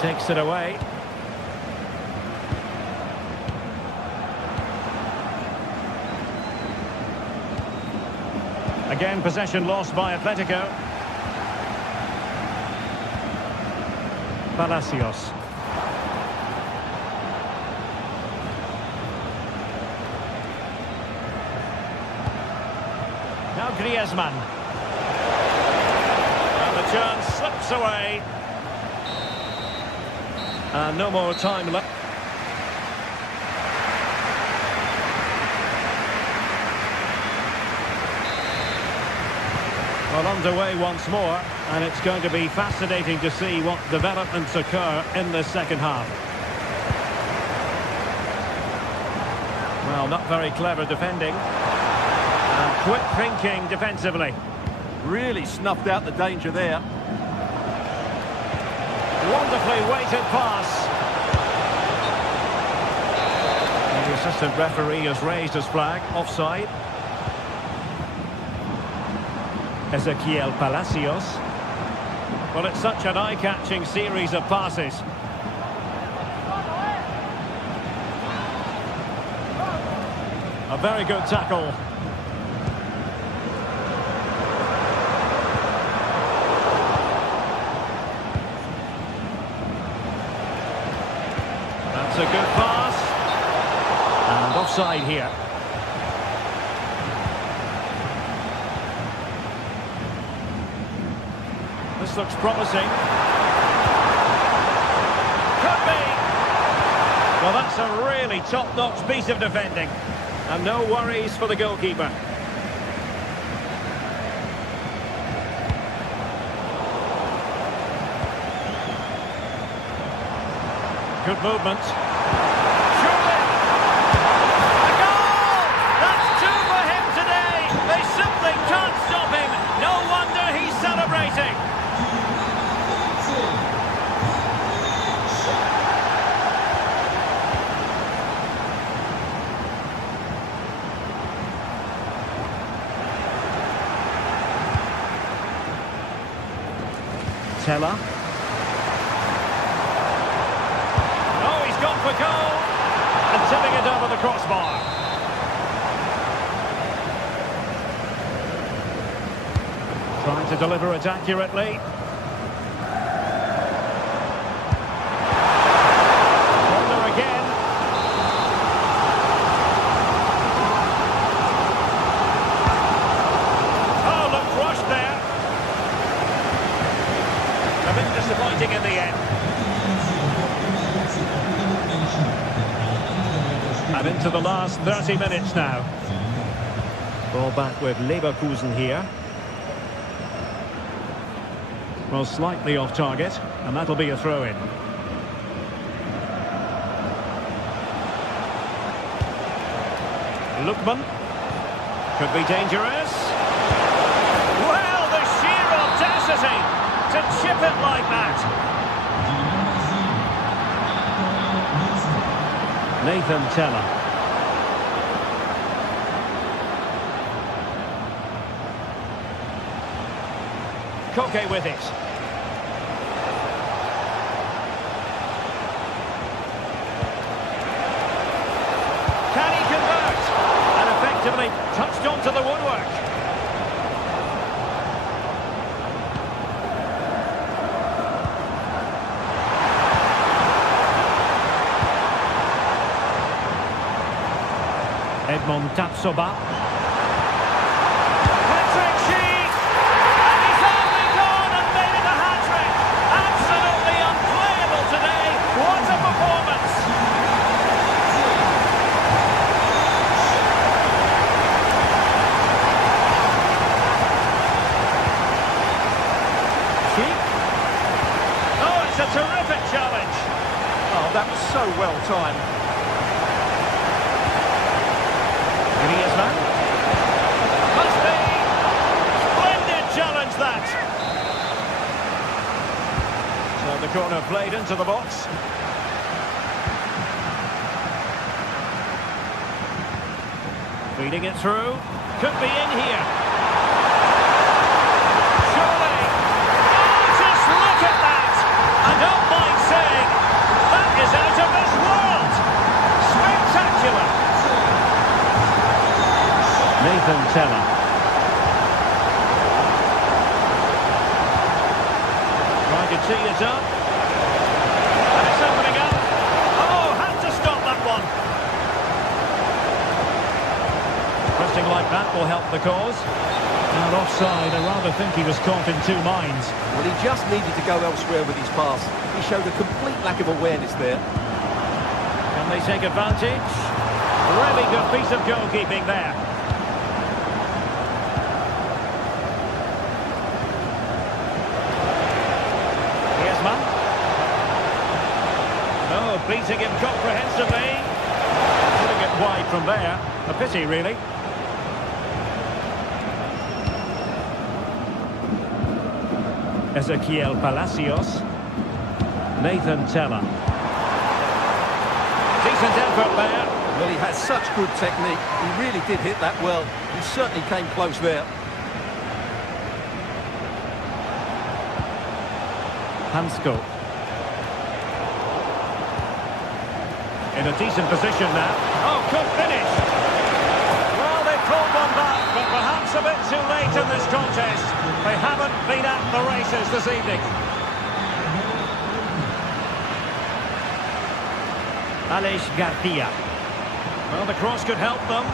Takes it away. Again, possession lost by Atletico. Palacios. Now Griezmann. And the chance slips away. No more time left. Well, underway once more, and it's going to be fascinating to see what developments occur in the second half. Well, not very clever defending. And quick thinking defensively. Really snuffed out the danger there. Wonderfully weighted pass. And the assistant referee has raised his flag, offside. Ezequiel Palacios. Well, it's such an eye-catching series of passes. A very good tackle. A good pass. And offside here. This looks promising. Could be. Well, that's a really top-notch piece of defending. And no worries for the goalkeeper. Good movement. Surely! A goal! That's two for him today! They simply can't stop him! No wonder he's celebrating! Teller. Gone for goal, and tipping it over the crossbar. Trying to deliver it accurately. Corner again. Oh, looked rushed there. A bit disappointing in the end. And into the last 30 minutes now. Ball back with Leverkusen here. Well, slightly off target, and that'll be a throw-in. Lookman. Could be dangerous. Well, the sheer audacity to chip it like that. Nathan Teller. Koke with it. Can he convert? And effectively touched onto the woodwork. Edmond Tapsoba. Patrick Sheik! And he's only gone and made it a hat-trick! Absolutely unplayable today! What a performance! Sheik? Oh, it's a terrific challenge! Oh, that was so well timed. Griezmann. Must be! Splendid challenge, that! So the corner played into the box. Feeding it through. Could be in here. Surely. Oh, just look at that! I don't mind saying, that is out of this world! Spectacular! Nathan Teller. Trying to tee it up. And it's opening up. Oh, had to stop that one. Pressing like that will help the cause. And offside, I rather think he was caught in two minds. Well, he just needed to go elsewhere with his pass. He showed a complete lack of awareness there. Can they take advantage? Really good piece of goalkeeping there. Oh, beating him comprehensively. Putting it wide from there. A pity, really. Ezequiel Palacios. Nathan Teller. Decent effort there. Well, he has such good technique. He really did hit that well. He certainly came close there. Hansko. In a decent position now. Oh, good finish. Well, they pulled one back, but perhaps a bit too late in this contest. They haven't been at the races this evening. Aleix Garcia. Well, the cross could help them.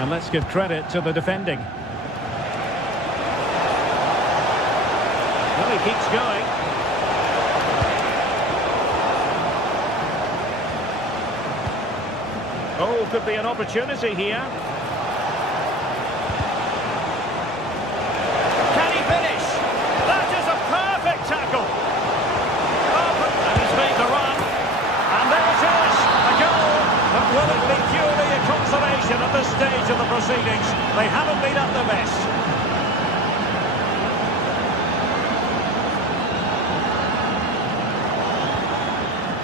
And let's give credit to the defending. Well, he keeps going. Oh, could be an opportunity here. Can he finish? That is a perfect tackle. Oh, and he's made the run. And there it is, a goal. But will it be purely a consolation at this stage of the proceedings? They haven't been at their best.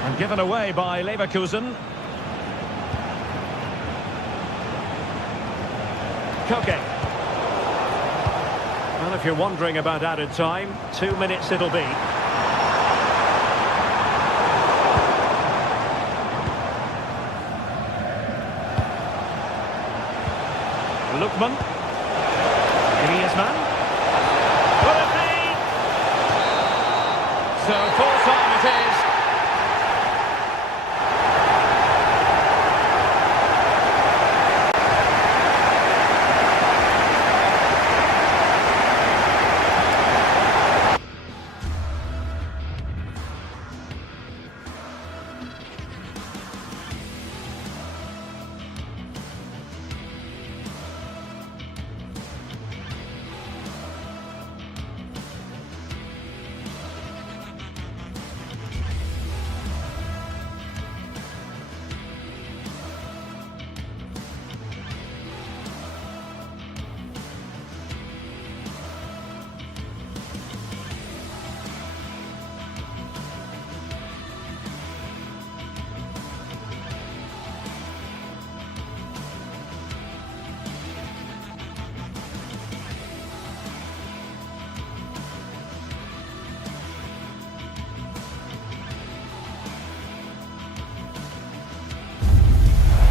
And given away by Leverkusen. Koke. Well, if you're wondering about added time, 2 minutes it'll be. Lookman. Griezmann. Will it be? So full time it is.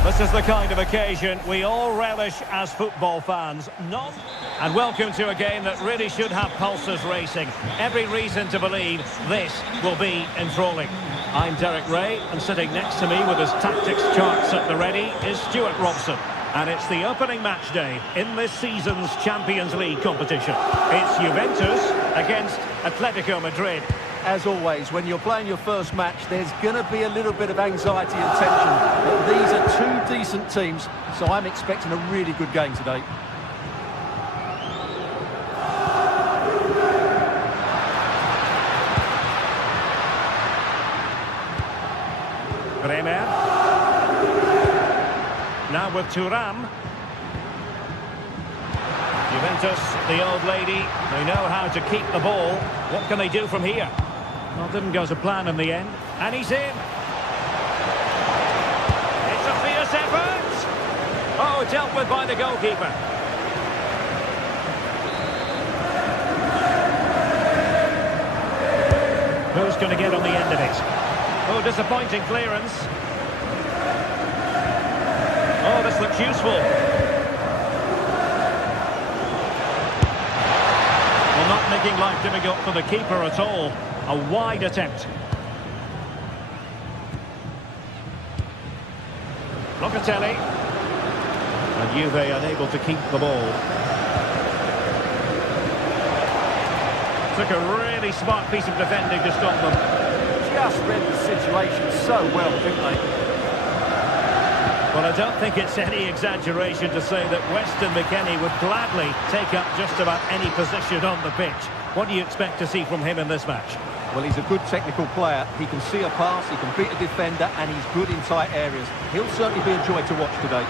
This is the kind of occasion we all relish as football fans. None. And welcome to a game that really should have pulses racing. Every reason to believe this will be enthralling. I'm Derek Ray, and sitting next to me with his tactics charts at the ready is Stuart Robson. And it's the opening match day in this season's Champions League competition. It's Juventus against Atletico Madrid. As always, when you're playing your first match, there's going to be a little bit of anxiety and tension. But these are two decent teams, so I'm expecting a really good game today. Bremer. Now with Thuram. Juventus, the old lady, they know how to keep the ball. What can they do from here? Well, didn't go to plan in the end. And he's in. It's a fierce effort. Oh, dealt with by the goalkeeper. Who's going to get on the end of it? Oh, disappointing clearance. Oh, this looks useful. Well, not making life difficult for the keeper at all. A wide attempt. Locatelli. And Juve unable to keep the ball. Took a really smart piece of defending to stop them. Just read the situation so well, didn't they? Well, I don't think it's any exaggeration to say that Weston McKennie would gladly take up just about any position on the pitch. What do you expect to see from him in this match? Well, he's a good technical player. He can see a pass, he can beat a defender, and he's good in tight areas. He'll certainly be a joy to watch today.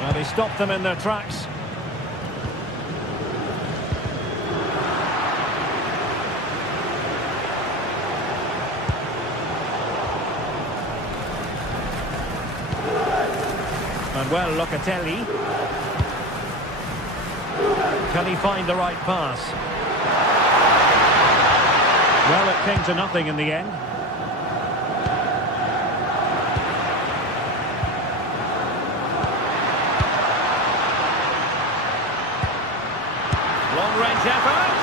Well, he stopped them in their tracks. And well, Locatelli. Can he find the right pass? Well, it came to nothing in the end. Long-range effort.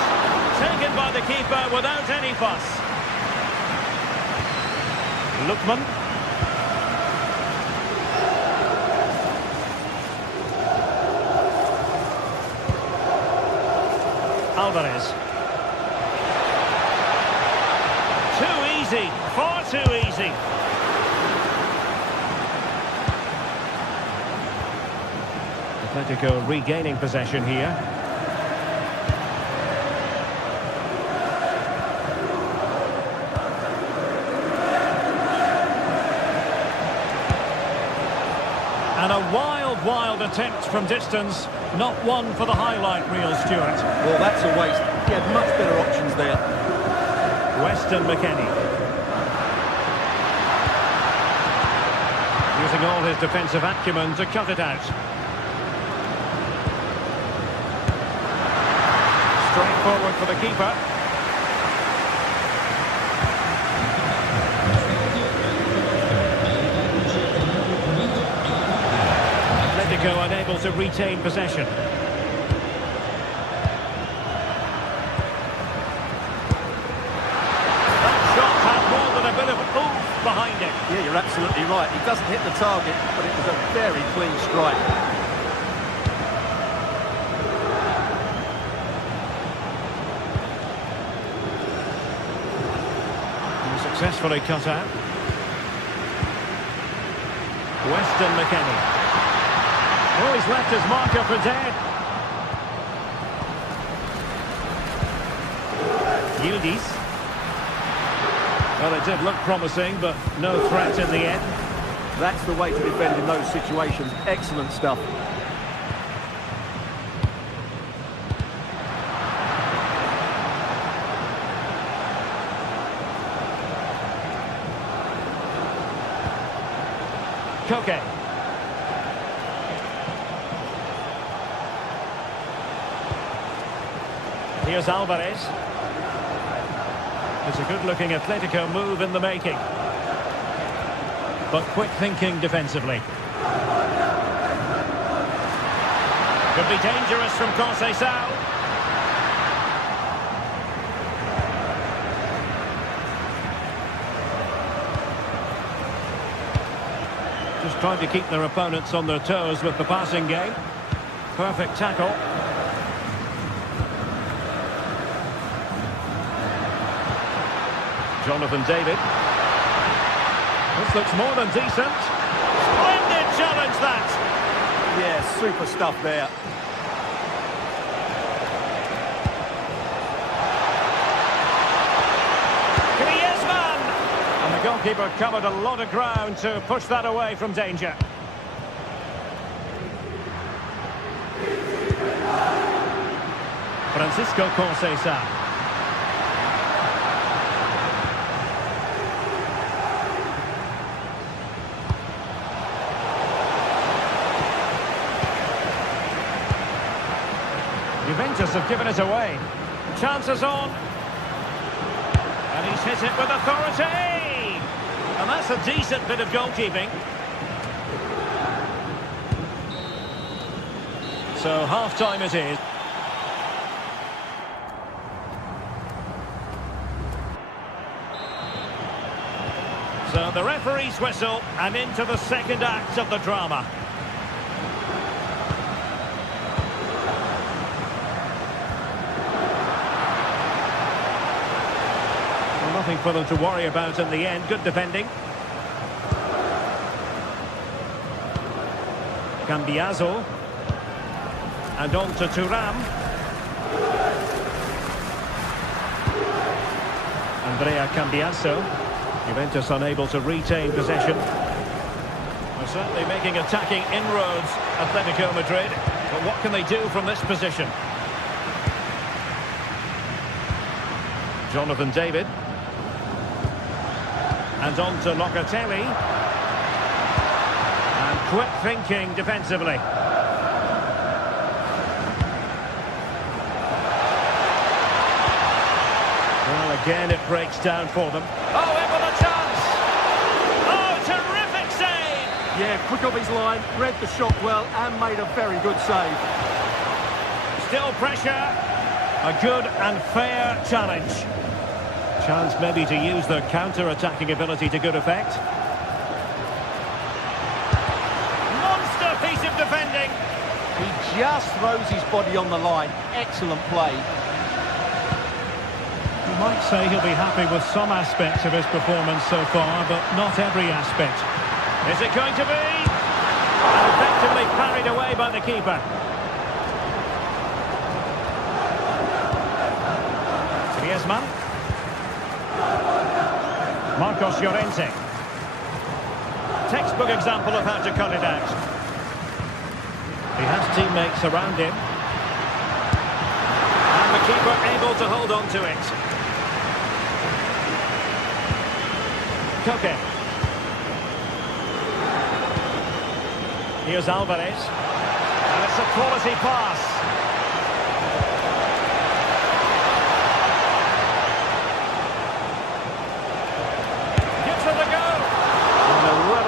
Taken by the keeper without any fuss. Lookman. Alvarez. Too easy, far too easy. Atletico regaining possession here. And a wild attempt from distance. Not one for the highlight reel, Stuart. Well, that's a waste. He had much better options there. Weston McKennie. Using all his defensive acumen to cut it out. Straight forward for the keeper. Atletico unable to retain possession. That shot had more than a bit of oomph behind it. Yeah, you're absolutely right. He doesn't hit the target, but it was a very clean strike. Successfully cut out. Weston McKennie. Oh, he's left his marker for dead. Yildiz. Well, it did look promising, but no threat in the end. That's the way to defend in those situations. Excellent stuff. Koke. Here's Alvarez. It's a good-looking Atletico move in the making. But quick thinking defensively. Could be dangerous from Conceição. Just trying to keep their opponents on their toes with the passing game. Perfect tackle. Jonathan David. This looks more than decent. Splendid challenge, that! Yeah, super stuff there. Griezmann! And the goalkeeper covered a lot of ground to push that away from danger. Francisco Conceição. Juventus have given it away. Chances on. And he's hit it with authority. And that's a decent bit of goalkeeping. So half-time it is. So the referee's whistle and into the second act of the drama. Nothing for them to worry about in the end. Good defending. Cambiaso. And on to Thuram. Andrea Cambiaso. Juventus unable to retain possession. They're certainly making attacking inroads, Atletico Madrid. But what can they do from this position? Jonathan David. And on to Locatelli. And quick thinking defensively. Well, again it breaks down for them. Oh, in with a chance! Oh, terrific save! Yeah, quick off his line, read the shot well and made a very good save. Still pressure. A good and fair challenge. Chance maybe to use their counter-attacking ability to good effect. Monster piece of defending. He just throws his body on the line. Excellent play. You might say he'll be happy with some aspects of his performance so far, but not every aspect. Is it going to be? And effectively parried away by the keeper. Griezmann. Marcos Llorente. Textbook example of how to cut it out. He has teammates around him. And the keeper able to hold on to it. Koke. Here's Alvarez. And it's a quality pass.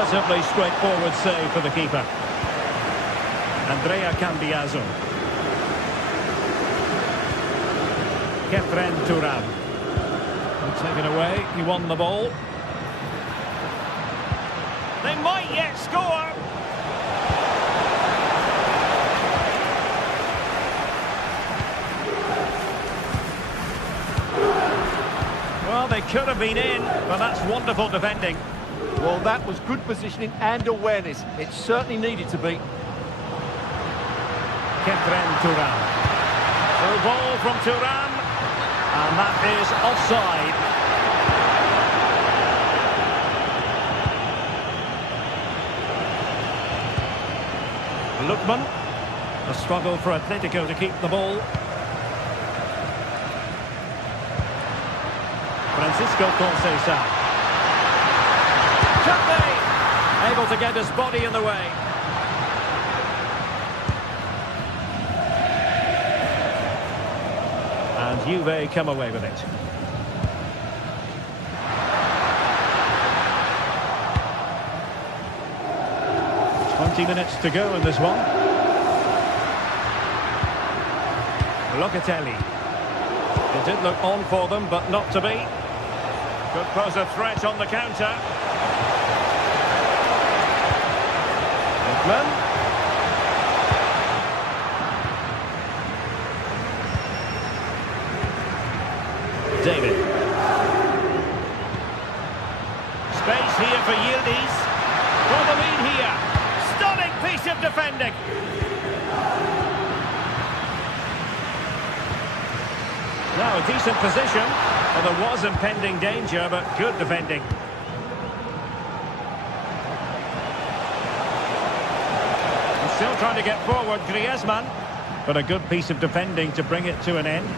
Relatively straightforward save for the keeper. Andrea Cambiaso. Kefren Thuram. Taken away, he won the ball. They might yet score. Well, they could have been in, but that's wonderful defending. Well, that was good positioning and awareness. It certainly needed to be. Kefren Thuram. Full ball from Thuram. And that is offside. Lookman. A struggle for Atletico to keep the ball. Francisco Conceição. Able to get his body in the way. And Juve come away with it. 20 minutes to go in this one. Locatelli. It did look on for them, but not to be. Could pose a threat on the counter. Lookman. David. Space here for Yildiz. For the lead here. Stunning piece of defending. Now a decent position. Well, there was impending danger, but good defending. He's still trying to get forward, Griezmann. But a good piece of defending to bring it to an end.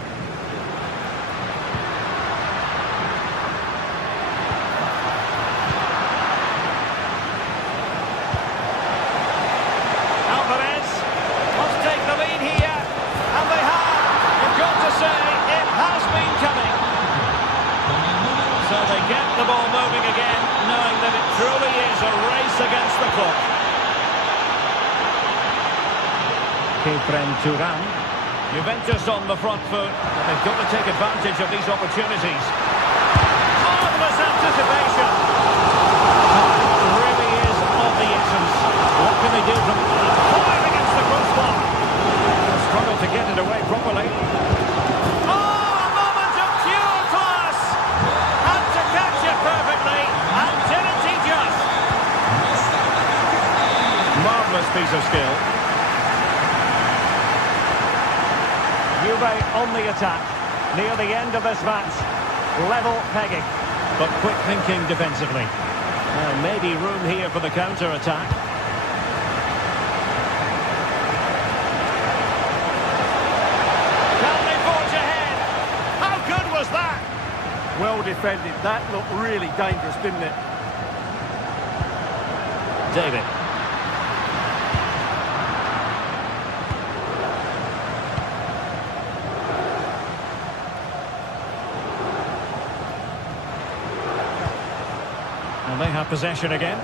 The ball moving again, knowing that it truly is a race against the clock. Kefren Turan. Juventus on the front foot. They've got to take advantage of these opportunities. Marvellous anticipation. It really is of the essence. What can they do from fire against the crossbar? They'll struggle to get it away properly. Marvellous piece of skill. Juve on the attack. Near the end of this match. Level pegging. But quick thinking defensively. Maybe room here for the counter-attack. Can they forge ahead? How good was that? Well defended. That looked really dangerous, didn't it? David. And they have possession again.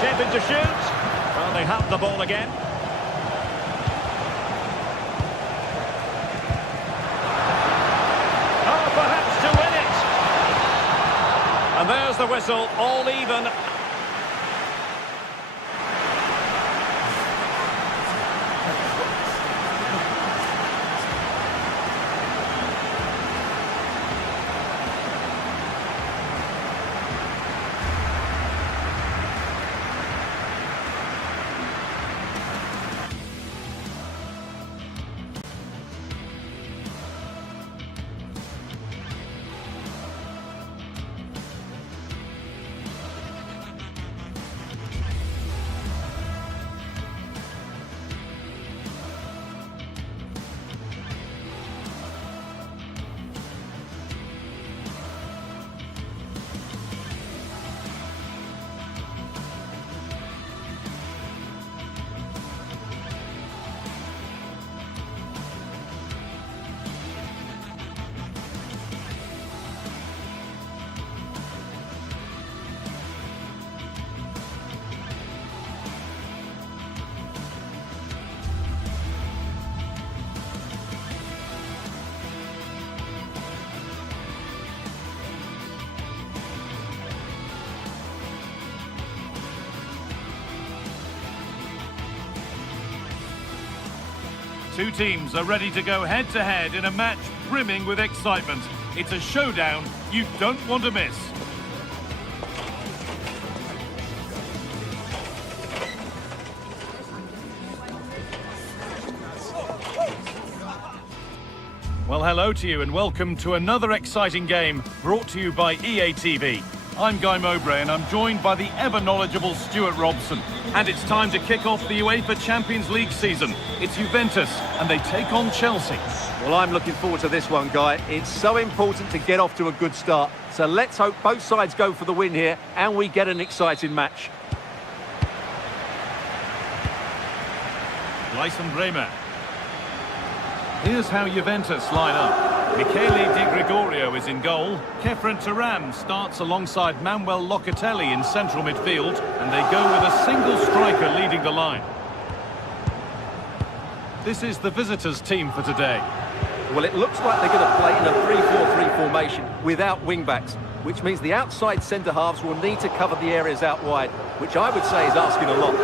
Shaping to shoot. Well, they have the ball again. Oh, perhaps to win it. And there's the whistle, all even. Two teams are ready to go head-to-head in a match brimming with excitement. It's a showdown you don't want to miss. Well, hello to you and welcome to another exciting game brought to you by EA TV. I'm Guy Mowbray and I'm joined by the ever-knowledgeable Stuart Robson. And it's time to kick off the UEFA Champions League season. It's Juventus and they take on Chelsea. Well, I'm looking forward to this one, Guy. It's so important to get off to a good start. So let's hope both sides go for the win here and we get an exciting match. Lyson Bremer. Here's how Juventus line up. Michele Di Gregorio is in goal. Kefren Turam starts alongside Manuel Locatelli in central midfield, and they go with a single striker leading the line. This is the visitors' team for today. Well, it looks like they're going to play in a 3-4-3 formation without wing-backs, which means the outside centre-halves will need to cover the areas out wide, which I would say is asking a lot.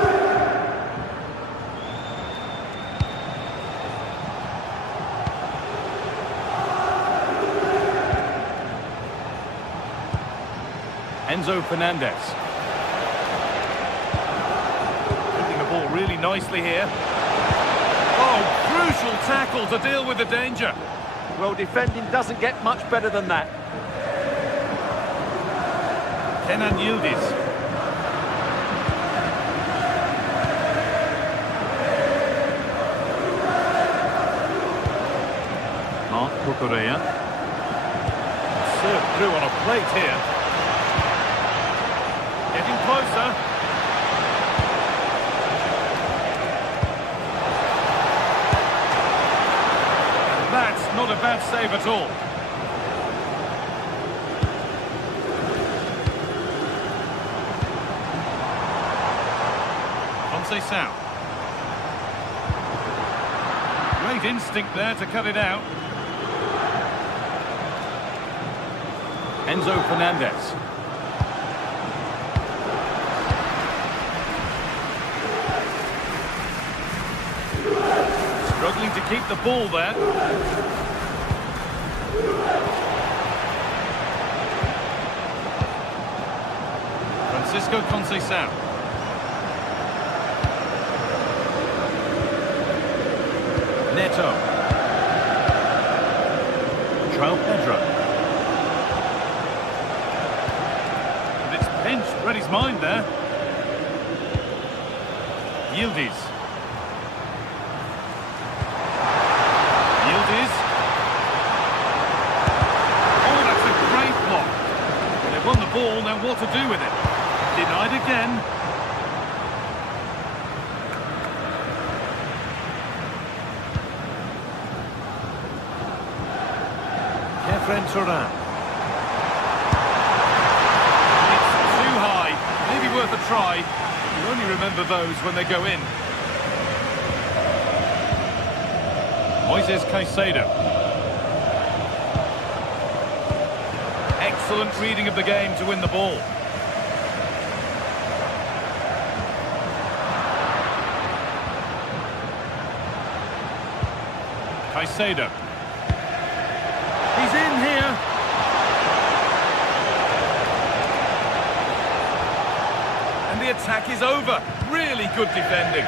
Enzo Fernandez. Keeping the ball really nicely here. Oh, crucial tackle to deal with the danger. Well, defending doesn't get much better than that. Kenan Yildiz. Marc Cucurella. Served through on a plate here. Getting closer. And that's not a bad save at all. Conceição. Great instinct there to cut it out. Enzo Fernandez. Struggling to keep the ball there. Francisco Conceição. Neto. João Pedro. And it's pinched, read his mind there. Yildiz. Yildiz. Oh, that's a great block. They've won the ball, now what to do with it? Denied again. Kefren Turam. It's too high. Maybe worth a try. You only remember those when they go in. Moises Caicedo. Excellent reading of the game to win the ball. Caicedo. He's in here. And the attack is over. Really good defending.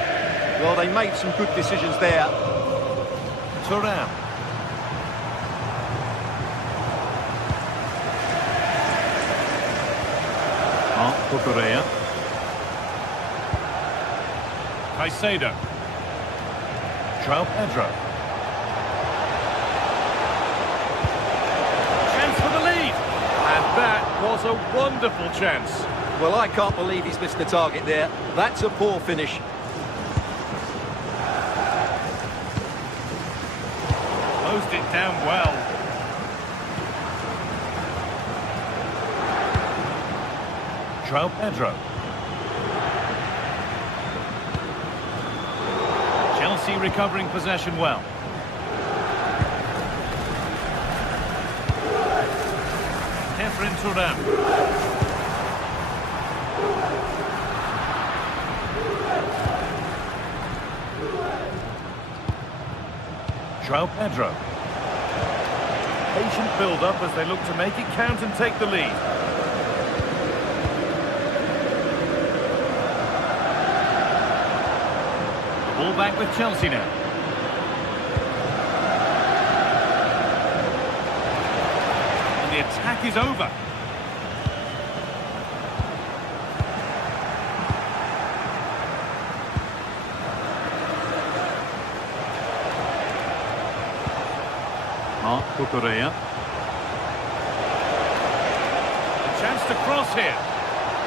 Well, they made some good decisions there. Turam. Marc Cucurella. Caicedo. João Pedro. Chance for the lead. And that was a wonderful chance. Well, I can't believe he's missed the target there. That's a poor finish. Closed it down well. João Pedro. Chelsea recovering possession well. Kefren Turam. João Pedro. Patient build-up as they look to make it count and take the lead. Ball back with Chelsea now. And the attack is over. Marc Cucurella. A chance to cross here.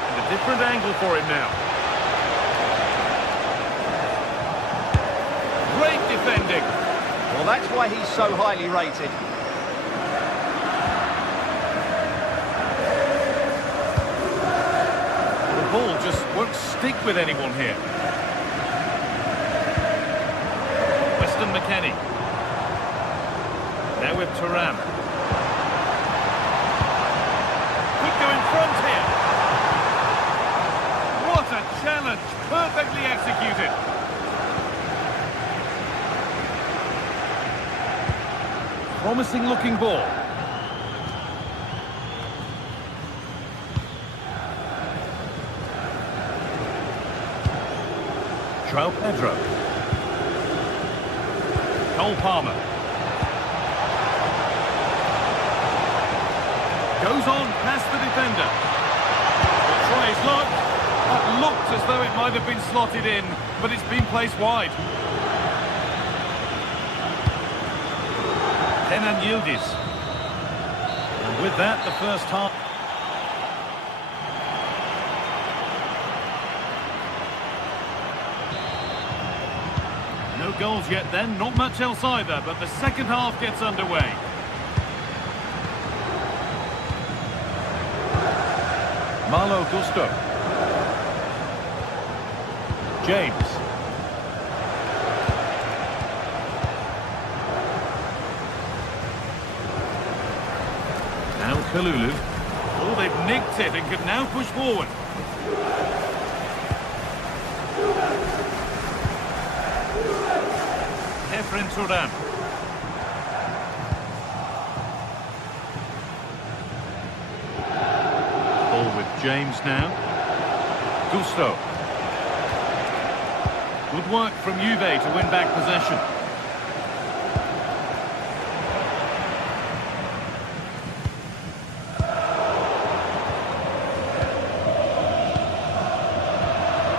And a different angle for him now. Great defending. Well, that's why he's so highly rated. The ball just won't stick with anyone here. Weston McKennie. Now with Thuram. Could go in front here. What a challenge! Perfectly executed. Promising looking ball. João Pedro. Cole Palmer. Goes on past the defender. Will try his luck. That looked as though it might have been slotted in, but it's been placed wide. Kenan Yildiz. And with that, the first half. No goals yet then, not much else either, but the second half gets underway. Malo Gusto. James. Now Kalulu. Oh, they've nicked it and can now push forward. Efren Thuram. Ball with James now. Gusto. Good work from Juve to win back possession.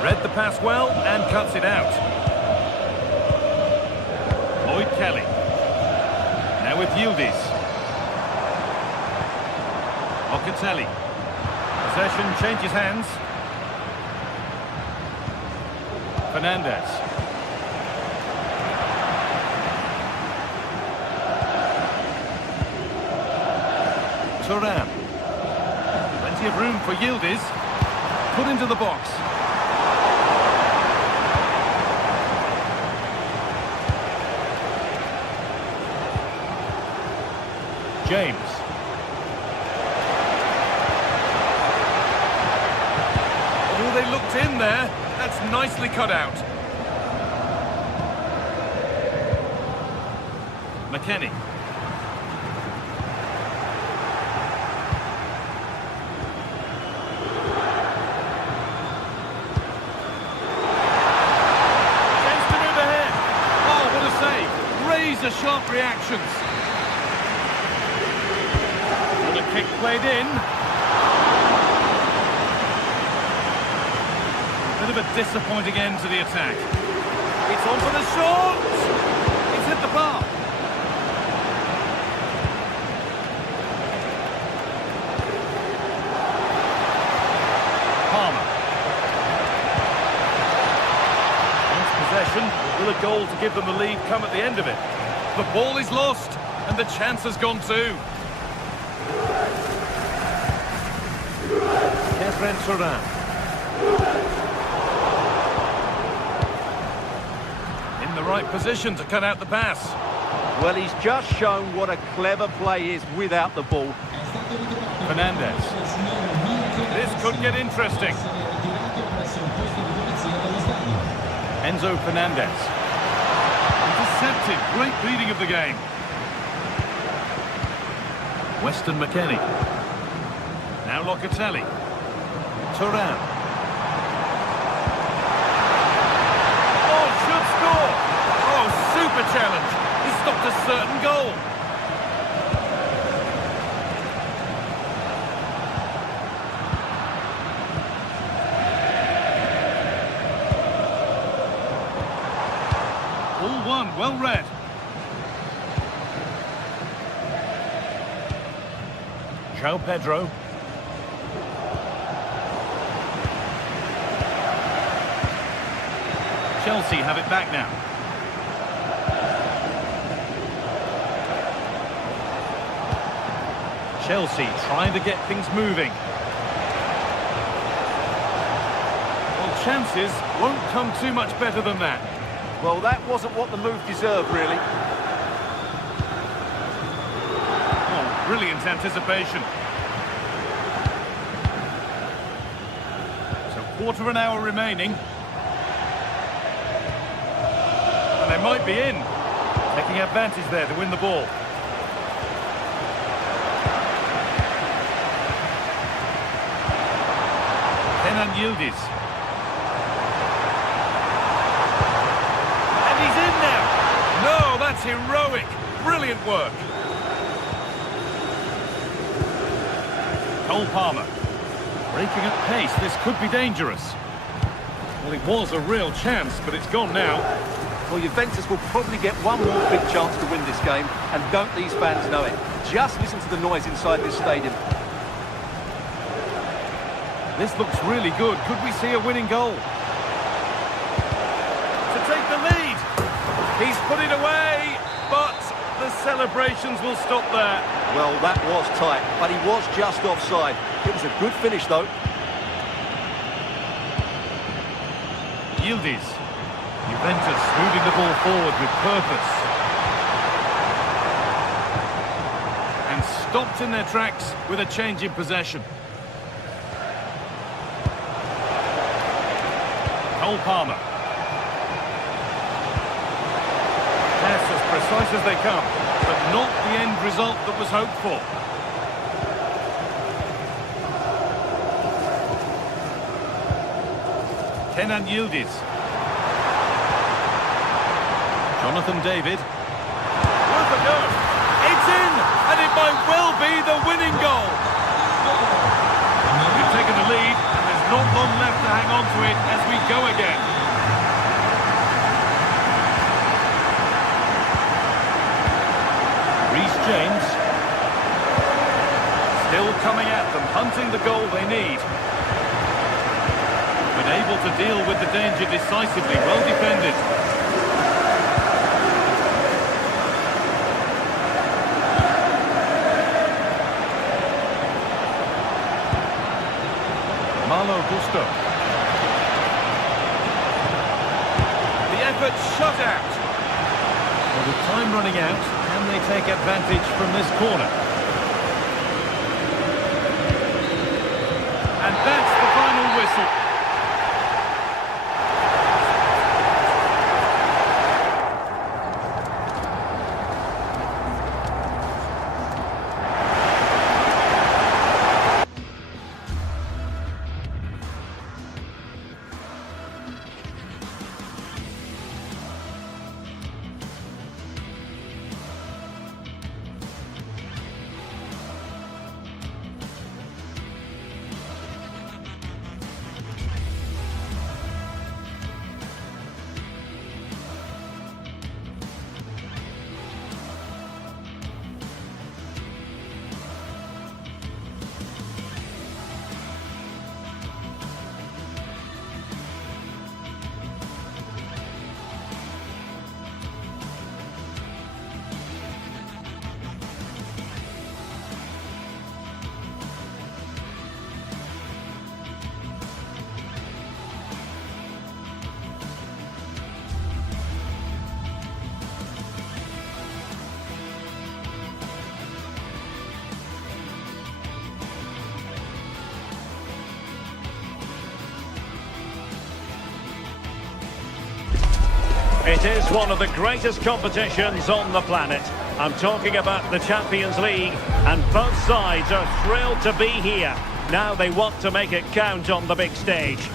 Read the pass well and cuts it out. Lloyd Kelly. Now with Yildiz. Locatelli. Possession changes hands. Fernandez. Thuram. Plenty of room for Yildiz. Put into the box. James. Oh, they looked in there. That's nicely cut out. McKennie. Chance to move ahead. Oh, what a save. Razor-sharp reactions. And a kick played in. Bit of a disappointing end to the attack. It's on for the shot! It's hit the bar. Palmer. Wants possession. Will a goal to give them the lead come at the end of it? The ball is lost, and the chance has gone too. Efren Thuram. The right position to cut out the pass. Well, he's just shown what a clever play is without the ball. Fernandez. This could get interesting. Enzo Fernandez. Intercepted. Great reading of the game. Weston McKennie. Now Locatelli. Thuram. Super challenge. He stopped a certain goal. All one, well read. João Pedro. Chelsea have it back now. Chelsea trying to get things moving. Well, chances won't come too much better than that. Well, that wasn't what the move deserved, really. Oh, brilliant anticipation. So, quarter of an hour remaining. And they might be in. Taking advantage there to win the ball. Kenan Yildiz. And he's in now. No, that's heroic. Brilliant work. Cole Palmer. Breaking at pace. This could be dangerous. Well, it was a real chance, but it's gone now. Well, Juventus will probably get one more big chance to win this game, and don't these fans know it? Just listen to the noise inside this stadium. This looks really good. Could we see a winning goal? To take the lead. He's put it away, but the celebrations will stop there. Well, that was tight, but he was just offside. It was a good finish, though. Yildiz. Juventus moving the ball forward with purpose. And stopped in their tracks with a change in possession. Cole Palmer. Pass as precise as they come, but not the end result that was hoped for. Kenan Yildiz. Jonathan David. Worth a go. It's in, and it might well be the winning goal. We've taken the lead, and there's not long left to hang on to it as we go again. Reece James. Still coming at them, hunting the goal they need. But able to deal with the danger decisively, well defended. Malo Gusto. The effort shut out. Well, with time running out, can they take advantage from this corner? And that's the final whistle. It is one of the greatest competitions on the planet. I'm talking about the Champions League, and both sides are thrilled to be here. Now they want to make it count on the big stage. Stay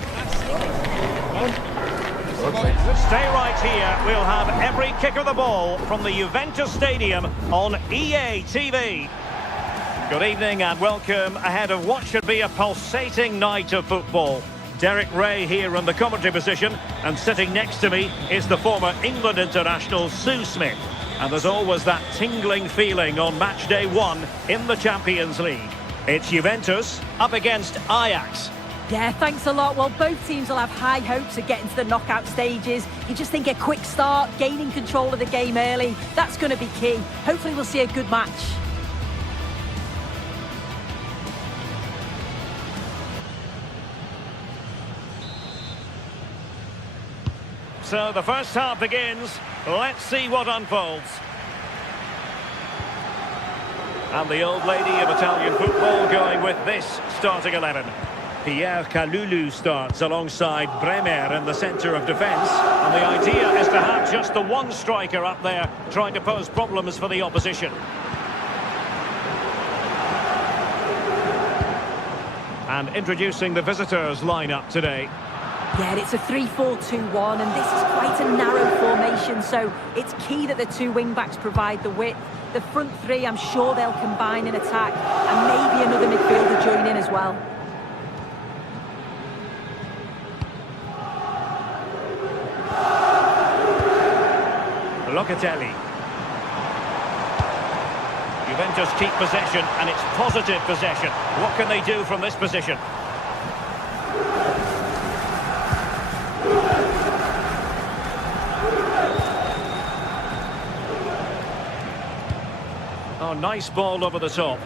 right here. We'll have every kick of the ball from the Juventus Stadium on EA TV. Good evening and welcome ahead of what should be a pulsating night of football. Derek Ray here in the commentary position, and sitting next to me is the former England international Sue Smith. And there's always that tingling feeling on match day one in the Champions League. It's Juventus up against Ajax. Yeah, thanks a lot. Well, both teams will have high hopes of getting to the knockout stages. You just think a quick start, gaining control of the game early, that's going to be key. Hopefully we'll see a good match. So the first half begins. Let's see what unfolds. And the old lady of Italian football going with this starting 11. Pierre Kalulu starts alongside Bremer in the centre of defence. And the idea is to have just the one striker up there trying to pose problems for the opposition. And introducing the visitors lineup today. Yeah, it's a 3-4-2-1, and this is quite a narrow formation, so it's key that the two wing-backs provide the width. The front three, I'm sure they'll combine in attack, and maybe another midfielder join in as well. Locatelli. Juventus keep possession, and it's positive possession. What can they do from this position? Oh, nice ball over the top.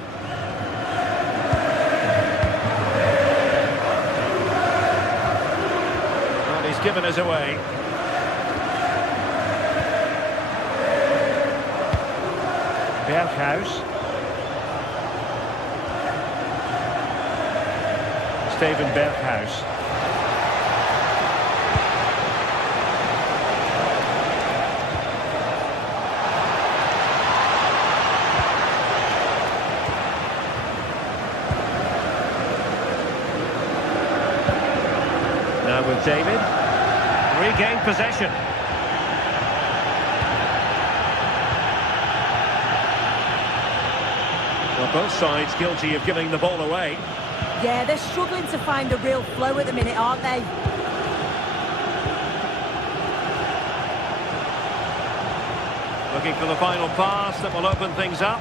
And he's given us away. Berghuis. Steven Berghuis. Now with David. Regained possession. Well, both sides guilty of giving the ball away. Yeah, they're struggling to find a real flow at the minute, aren't they? Looking for the final pass that will open things up.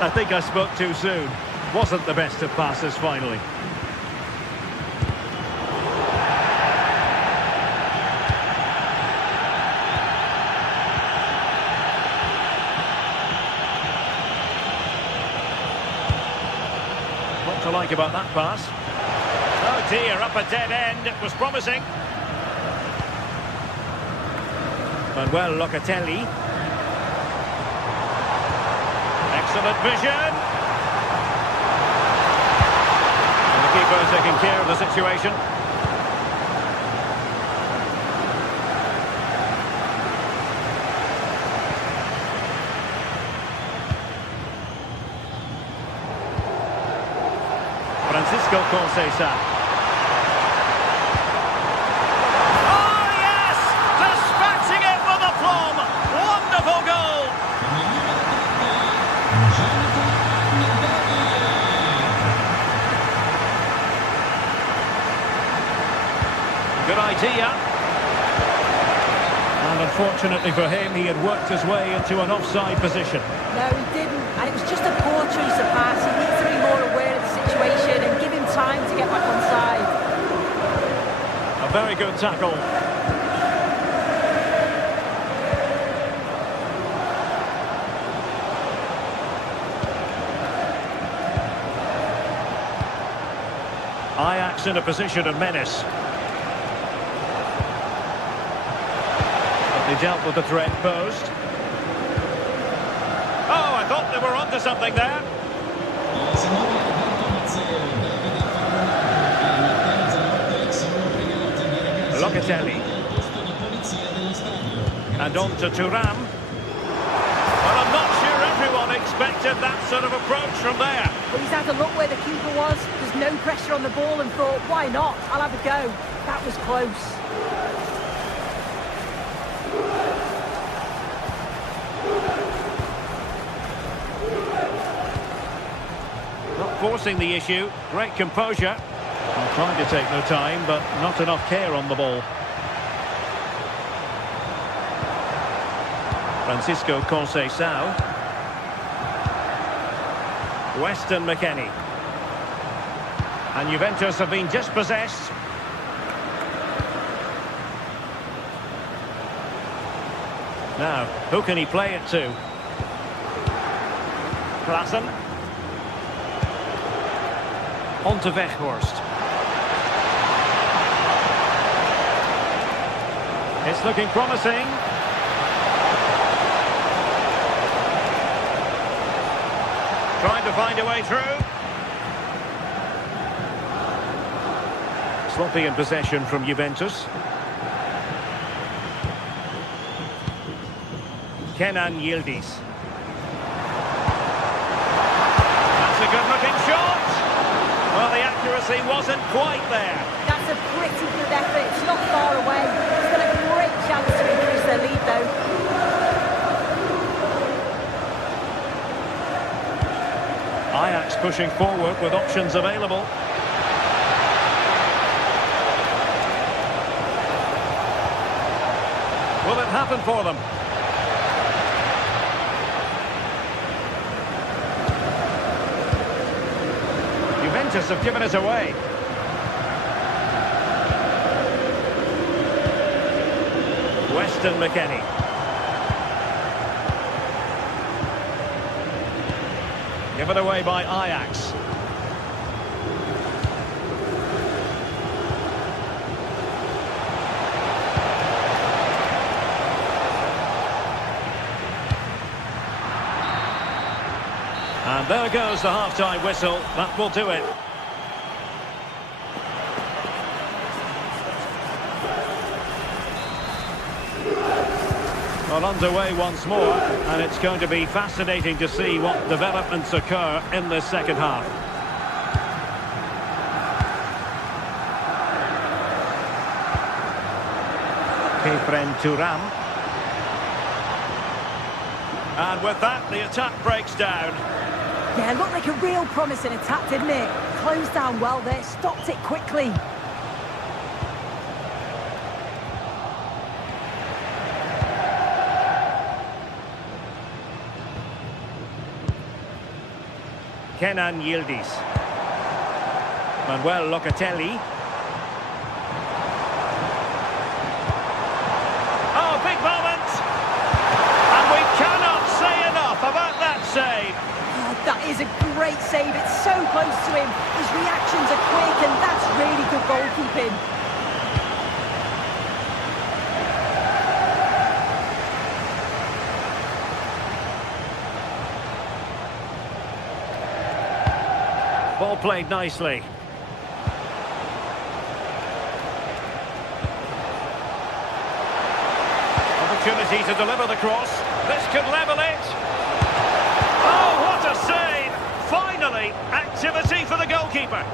I think I spoke too soon. Wasn't the best of passes finally. What to like about that pass? Oh dear, up a dead end. It was promising. Manuel Locatelli. Excellent vision. And the keeper taking care of the situation. Francisco Conceição. Oh yes! Dispatching it with aplomb. Wonderful goal. Good idea. And unfortunately for him, he had worked his way into an offside position. No, he didn't. And it was just a poor choice of pass. He needs to be more aware of the situation and give him time to get back on side. A very good tackle. Ajax in a position of menace. But they dealt with the threat posed. Oh, I thought they were onto something there. Locatelli. And on to Thuram. Well, I'm not sure everyone expected that sort of approach from there. But he's had a look where the keeper was. There's no pressure on the ball and thought, why not? I'll have a go. That was close. Not forcing the issue. Great composure. I'm trying to take no time, but not enough care on the ball. Francisco Conceição. Weston McKennie. And Juventus have been dispossessed. Now, who can he play it to? Klaassen. On to Weghorst. It's looking promising. Trying to find a way through. Sloppy in possession from Juventus. Kenan Yildiz. That's a good-looking shot. Well, the accuracy wasn't quite there. That's a pretty good effort. It's not far away. It's got a great chance to increase their lead, though. Ajax pushing forward with options available. Will it happen for them? Juventus have given it away. Weston McKennie. Given away by Ajax. And there goes the half-time whistle. That will do it. Well, underway once more, and it's going to be fascinating to see what developments occur in this second half. Kefren Turam. And with that, the attack breaks down. Yeah, looked like a real promising attack, didn't it? Closed down well there, stopped it quickly. Kenan Yildiz. Manuel Locatelli. Oh, big moment! And we cannot say enough about that save. Oh, that is a great save. It's so close to him. His reactions are quick, and that's really good goalkeeping. Ball played nicely. Opportunity to deliver the cross. This could level it. Oh, what a save! Finally, activity for the goalkeeper.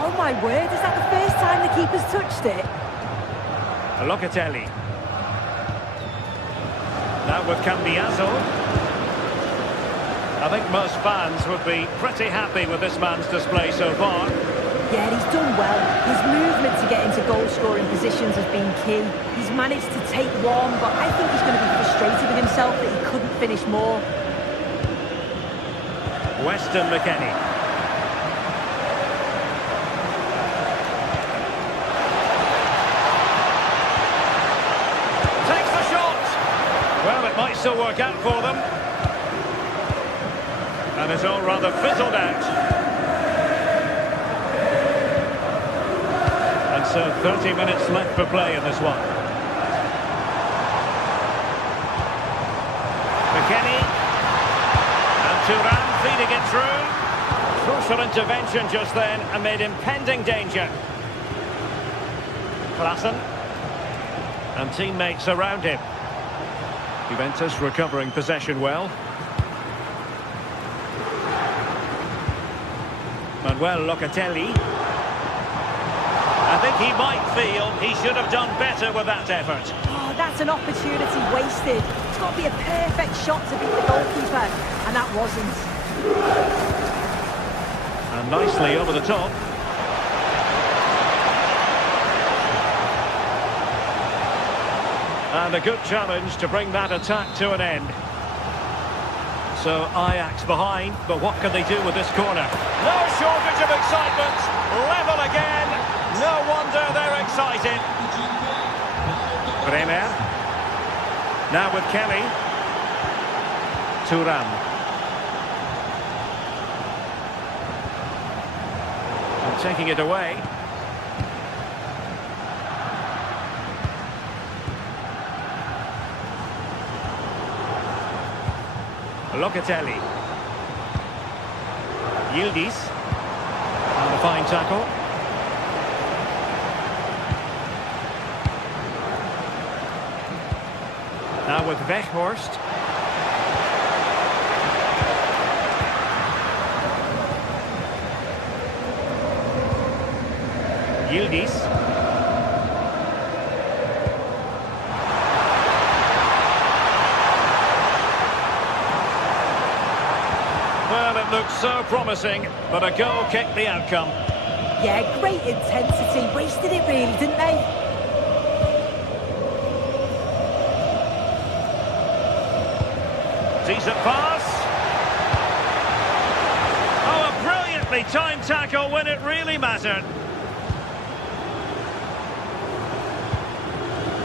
Oh my word, is that the first time the keeper's touched it? Locatelli. Now with Cambiaso. I think most fans would be pretty happy with this man's display so far. Yeah, he's done well. His movement to get into goal-scoring positions has been key. He's managed to take one, but I think he's going to be frustrated with himself that he couldn't finish more. Weston McKennie. Takes the shot! Well, it might still work out for them. And it's all rather fizzled out. And so 30 minutes left for play in this one. McKennie. And Turan feeding it through. Crucial intervention just then amid impending danger. Klaassen. And teammates around him. Juventus recovering possession well. Manuel Locatelli. I think he might feel he should have done better with that effort. Oh, that's an opportunity wasted. It's got to be a perfect shot to beat the goalkeeper, and that wasn't. And nicely over the top. And a good challenge to bring that attack to an end. So Ajax behind, but what can they do with this corner? No shortage of excitement. Level again. No wonder they're excited. Bremer. Now with Kelly. Turam. And taking it away. Locatelli. Yildiz. And a fine tackle. Now with Weghorst. Yildiz. Well, it looked so promising, but a goal kicked the outcome. Yeah, great intensity. Wasted it really, didn't they? Decent pass. Oh, a brilliantly timed tackle when it really mattered.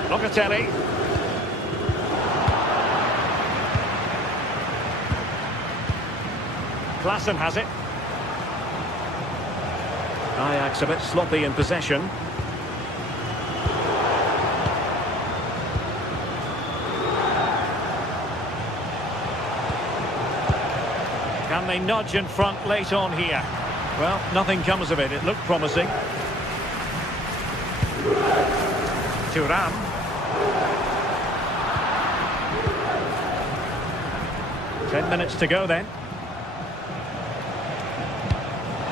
Locatelli. Klaassen has it. Ajax a bit sloppy in possession. Can they nudge in front late on here? Well, nothing comes of it. It looked promising. Thuram. Ten minutes to go then.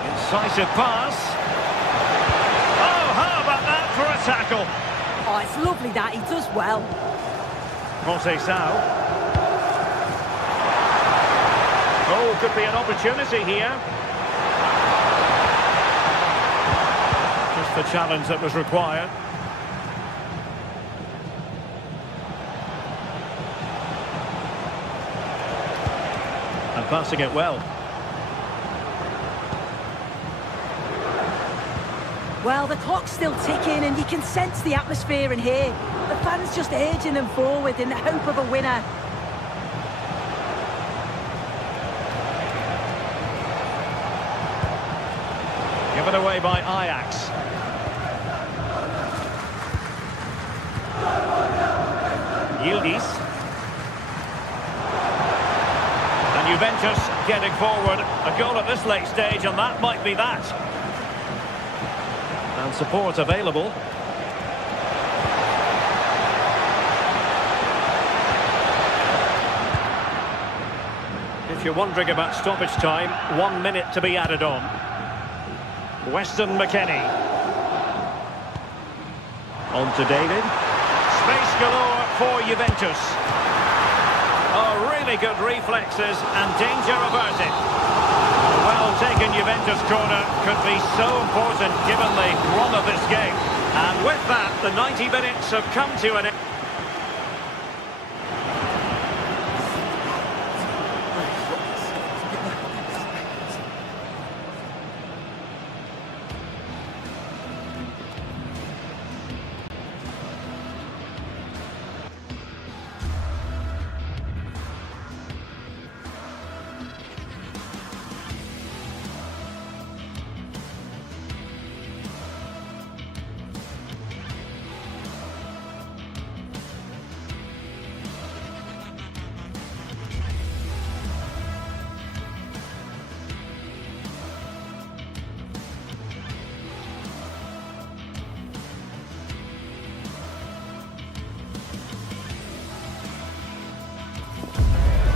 Incisive pass. Oh, how about that for a tackle? Oh, it's lovely that. He does well. Conceição. Oh, could be an opportunity here. Just the challenge that was required. And passing it well. Well, the clock's still ticking and you can sense the atmosphere in here. The fans just urging them forward in the hope of a winner. Given away by Ajax. Yildiz. And Juventus getting forward. A goal at this late stage, and that might be that. And support available. If you're wondering about stoppage time, 1 minute to be added on. Weston McKennie. On to David. Space galore for Juventus. Oh, really good reflexes and danger averted. A well-taken Juventus corner could be so important given the run of this game. And with that, the 90 minutes have come to an end.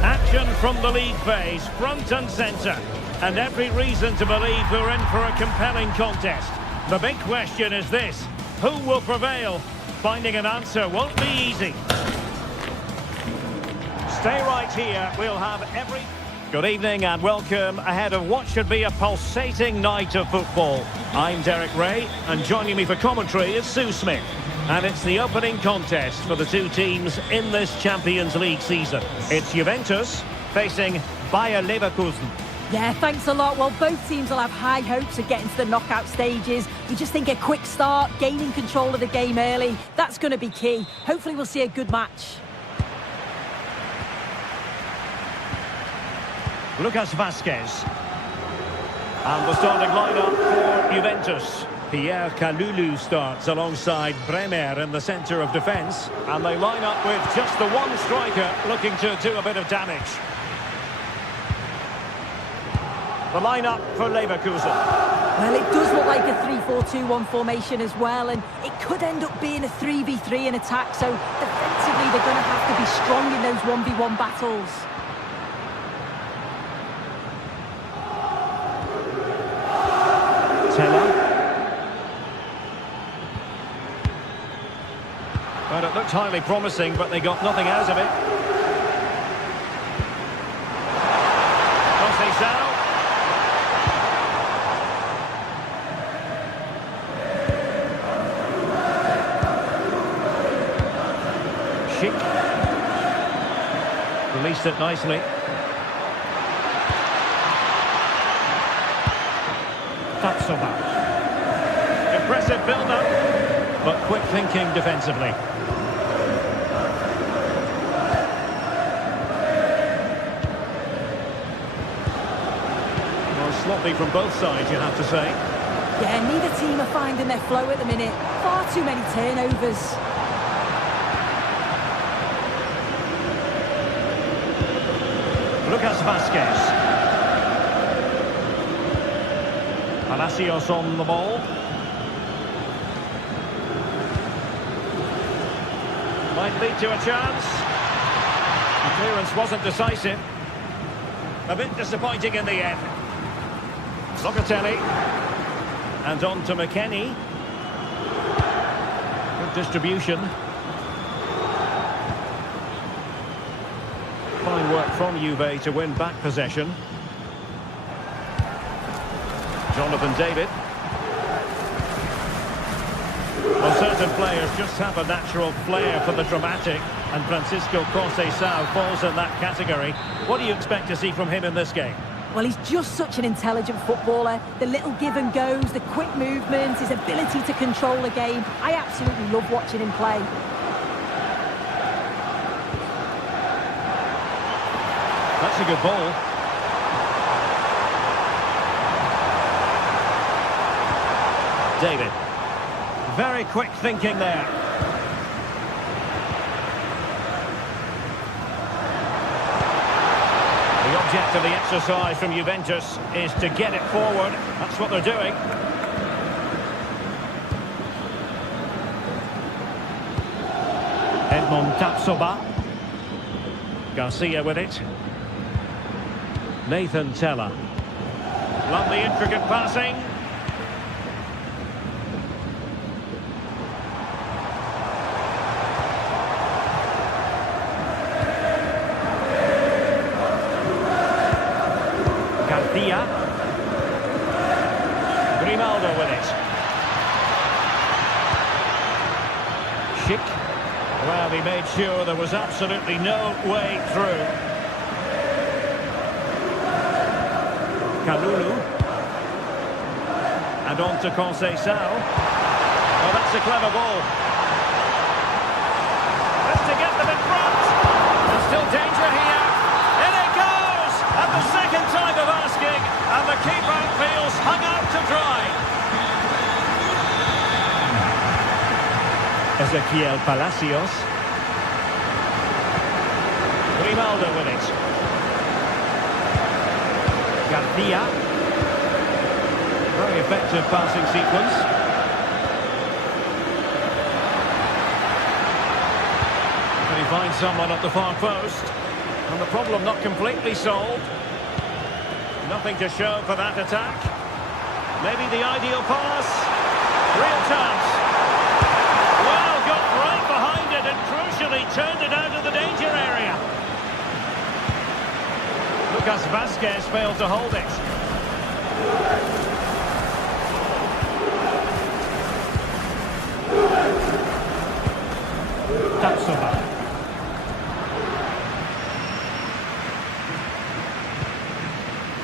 Action from the league phase, front and centre. And every reason to believe we're in for a compelling contest. The big question is this: who will prevail? Finding an answer won't be easy. Stay right here, we'll have every... Good evening and welcome ahead of what should be a pulsating night of football. I'm Derek Ray, and joining me for commentary is Sue Smith. And it's the opening contest for the two teams in this Champions League season. It's Juventus facing Bayer Leverkusen. Yeah, thanks a lot. Well, both teams will have high hopes of getting to the knockout stages. We just think a quick start, gaining control of the game early, that's going to be key. Hopefully we'll see a good match. Lucas Vazquez. And the starting lineup for Juventus. Pierre Kalulu starts alongside Bremer in the centre of defence. And they line up with just the one striker looking to do a bit of damage. The lineup for Leverkusen. Well, it does look like a 3-4-2-1 formation as well, and it could end up being a 3v3 in attack, so defensively they're going to have to be strong in those 1v1 battles. Teller. Well, it looked highly promising, but they got nothing out of it. Conceição. Schick. Released it nicely. Tapsoba. Impressive build-up, but quick thinking defensively. Well, sloppy from both sides, you have to say. Yeah, neither team are finding their flow at the minute. Far too many turnovers. Lucas Vázquez. Palacios on the ball. Might lead to a chance. The clearance wasn't decisive. A bit disappointing in the end. Locatelli. And on to McKennie. Good distribution. Fine work from Juve to win back possession. Jonathan David. Well, certain players just have a natural flair for the dramatic, and Francisco Conceição falls in that category. What do you expect to see from him in this game? Well, he's just such an intelligent footballer. The little give and goes, the quick movements, his ability to control the game. I absolutely love watching him play. That's a good ball. David. Very quick thinking there. The object of the exercise from Juventus is to get it forward. That's what they're doing. Edmond Tapsoba. Garcia with it. Nathan Teller. Lovely intricate passing. Garcia. Grimaldo with it. Schick. Well, he made sure there was absolutely no way through. Kalulu. And on to Conceição. Well, that's a clever ball. Just to get them in front. There's still danger here. In it goes! At the second time of asking, and the keeper feels hung out to dry. Ezequiel Palacios. Grimaldo with it. Garcia. Very effective passing sequence. Can he find someone at the far post? And the problem not completely solved. Nothing to show for that attack. Maybe the ideal pass. Real chance. Well, got right behind it and crucially turned it out of the danger area. Lucas Vázquez failed to hold it. Tapsoba.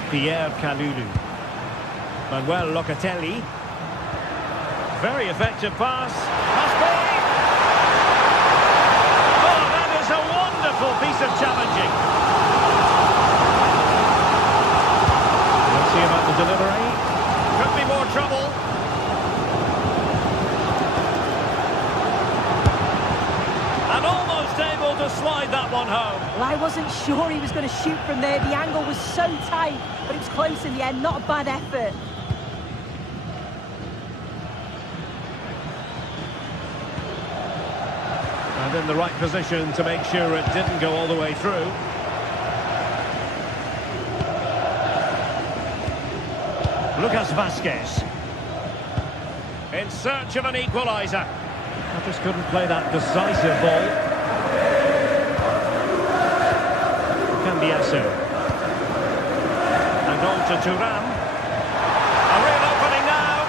Pierre Kalulu. Manuel Locatelli. Very effective pass. Must be! Oh, that is a wonderful piece of challenging. Let's see about the delivery. Could be more trouble. And almost able to slide that one home. Well, I wasn't sure he was going to shoot from there. The angle was so tight, but it's was close in the end, not a bad effort. And in the right position to make sure it didn't go all the way through. Lucas Vazquez. In search of an equaliser. I just couldn't play that decisive ball. Cambiasso. And on to Thuram. A real opening now.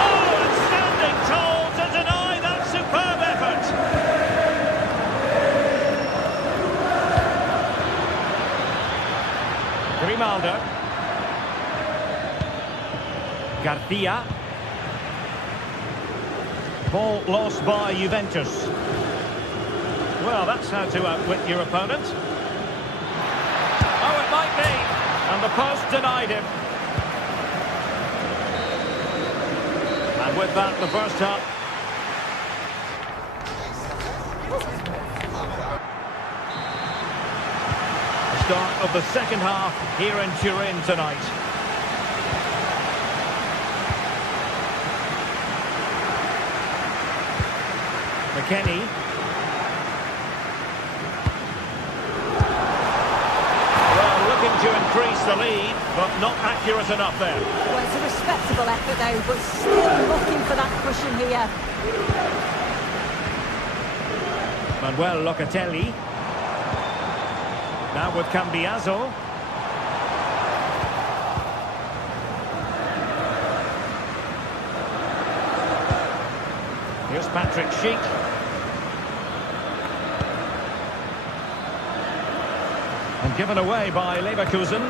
Oh, and standing tall to deny that superb effort. Grimaldo. Garcia. Ball lost by Juventus. Well, that's how to outwit your opponent. Oh, it might be. And the post denied him. And with that, the first half. Start of the second half here in Turin tonight. McKennie. Well, looking to increase the lead, but not accurate enough there. Well, it's a respectable effort though, but still looking for that cushion here. Manuel Locatelli. Now with Cambiasso. Here's Patrick Schick. And given away by Leverkusen.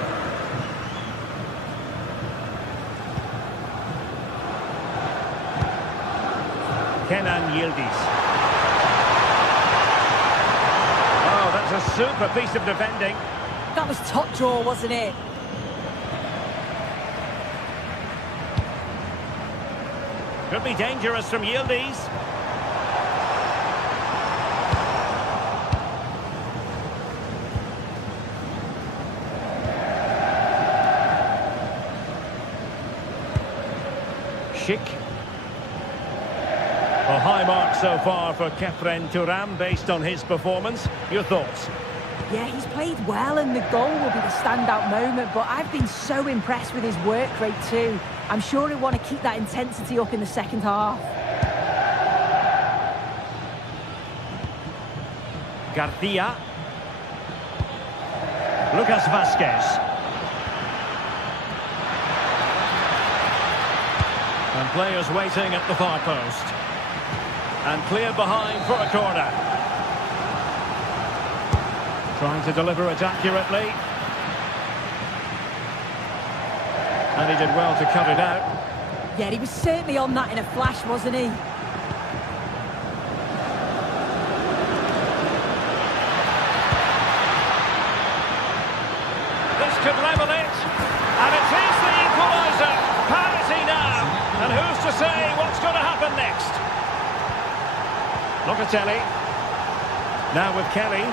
Kenan Yildiz. Oh, that's a super piece of defending. That was top draw, wasn't it? Could be dangerous from Yildiz. Schick. A high mark so far for Khéphren Thuram based on his performance. Your thoughts? Yeah, he's played well and the goal will be the standout moment, but I've been so impressed with his work rate too. I'm sure he'll want to keep that intensity up in the second half. Garcia. Lucas Vazquez. And players waiting at the far post. And cleared behind for a corner. Trying to deliver it accurately. And he did well to cut it out. Yeah, he was certainly on that in a flash, wasn't he? This could level it. And it is the equaliser. Parity now. And who's to say what's going to happen next? Locatelli. Now with Kelly.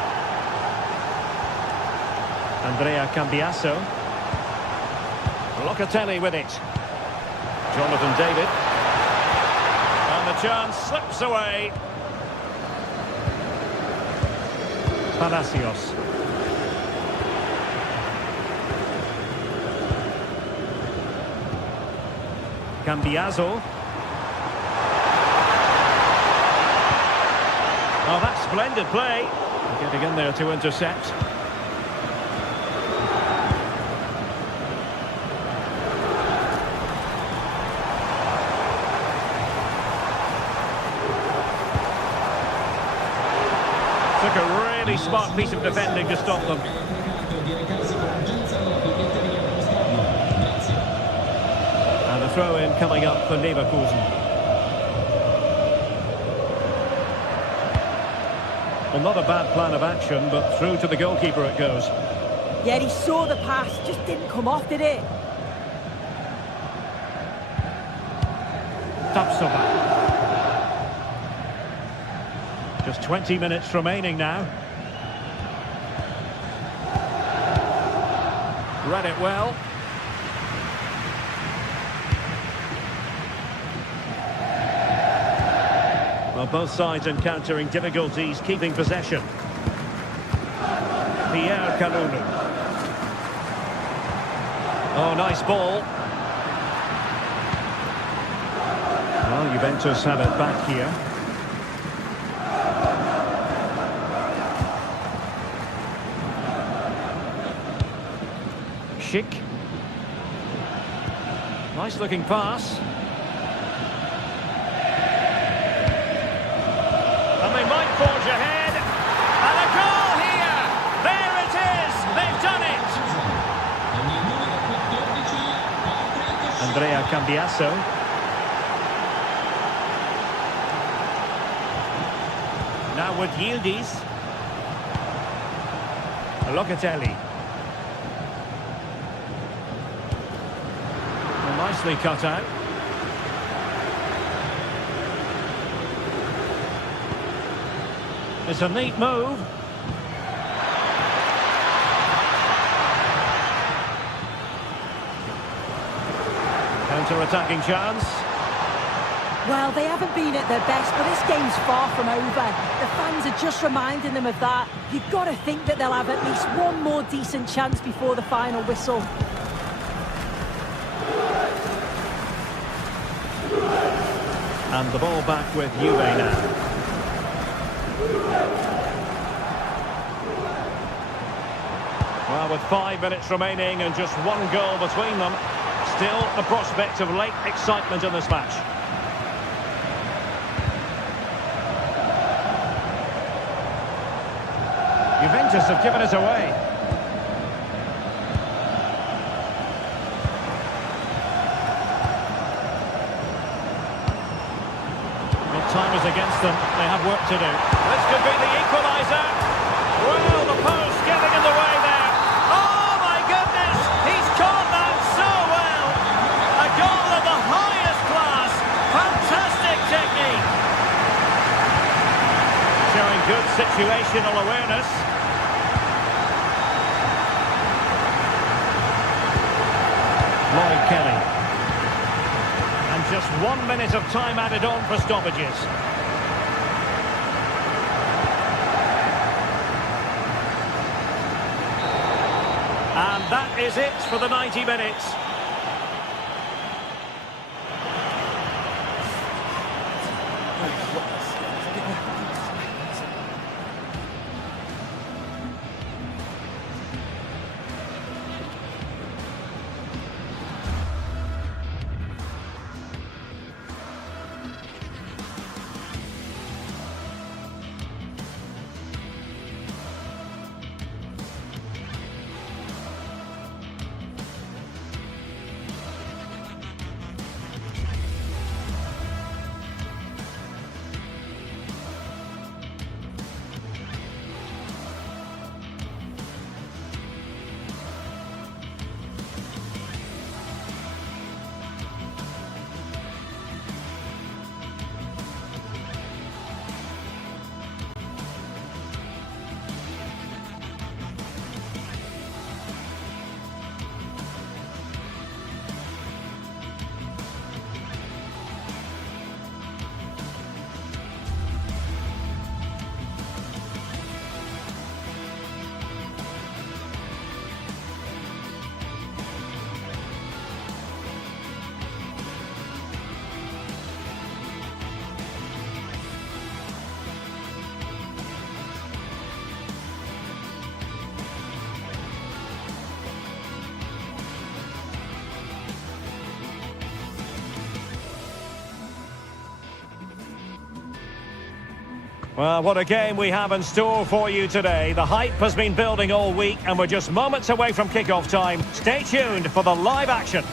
Andrea Cambiasso. Locatelli with it. Jonathan David. And the chance slips away. Palacios. Cambiasso. Oh, that's splendid play. Getting in there to intercept. Took a really smart piece of defending to stop them. And a throw-in coming up for Leverkusen. Well, not a bad plan of action, but through to the goalkeeper it goes. Yeah, he saw the pass, just didn't come off, did it? Tapsoba. Just 20 minutes remaining now. Read it well. Well, both sides encountering difficulties keeping possession. Pierre Kalulu. Oh, nice ball. Well, Juventus have it back here. Schick. Nice looking pass. And they might forge ahead. And a goal here! There it is! They've done it! Andrea Cambiasso. Now with Yildiz. Locatelli. Nicely cut out. It's a neat move. Counter-attacking chance. Well, they haven't been at their best, but this game's far from over. The fans are just reminding them of that. You've got to think that they'll have at least one more decent chance before the final whistle. And the ball back with Juve now. Well, with 5 minutes remaining and just one goal between them, still the prospect of late excitement in this match. Juventus have given it away. Well, time is against them. They have work to do. This could be the equaliser. Well, the post getting in the way there. Oh, my goodness! He's caught that so well. A goal of the highest class. Fantastic technique. Showing good situational awareness. Lloyd Kelly. And just 1 minute of time added on for stoppages. And that is it for the 90 minutes. Well, what a game we have in store for you today. The hype has been building all week and we're just moments away from kickoff time. Stay tuned for the live action.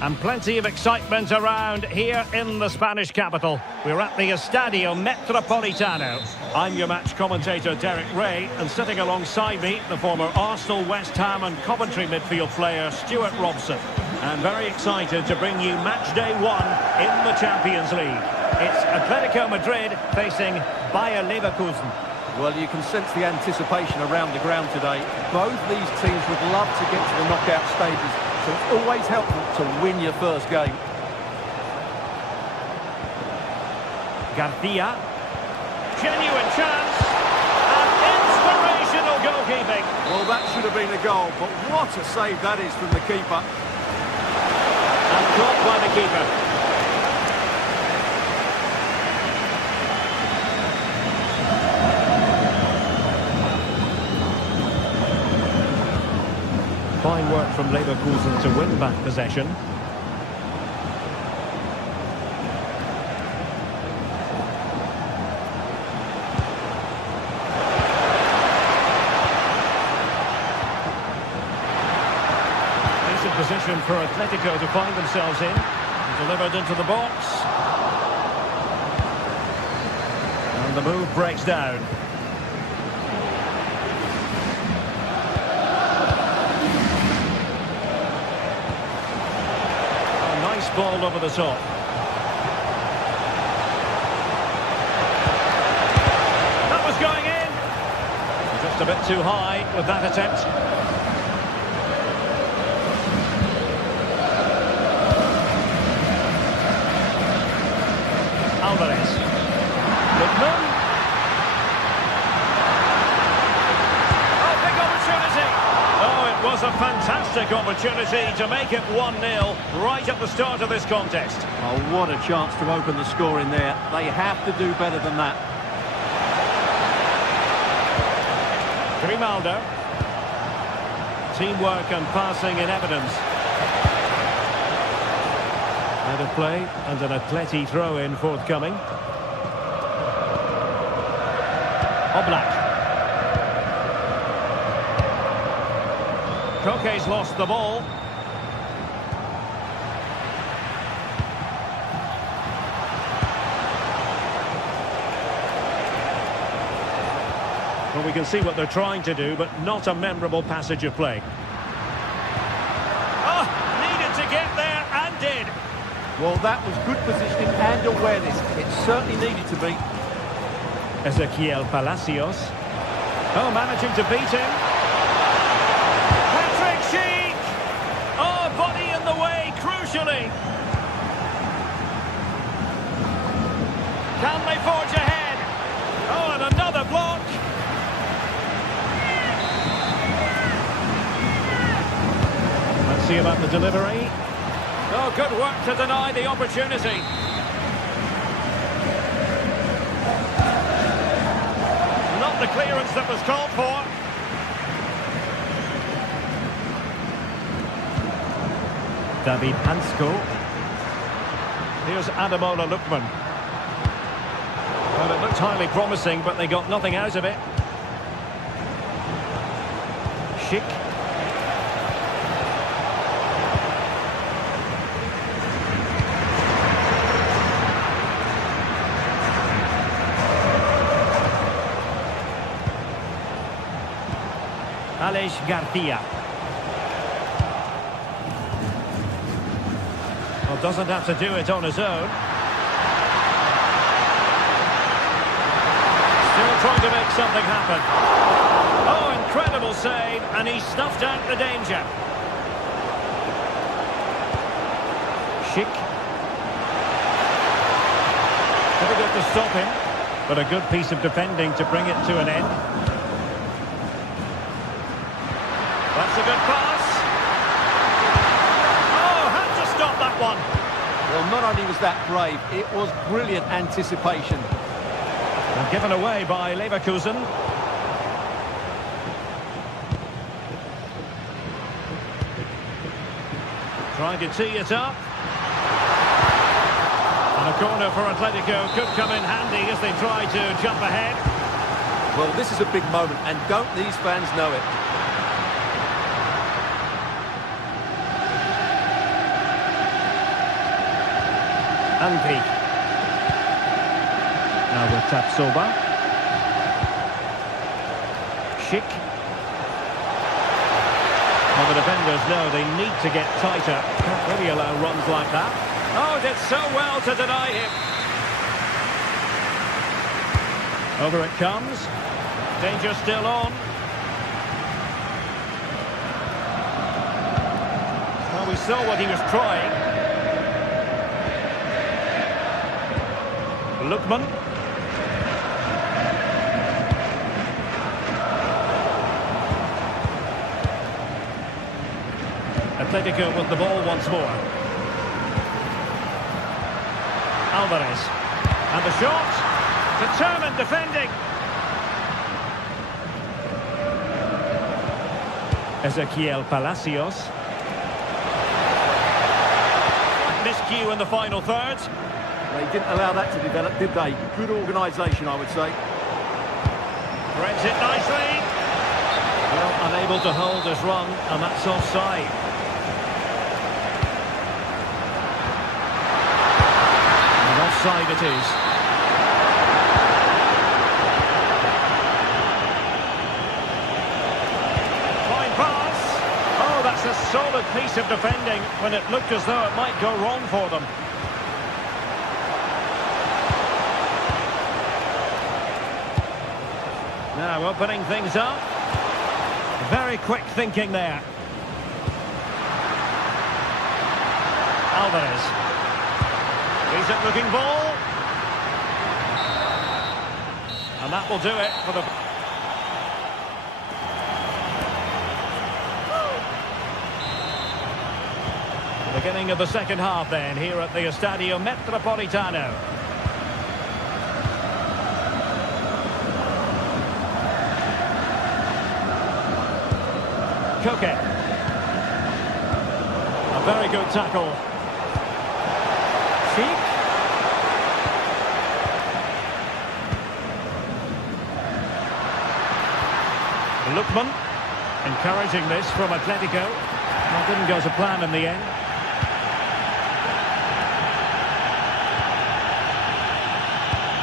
And plenty of excitement around here in the Spanish capital. We're at the Estadio Metropolitano. I'm your match commentator, Derek Ray, and sitting alongside me, the former Arsenal, West Ham and Coventry midfield player, Stuart Robson. And very excited to bring you match day 1 in the Champions League. It's Atletico Madrid facing Bayer Leverkusen. Well, you can sense the anticipation around the ground today. Both these teams would love to get to the knockout stages, so it's always helpful to win your first game. Garcia. Genuine chance. And inspirational goalkeeping. Well, that should have been a goal, but what a save that is from the keeper. And caught by the keeper. Fine work from Leverkusen to win back possession. Decent position for Atletico to find themselves in. Delivered into the box. And the move breaks down. Ball over the top. That was going in. Just a bit too high with that attempt. Alvarez. Lookman. Oh, big opportunity. Oh, it was a fantastic opportunity to make it 1-0 right at the start of this contest. Oh, what a chance to open the score in there. They have to do better than that. Grimaldo. Teamwork and passing in evidence. Out of play and an Atleti throw-in forthcoming. Oblak. Koke's lost the ball. Well, we can see what they're trying to do, but not a memorable passage of play. Oh, needed to get there and did. Well, that was good positioning and awareness. It certainly needed to be. Ezequiel Palacios. Oh, managing to beat him. Oh, body in the way, crucially. Can they forge ahead? Oh, and another block. Let's see about the delivery. Oh, good work to deny the opportunity. Not the clearance that was called for. David Hansko. Here's Ademola Lookman. Well, it looked highly promising, but they got nothing out of it. Schick. Alex Garcia. Well, doesn't have to do it on his own. Still trying to make something happen. Oh, incredible save, and he snuffed out the danger. Schick. Difficult to stop him, but a good piece of defending to bring it to an end. That's a good pass. Oh, had to stop that one. Well, not only was that brave, it was brilliant anticipation. And given away by Leverkusen. Trying to tee it up. And a corner for Atletico could come in handy as they try to jump ahead. Well, this is a big moment, and don't these fans know it? Angri. Now with Tapsoba. Schick. Well, the defenders know they need to get tighter. Can't really allow runs like that. Oh, did so well to deny him. Over it comes. Danger still on. Well, we saw what he was trying. Lookman. Atletico with the ball once more. Alvarez. And the shot. Determined defending. Ezequiel Palacios. Miscue in the final third. They didn't allow that to develop, did they? Good organisation, I would say. Threads it nicely. Well, unable to hold his run, and that's offside. And offside it is. Fine pass. Oh, that's a solid piece of defending when it looked as though it might go wrong for them. Now opening things up. Very quick thinking there. Alvarez. Decent looking ball. And that will do it for the... Beginning of the second half then, here at the Estadio Metropolitano. Koke. A very good tackle. Sheik. Lookman. Encouraging this from Atletico. That didn't go to plan in the end.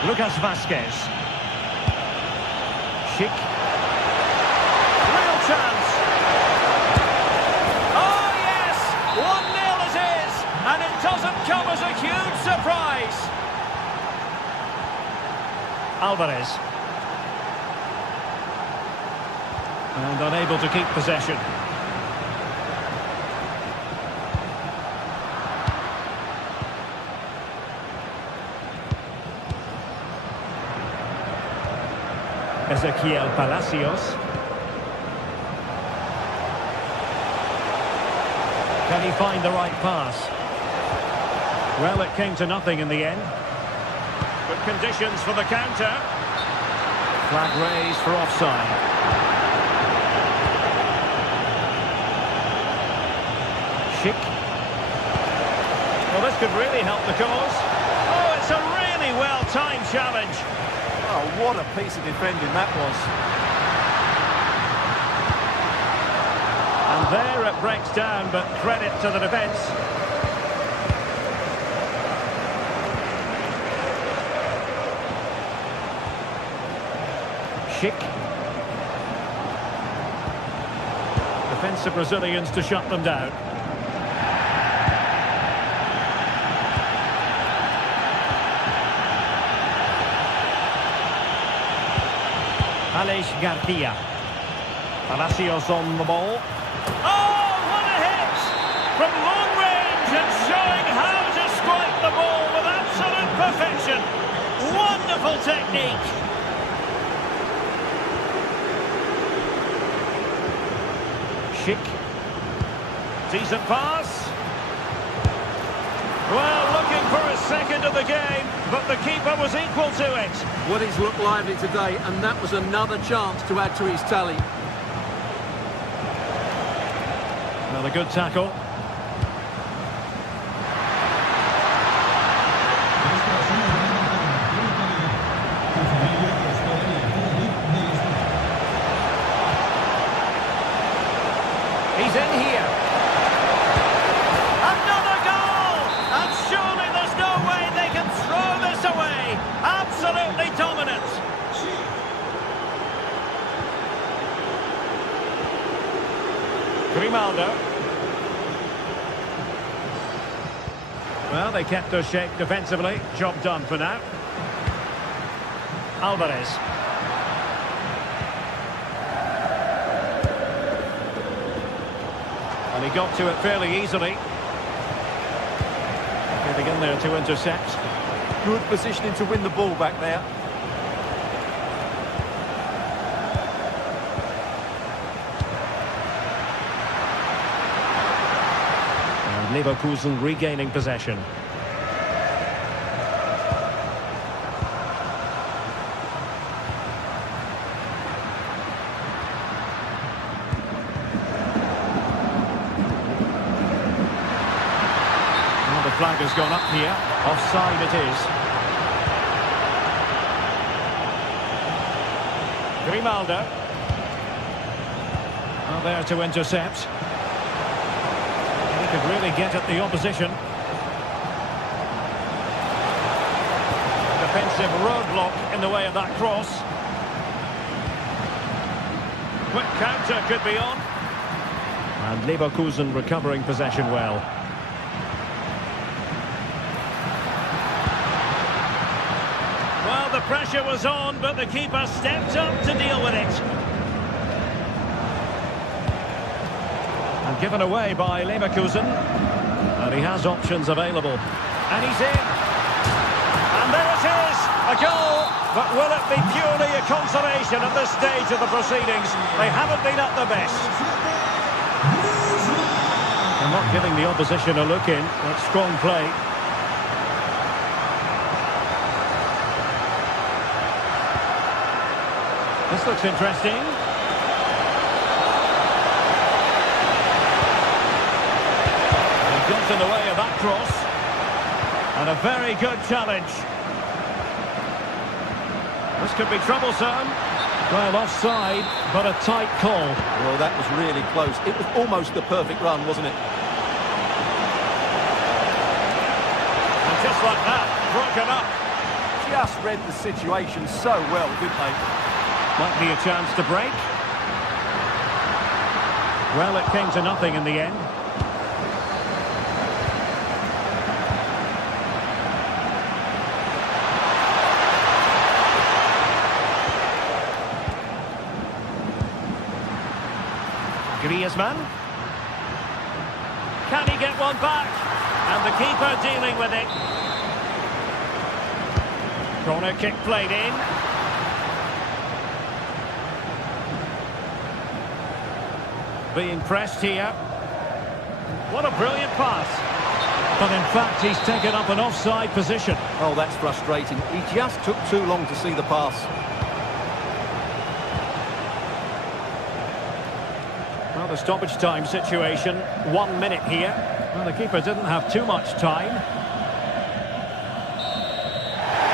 Lucas Vazquez. Sheik. Real chance. Oh yes! 1-0 it is, and it doesn't come as a huge surprise. Alvarez. And unable to keep possession. Ezequiel Palacios. Can he find the right pass? Well, it came to nothing in the end. Good conditions for the counter. Flag raised for offside. Sheik. Well, this could really help the cause. Oh, it's a really well-timed challenge. Oh, what a piece of defending that was. And there it breaks down, but credit to the defence. Sheik. Defensive Brazilians to shut them down. Alex Garcia. Palacios on the ball. Oh, what a hit! From long range and showing how to strike the ball with absolute perfection. Wonderful technique. Sheik. Decent pass. Well, looking for a second of the game, but the keeper was equal to it. Well, he's looked lively today, and that was another chance to add to his tally. Another good tackle. He's in here. Another goal! And surely there's no way they can throw this away. Absolutely dominant. Grimaldo. Well, they kept their shape defensively. Job done for now. Alvarez. And he got to it fairly easily. Getting in there to intercept. Good positioning to win the ball back there. And Leverkusen regaining possession. The flag has gone up here. Offside it is. Grimaldo. Now there to intercept. He could really get at the opposition. Defensive roadblock in the way of that cross. Quick counter could be on. And Leverkusen recovering possession well. The pressure was on, but the keeper stepped up to deal with it. And given away by Leverkusen. And he has options available. And he's in. And there it is! A goal! But will it be purely a consolation at this stage of the proceedings? They haven't been at their best. They're not giving the opposition a look in. That's strong play. This looks interesting. He got in the way of that cross. And a very good challenge. This could be troublesome. Well, offside, but a tight call. Well, that was really close. It was almost the perfect run, wasn't it? And just like that, broken up. Just read the situation so well, didn't they? Might be a chance to break. Well, it came to nothing in the end. Griezmann. Can he get one back? And the keeper dealing with it. Corner kick played in. Being pressed here. What a brilliant pass. But in fact, he's taken up an offside position. Oh, that's frustrating. He just took too long to see the pass. Well, the stoppage time situation, 1 minute here. Well, the keeper didn't have too much time.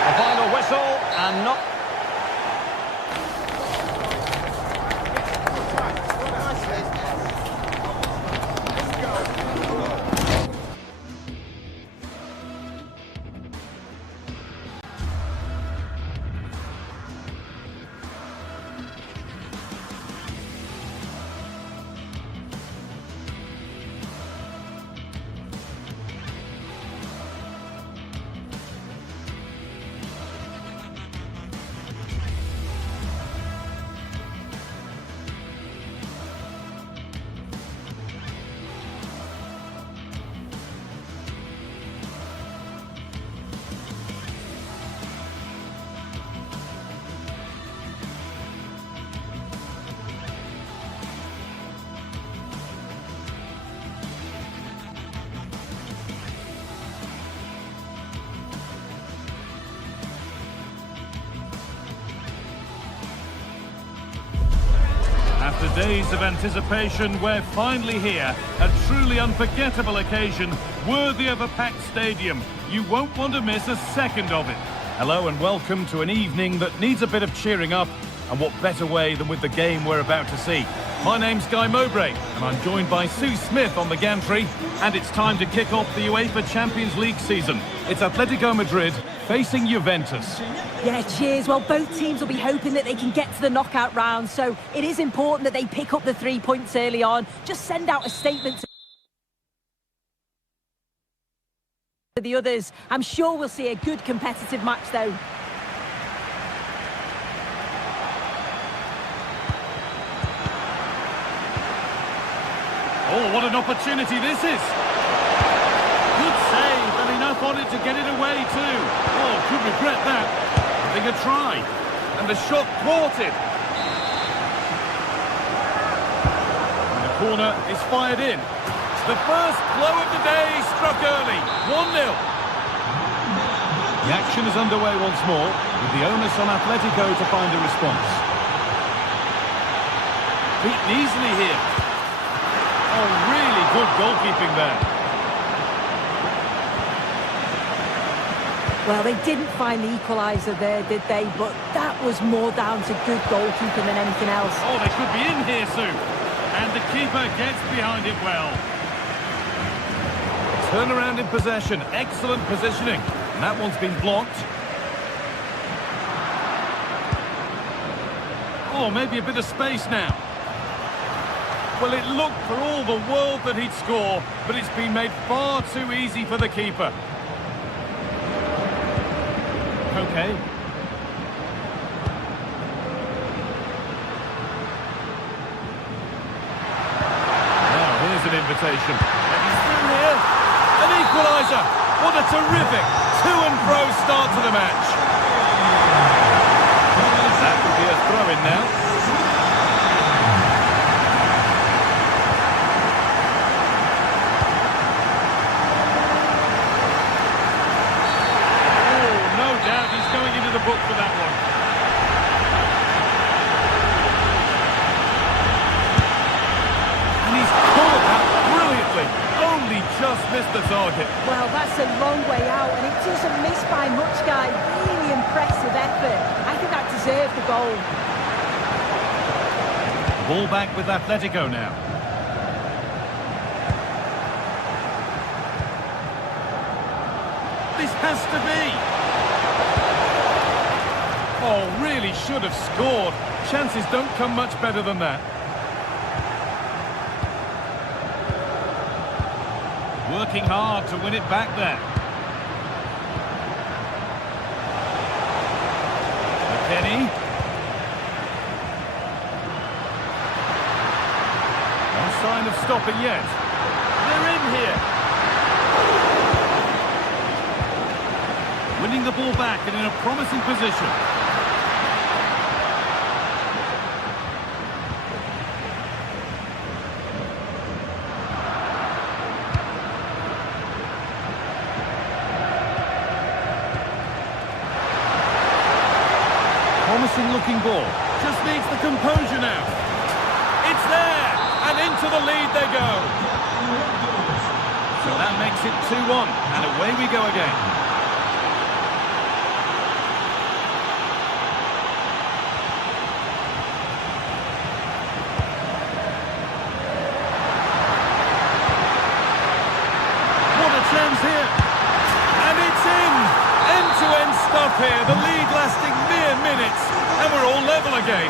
A final whistle, and not... After days of anticipation, we're finally here. A truly unforgettable occasion, worthy of a packed stadium. You won't want to miss a second of it. Hello and welcome to an evening that needs a bit of cheering up. And what better way than with the game we're about to see. My name's Guy Mowbray, and I'm joined by Sue Smith on the gantry. And it's time to kick off the UEFA Champions League season. It's Atletico Madrid facing Juventus. Yeah, cheers. Well, both teams will be hoping that they can get to the knockout round, so it is important that they pick up the 3 points early on. Just send out a statement to the others. I'm sure we'll see a good competitive match, though. Oh, what an opportunity this is. Good save, and enough on it to get it away too. Oh, could regret that. Having a try. And the shot thwarted. And the corner is fired in. The first blow of the day struck early. 1-0. The action is underway once more, with the onus on Atletico to find a response. Beaten easily here. Oh, really good goalkeeping there. Well, they didn't find the equaliser there, did they? But that was more down to good goalkeeping than anything else. Oh, they could be in here soon. And the keeper gets behind it well. Turnaround in possession. Excellent positioning. And that one's been blocked. Oh, maybe a bit of space now. Well, it looked for all the world that he'd score, but it's been made far too easy for the keeper. Okay. Now, here's an invitation. And he's through here. An equaliser. What a terrific to-and-fro start to the match. That would be a throw-in now. The book for that one. And he's caught that brilliantly. Only just missed the target. Well, that's a long way out, and it doesn't miss by much, guy. Really impressive effort. I think that deserved the goal. Ball back with Atletico now. This has to be. Oh, really should have scored. Chances don't come much better than that. Working hard to win it back there. McKennie. No sign of stopping yet. They're in here. Winning the ball back and in a promising position. Promising looking ball. Just needs the composure now. It's there! And into the lead they go. So that makes it 2-1. And away we go again. What a chance here. And it's in! End-to-end stuff here. The lead lasting mere minutes. And we're all level again.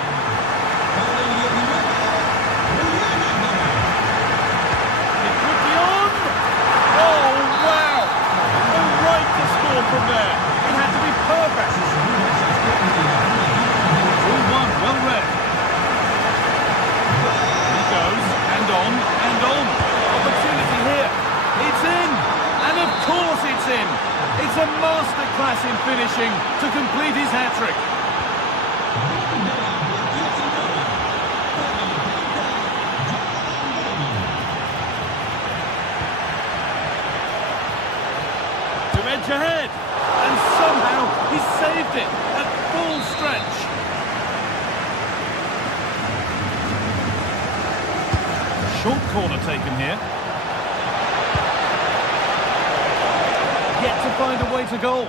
It could be on. Oh, wow. And right to score from there. It had to be perfect. 2-1, well read. He goes, and on, and on. Opportunity here. It's in. And of course it's in. It's a masterclass in finishing to complete his hat-trick. Edge ahead, and somehow he saved it at full stretch. Short corner taken here. Yet to find a way to goal.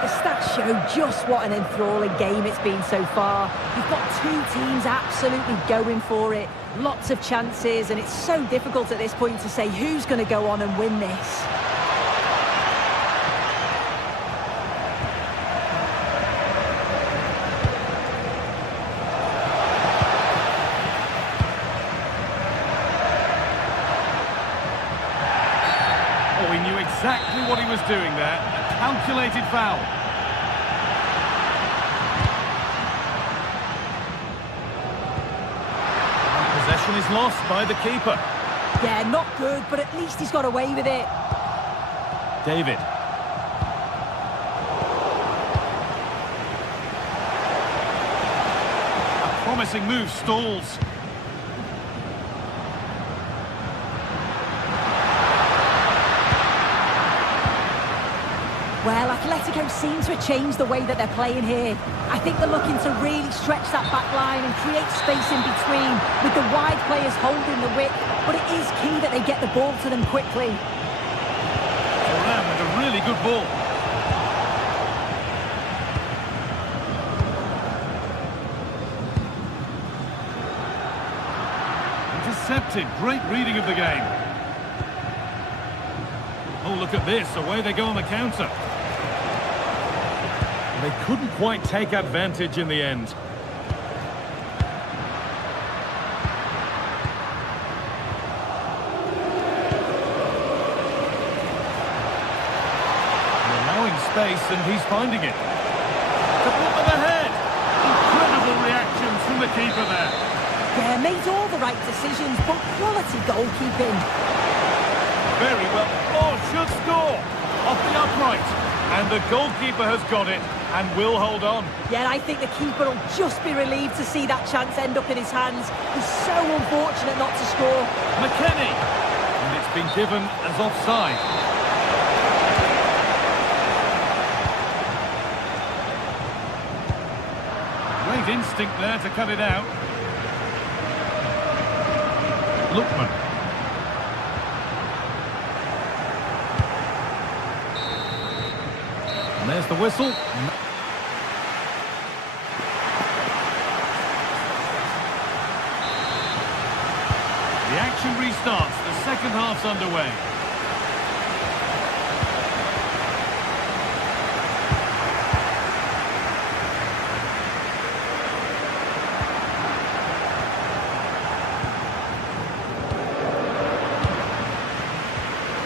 The stats show just what an enthralling game it's been so far. You've got two teams absolutely going for it. Lots of chances, and it's so difficult at this point to say who's going to go on and win this. Oh, he knew exactly what he was doing there. A calculated foul. Possession is lost by the keeper. Yeah, not good, but at least he's got away with it. David. A promising move stalls. Well, Atletico seem to have changed the way that they're playing here. I think they're looking to really stretch that back line and create space in between with the wide players holding the width, but it is key that they get the ball to them quickly. Thuram with a really good ball. Intercepted, great reading of the game. Oh, look at this, away they go on the counter. They couldn't quite take advantage in the end. They're allowing space and he's finding it. To put them ahead! Incredible reactions from the keeper there. Yeah, made all the right decisions, but quality goalkeeping. Very well. Oh, should score! Off the upright. And the goalkeeper has got it and will hold on. Yeah, I think the keeper will just be relieved to see that chance end up in his hands. He's so unfortunate not to score. McKennie! And it's been given as offside. Great instinct there to cut it out. Lookman. And there's the whistle. The action restarts. The second half's underway.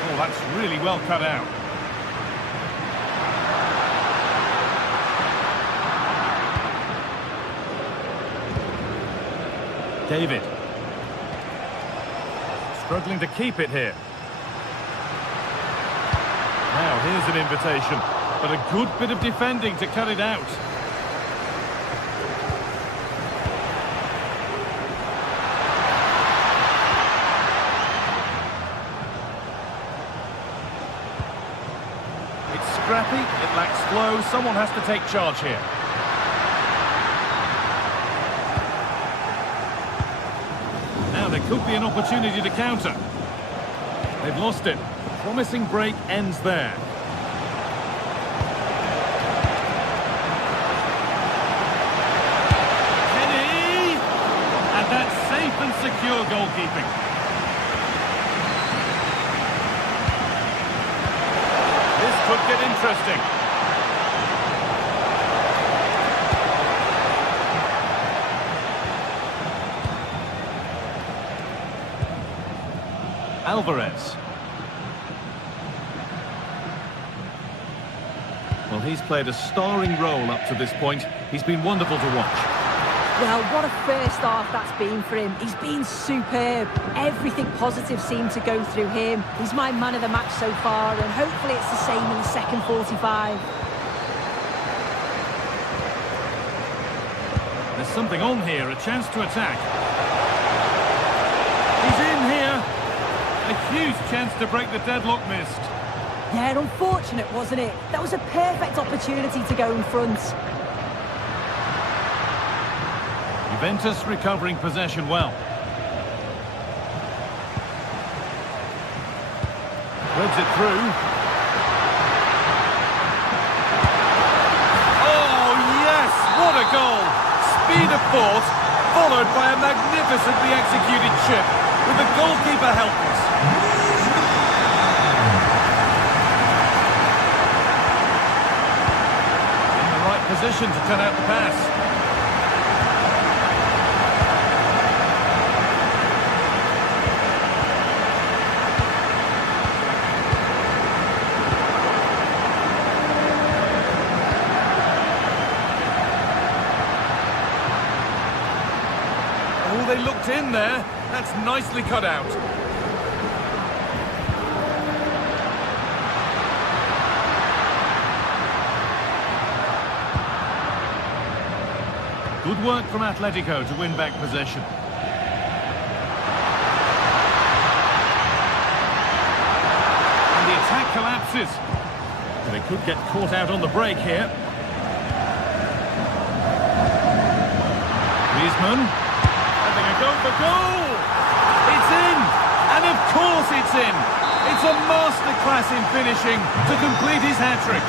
Oh, that's really well cut out. David. Struggling to keep it here. Now, here's an invitation, but a good bit of defending to cut it out. It's scrappy, it lacks flow, someone has to take charge here. There could be an opportunity to counter. They've lost it. Promising break ends there. Kenny! And that's safe and secure goalkeeping. This could get interesting. Alvarez. Well, he's played a starring role up to this point. He's been wonderful to watch. Well, what a first half that's been for him. He's been superb. Everything positive seemed to go through him. He's my man of the match so far, and hopefully it's the same in the second 45. There's something on here, a chance to attack. He's in here. A huge chance to break the deadlock missed. Yeah, unfortunate, wasn't it? That was a perfect opportunity to go in front. Juventus recovering possession well. Threads it through. Oh, yes! What a goal! Speed of thought, followed by a magnificently executed chip, with the goalkeeper helpless. In the right position to cut out the pass. Oh, they looked in there. That's nicely cut out. Good work from Atletico to win back possession. And the attack collapses. They could get caught out on the break here. Griezmann having a go for goal. It's in, and of course it's in. It's a masterclass in finishing to complete his hat-trick.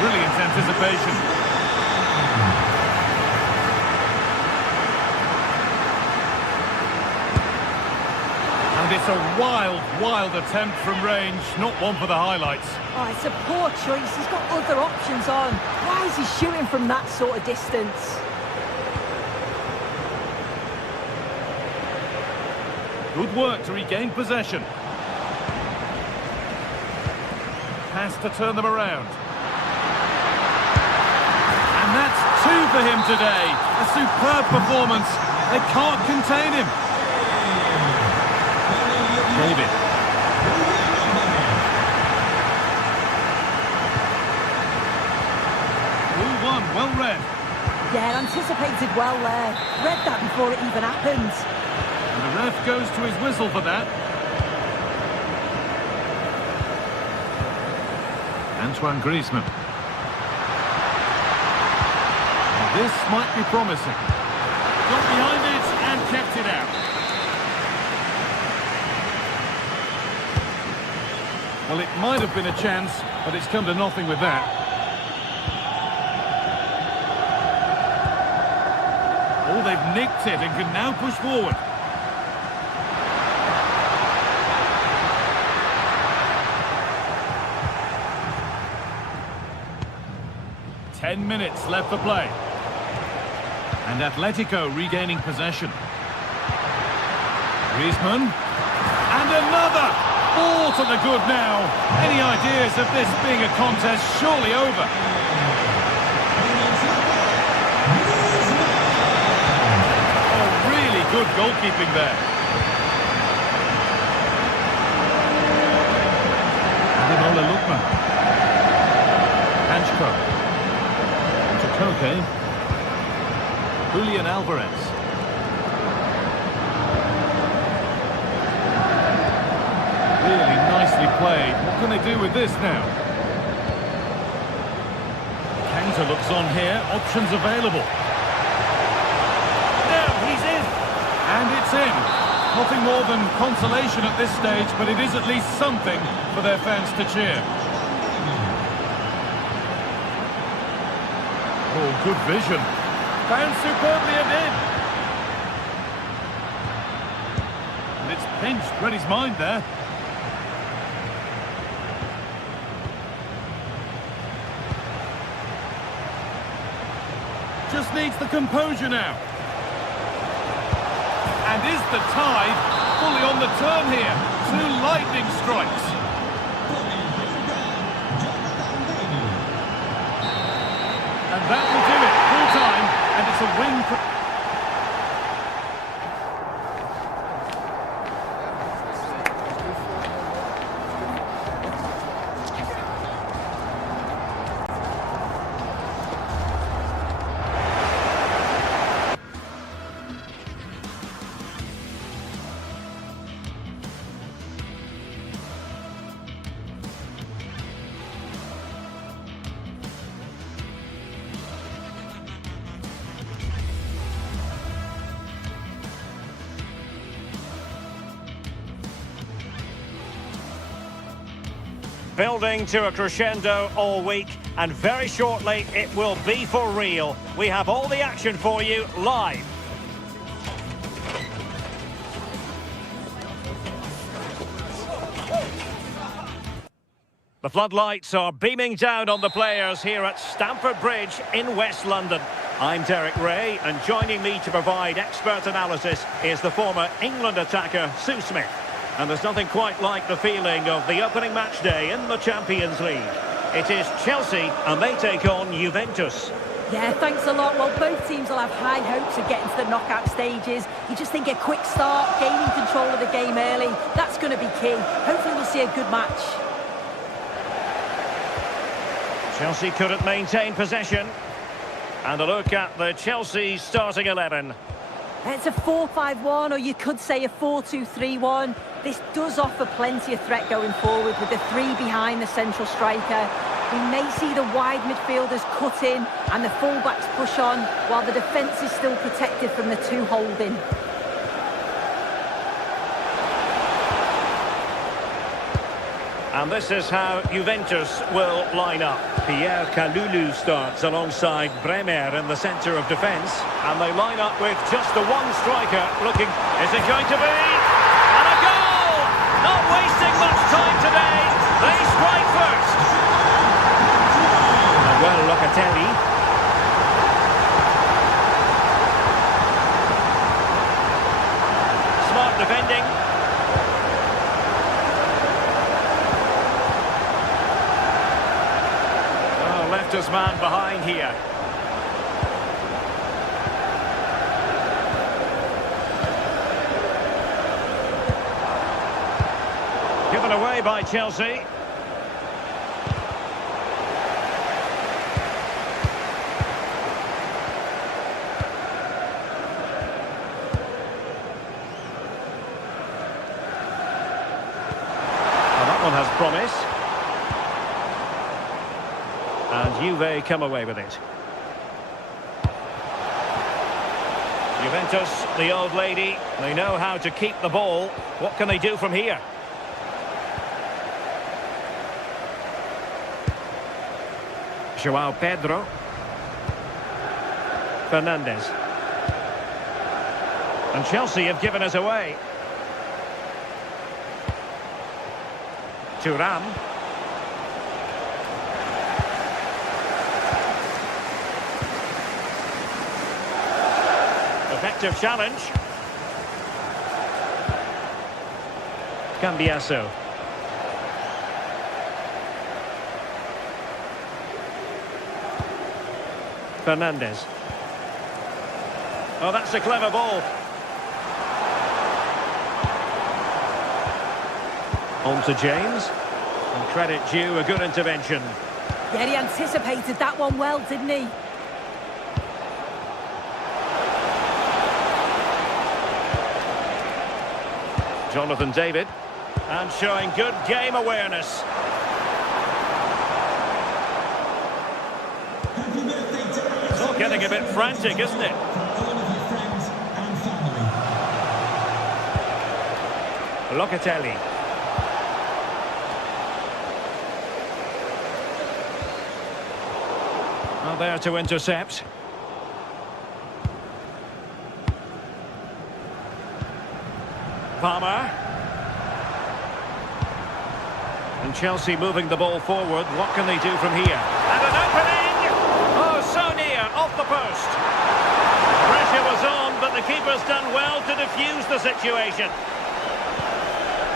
Brilliant anticipation. And it's a wild, wild attempt from range, not one for the highlights. Oh, it's a poor choice. He's got other options on. Why is he shooting from that sort of distance? Good work to regain possession. Has to turn them around. And that's two for him today. A superb performance. They can't contain him. David. 2-1, well read. Yeah, anticipated well there. Read that before it even happened. And the ref goes to his whistle for that. Antoine Griezmann. And this might be promising. Got behind it and kept it out. Well, it might have been a chance, but it's come to nothing with that. Oh, they've nicked it and can now push forward. Ten minutes left for play. And Atletico regaining possession. Griezmann. And another! All to the good now. Any ideas of this being a contest surely over? Oh, really good goalkeeping there. Ademola Lookman. Anchko. To Koke. Julian Alvarez. Really nicely played. What can they do with this now? Counter looks on here. Options available. Now he's in. And it's in. Nothing more than consolation at this stage, but it is at least something for their fans to cheer. Oh, good vision. Found superbly and in. And it's pinched. Read his mind there. Just needs the composure now. And is the tide fully on the turn here? Two lightning strikes. And that will do it. Full time. And it's a win for... Building to a crescendo all week, and very shortly it will be for real. We have all the action for you live. The floodlights are beaming down on the players here at Stamford Bridge in West London. I'm Derek Ray, and joining me to provide expert analysis is the former England attacker Sue Smith. And there's nothing quite like the feeling of the opening match day in the Champions League. It is Chelsea, and they take on Juventus. Yeah, thanks a lot. Well, both teams will have high hopes of getting to the knockout stages. You just think a quick start, gaining control of the game early, that's going to be key. Hopefully we'll see a good match. Chelsea couldn't maintain possession. And a look at the Chelsea starting 11. It's a 4-5-1, or you could say a 4-2-3-1. This does offer plenty of threat going forward with the three behind the central striker. We may see the wide midfielders cut in and the fullbacks push on, while the defence is still protected from the two holding. And this is how Juventus will line up. Pierre Kalulu starts alongside Bremer in the centre of defence. And they line up with just the one striker looking... Is it going to be? And a goal! Not wasting much time today. They strike first. And well, Locatelli. Smart defending. Left his man behind here. Given away by Chelsea. Well, that one has promise. And Juve come away with it. Juventus, the old lady, they know how to keep the ball. What can they do from here? João Pedro. Fernandes. And Chelsea have given us away. Thuram. Effective challenge. Cambiasso. Fernandes. Oh, that's a clever ball. On to James. And credit due, a good intervention. Yeah, he anticipated that one well, didn't he? Jonathan David, and showing good game awareness. It's all getting a bit frantic, isn't it? Locatelli. Well, there to intercept. Palmer. And Chelsea moving the ball forward. What can they do from here? And an opening! Oh, so near, off the post. Pressure was on, but the keeper's done well to defuse the situation.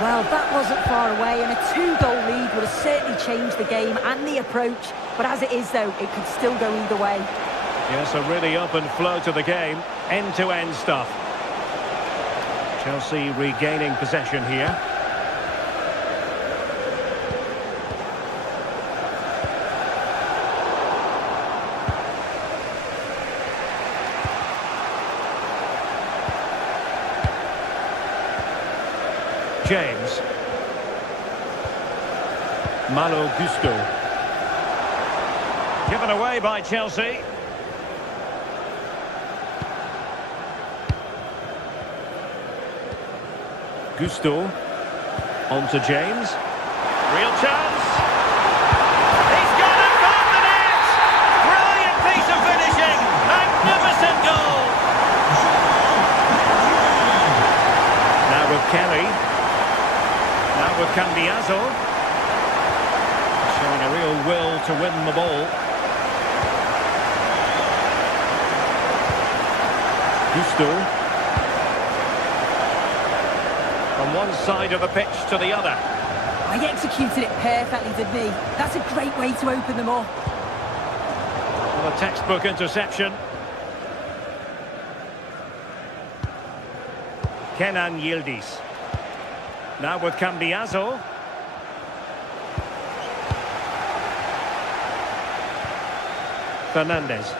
Well, that wasn't far away, and a two-goal lead would have certainly changed the game and the approach. But as it is, though, it could still go either way. Yes, a really open flow to the game. End-to-end stuff. Chelsea regaining possession here. James. Malo Gusto. Given away by Chelsea. Gusto. On to James. Real chance. He's got it, found the net! Brilliant piece of finishing. Magnificent goal. Now with Kelly. Now with Cambiasso. Showing a real will to win the ball. Gusto. From one side of the pitch to the other. He executed it perfectly, didn't he? That's a great way to open them up. Well, A textbook interception. Kenan Yildiz. Now with Cambiaso. Fernandez.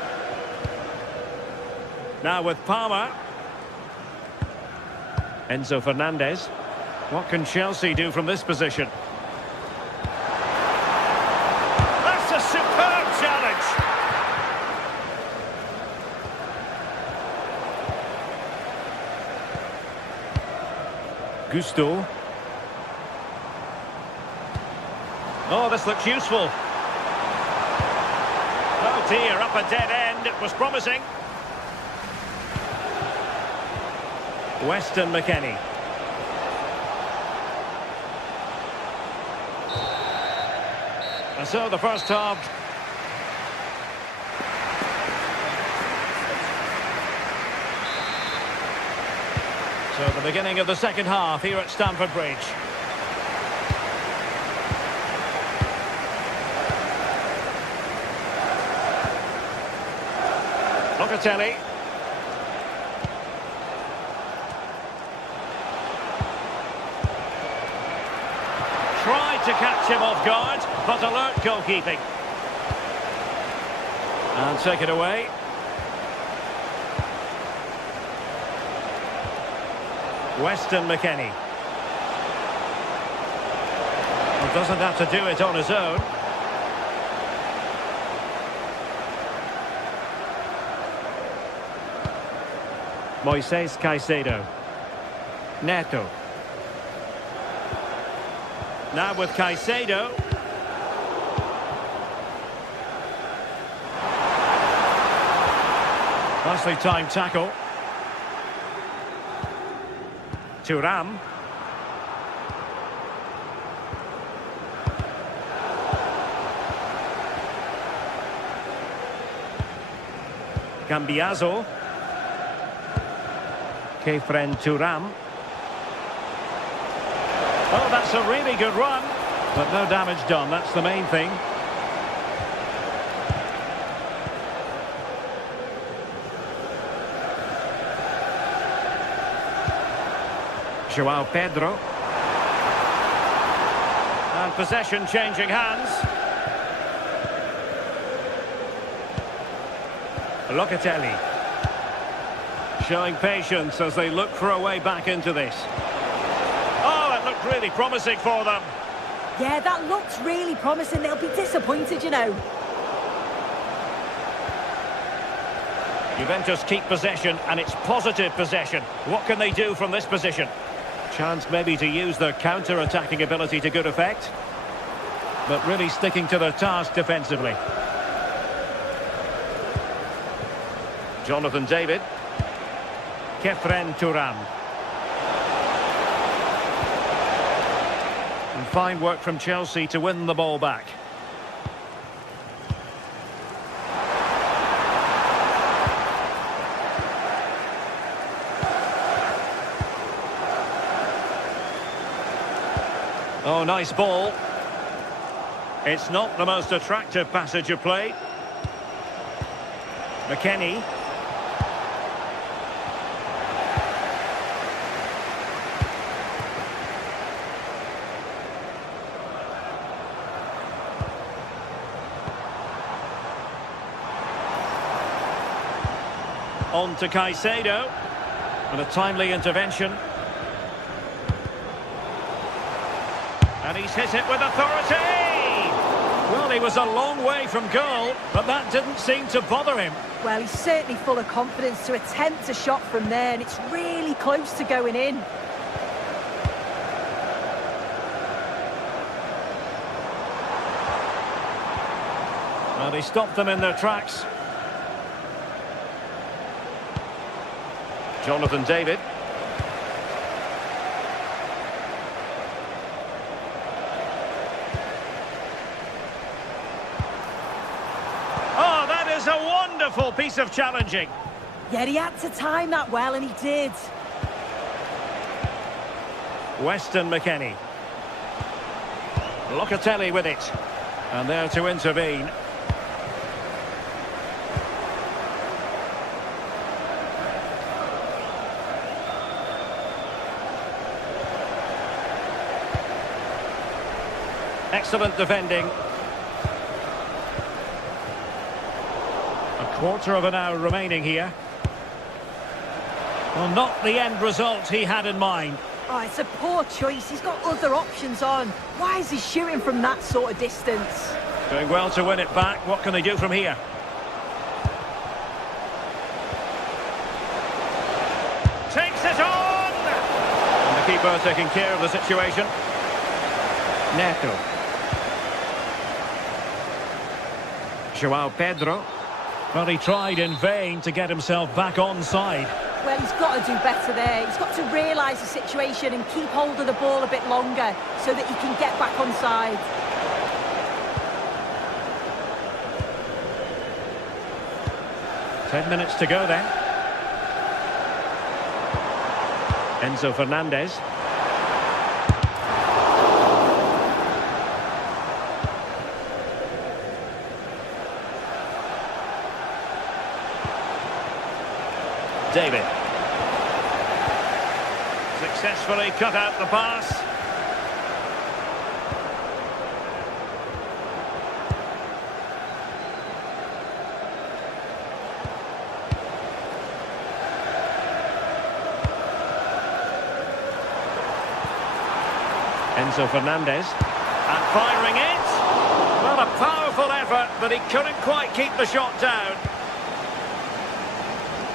Now with Palmer. Enzo Fernandez. What can Chelsea do from this position? That's a superb challenge. Gusto. Oh, this looks useful. Oh dear, up a dead end. It was promising. Weston McKennie. And so the first half. So the beginning of the second half here at Stamford Bridge. Locatelli. Tried to catch him off guard, but alert goalkeeping. And take it away. Weston McKennie. Well, doesn't have to do it on his own. Moises Caicedo. Neto. Now with Caicedo. Nicely timed tackle. Thuram. Cambiaso. Kefren Thuram. Oh, that's a really good run, but no damage done. That's the main thing. Joao Pedro. And possession changing hands. Locatelli. Showing patience as they look for a way back into this. Oh, it looked really promising for them. Yeah, that looks really promising. They'll be disappointed, you know. Juventus keep possession, and it's positive possession. What can they do from this position? Chance maybe to use their counter-attacking ability to good effect. But really sticking to their task defensively. Jonathan David. Kefren Thuram. And fine work from Chelsea to win the ball back. Oh, nice ball. It's not the most attractive passage of play. McKennie. On to Caicedo. And a timely intervention. And he's hit it with authority! Well, he was a long way from goal, but that didn't seem to bother him. Well, he's certainly full of confidence to attempt a shot from there, and it's really close to going in. Well, he stopped them in their tracks. Jonathan David. Oh, that is a wonderful piece of challenging. Yeah, he had to time that well, and he did. Weston McKennie. Locatelli with it. And there to intervene. Excellent defending. A quarter of an hour remaining here. Well, not the end result he had in mind. Oh, it's a poor choice. He's got other options on. Why is he shooting from that sort of distance? Doing well to win it back. What can they do from here? Takes it on! And the keeper taking care of the situation. Neto. João Pedro. Well, he tried in vain to get himself back onside. Well, he's got to do better there. He's got to realise the situation and keep hold of the ball a bit longer so that he can get back onside. 10 minutes to go then. Enzo Fernandez. David. Successfully cut out the pass. Enzo Fernandez. And firing it. Well, a powerful effort, but he couldn't quite keep the shot down.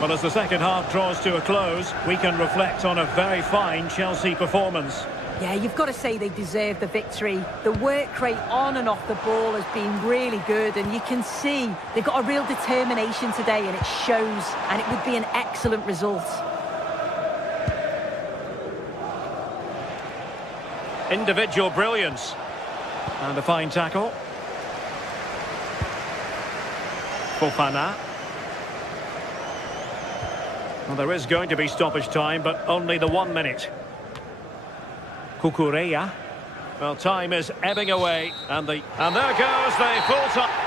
Well, as the second half draws to a close, we can reflect on a very fine Chelsea performance. Yeah, you've got to say they deserve the victory. The work rate on and off the ball has been really good, and you can see they've got a real determination today, and it shows, and it would be an excellent result. Individual brilliance. And a fine tackle. Fofana. Well, there is going to be stoppage time, but only the 1 minute. Cucurella. Well, time is ebbing away, and there goes the full time.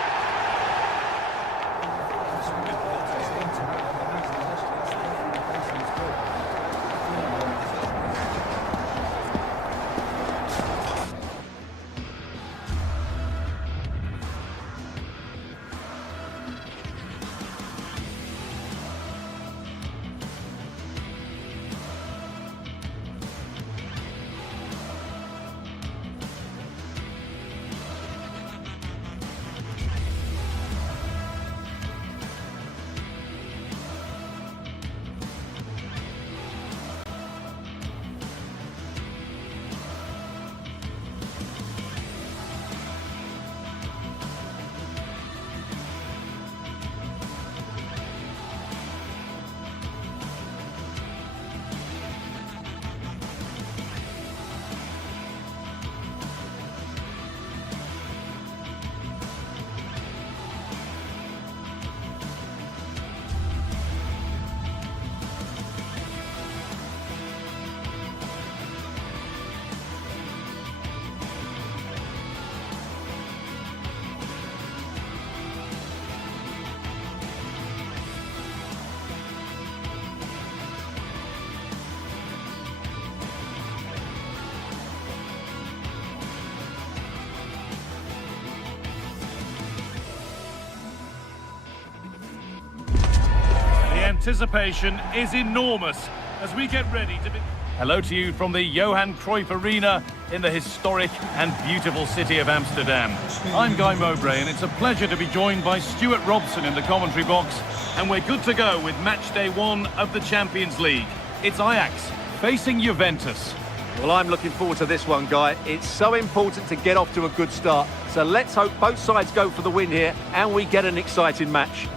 Anticipation is enormous as we get ready to be... Hello to you from the Johan Cruyff Arena in the historic and beautiful city of Amsterdam. I'm Guy Mowbray, and it's a pleasure to be joined by Stuart Robson in the commentary box, and we're good to go with match day 1 of the Champions League. It's Ajax facing Juventus. Well, I'm looking forward to this one, Guy. It's so important to get off to a good start. So let's hope both sides go for the win here and we get an exciting match.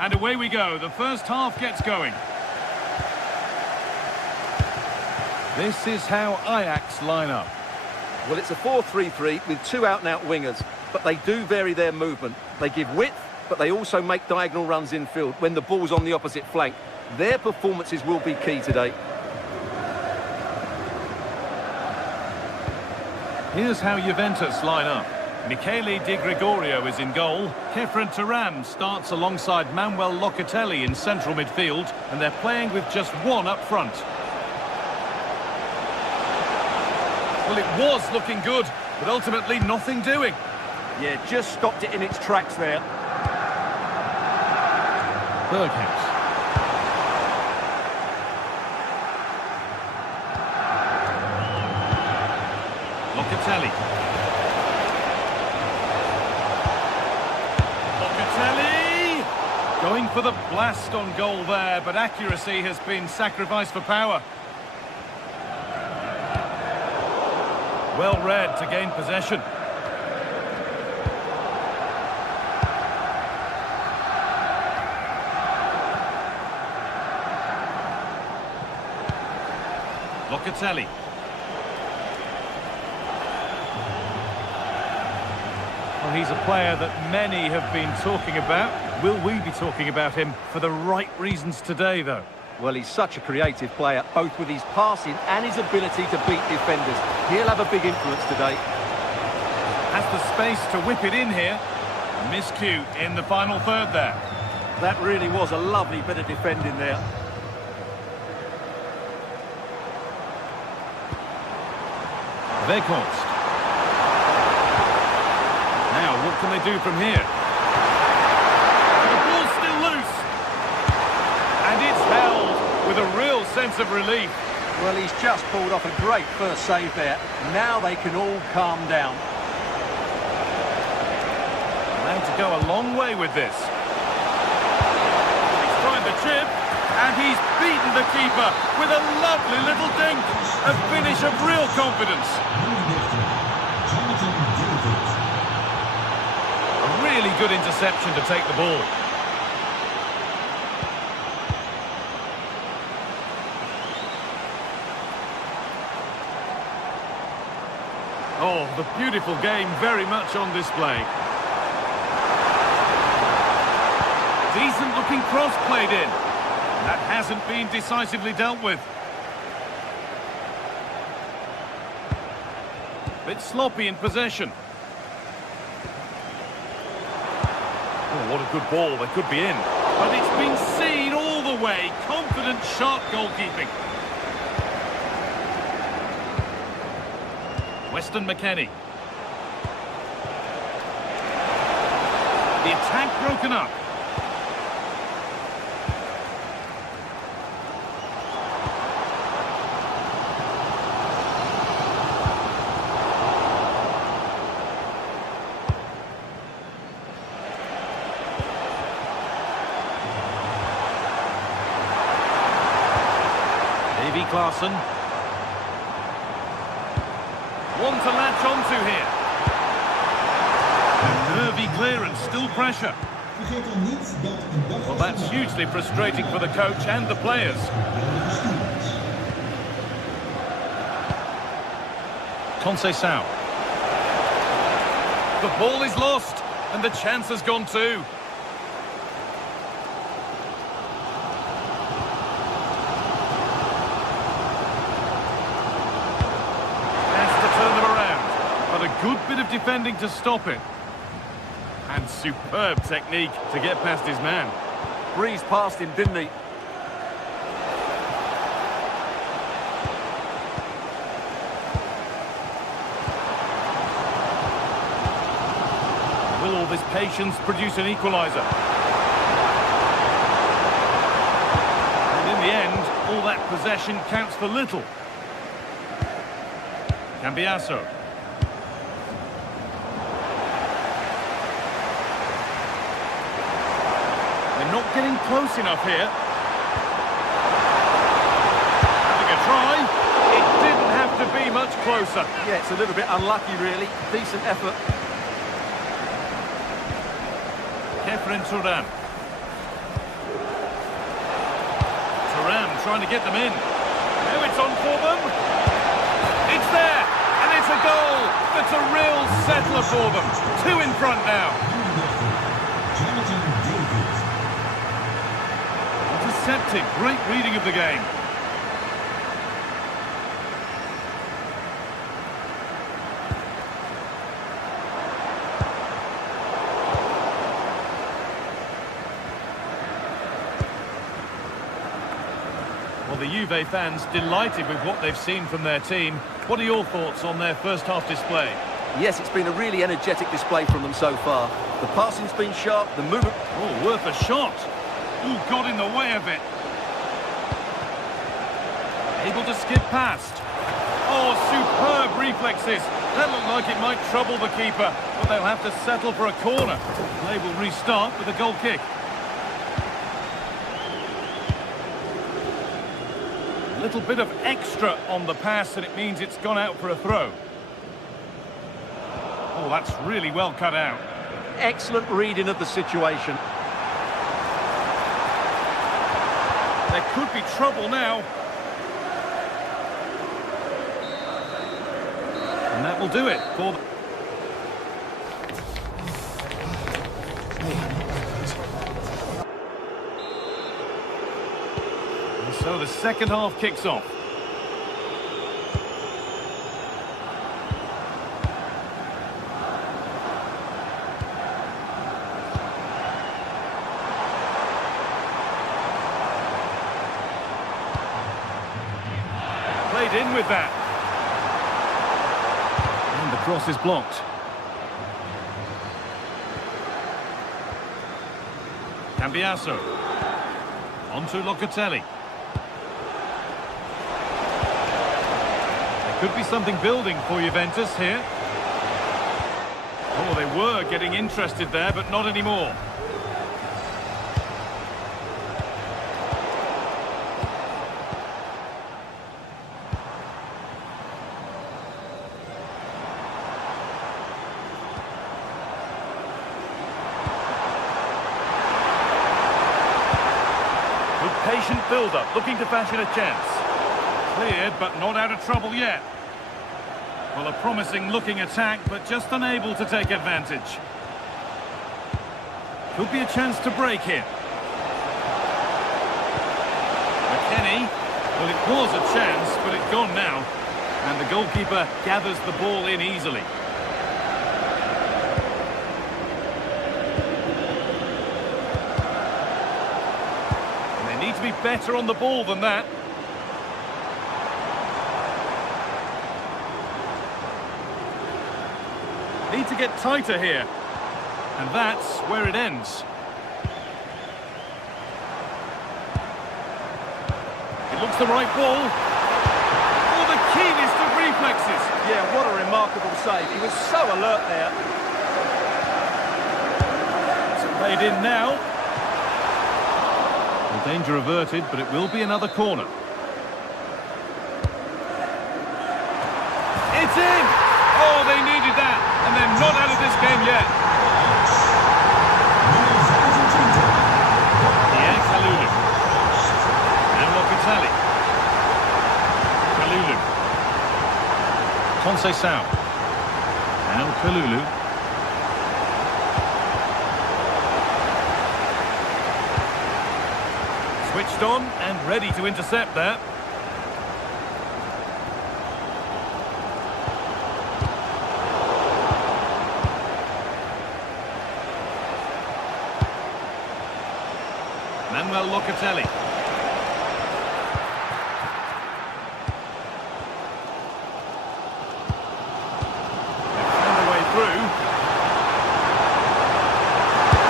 And away we go. The first half gets going. This is how Ajax line up. Well, it's a 4-3-3 with 2 out-and-out wingers, but they do vary their movement. They give width, but they also make diagonal runs infield when the ball's on the opposite flank. Their performances will be key today. Here's how Juventus line up. Michele Di Gregorio is in goal. Kefren Turam starts alongside Manuel Locatelli in central midfield, and they're playing with just one up front. Well, it was looking good, but ultimately nothing doing. Yeah, just stopped it in its tracks there. Berghaus. Locatelli. Locatelli! Going for the blast on goal there, but accuracy has been sacrificed for power. Well read to gain possession. Locatelli. Well, he's a player that many have been talking about. Will we be talking about him for the right reasons today, though? Well, he's such a creative player, both with his passing and his ability to beat defenders. He'll have a big influence today. Has the space to whip it in here. Miscue in the final third there. That really was a lovely bit of defending there. Weghorst. Now, what can they do from here? The ball's still loose. And it's held with a real sense of relief. Well, he's just pulled off a great first save there. Now they can all calm down. Allowed to go a long way with this. He's tried the chip, and he's beaten the keeper with a lovely little dink. A finish of real confidence. A really good interception to take the ball. Oh, the beautiful game very much on display. Decent looking cross played in. That hasn't been decisively dealt with. Bit sloppy in possession. Oh, what a good ball. They could be in. But it's been seen all the way. Confident, sharp goalkeeping. Weston McKennie. The attack broken up. Clarkson. One to latch onto here. A nervy clearance, still pressure. Well, that's hugely frustrating for the coach and the players. Conceição. The ball is lost, and the chance has gone too. Good bit of defending to stop it. And superb technique to get past his man. Breezed past him, didn't he? Will all this patience produce an equaliser? And in the end, all that possession counts for little. Cambiasso. Not getting close enough here. Having a try. It didn't have to be much closer. Yeah, it's a little bit unlucky, really. Decent effort. Kefren Turam. Turam trying to get them in. Now it's on for them. It's there, and it's a goal. That's a real settler for them. Two in front now. Intercepted, great reading of the game. Well, the Juve fans delighted with what they've seen from their team. What are your thoughts on their first half display? Yes, it's been a really energetic display from them so far. The passing's been sharp, the movement... Oh, worth a shot. Ooh, got in the way of it. Able to skip past. Oh, superb reflexes. That looked like it might trouble the keeper, but they'll have to settle for a corner. Play will restart with a goal kick. A little bit of extra on the pass, and it means it's gone out for a throw. Oh, that's really well cut out. Excellent reading of the situation. There could be trouble now. And that will do it for... And so the second half kicks off. Played in with that. And the cross is blocked. Cambiasso. On to Locatelli. There could be something building for Juventus here. Oh, they were getting interested there, but not anymore. Patient build-up, looking to fashion a chance. Cleared, but not out of trouble yet. Well, a promising-looking attack, but just unable to take advantage. Could be a chance to break here. McKennie. Well, it was a chance, but it's gone now. And the goalkeeper gathers the ball in easily. Need to be better on the ball than that. Need to get tighter here. And that's where it ends. It looks the right ball. Oh, the keenest of reflexes. Yeah, what a remarkable save. He was so alert there. It's played in now. Danger averted, but it will be another corner. It's in! Oh, they needed that, and they're not out of this game yet. Here, Kalulu. Now Locatelli. Kalulu. Conceição. Now Kalulu. Switched on and ready to intercept there. Manuel Locatelli. They've found a way through.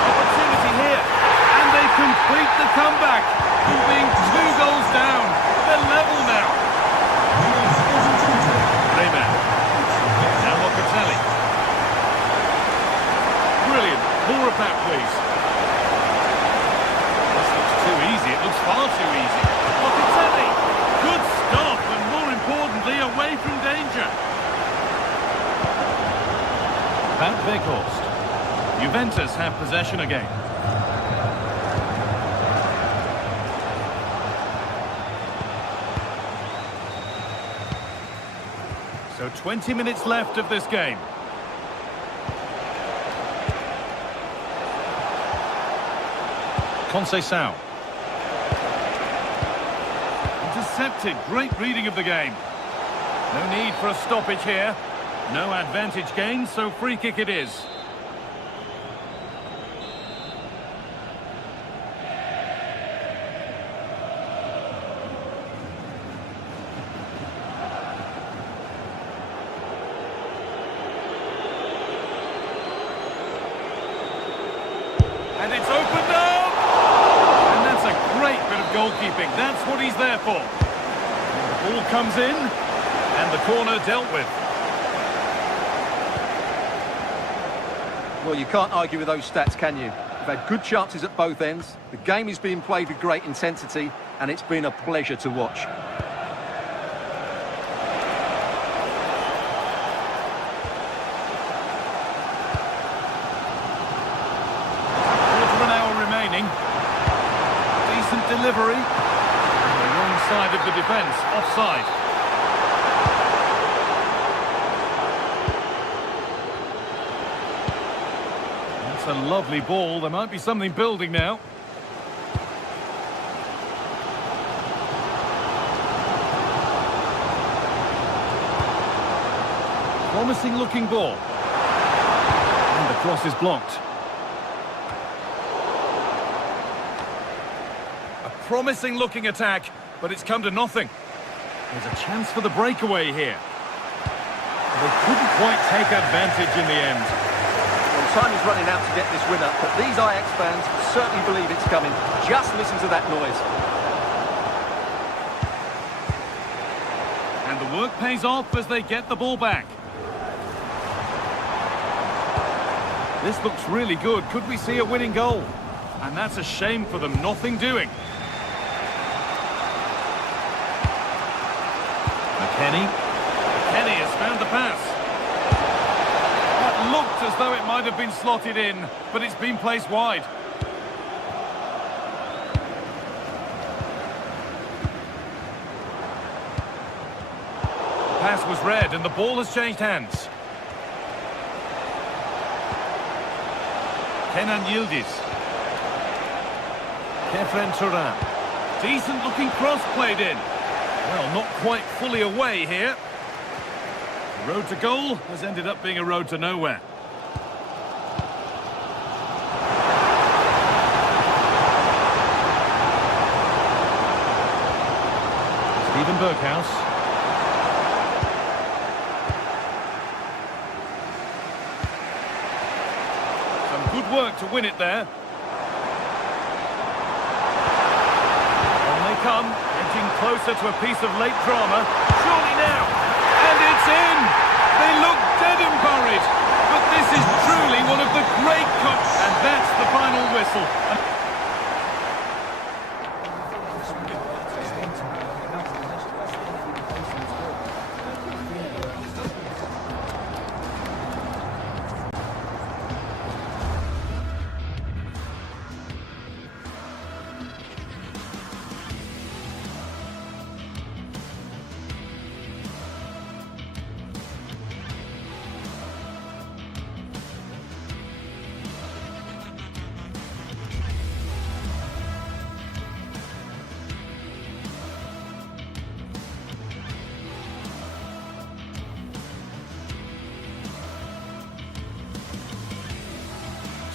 Opportunity here. And they complete the comeback. Moving 2 goals down. They're level now. Rayman. Now Locatelli. Brilliant. More of that, please. This looks too easy. It looks far too easy. Locatelli. Good stop, and more importantly, away from danger. Van Weghorst. Juventus have possession again. So 20 minutes left of this game. Conceição. Intercepted. Great reading of the game. No need for a stoppage here. No advantage gained, so free kick it is. And it's opened up! And that's a great bit of goalkeeping. That's what he's there for. And the ball comes in, and the corner dealt with. Well, you can't argue with those stats, can you? We've had good chances at both ends. The game is being played with great intensity, and it's been a pleasure to watch. Quarter of an hour remaining. Decent delivery. On the wrong side of the defence, offside. That's a lovely ball. There might be something building now. Promising looking ball. And the cross is blocked. A promising looking attack, but it's come to nothing. There's a chance for the breakaway here. They couldn't quite take advantage in the end. Well, time is running out to get this winner, but these Ajax fans certainly believe it's coming. Just listen to that noise. And the work pays off as they get the ball back. This looks really good. Could we see a winning goal? And that's a shame for them. Nothing doing. McKennie. McKennie has found the pass. That looked as though it might have been slotted in, but it's been placed wide. The pass was read and the ball has changed hands. Kenan Yildiz. Kefren Turan. Decent looking cross played in. Well, not quite fully away here. The road to goal has ended up being a road to nowhere. Steven Berghuis. Good work to win it there. On they come, edging closer to a piece of late drama. Surely now, and it's in! They look dead and buried, but this is truly one of the great cups, and that's the final whistle.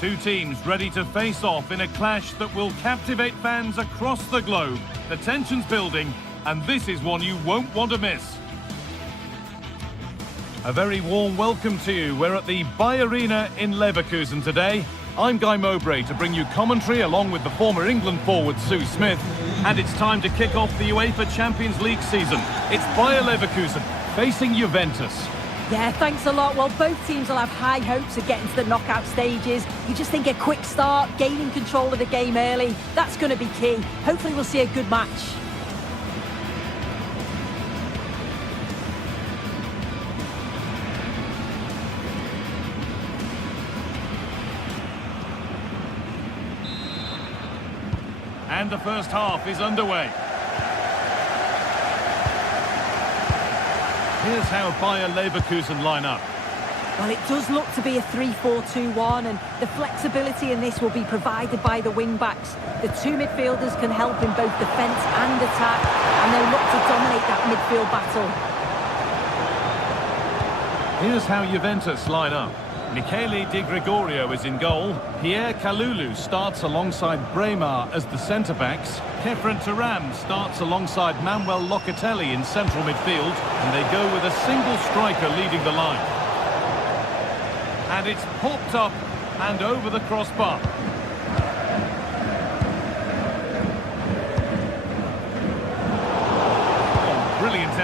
Two teams ready to face off in a clash that will captivate fans across the globe. The tension's building, and this is one you won't want to miss. A very warm welcome to you. We're at the Bay Arena in Leverkusen today. I'm Guy Mowbray to bring you commentary along with the former England forward Sue Smith. And it's time to kick off the UEFA Champions League season. It's Bayer Leverkusen facing Juventus. Yeah, thanks a lot. Well, both teams will have high hopes of getting to the knockout stages. You just think a quick start, gaining control of the game early, that's going to be key. Hopefully we'll see a good match. And the first half is underway. Here's how Bayer Leverkusen line up. Well, it does look to be a 3-4-2-1, and the flexibility in this will be provided by the wing-backs. The two midfielders can help in both defence and attack, and they'll look to dominate that midfield battle. Here's how Juventus line up. Michele Di Gregorio is in goal. Pierre Kalulu starts alongside Bremer as the centre-backs. Kefren Turan starts alongside Manuel Locatelli in central midfield. And they go with a single striker leading the line. And it's popped up and over the crossbar.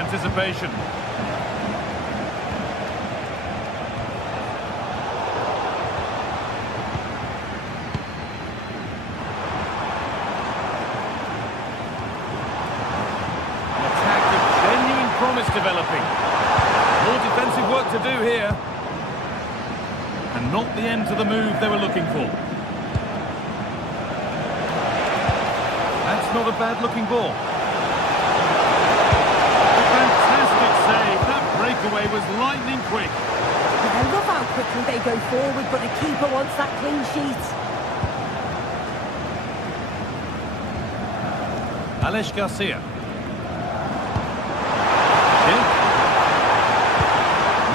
anticipation. An attack of genuine promise developing. More defensive work to do here. And not the end to the move they were looking for. That's not a bad-looking ball. A fantastic save. That breakaway was lightning quick. I love how quickly they go forward, but the keeper wants that clean sheet. Alex Garcia.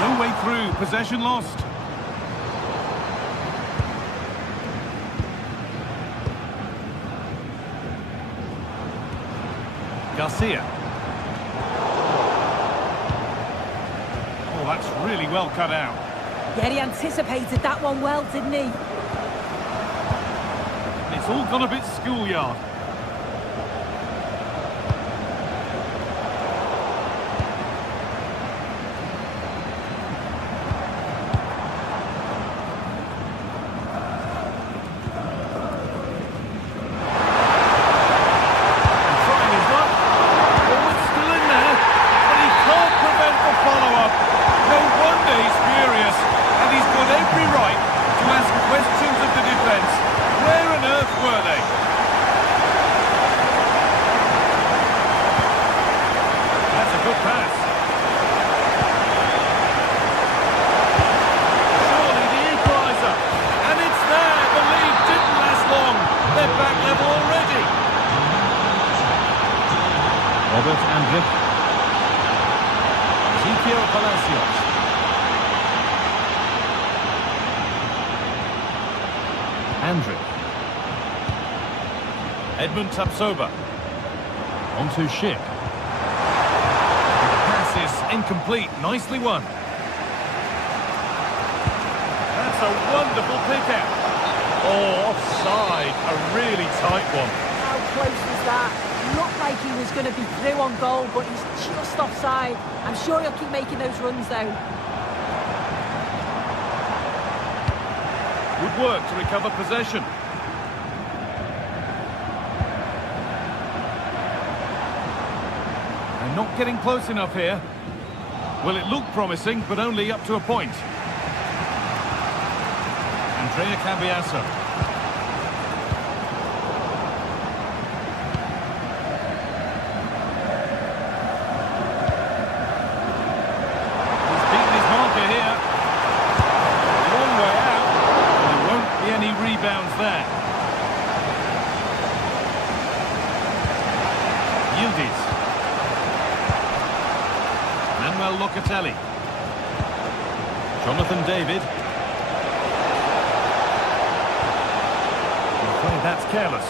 No way through. Possession lost. Garcia. Oh, that's really well cut out. Yeah, he anticipated that one well, didn't he? It's all gone a bit schoolyard. Edmund Tapsoba. On to Schick. The pass is incomplete. Nicely won. That's a wonderful pick-out. Oh, offside. A really tight one. How close was that? Looked like he was going to be through on goal, but he's just offside. I'm sure he'll keep making those runs, though. Good work to recover possession. They're not getting close enough here. Well, it looked promising, but only up to a point. Andrea Cambiasso. He's beaten his marker here. Long way out. There won't be any rebounds there. Yildiz. Manuel Locatelli. Jonathan David. I'm afraid that's careless.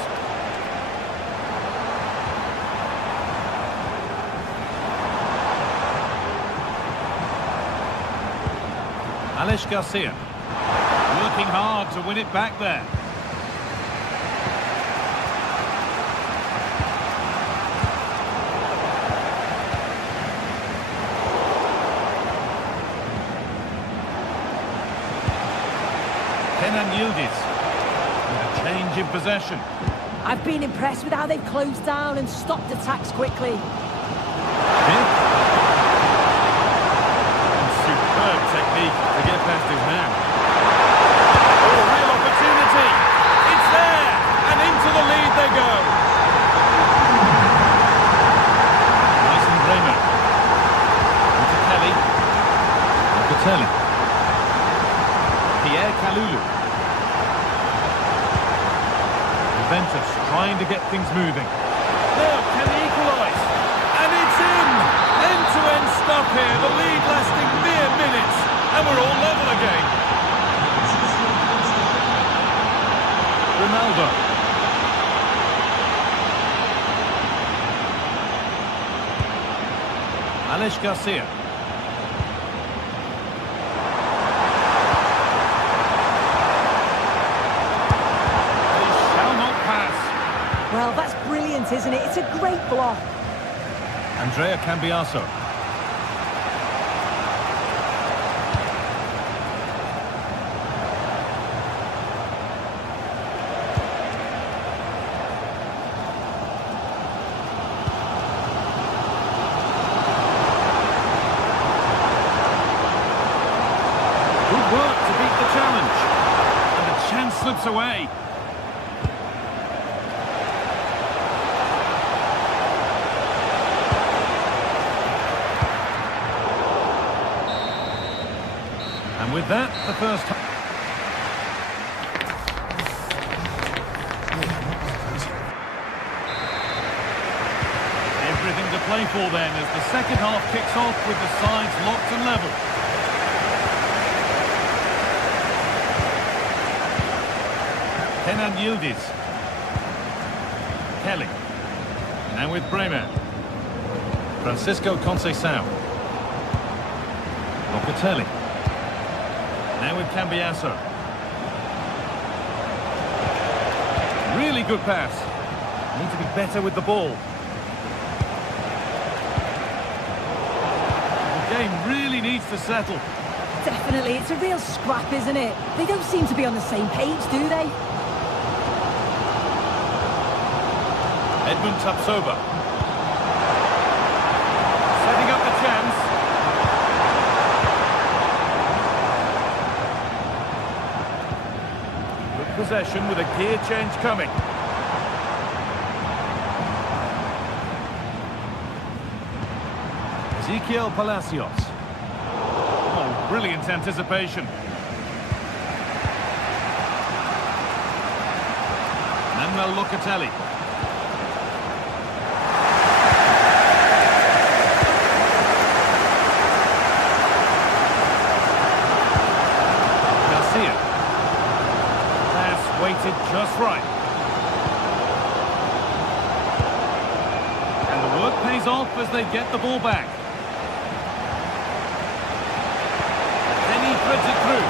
Alex Garcia. Working hard to win it back there. Kenan Yildiz with a change in possession. I've been impressed with how they've closed down and stopped attacks quickly. And superb technique to get past his man. Oh, real opportunity. It's there, and into the lead they go. Mason Bremer. Locatelli. Pierre Kalulu. Juventus trying to get things moving. Now, can he equalise? And it's in! End-to-end stuff here. The lead lasting mere minutes. And we're all level again. Ronaldo. Alex Garcia. Well, that's brilliant, isn't it? It's a great block. Andrea Cambiasso. Good work to beat the challenge. And the chance slips away. And with that, the first... Everything to play for then as the second half kicks off with the sides locked and level. Kenan Yildiz. Kelly. Now with Bremer. Francisco Conceição. Locatelli. Now with Cambiasso. Really good pass. Need to be better with the ball. The game really needs to settle. Definitely, it's a real scrap, isn't it? They don't seem to be on the same page, do they? Edmund Tapsoba. Setting up the chance. Good possession with a gear change coming. Ezequiel Palacios. Oh, brilliant anticipation. Manuel Locatelli. Garcia. Pass weighted just right. And the work pays off as they get the ball back. Threads it through.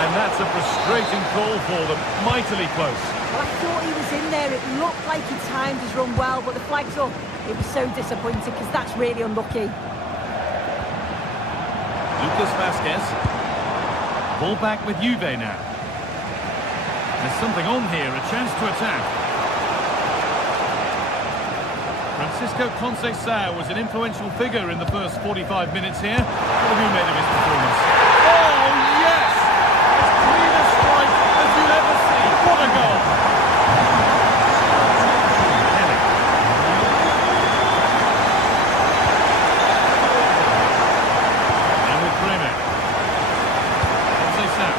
And that's a frustrating call for them. Mightily close. Well, I thought he was in there. It looked like he timed his run well, but the flag's up. It was so disappointing because that's really unlucky. Lucas Vazquez. Ball back with Juve now. There's something on here, a chance to attack. Francisco Conceição was an influential figure in the first 45 minutes here. What have you made of his performance? Oh, yes! As clean a strike as you'll ever see. What a goal! Kelly. And with Bremer. Conceição.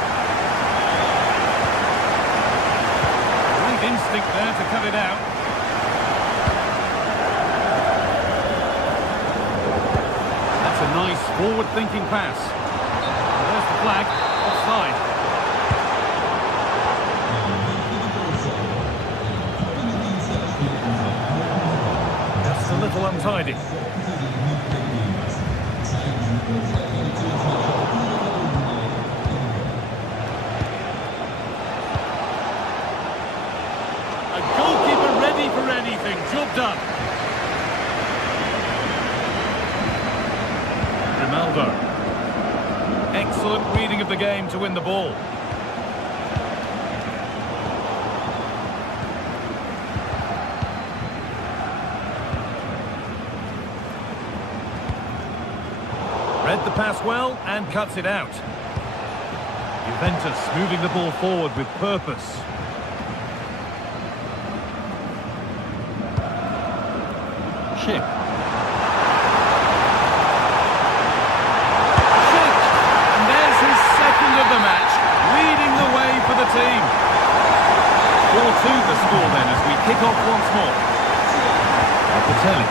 Great instinct there to cut it out. A nice forward-thinking pass. There's the flag, offside. Just a little untidy. A goalkeeper ready for anything. Job done. Ronaldo. Excellent reading of the game to win the ball. Read the pass well and cuts it out. Juventus moving the ball forward with purpose. Chip. Of the match, leading the way for the team. 4-2 the score then as we kick off once more. Locatelli.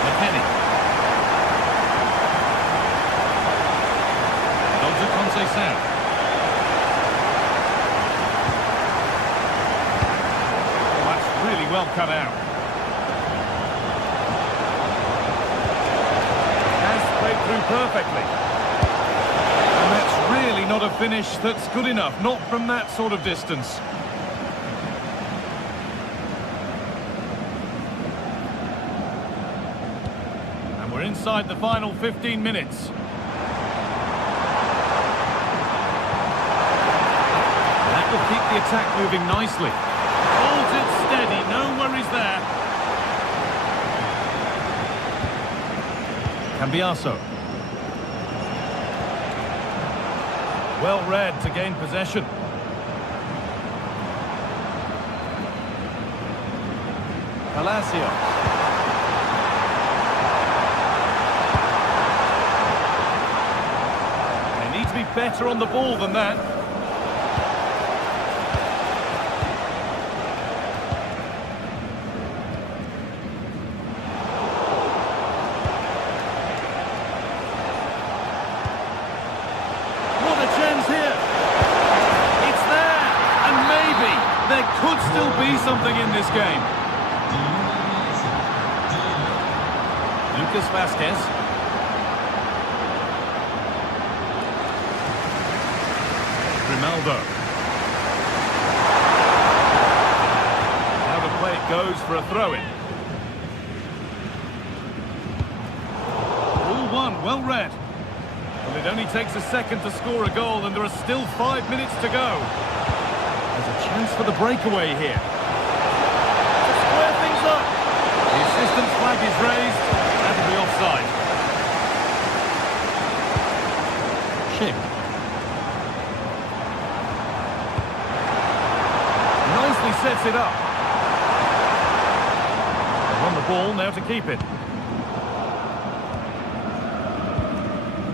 McKennie. Dodger Conceição. Oh, that's really well cut out. Has played through perfectly. And that's really not a finish that's good enough, not from that sort of distance. And we're inside the final 15 minutes. That will keep the attack moving nicely. Holds it steady, no worries there. Cambiasso. Well read to gain possession. Palacios. They need to be better on the ball than that. What a chance here. It's there, and maybe there could still be something in this game. Lucas Vasquez. Grimaldo. Now the play it goes for a throw-in. All one, well read. Well, it only takes a second to score a goal and there are still 5 minutes to go. There's a chance for the breakaway here. To square things up. The assistant's flag is raised. That'll be offside. Chip. Nicely sets it up. They're on the ball now to keep it.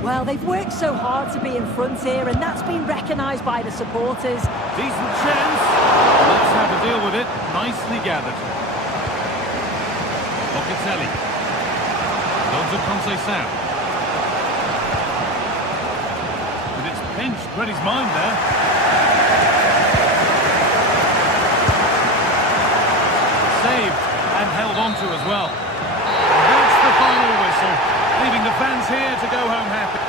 Well, they've worked so hard to be in front here, and that's been recognised by the supporters. Decent chance. That's how to deal with it. Nicely gathered. Locatelli. Loads of Conceição. But it's pinched, read his mind there. Saved and held on to as well. And that's the final whistle, leaving the fans here to go home happy.